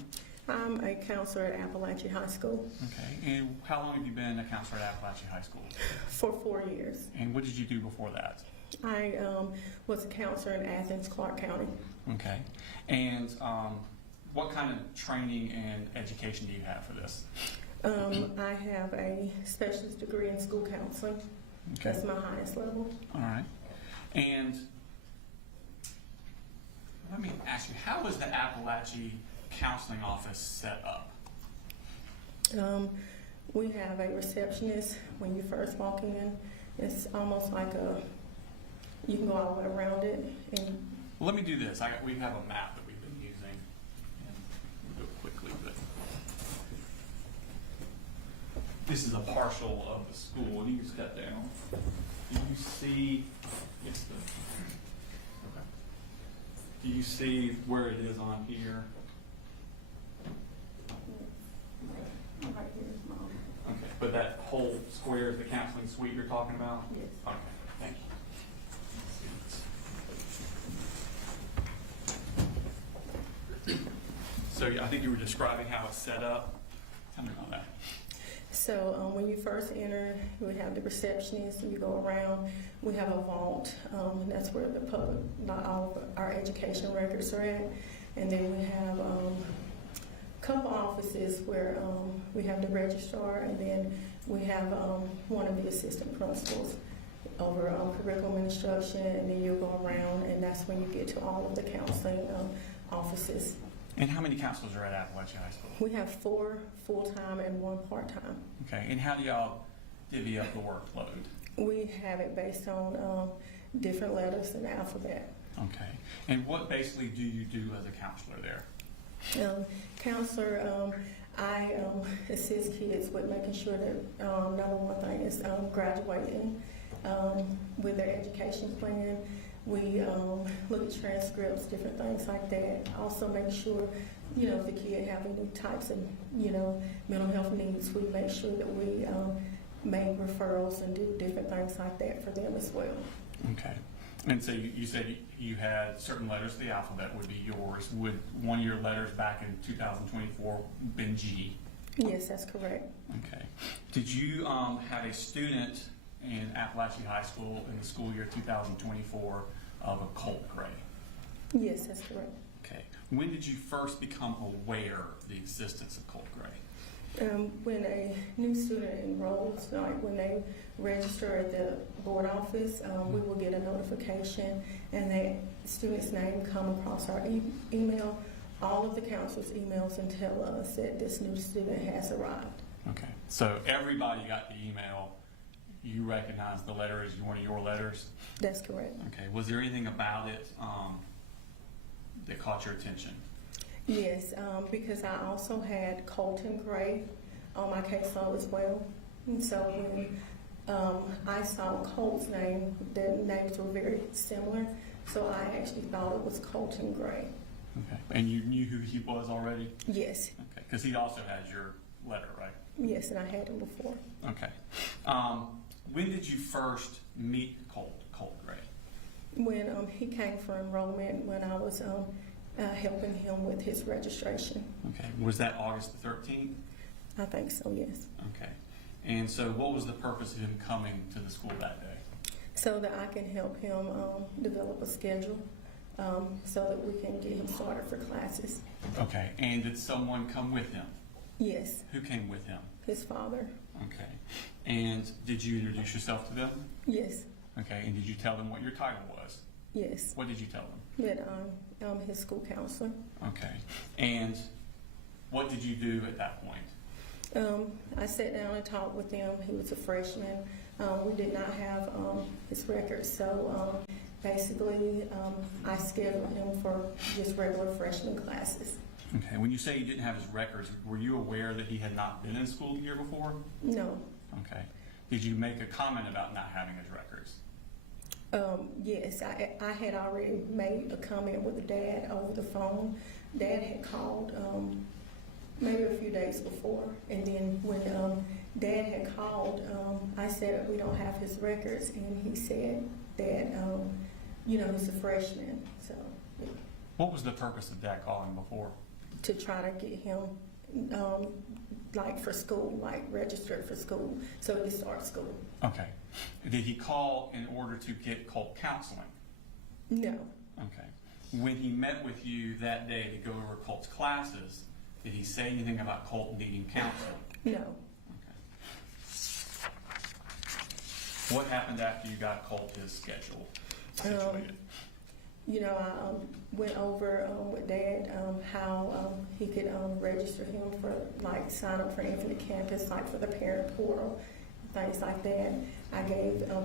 I'm a counselor at Apalachee High School Okay. And how long have you been a counselor at Apalachee High School? for 4 years. And what did you do before that? I was a counselor in Athens, Clark County. Okay. And what kind of training and education do you have for this? I have a specialist degree in school counseling. Okay. That's my highest level. All right. And let me ask you, how was the Apalachee counseling office set up? We have a receptionist when you first walk in. It's almost like you can go all the way around it. And Well, let me do this. We have a map that we've been using. And we'll go quickly, but this is a partial of the school, and you can step down. Do you see? Yes. Okay. Do you see where it is on here? right here is mom. Okay, but that whole square is the counseling suite you're talking about? Yes. Okay, thank you. So I think you were describing how it's set up. Tell me about that. So when you first enter, we have the receptionist, and you go around. We have a vault, and that's where the public, not all of our education records are at. And then we have a couple offices where we have the registrar, and then we have one of the assistant principals over curriculum instruction, and then you'll go around, and that's when you get to all of the counseling offices. And how many counselors are at Apalachee High School? We have 4 full-time and 1 part-time. Okay, and how do y'all divvy up the workload? We have it based on different letters in the alphabet. Okay, and what basically do you do as a counselor there? Counselor, I assist kids with making sure that number one thing is graduating with their education plan. We look at transcripts, different things like that. Also make sure, if the kid have any types of, mental health needs, we make sure that we make referrals and do different things like that for them as well. Okay. And so you said you had certain letters of the alphabet would be yours. Would one of your letters back in 2024 been G? Yes, that's correct. Okay. Did you have a student in Apalachee High School in the school year 2024 of a Colt Gray? Yes, that's correct. Okay. When did you first become aware of the existence of Colt Gray? When a new student enrolls, like when they register at the board office, we will get a notification, and that student's name come across our email. All of the counselors' emails and tell us that this new student has arrived. Okay. So everybody got the email. You recognize the letter as one of your letters? That's correct. Okay. Was there anything about it that caught your attention? Yes, because I also had Colt Gray on my caseload as well. And so when I saw Colt's name, the names were very similar, so I actually thought it was Colt Gray. Okay. And you knew who he was already? Yes, Okay. Because he also has your letter, right? yes, and I had him before. Okay. When did you first meet Colt Gray? When he came for enrollment, when I was helping him with his registration. Okay. Was that August the 13th? I think so, yes. Okay. And so what was the purpose of him coming to the school that day? So that I can help him develop a schedule so that we can get him started for classes. Okay, and did someone come with him? Yes, Who came with him? his father. Okay, and did you introduce yourself to them? Yes, Okay, and did you tell them what your title was? yes, What did you tell them? that I'm his school counselor. Okay, and what did you do at that point? I sat down and talked with him. He was a freshman. We did not have his records, so basically I scheduled him for just regular freshman classes. Okay, when you say you didn't have his records, were you aware that he had not been in school the year before? No. Okay. Did you make a comment about not having his records? Yes, I had already made a comment with the dad over the phone. Dad had called maybe a few days before, and then when Dad had called, I said we don't have his records, and he said that he's a freshman, so What was the purpose of Dad calling before? to try to get him like for school, like registered for school, so he could start school. Okay. Did he call in order to get Colt counseling? No, Okay. When he met with you that day to go over Colt's classes, did he say anything about Colt needing counseling? no. Okay. What happened after you got Colt his schedule situated? I went over with Dad how he could register him for, like, sign up for Infinite Campus, like for the parent portal, things like that. I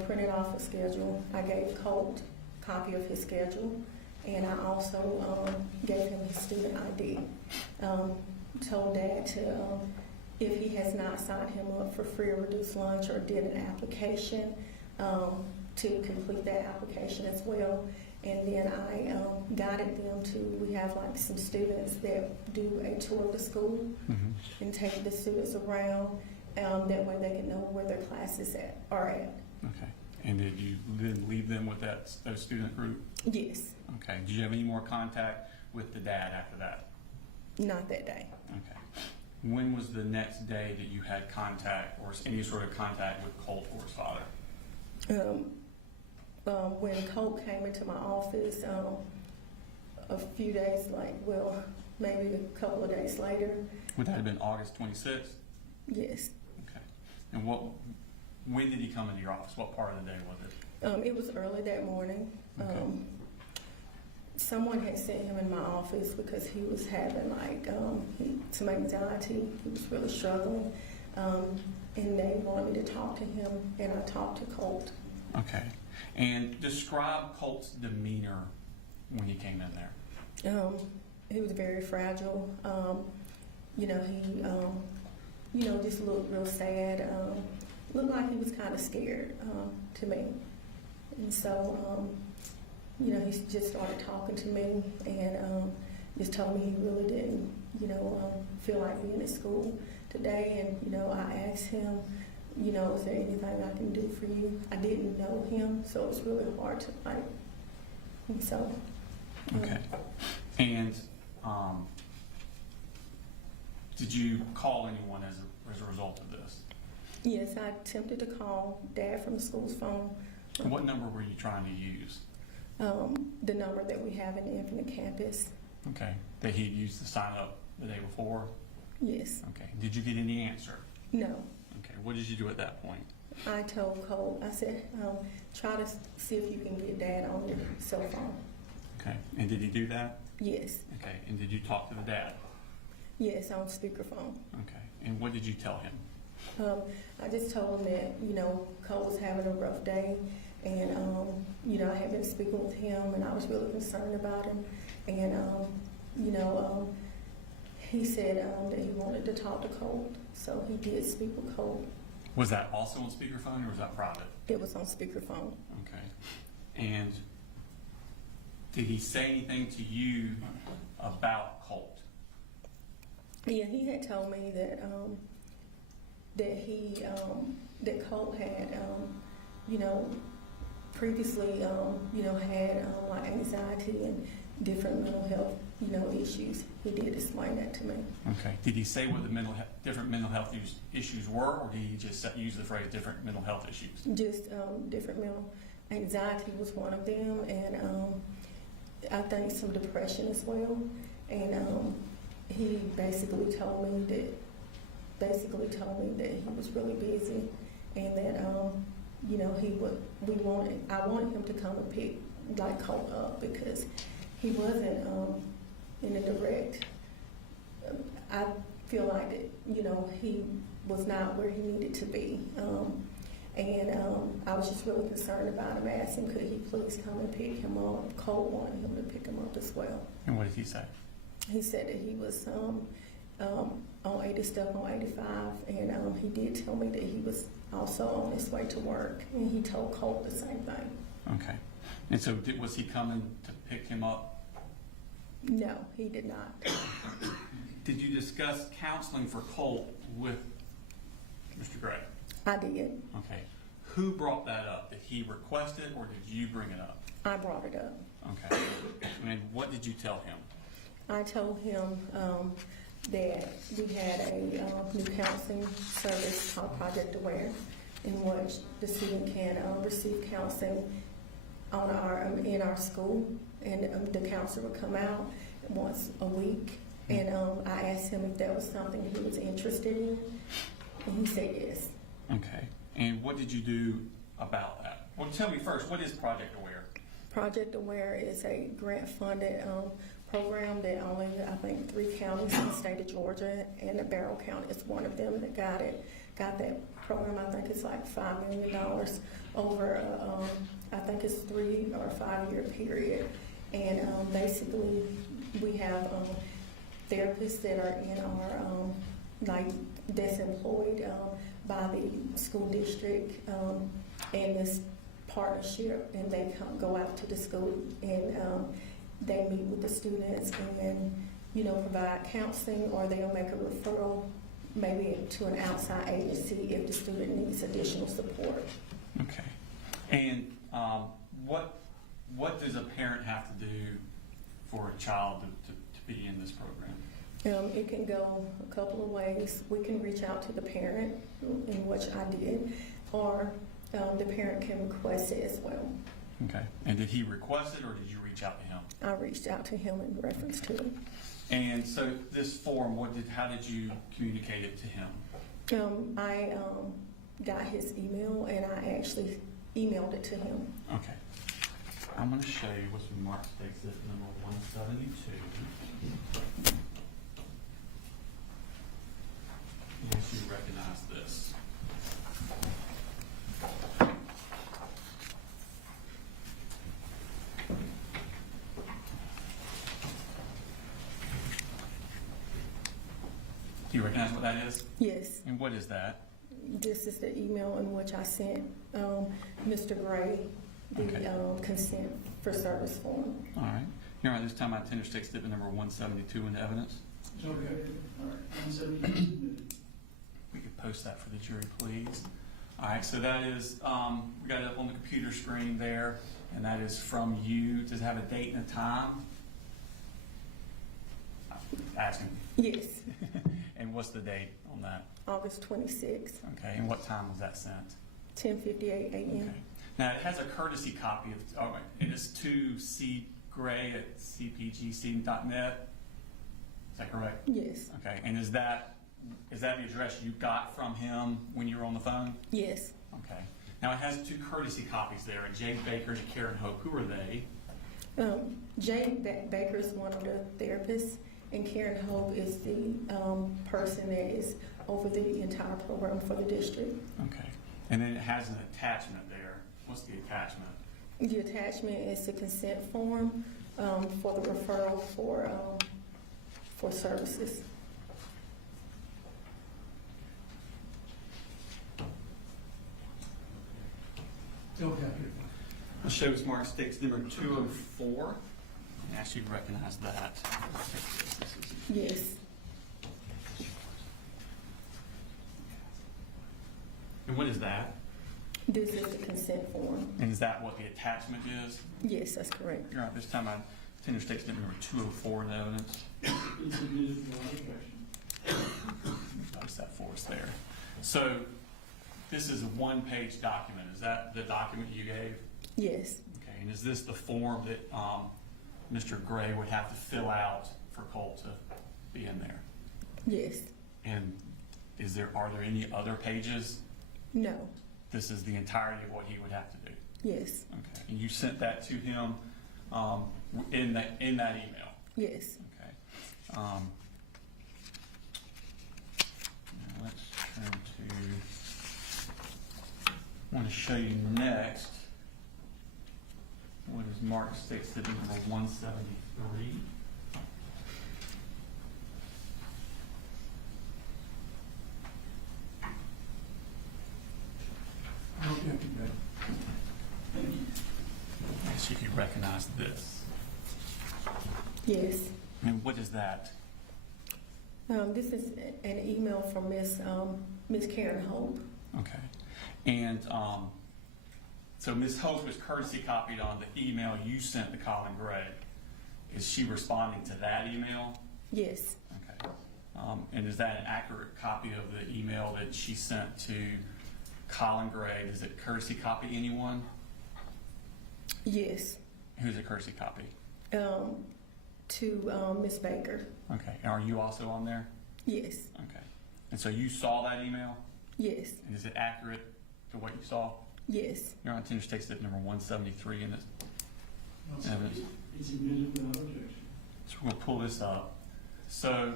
printed off a schedule. I gave Colt a copy of his schedule, and I also gave him his student ID. Told Dad to, if he has not signed him up for free or reduced lunch or did an application, to complete that application as well. And then I guided them to, we have like some students that do a tour of the school and take the students around. That way they can know where their classes are at. Okay. And did you then leave them with that student group? Yes, Okay. Did you have any more contact with the dad after that? not that day. Okay. When was the next day that you had contact or any sort of contact with Colt or his father? When Colt came into my office, a few days, maybe a couple of days later. Would that have been August 26th? Yes. Okay. And when did he come into your office? What part of the day was it? It was early that morning. Okay. Someone had sent him in my office because he was having some anxiety. He was really struggling, and they wanted me to talk to him, and I talked to Colt. Okay. And describe Colt's demeanor when he came in there. He was very fragile. He just looked real sad. Looked like he was kind of scared to me. And so, he just started talking to me and just told me he really didn't, feel like being at school today. And, I asked him, is there anything I can do for you? I didn't know him, so it was really hard to and so. Okay. And did you call anyone as a result of this? Yes, I attempted to call Dad from the school's phone. What number were you trying to use? The number that we have in the Infinite Campus. Okay. That he used to sign up the day before? Yes. Okay. Did you get any answer? No. Okay. What did you do at that point? I told Cole, I said, try to see if you can get Dad on your cell phone. Okay. And did he do that? Yes. Okay. And did you talk to the dad? Yes, on speakerphone. Okay. And what did you tell him? I just told him that, Cole was having a rough day, and, I had been speaking with him, and I was really concerned about him. And, he said that he wanted to talk to Cole, so he did speak with Cole. Was that also on speakerphone or was that private? It was on speakerphone. Okay. And did he say anything to you about Colt? Yeah, he had told me that that Colt had previously had like anxiety and different mental health issues. He did explain that to me. Okay. Did he say what the different mental health issues were, or did he just use the phrase different mental health issues? Just different mental anxiety was one of them, and I think some depression as well. And he basically told me that he was really busy, and that I wanted him to come and pick Colt up, because he wasn't in a direct. I feel like that he was not where he needed to be, and I was just really concerned about him. I asked him, could he please come and pick him up. Colt wanted him to pick him up as well. And what did he say? He said that he was on 80 stuff on 85, and he did tell me that he was also on his way to work, and he told Colt the same thing. Okay. And so was he coming to pick him up? No, he did not. Did you discuss counseling for Colt with Mr. Gray? I did. Okay. Who brought that up? Did he request it, or did you bring it up? I brought it up. Okay. And what did you tell him? I told him that we had a new counseling service called Project Aware, in which the student can receive counseling in our school, and the counselor would come out once a week. And I asked him if that was something he was interested in, and he said yes. Okay. And what did you do about that? Well, tell me first, what is Project Aware? Project Aware is a grant-funded program that only, I think, 3 counties in the state of Georgia, and the Barrow County is one of them that got it. Got that program. I think it's like $5 million over, I think it's 3 or 5 year period. And basically, we have therapists that are in our, that's employed by the school district and this partnership, and they go out to the school, and they meet with the students and provide counseling, or they'll make a referral maybe to an outside agency if the student needs additional support. Okay. And what does a parent have to do for a child to be in this program? It can go a couple of ways. We can reach out to the parent, in which I did, or the parent can request it as well. Okay. And did he request it, or did you reach out to him? I reached out to him in reference to it. And so this form, how did you communicate it to him? I got his email, and I actually emailed it to him. Okay. I'm going to show you what's in Mark's exhibit number 172. Yes, you recognize this. Do you recognize what that is? Yes. And what is that? This is the email in which I sent Mr. Gray the consent for service form. All right. Here, this time I tender stick exhibit number 172 in the evidence. Okay, all right, 172. We could post that for the jury, please. All right, so that is, we got it up on the computer screen there, and that is from you. Does it have a date and a time? Asking. Yes, And what's the date on that? August 26th, Okay, and what time was that sent? 10:58 a.m. Okay. Now, it has a courtesy copy of, it is to C. Gray at cpgc.net. Is that correct? Yes, Okay, and is that the address you got from him when you were on the phone? yes. Okay. Now, it has 2 courtesy copies there, and Jane Baker and Karen Hope. Who are they? Jane Baker is one of the therapists, and Karen Hope is the person that is over the entire program for the district. Okay. And then it has an attachment there. What's the attachment? The attachment is the consent form for the referral for services. Okay. I'll show us Mark Sticks number 204. I actually recognize that. Yes, And what is that? this is the consent form. And is that what the attachment is? Yes, that's correct. You're right. This time I tender stakes number 204 in the evidence. It's submitted for arbitration. Post that for us there. So this is a 1-page document. Is that the document you gave? Yes, Okay. And is this the form that Mr. Gray would have to fill out for Colt to be in there? Yes. And are there any other pages? No. This is the entirety of what he would have to do? Yes. Okay, and you sent that to him in that email? Yes. Okay. Now let's turn to, I want to show you next what is Mark State Study number 173. Yes, you can recognize this. Yes. And what is that? This is an email from Miss Karen Hope. Okay. And so Ms. Hope was courtesy copied on the email you sent to Colin Gray. Is she responding to that email? Yes. Okay. And is that an accurate copy of the email that she sent to Colin Gray? Does it courtesy copy anyone? Yes. Who's a courtesy copy? To Miss Baker. Okay. And are you also on there? Yes. Okay. And so you saw that email? Yes. And is it accurate to what you saw? Yes. You're on Interstate State number 173 in this evidence. It's admitted without objection. So we're gonna pull this up. So,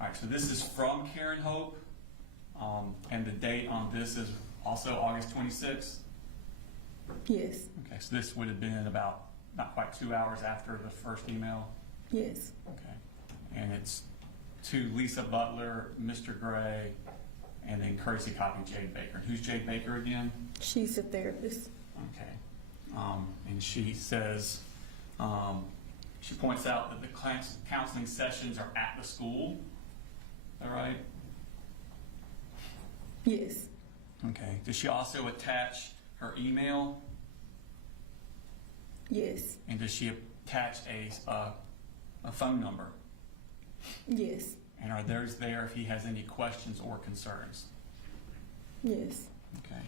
all right, so this is from Karen Hope, and the date on this is also August 26th. Yes. Okay, so this would have been about not quite 2 hours after the first email. Yes. Okay, and it's to Lisa Butler, Mr. Gray, and then courtesy copy Jade Baker. Who's Jade Baker again? She's a therapist. Okay, and she says, she points out that the counseling sessions are at the school. Is that right? Yes. Okay. Does she also attach her email? Yes. And does she attach a phone number? Yes. And are those there if he has any questions or concerns? Yes. Okay.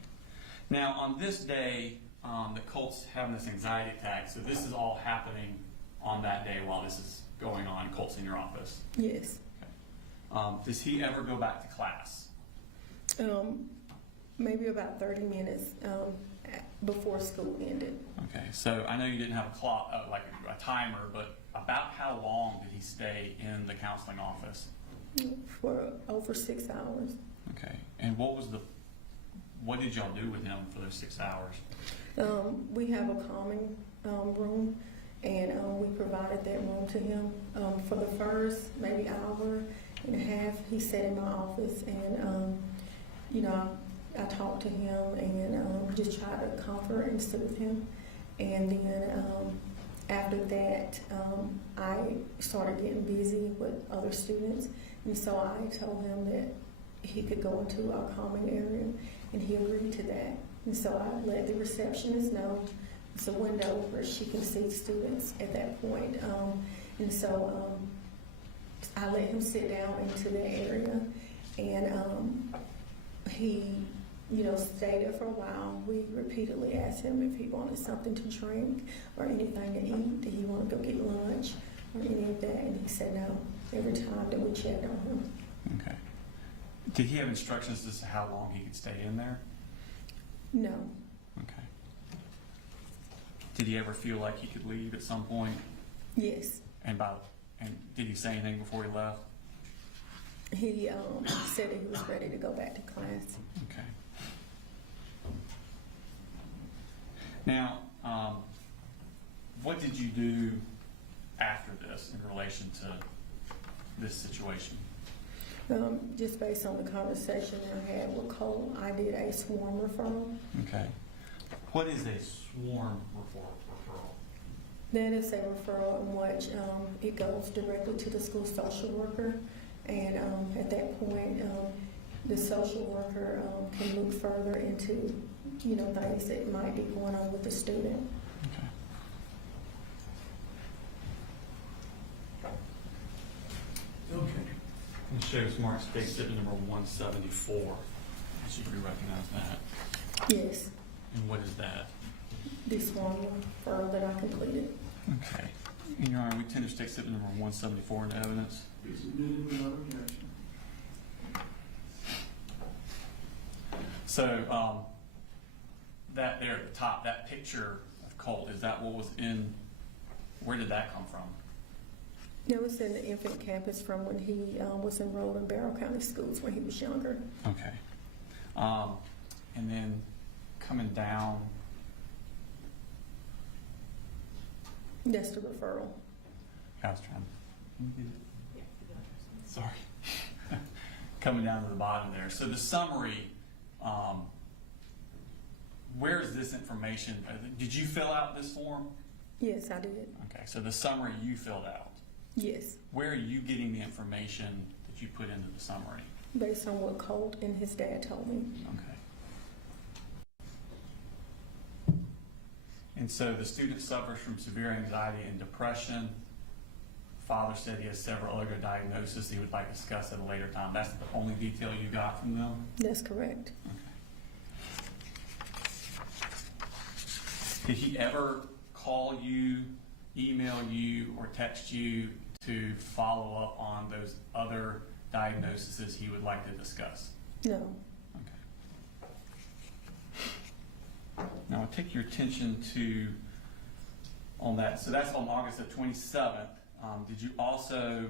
Now, on this day, the Colt's having this anxiety attack, so this is all happening on that day while this is going on. Colt's in your office. Yes. Does he ever go back to class? Maybe about 30 minutes before school ended. Okay, so I know you didn't have a clock, like a timer, but about how long did he stay in the counseling office? For over 6 hours. Okay, and what did y'all do with him for those 6 hours? We have a calming room, and we provided that room to him. For the first maybe hour and a half, he sat in my office, and I talked to him and just tried to comfort and soothe him. And then after that, I started getting busy with other students, and so I told him that he could go into our calming area, and he agreed to that. And so I let the receptionist know it's a window where she can see students at that point. And so I let him sit down into that area, and he stayed there for a while. We repeatedly asked him if he wanted something to drink or anything to eat. Did he want to go get lunch or any of that? And he said no every time that we checked on him. Okay. Did he have instructions as to how long he could stay in there? No. Okay. Did he ever feel like he could leave at some point? Yes. And did he say anything before he left? He said that he was ready to go back to class. Okay. Now, what did you do after this in relation to this situation? Just based on the conversation I had with Colt, I did a sworn referral. Okay. What is a sworn referral? That is a referral in which it goes directly to the school social worker, and at that point, the social worker can look further into things that might be going on with the student. Okay. Okay. It shows Mark State Exhibit number 174. As you can recognize that. Yes, And what is that? the sworn referral that I completed. Okay. Your Honor, we tend to state statement number 174 into evidence. Be submitted without objection. So, that there at the top, that picture of Colt, is that what was in, where did that come from? That was in the infant campus from when he was enrolled in Barrow County Schools when he was younger. Okay. And then coming down, That's the referral. I was trying to, sorry. Coming down to the bottom there. So the summary, where is this information? Did you fill out this form? Yes, I did. Okay, so the summary you filled out. Yes, Where are you getting the information that you put into the summary? based on what Colt and his dad told me. Okay. And so the student suffers from severe anxiety and depression. Father said he has several other diagnoses he would like to discuss at a later time. That's the only detail you got from them? That's correct. Okay. Did he ever call you, email you, or text you to follow up on those other diagnoses he would like to discuss? No. Okay. Now, I'll take your attention to, on that, so that's on August the 27th. Did you also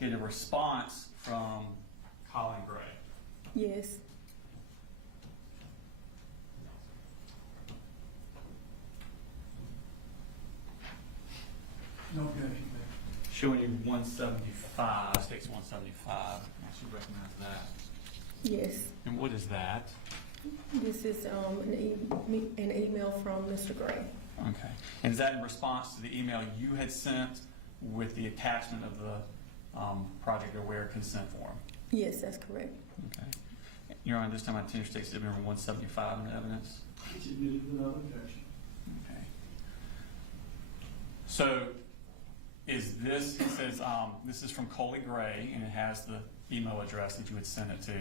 get a response from Colin Gray? Yes. No objection. Showing you 175, states 175. I should recognize that. Yes. And what is that? This is an email from Mr. Gray. Okay. And is that in response to the email you had sent with the attachment of the Project Aware consent form? Yes, that's correct. Okay. Your Honor, this time I tender state statement number 175 in evidence. Be submitted without objection. Okay. So, is this, it says, this is from Colin Gray, and it has the email address that you would send it to.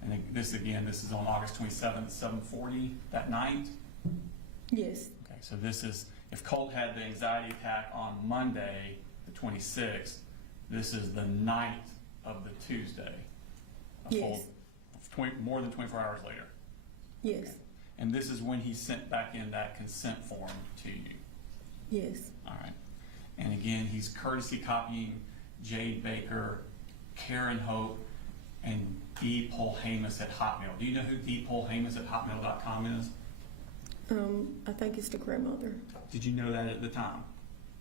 And then this, again, this is on August 27th at 7:40 that night? Yes. Okay, so this is, if Colt had the anxiety attack on Monday, the 26th, this is the night of the Tuesday. A Yes. more than 24 hours later. Yes. And this is when he sent back in that consent form to you. Yes. All right. And again, he's courtesy copying Jade Baker, Karen Hope, and D. Polhamus at Hotmail. Do you know who D. Polhamus at hotmail.com is? I think it's the grandmother. Did you know that at the time?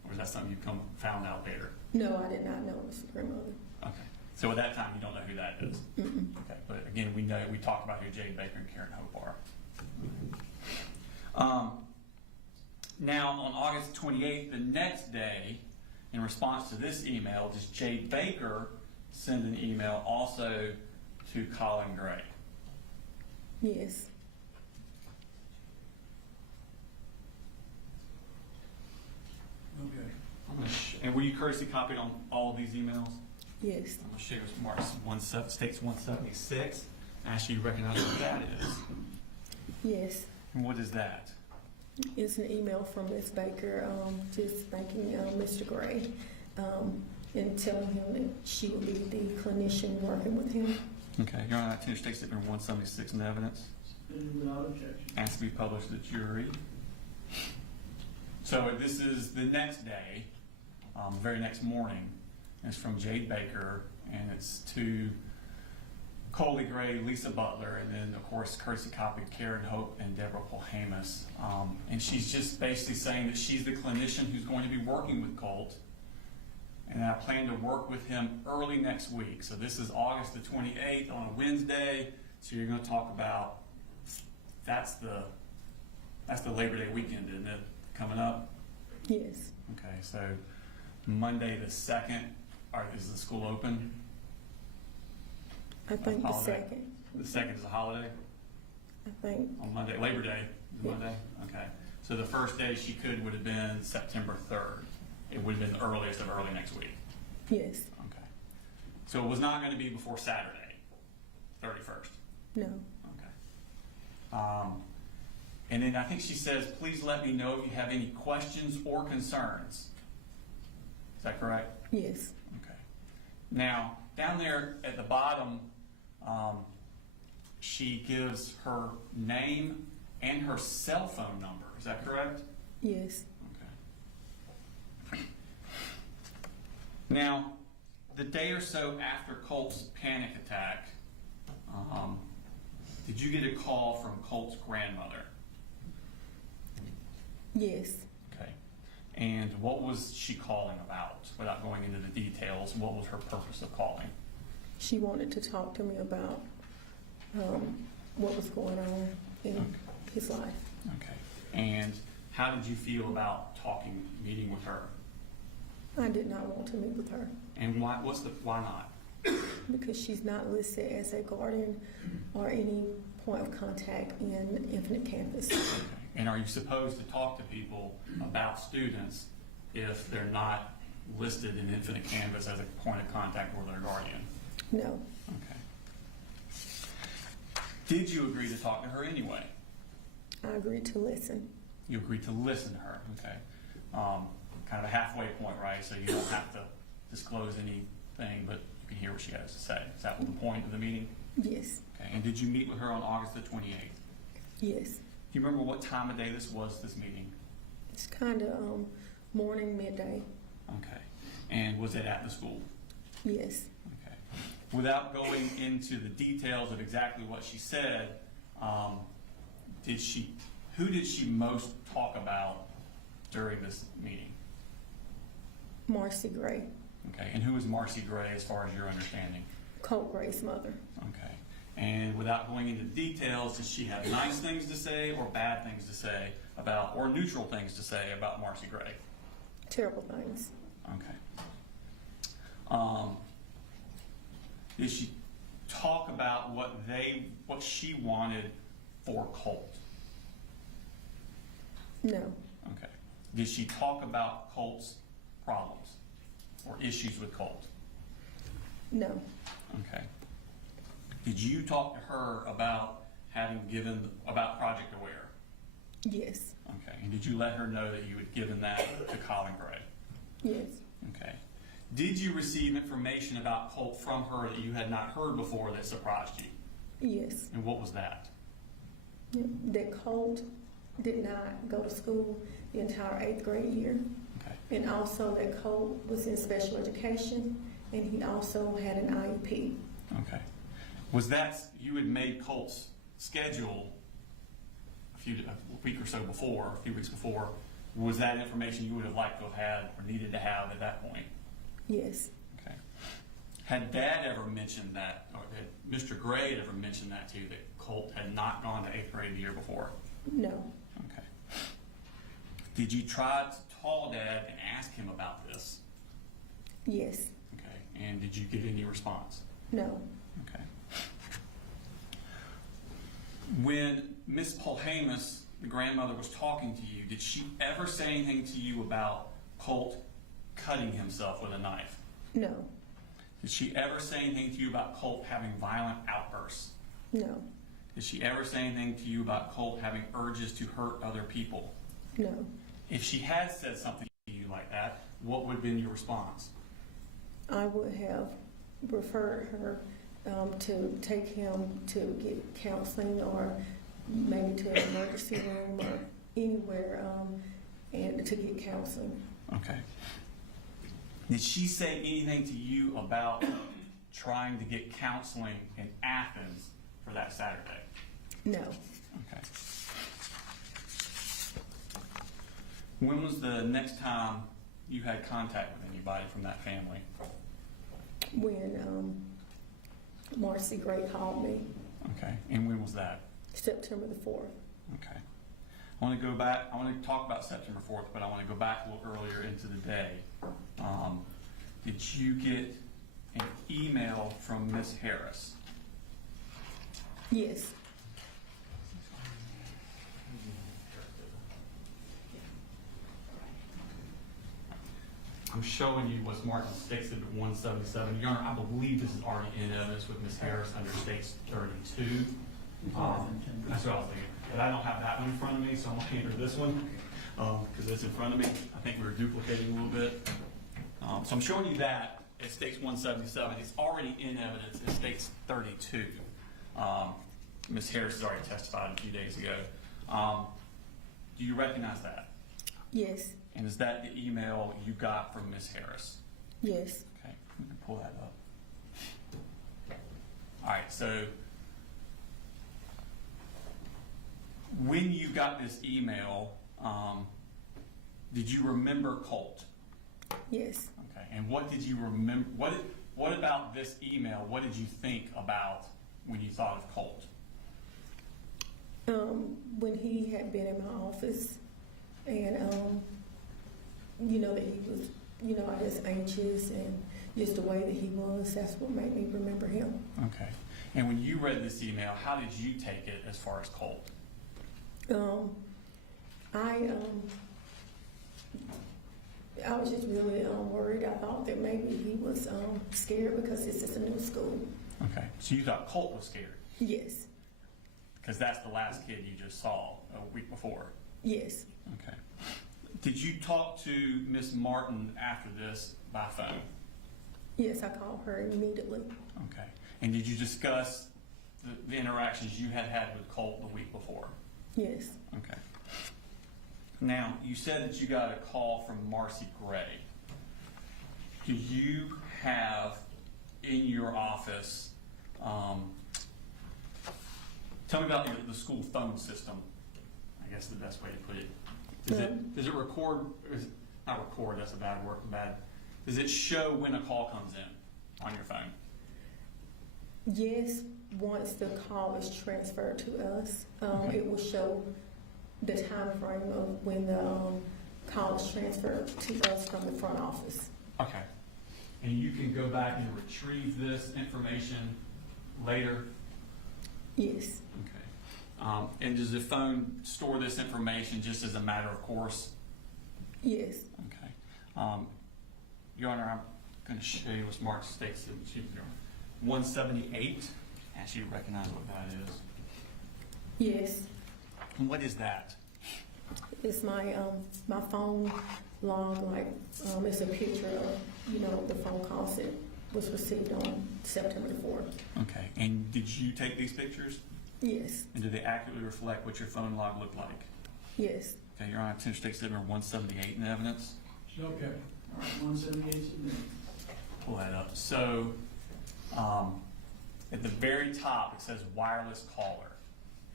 Or is that something you found out later? No, I did not know it was the grandmother. Okay. So at that time, you don't know who that is? Mm-mm. Okay. But again, we talked about who Jade Baker and Karen Hope are. Now, on August 28th, the next day, in response to this email, does Jade Baker send an email also to Colin Gray? Yes. Okay. And were you courtesy copied on all of these emails? Yes. I'm going to share this marks states 176. Ask you to recognize what that is. Yes. And what is that? It's an email from Ms. Baker, just thanking Mr. Gray and telling him that she will be the clinician working with him. Okay, Your Honor, I tender state statement 176 in evidence. Submitted without objection. Asked to be published to the jury. So this is the next day, the very next morning. It's from Jade Baker, and it's to Colt Gray, Lisa Butler, and then, of course, courtesy copy Karen Hope and Deborah Polhamus. And she's just basically saying that she's the clinician who's going to be working with Colt, and I plan to work with him early next week. So this is August the 28th on a Wednesday. So you're going to talk about, that's the Labor Day weekend, isn't it, coming up? Yes. Okay, so Monday the 2nd, is the school open? I think the Holiday. second. The 2nd is a holiday I think. on Monday, Labor Day, Yeah. Monday? Okay. So the first day she would have been September 3rd. It would have been the earliest of early next week. Yes. Okay. So it was not going to be before Saturday, 31st. No. Okay. And then I think she says, please let me know if you have any questions or concerns. Is that correct? Yes, Okay. Now, down there at the bottom, she gives her name and her cell phone number. Is that correct? yes, Okay. Now, the day or so after Colt's panic attack, did you get a call from Colt's grandmother? yes. Okay. And what was she calling about? Without going into the details, what was her purpose of calling? She wanted to talk to me about what was going on in his life. Okay. And how did you feel about meeting with her? I did not want to meet with her And why not? because she's not listed as a guardian or any point of contact in Infinite Campus. Okay. And are you supposed to talk to people about students if they're not listed in Infinite Canvas as a point of contact or their guardian? No, Okay. Did you agree to talk to her anyway? I agreed to listen. You agreed to listen to her, okay? Kind of a halfway point, right? So you don't have to disclose anything, but you can hear what she has to say. Is that the point of the meeting? Yes, Okay. And did you meet with her on August the 28th? yes. Do you remember what time of day this meeting? It's kind of morning, midday. Okay. And was it at the school? Yes. Okay. Without going into the details of exactly what she said, who did she most talk about during this meeting? Marcy Gray, Okay. And who is Marcy Gray as far as your understanding? Colt Gray's mother. Okay. And without going into details, did she have nice things to say or bad things to say about, or neutral things to say about Marcy Gray? Terrible things. Okay. Did she talk about what she wanted for Colt? No, Okay. Did she talk about Colt's problems or issues with Colt? no, Okay. Did you talk to her about about Project Aware? yes, Okay. And did you let her know that you had given that to Colin Gray? yes, Okay. Did you receive information about Colt from her that you had not heard before that surprised you? yes. And what was that? That Colt did not go to school the entire 8th grade year. Okay. And also that Colt was in special education and he also had an IEP. Okay. Was that, you had made Colt's schedule a week or so before, a few weeks before, was that information you would have liked to have had or needed to have at that point? Yes, Okay. Had Dad ever mentioned that, or had Mr. Gray ever mentioned that to you, that Colt had not gone to 8th grade the year before? no, Okay. Did you try to call Dad and ask him about this? yes, Okay. And did you get any response? no, Okay. When Miss Polhamus, the grandmother, was talking to you, did she ever say anything to you about Colt cutting himself with a knife? no, Did she ever say anything to you about Colt having violent outbursts? no, Did she ever say anything to you about Colt having urges to hurt other people? no. If she had said something to you like that, what would have been your response? I would have referred her to take him to get counseling or maybe to an emergency room or anywhere and to get counseling. Okay. Did she say anything to you about trying to get counseling in Athens for that Saturday? No, Okay. When was the next time you had contact with anybody from that family? when Marcy Gray called me, Okay. And when was that? September the 4th. Okay. I want to go back. I want to talk about September 4th, but I want to go back a little earlier into the day. Did you get an email from Miss Harris? Yes, I'm showing you what's marked as State Exhibit 177. Your Honor, I believe this is already in evidence with Ms. Harris under States 32. That's what I was thinking. But I don't have that one in front of me, so I'm going to enter this one because it's in front of me. I think we were duplicating a little bit. So I'm showing you that. It states 177. It's already in evidence. It states 32. Ms. Harris has already testified a few days ago. Do you recognize that? Yes, And is that the email you got from Ms. Harris? yes, Okay, let me pull that up. All right, so when you got this email, did you remember Colt? yes. Okay, and what did you remember? What about this email? What did you think about when you thought of Colt? When he had been in my office, and you know that he was, you know, I guess anxious, and just the way that he was, that's what made me remember him. Okay, and when you read this email, how did you take it as far as Colt? I was just really worried. I thought that maybe he was scared because this is a new school. Okay, so you thought Colt was scared Yes, because that's the last kid you just saw a week before. yes, Okay. Did you talk to Miss Martin after this by phone? yes. I called her immediately. Okay. And did you discuss the interactions you had with Colt the week before? Yes, Okay. Now, you said that you got a call from Marcy Gray. Do you have in your office, tell me about the school phone system, I guess is the best way to put it. Does it record, or is it not record, that's a bad word, does it show when a call comes in on your phone? yes. Once the call is transferred to us, Okay. it will show the time frame of when the call is transferred to us from the front office. Okay. And you can go back and retrieve this information later? Yes, Okay. And does the phone store this information just as a matter of course? yes, Okay. Your Honor, I'm going to show you what Mark states. 178. Ask you to recognize what that is. yes. And what is that? It's my my phone log. Like it's a picture of, you know, the phone calls that was received on September the 4th. Okay. And did you take these pictures? Yes, And do they accurately reflect what your phone log looked like? yes, Okay, Your Honor, attention state statement 178 in evidence. Okay. All right, 178. Pull that up. So, at the very top, it says wireless caller.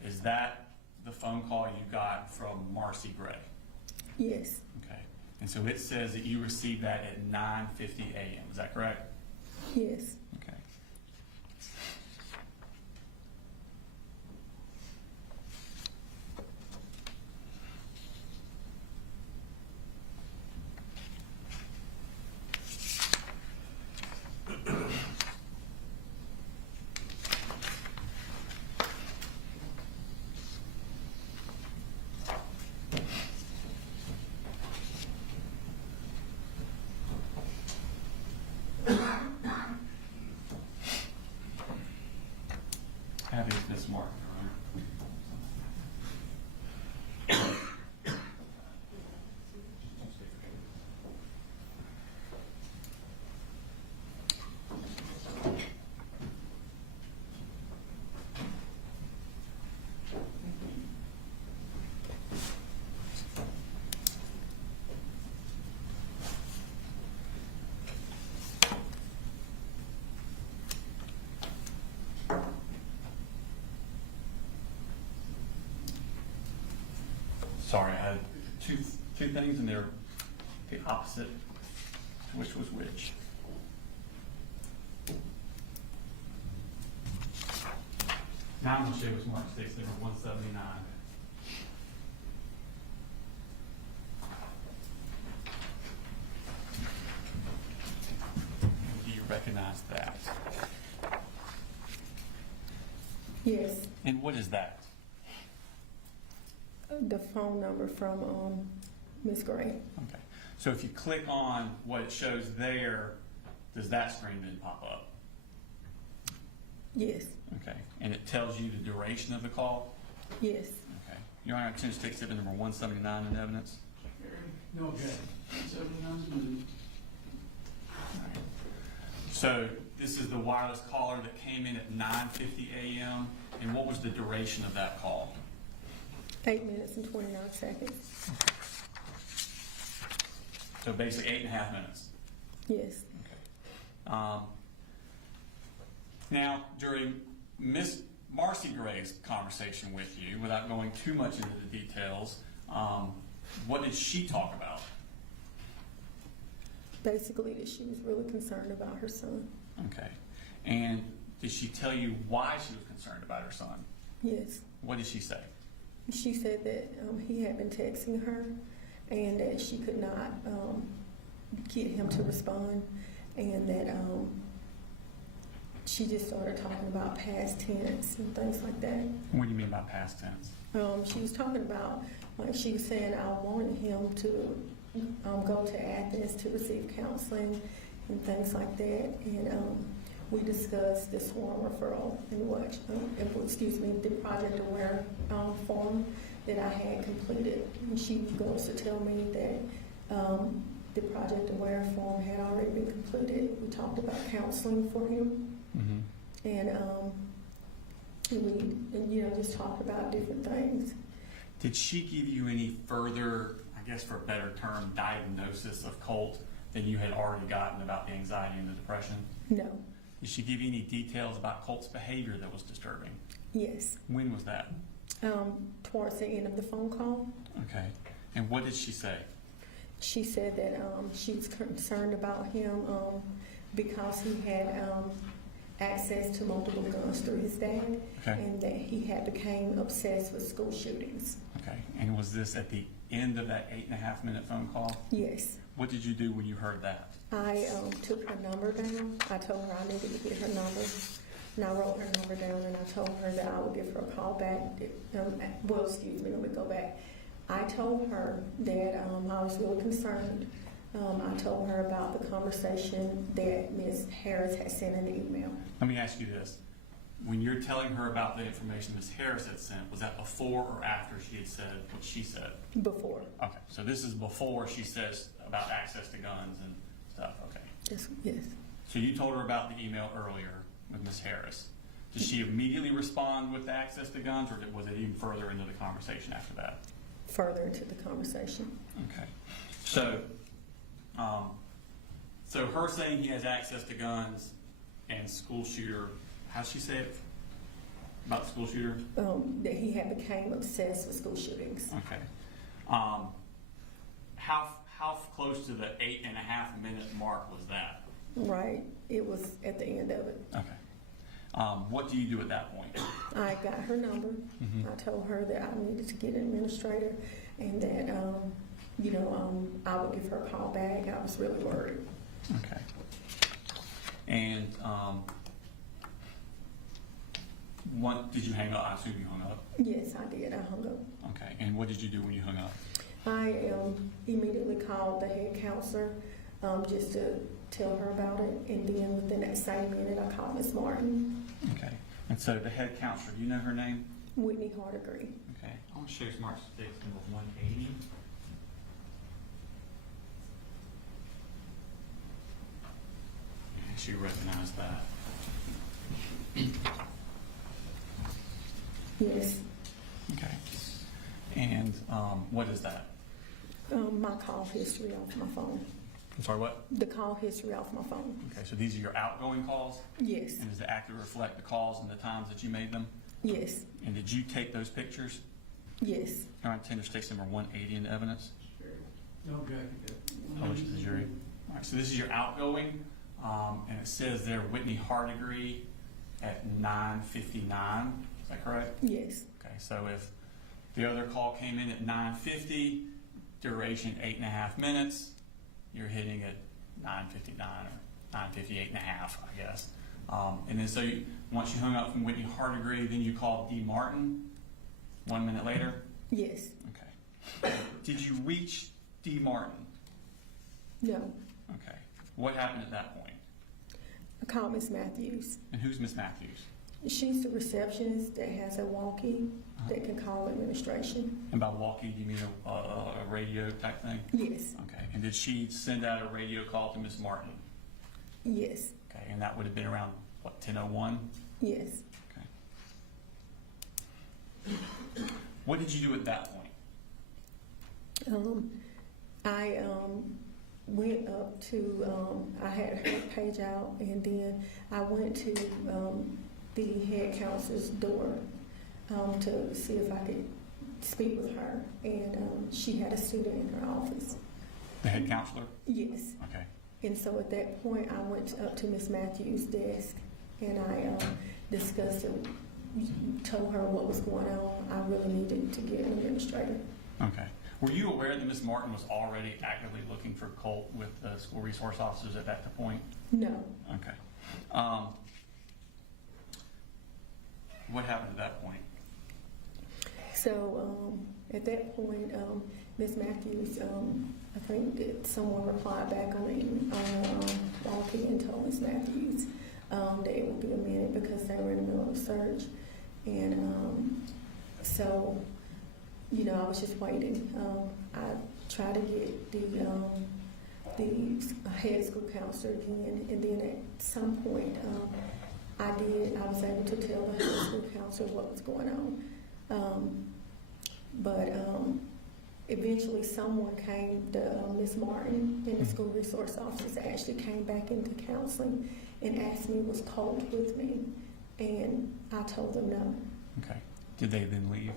Is that the phone call you got from Marcy Gray? yes, Okay. And so it says that you received that at 9:50 a.m. Is that correct? yes. Okay. Having this mark, Your Honor. Sorry, I had two things and they're the opposite to which was which. Now I'm going to show you what's Mark States number 179. Do you recognize that? Yes, And what is that? the phone number from Miss Gray. Okay. So if you click on what it shows there, does that screen then pop up? Yes, Okay. And it tells you the duration of the call? yes, Okay. Your Honor, attention to exhibit number 179 in evidence. No objection. 179 is moved. So this is the wireless caller that came in at 9:50 a.m. And what was the duration of that call? 8 minutes and 29 seconds. So basically 8.5 minutes. Yes. Now, during Miss Marcy Gray's conversation with you, without going too much into the details, what did she talk about? Basically, that she was really concerned about her son. Okay. And did she tell you why she was concerned about her son? Yes. What did she say? She said that he had been texting her and that she could not get him to respond, and that she just started talking about past tense and things like that. What do you mean by past tense? She was talking about, like she was saying, I wanted him to go to Athens to receive counseling and things like that. And we discussed the sworn referral and the Project Aware form that I had completed. And she goes to tell me that the Project Aware form had already been completed. We talked about counseling for him. Mm-hmm. And we just talked about different things. Did she give you any further, I guess for a better term, diagnosis of Colt than you had already gotten about the anxiety and the depression? No. Did she give you any details about Colt's behavior that was disturbing? Yes. When was that? Towards the end of the phone call. Okay. And what did she say? She said that she was concerned about him because he had access to multiple guns through his dad, okay, and that he had became obsessed with school shootings. Okay. And was this at the end of that 8.5 minute phone call? Yes. What did you do when you heard that? I took her number down. I told her I needed to get her number. And I wrote her number down, and I told her that I would give her a call back. Let me go back. I told her that I was really concerned. I told her about the conversation that Ms. Harris had sent in the email. Let me ask you this. When you're telling her about the information Ms. Harris had sent, was that before or after she had said what she said? Before. Okay, so this is before she says about access to guns and stuff, okay. Yes. So you told her about the email earlier with Ms. Harris. Did she immediately respond with the access to guns, or was it even further into the conversation after that? Further into the conversation. Okay. So her saying he has access to guns and school shooter, how'd she say it about the school shooter? That he had became obsessed with school shootings. Okay. How close to the 8.5 minute mark was that? Right. It was at the end of it. Okay. What do you do at that point? I got her number. Mm-hmm. I told her that I needed to get an administrator, and that I would give her a call back. I was really worried. Okay. And did you hang up? I assume you hung up. Yes, I did. I hung up. Okay. And what did you do when you hung up? I immediately called the head counselor just to tell her about it, and then within that same minute, I called Ms. Martin. Okay. And so the head counselor, do you know her name? Whitney Hardigree. Okay. I want to show you Mark's case number 180. And she recognized that. Yes. Okay. And what is that? My call history off my phone. I'm sorry, what? The call history off my phone. Okay, so these are your outgoing calls? Yes. And does it accurately reflect the calls and the times that you made them? Yes. And did you take those pictures? Yes. All right, Tender Stakes number 180 into evidence. Okay. Published to the jury. All right, so this is your outgoing, and it says there Whitney Hardigree at 9:59. Is that correct? Yes. Okay, so if the other call came in at 9:50, duration 8.5 minutes, you're hitting at 9:59 or 9:58.5, I guess. And then so once you hung up from Whitney Hardigree, then you called D. Martin 1 minute later? Yes. Okay. Did you reach D. Martin? No. Okay. What happened at that point? I called Miss Matthews. And who's Miss Matthews? She's the receptionist that has a walkie that can call administration. And by walkie, do you mean a radio type thing? Yes. Okay. And did she send out a radio call to Miss Martin? Yes. Okay, and that would have been around, what, 10:01? Yes. Okay. What did you do at that point? I went up to, I had her page out, and then I went to the head counselor's door to see if I could speak with her, and she had a student in her office. The head counselor? Yes. Okay. And so at that point, I went up to Miss Matthews' desk, and I discussed it, told her what was going on. I really needed to get an administrator. Okay. Were you aware that Ms. Martin was already actively looking for Colt with the school resource officers at that point? No. Okay. What happened at that point? So at that point, Ms. Matthews, I think that someone replied back on the walkie and told Ms. Matthews that it would be a minute because they were in the middle of a search. And so, you know, I was just waiting. I tried to get the head school counselor again, and then at some point, I was able to tell the head school counselor what was going on. But eventually someone came, Ms. Martin and the school resource officers actually came back into counseling and asked me, was Colt with me? And I told them no. Okay. Did they then leave?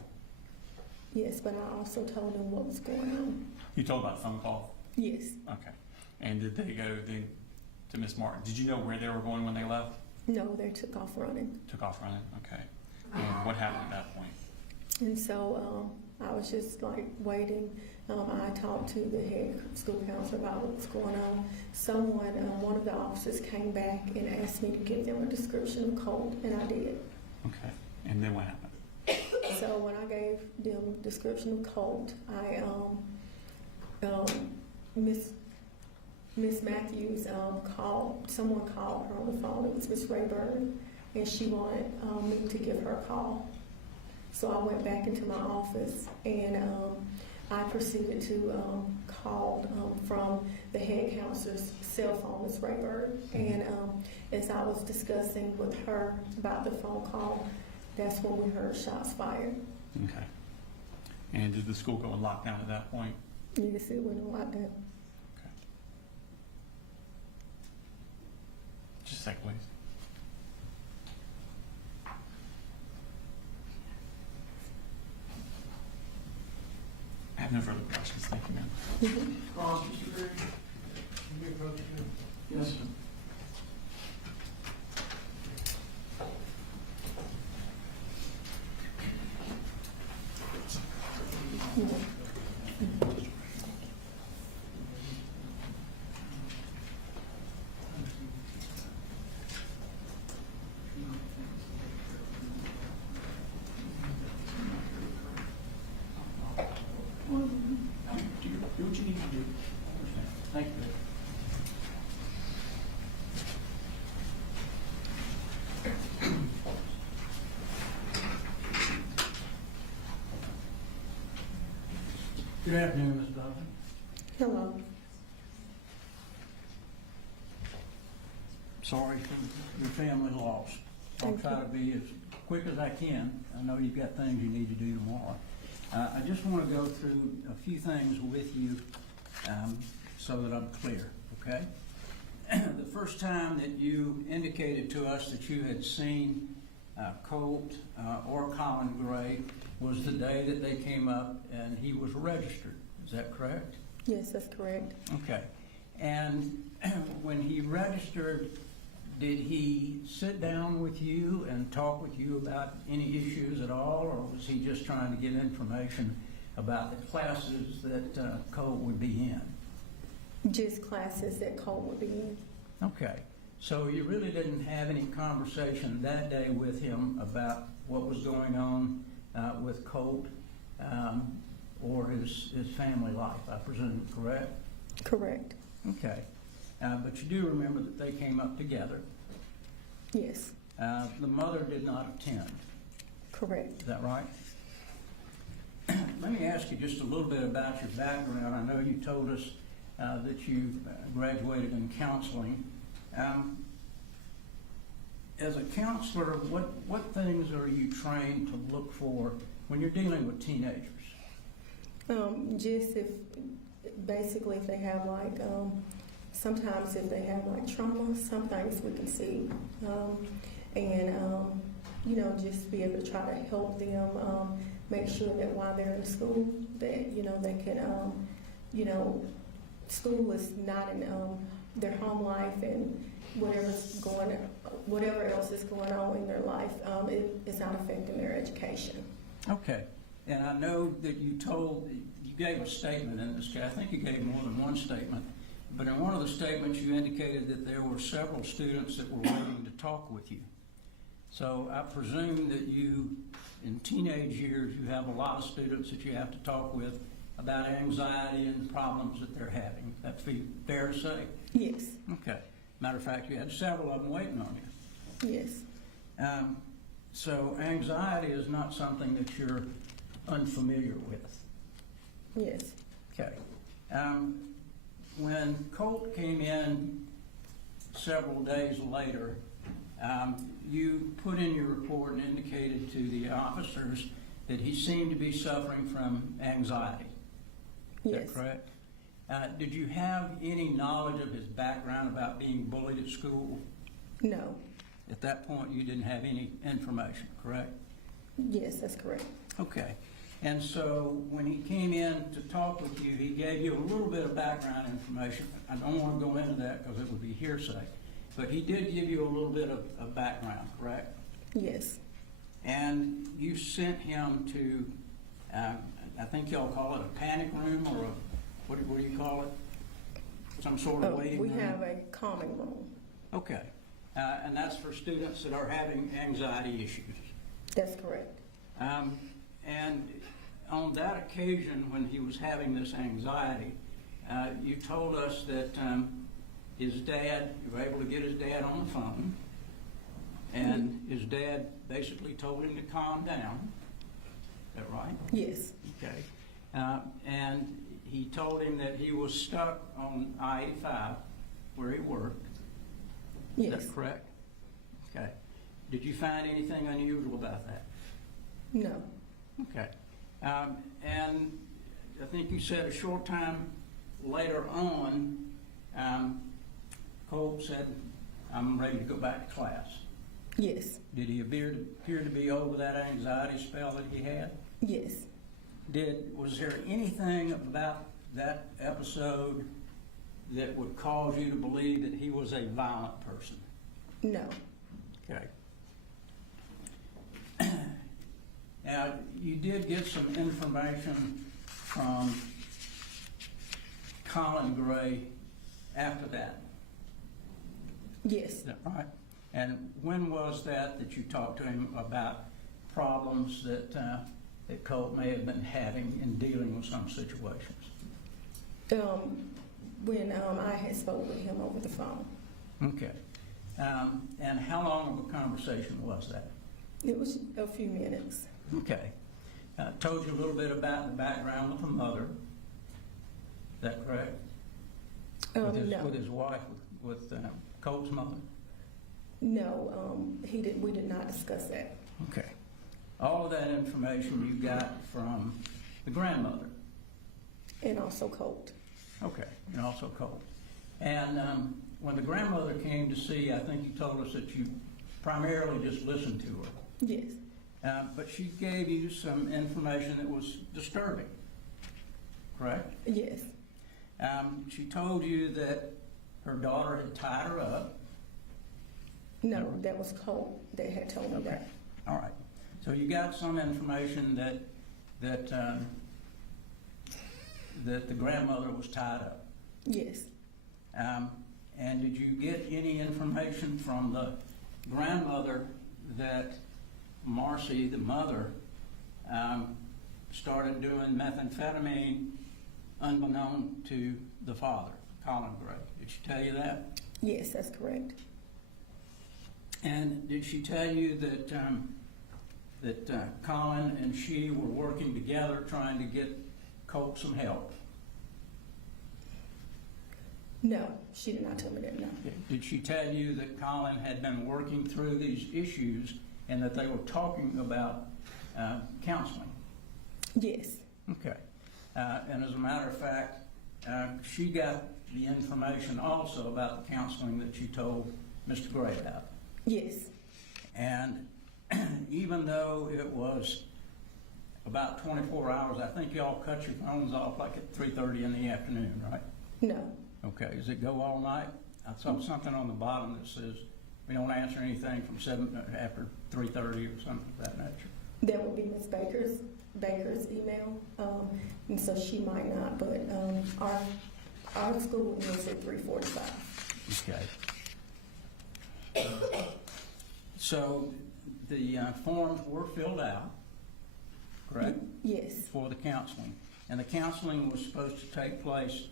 Yes, but I also told them what was going on. You told about the phone call? Yes. Okay. And did they go then to Ms. Martin? Did you know where they were going when they left? No, they took off running. Took off running? Okay. And what happened at that point? And so I was just like waiting. I talked to the head school counselor about what was going on. Someone, one of the officers came back and asked me to give them a description of Colt, and I did. Okay. And then what happened? So when I gave them a description of Colt, Miss Matthews someone called her on the phone. It was Miss Rayburn, and she wanted me to give her a call. So I went back into my office, and I proceeded to call from the head counselor's cell phone, Miss Rayburn. And as I was discussing with her about the phone call, that's when we heard shots fired. Okay. And did the school go in lockdown at that point? Yes, it went in lockdown. Okay. Just a sec, please. I have no further questions. Thank you, ma'am. Mr. Gray, can you approach him? Yes, sir. Do what you need to do. Thank you. Good afternoon, Ms. Dawson. Hello. Sorry for your family loss. I'll Thank try you. to be as quick as I can. I know you've got things you need to do tomorrow. I just want to go through a few things with you so that I'm clear, okay? The first time that you indicated to us that you had seen Colt or Colin Gray was the day that they came up and he was registered. Is that correct? Yes, that's correct. Okay. And when he registered, did he sit down with you and talk with you about any issues at all, or was he just trying to get information about the classes that Colt would be in? Just classes that Colt would be in. Okay. So you really didn't have any conversation that day with him about what was going on with Colt or his family life, I presume, correct? Correct. Okay. But you do remember that they came up together. Yes. The mother did not attend. Correct. Is that right? Let me ask you just a little bit about your background. I know you told us that you graduated in counseling. as a counselor, what things are you trained to look for when you're dealing with teenagers? Just if, basically if they have like, sometimes if they have like trauma, some things we can see. You know, just be able to try to help them, make sure that while they're in school, that, you know, they can, you know, school is not in their home life, and whatever else is going on in their life, it is not affecting their education. Okay, and I know that you gave a statement in this case. I think you gave more than one statement, but in one of the statements you indicated that there were several students that were waiting to talk with you. So I presume that you, in teenage years, you have a lot of students that you have to talk with about anxiety and problems that they're having. That's fair to say? Yes. Okay. Matter of fact, you had several of them waiting on you. Yes. So anxiety is not something that you're unfamiliar with. Yes. Okay. When Colt came in several days later, you put in your report and indicated to the officers that he seemed to be suffering from anxiety. Is Yes. that correct? Did you have any knowledge of his background about being bullied at school? No. At that point, you didn't have any information, correct? Yes, that's correct. Okay. And so when he came in to talk with you, he gave you a little bit of background information. I don't want to go into that because it would be hearsay. But he did give you a little bit of background, correct? Yes. And you sent him to, I think y'all call it a panic room, or what do you call it? Some sort of waiting We room? have a calming room. Okay. And that's for students that are having anxiety issues. That's correct. And on that occasion, when he was having this anxiety, you told us that his dad, you were able to get his dad on the phone, and his dad basically told him to calm down. Is that right? Yes. Okay. And he told him that he was stuck on I-85 where he worked. Is Yes. that correct? Okay. Did you find anything unusual about that? No. Okay. And I think you said a short time later on, Colt said, I'm ready to go back to class. Yes. Did he appear to be over that anxiety spell that he had? Yes. Was there anything about that episode that would cause you to believe that he was a violent person? No. Okay. Now, you did get some information from Colin Gray after that, Yes. is that right? And when was that you talked to him about problems that Colt may have been having in dealing with some situations? When I had spoke with him over the phone. Okay. And how long of a conversation was that? It was a few minutes. Okay. Told you a little bit about the background with the mother. Is that correct? No. With his wife, with Colt's mother? No, we did not discuss that. Okay. All of that information you got from the grandmother? And also Colt. Okay, and also Colt. And when the grandmother came to see, I think you told us that you primarily just listened to her. Yes. But she gave you some information that was disturbing, correct? Yes. She told you that her daughter had tied her up. No, that was Colt that had told me that. All right. So you got some information that the grandmother was tied up. Yes. And did you get any information from the grandmother that Marcy, the mother, started doing methamphetamine unbeknown to the father, Colin Gray? Did she tell you that? Yes, that's correct. And did she tell you that Colin and she were working together trying to get Colt some help? No, she did not tell me that, no. Did she tell you that Colin had been working through these issues and that they were talking about counseling? Yes, Okay. And as a matter of fact, she got the information also about the counseling that she told Mr. Gray about. yes, And even though it was about 24 hours, I think y'all cut your phones off like at 3:30 in the afternoon, right? no, Okay, does it go all night? I saw something on the bottom that says we don't answer anything from after 3:30 or something of that nature. that would be Ms. Baker's email, and so she might not, but our school ends at 3:45. Okay. So the forms were filled out, correct, Yes, for the counseling. And the counseling was supposed to take place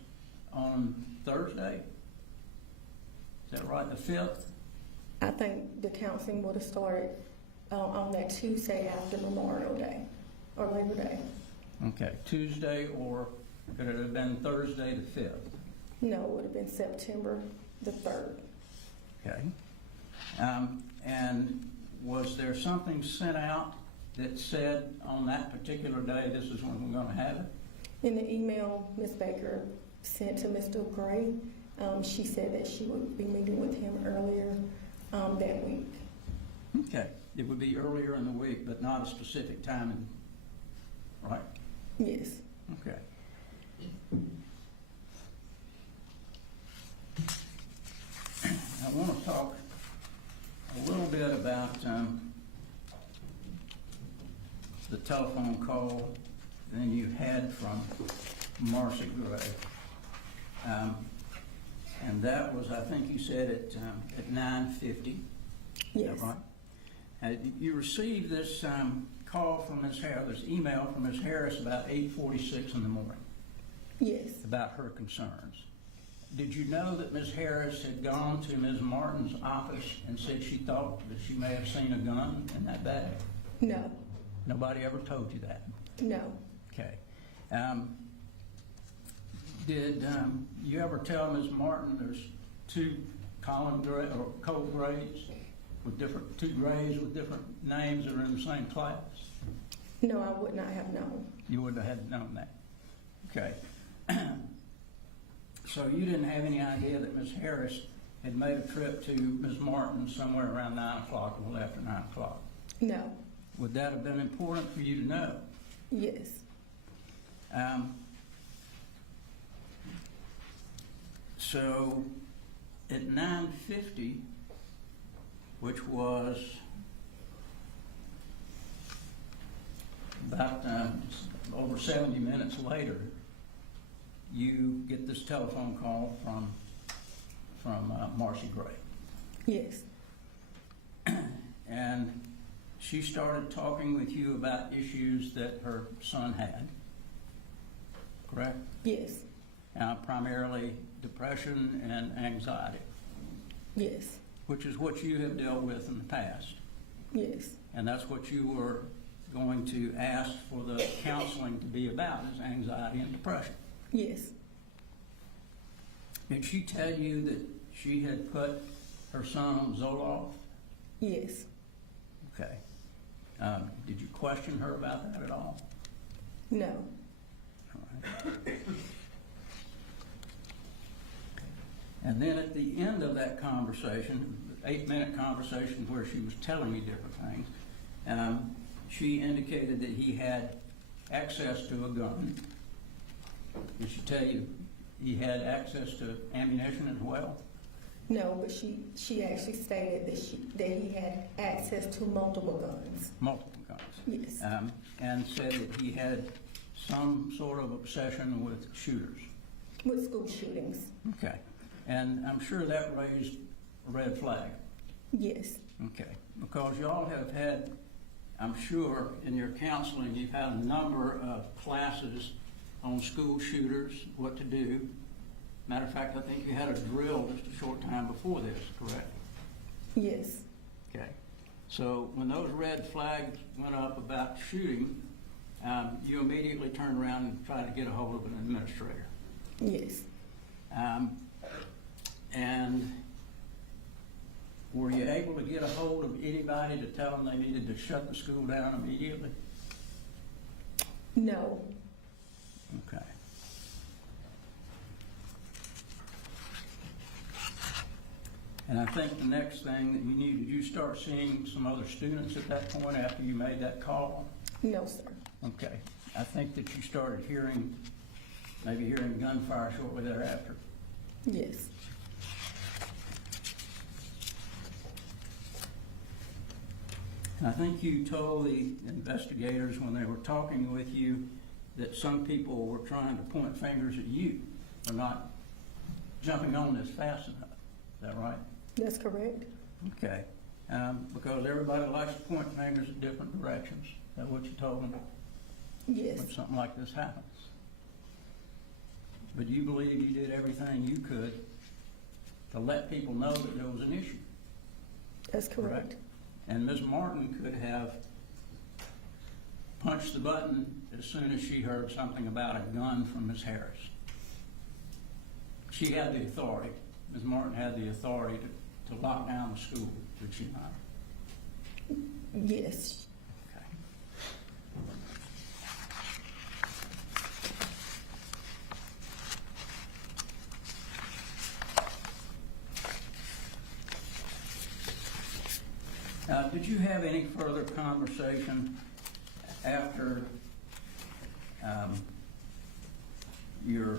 on Thursday? Is that right, the 5th? I think the counseling would have started on that Tuesday after Memorial Day or Labor Day. Okay, Tuesday, or could it have been Thursday the 5th? No, it would have been September the 3rd. Okay. And was there something sent out that said on that particular day, this is when we're going to have it? In the email Ms. Baker sent to Mr. Gray, she said that she would be meeting with him earlier that week. Okay, it would be earlier in the week, but not a specific time, right? Yes. Okay. I want to talk a little bit about the telephone call that you had from Marcy Gray. And that was, I think you said at 9:50. Yes. Is that right? You received this call from Ms. Harris, this email from Ms. Harris about 8:46 in the morning Yes. about her concerns. Did you know that Ms. Harris had gone to Ms. Martin's office and said she thought that she may have seen a gun in that bag? No. Nobody ever told you that? No. Okay. Did you ever tell Ms. Martin there's two Colin Gray or Colt Grays with two Grays with different names that are in the same class? No, I would not have known. You would have had known that. Okay. So you didn't have any idea that Ms. Harris had made a trip to Ms. Martin somewhere around 9 o'clock, a little after 9 o'clock. No. Would that have been important for you to know? Yes. So at 9:50, which was about over 70 minutes later, you get this telephone call from Marcy Gray. Yes. And she started talking with you about issues that her son had, correct? Yes. Primarily depression and anxiety, Yes. which is what you have dealt with in the past. Yes. And that's what you were going to ask for the counseling to be about, is anxiety and depression. Yes. Did she tell you that she had put her son on Zoloft? Yes. Okay. Did you question her about that at all? No. All right. And then at the end of that conversation, 8-minute conversation where she was telling you different things, she indicated that he had access to a gun. Did she tell you he had access to ammunition as well? No, but she actually stated that he had access to multiple guns. Multiple guns. Yes. And said that he had some sort of obsession with shooters. With school shootings. Okay. And I'm sure that raised a red flag. Yes. Okay. Because y'all have had, I'm sure, in your counseling, you've had a number of classes on school shooters, what to do. Matter of fact, I think you had a drill just a short time before this, correct? Yes. Okay. So when those red flags went up about shooting, you immediately turned around and tried to get a hold of an administrator. Yes. And were you able to get a hold of anybody to tell them they needed to shut the school down immediately? No. Okay. And I think the next thing that you need, did you start seeing some other students at that point after you made that call? No, sir. Okay. I think that you started maybe hearing gunfire shortly thereafter. Yes. And I think you told the investigators when they were talking with you that some people were trying to point fingers at you for not jumping on this fast enough. Is that right? That's correct. Okay. Because everybody likes to point fingers at different directions. Is that what you told them Yes. when something like this happens? But you believe you did everything you could to let people know that there was an issue, That's correct. correct? And Ms. Martin could have punched the button as soon as she heard something about a gun from Ms. Harris. She had the authority. Ms. Martin had the authority to lock down the school, did she not? Yes. Okay. Did you have any further conversation after your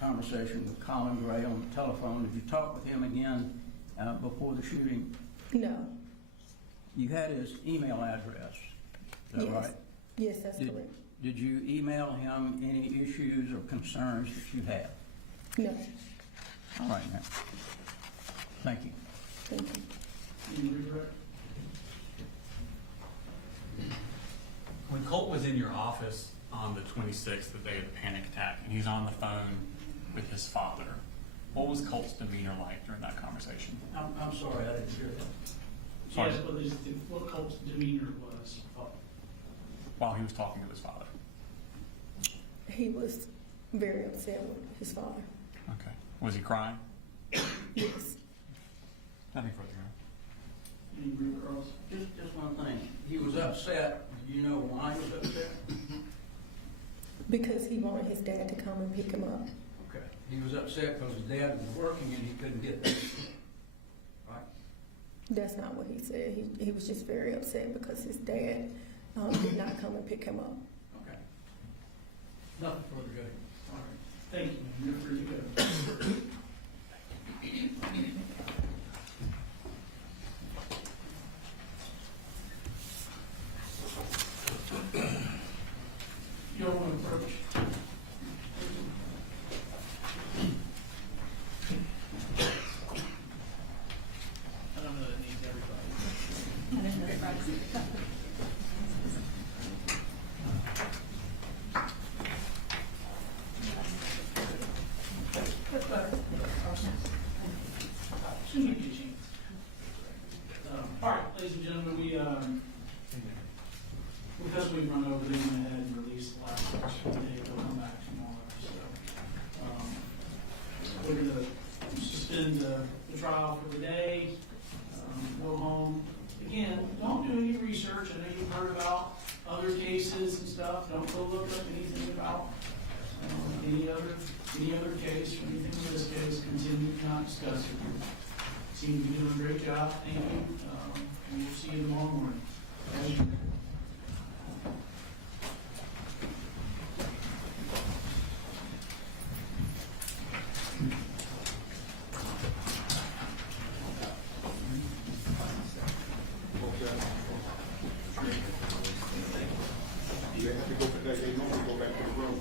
conversation with Colin Gray on the telephone? Did you talk with him again before the shooting? No. You had his email address, is that Yes. right? Yes, that's correct. Did you email him any issues or concerns that you had? No. All right, now. Thank you. Thank you. Any regret? When Colt was in your office on the 26th, the day of the panic attack, and he's on the phone with his father, what was Colt's demeanor like during that conversation? I'm sorry, I didn't hear that. Sorry. Yes, what Colt's demeanor was. While he was talking to his father? He was very upset with his father. Okay. Was he crying? Yes. Nothing further. Any regrets? Just one thing. He was upset. Do you know why he was upset? Because he wanted his dad to come and pick him up. Okay. He was upset because his dad was working and he couldn't get there. Right? That's not what he said. He was just very upset because his dad did not come and pick him up. Okay. Nothing further, Judge. All right. Thank you, ma'am. You're free to go. You don't want to approach. I don't know that needs everybody. That's better. Soon you get a chance. All right, ladies and gentlemen, because we've run over, they went ahead and released the last question today. They'll come back tomorrow. So we're going to suspend the trial for the day. Go home. Again, don't do any research. I know you've heard about other cases and stuff. Don't go look up anything about any other case or anything in this case. Continue to not discuss it. Seem to be doing a great job. Thank you. And we'll see you tomorrow morning. Thank you. You have to go back, they normally go back to the room.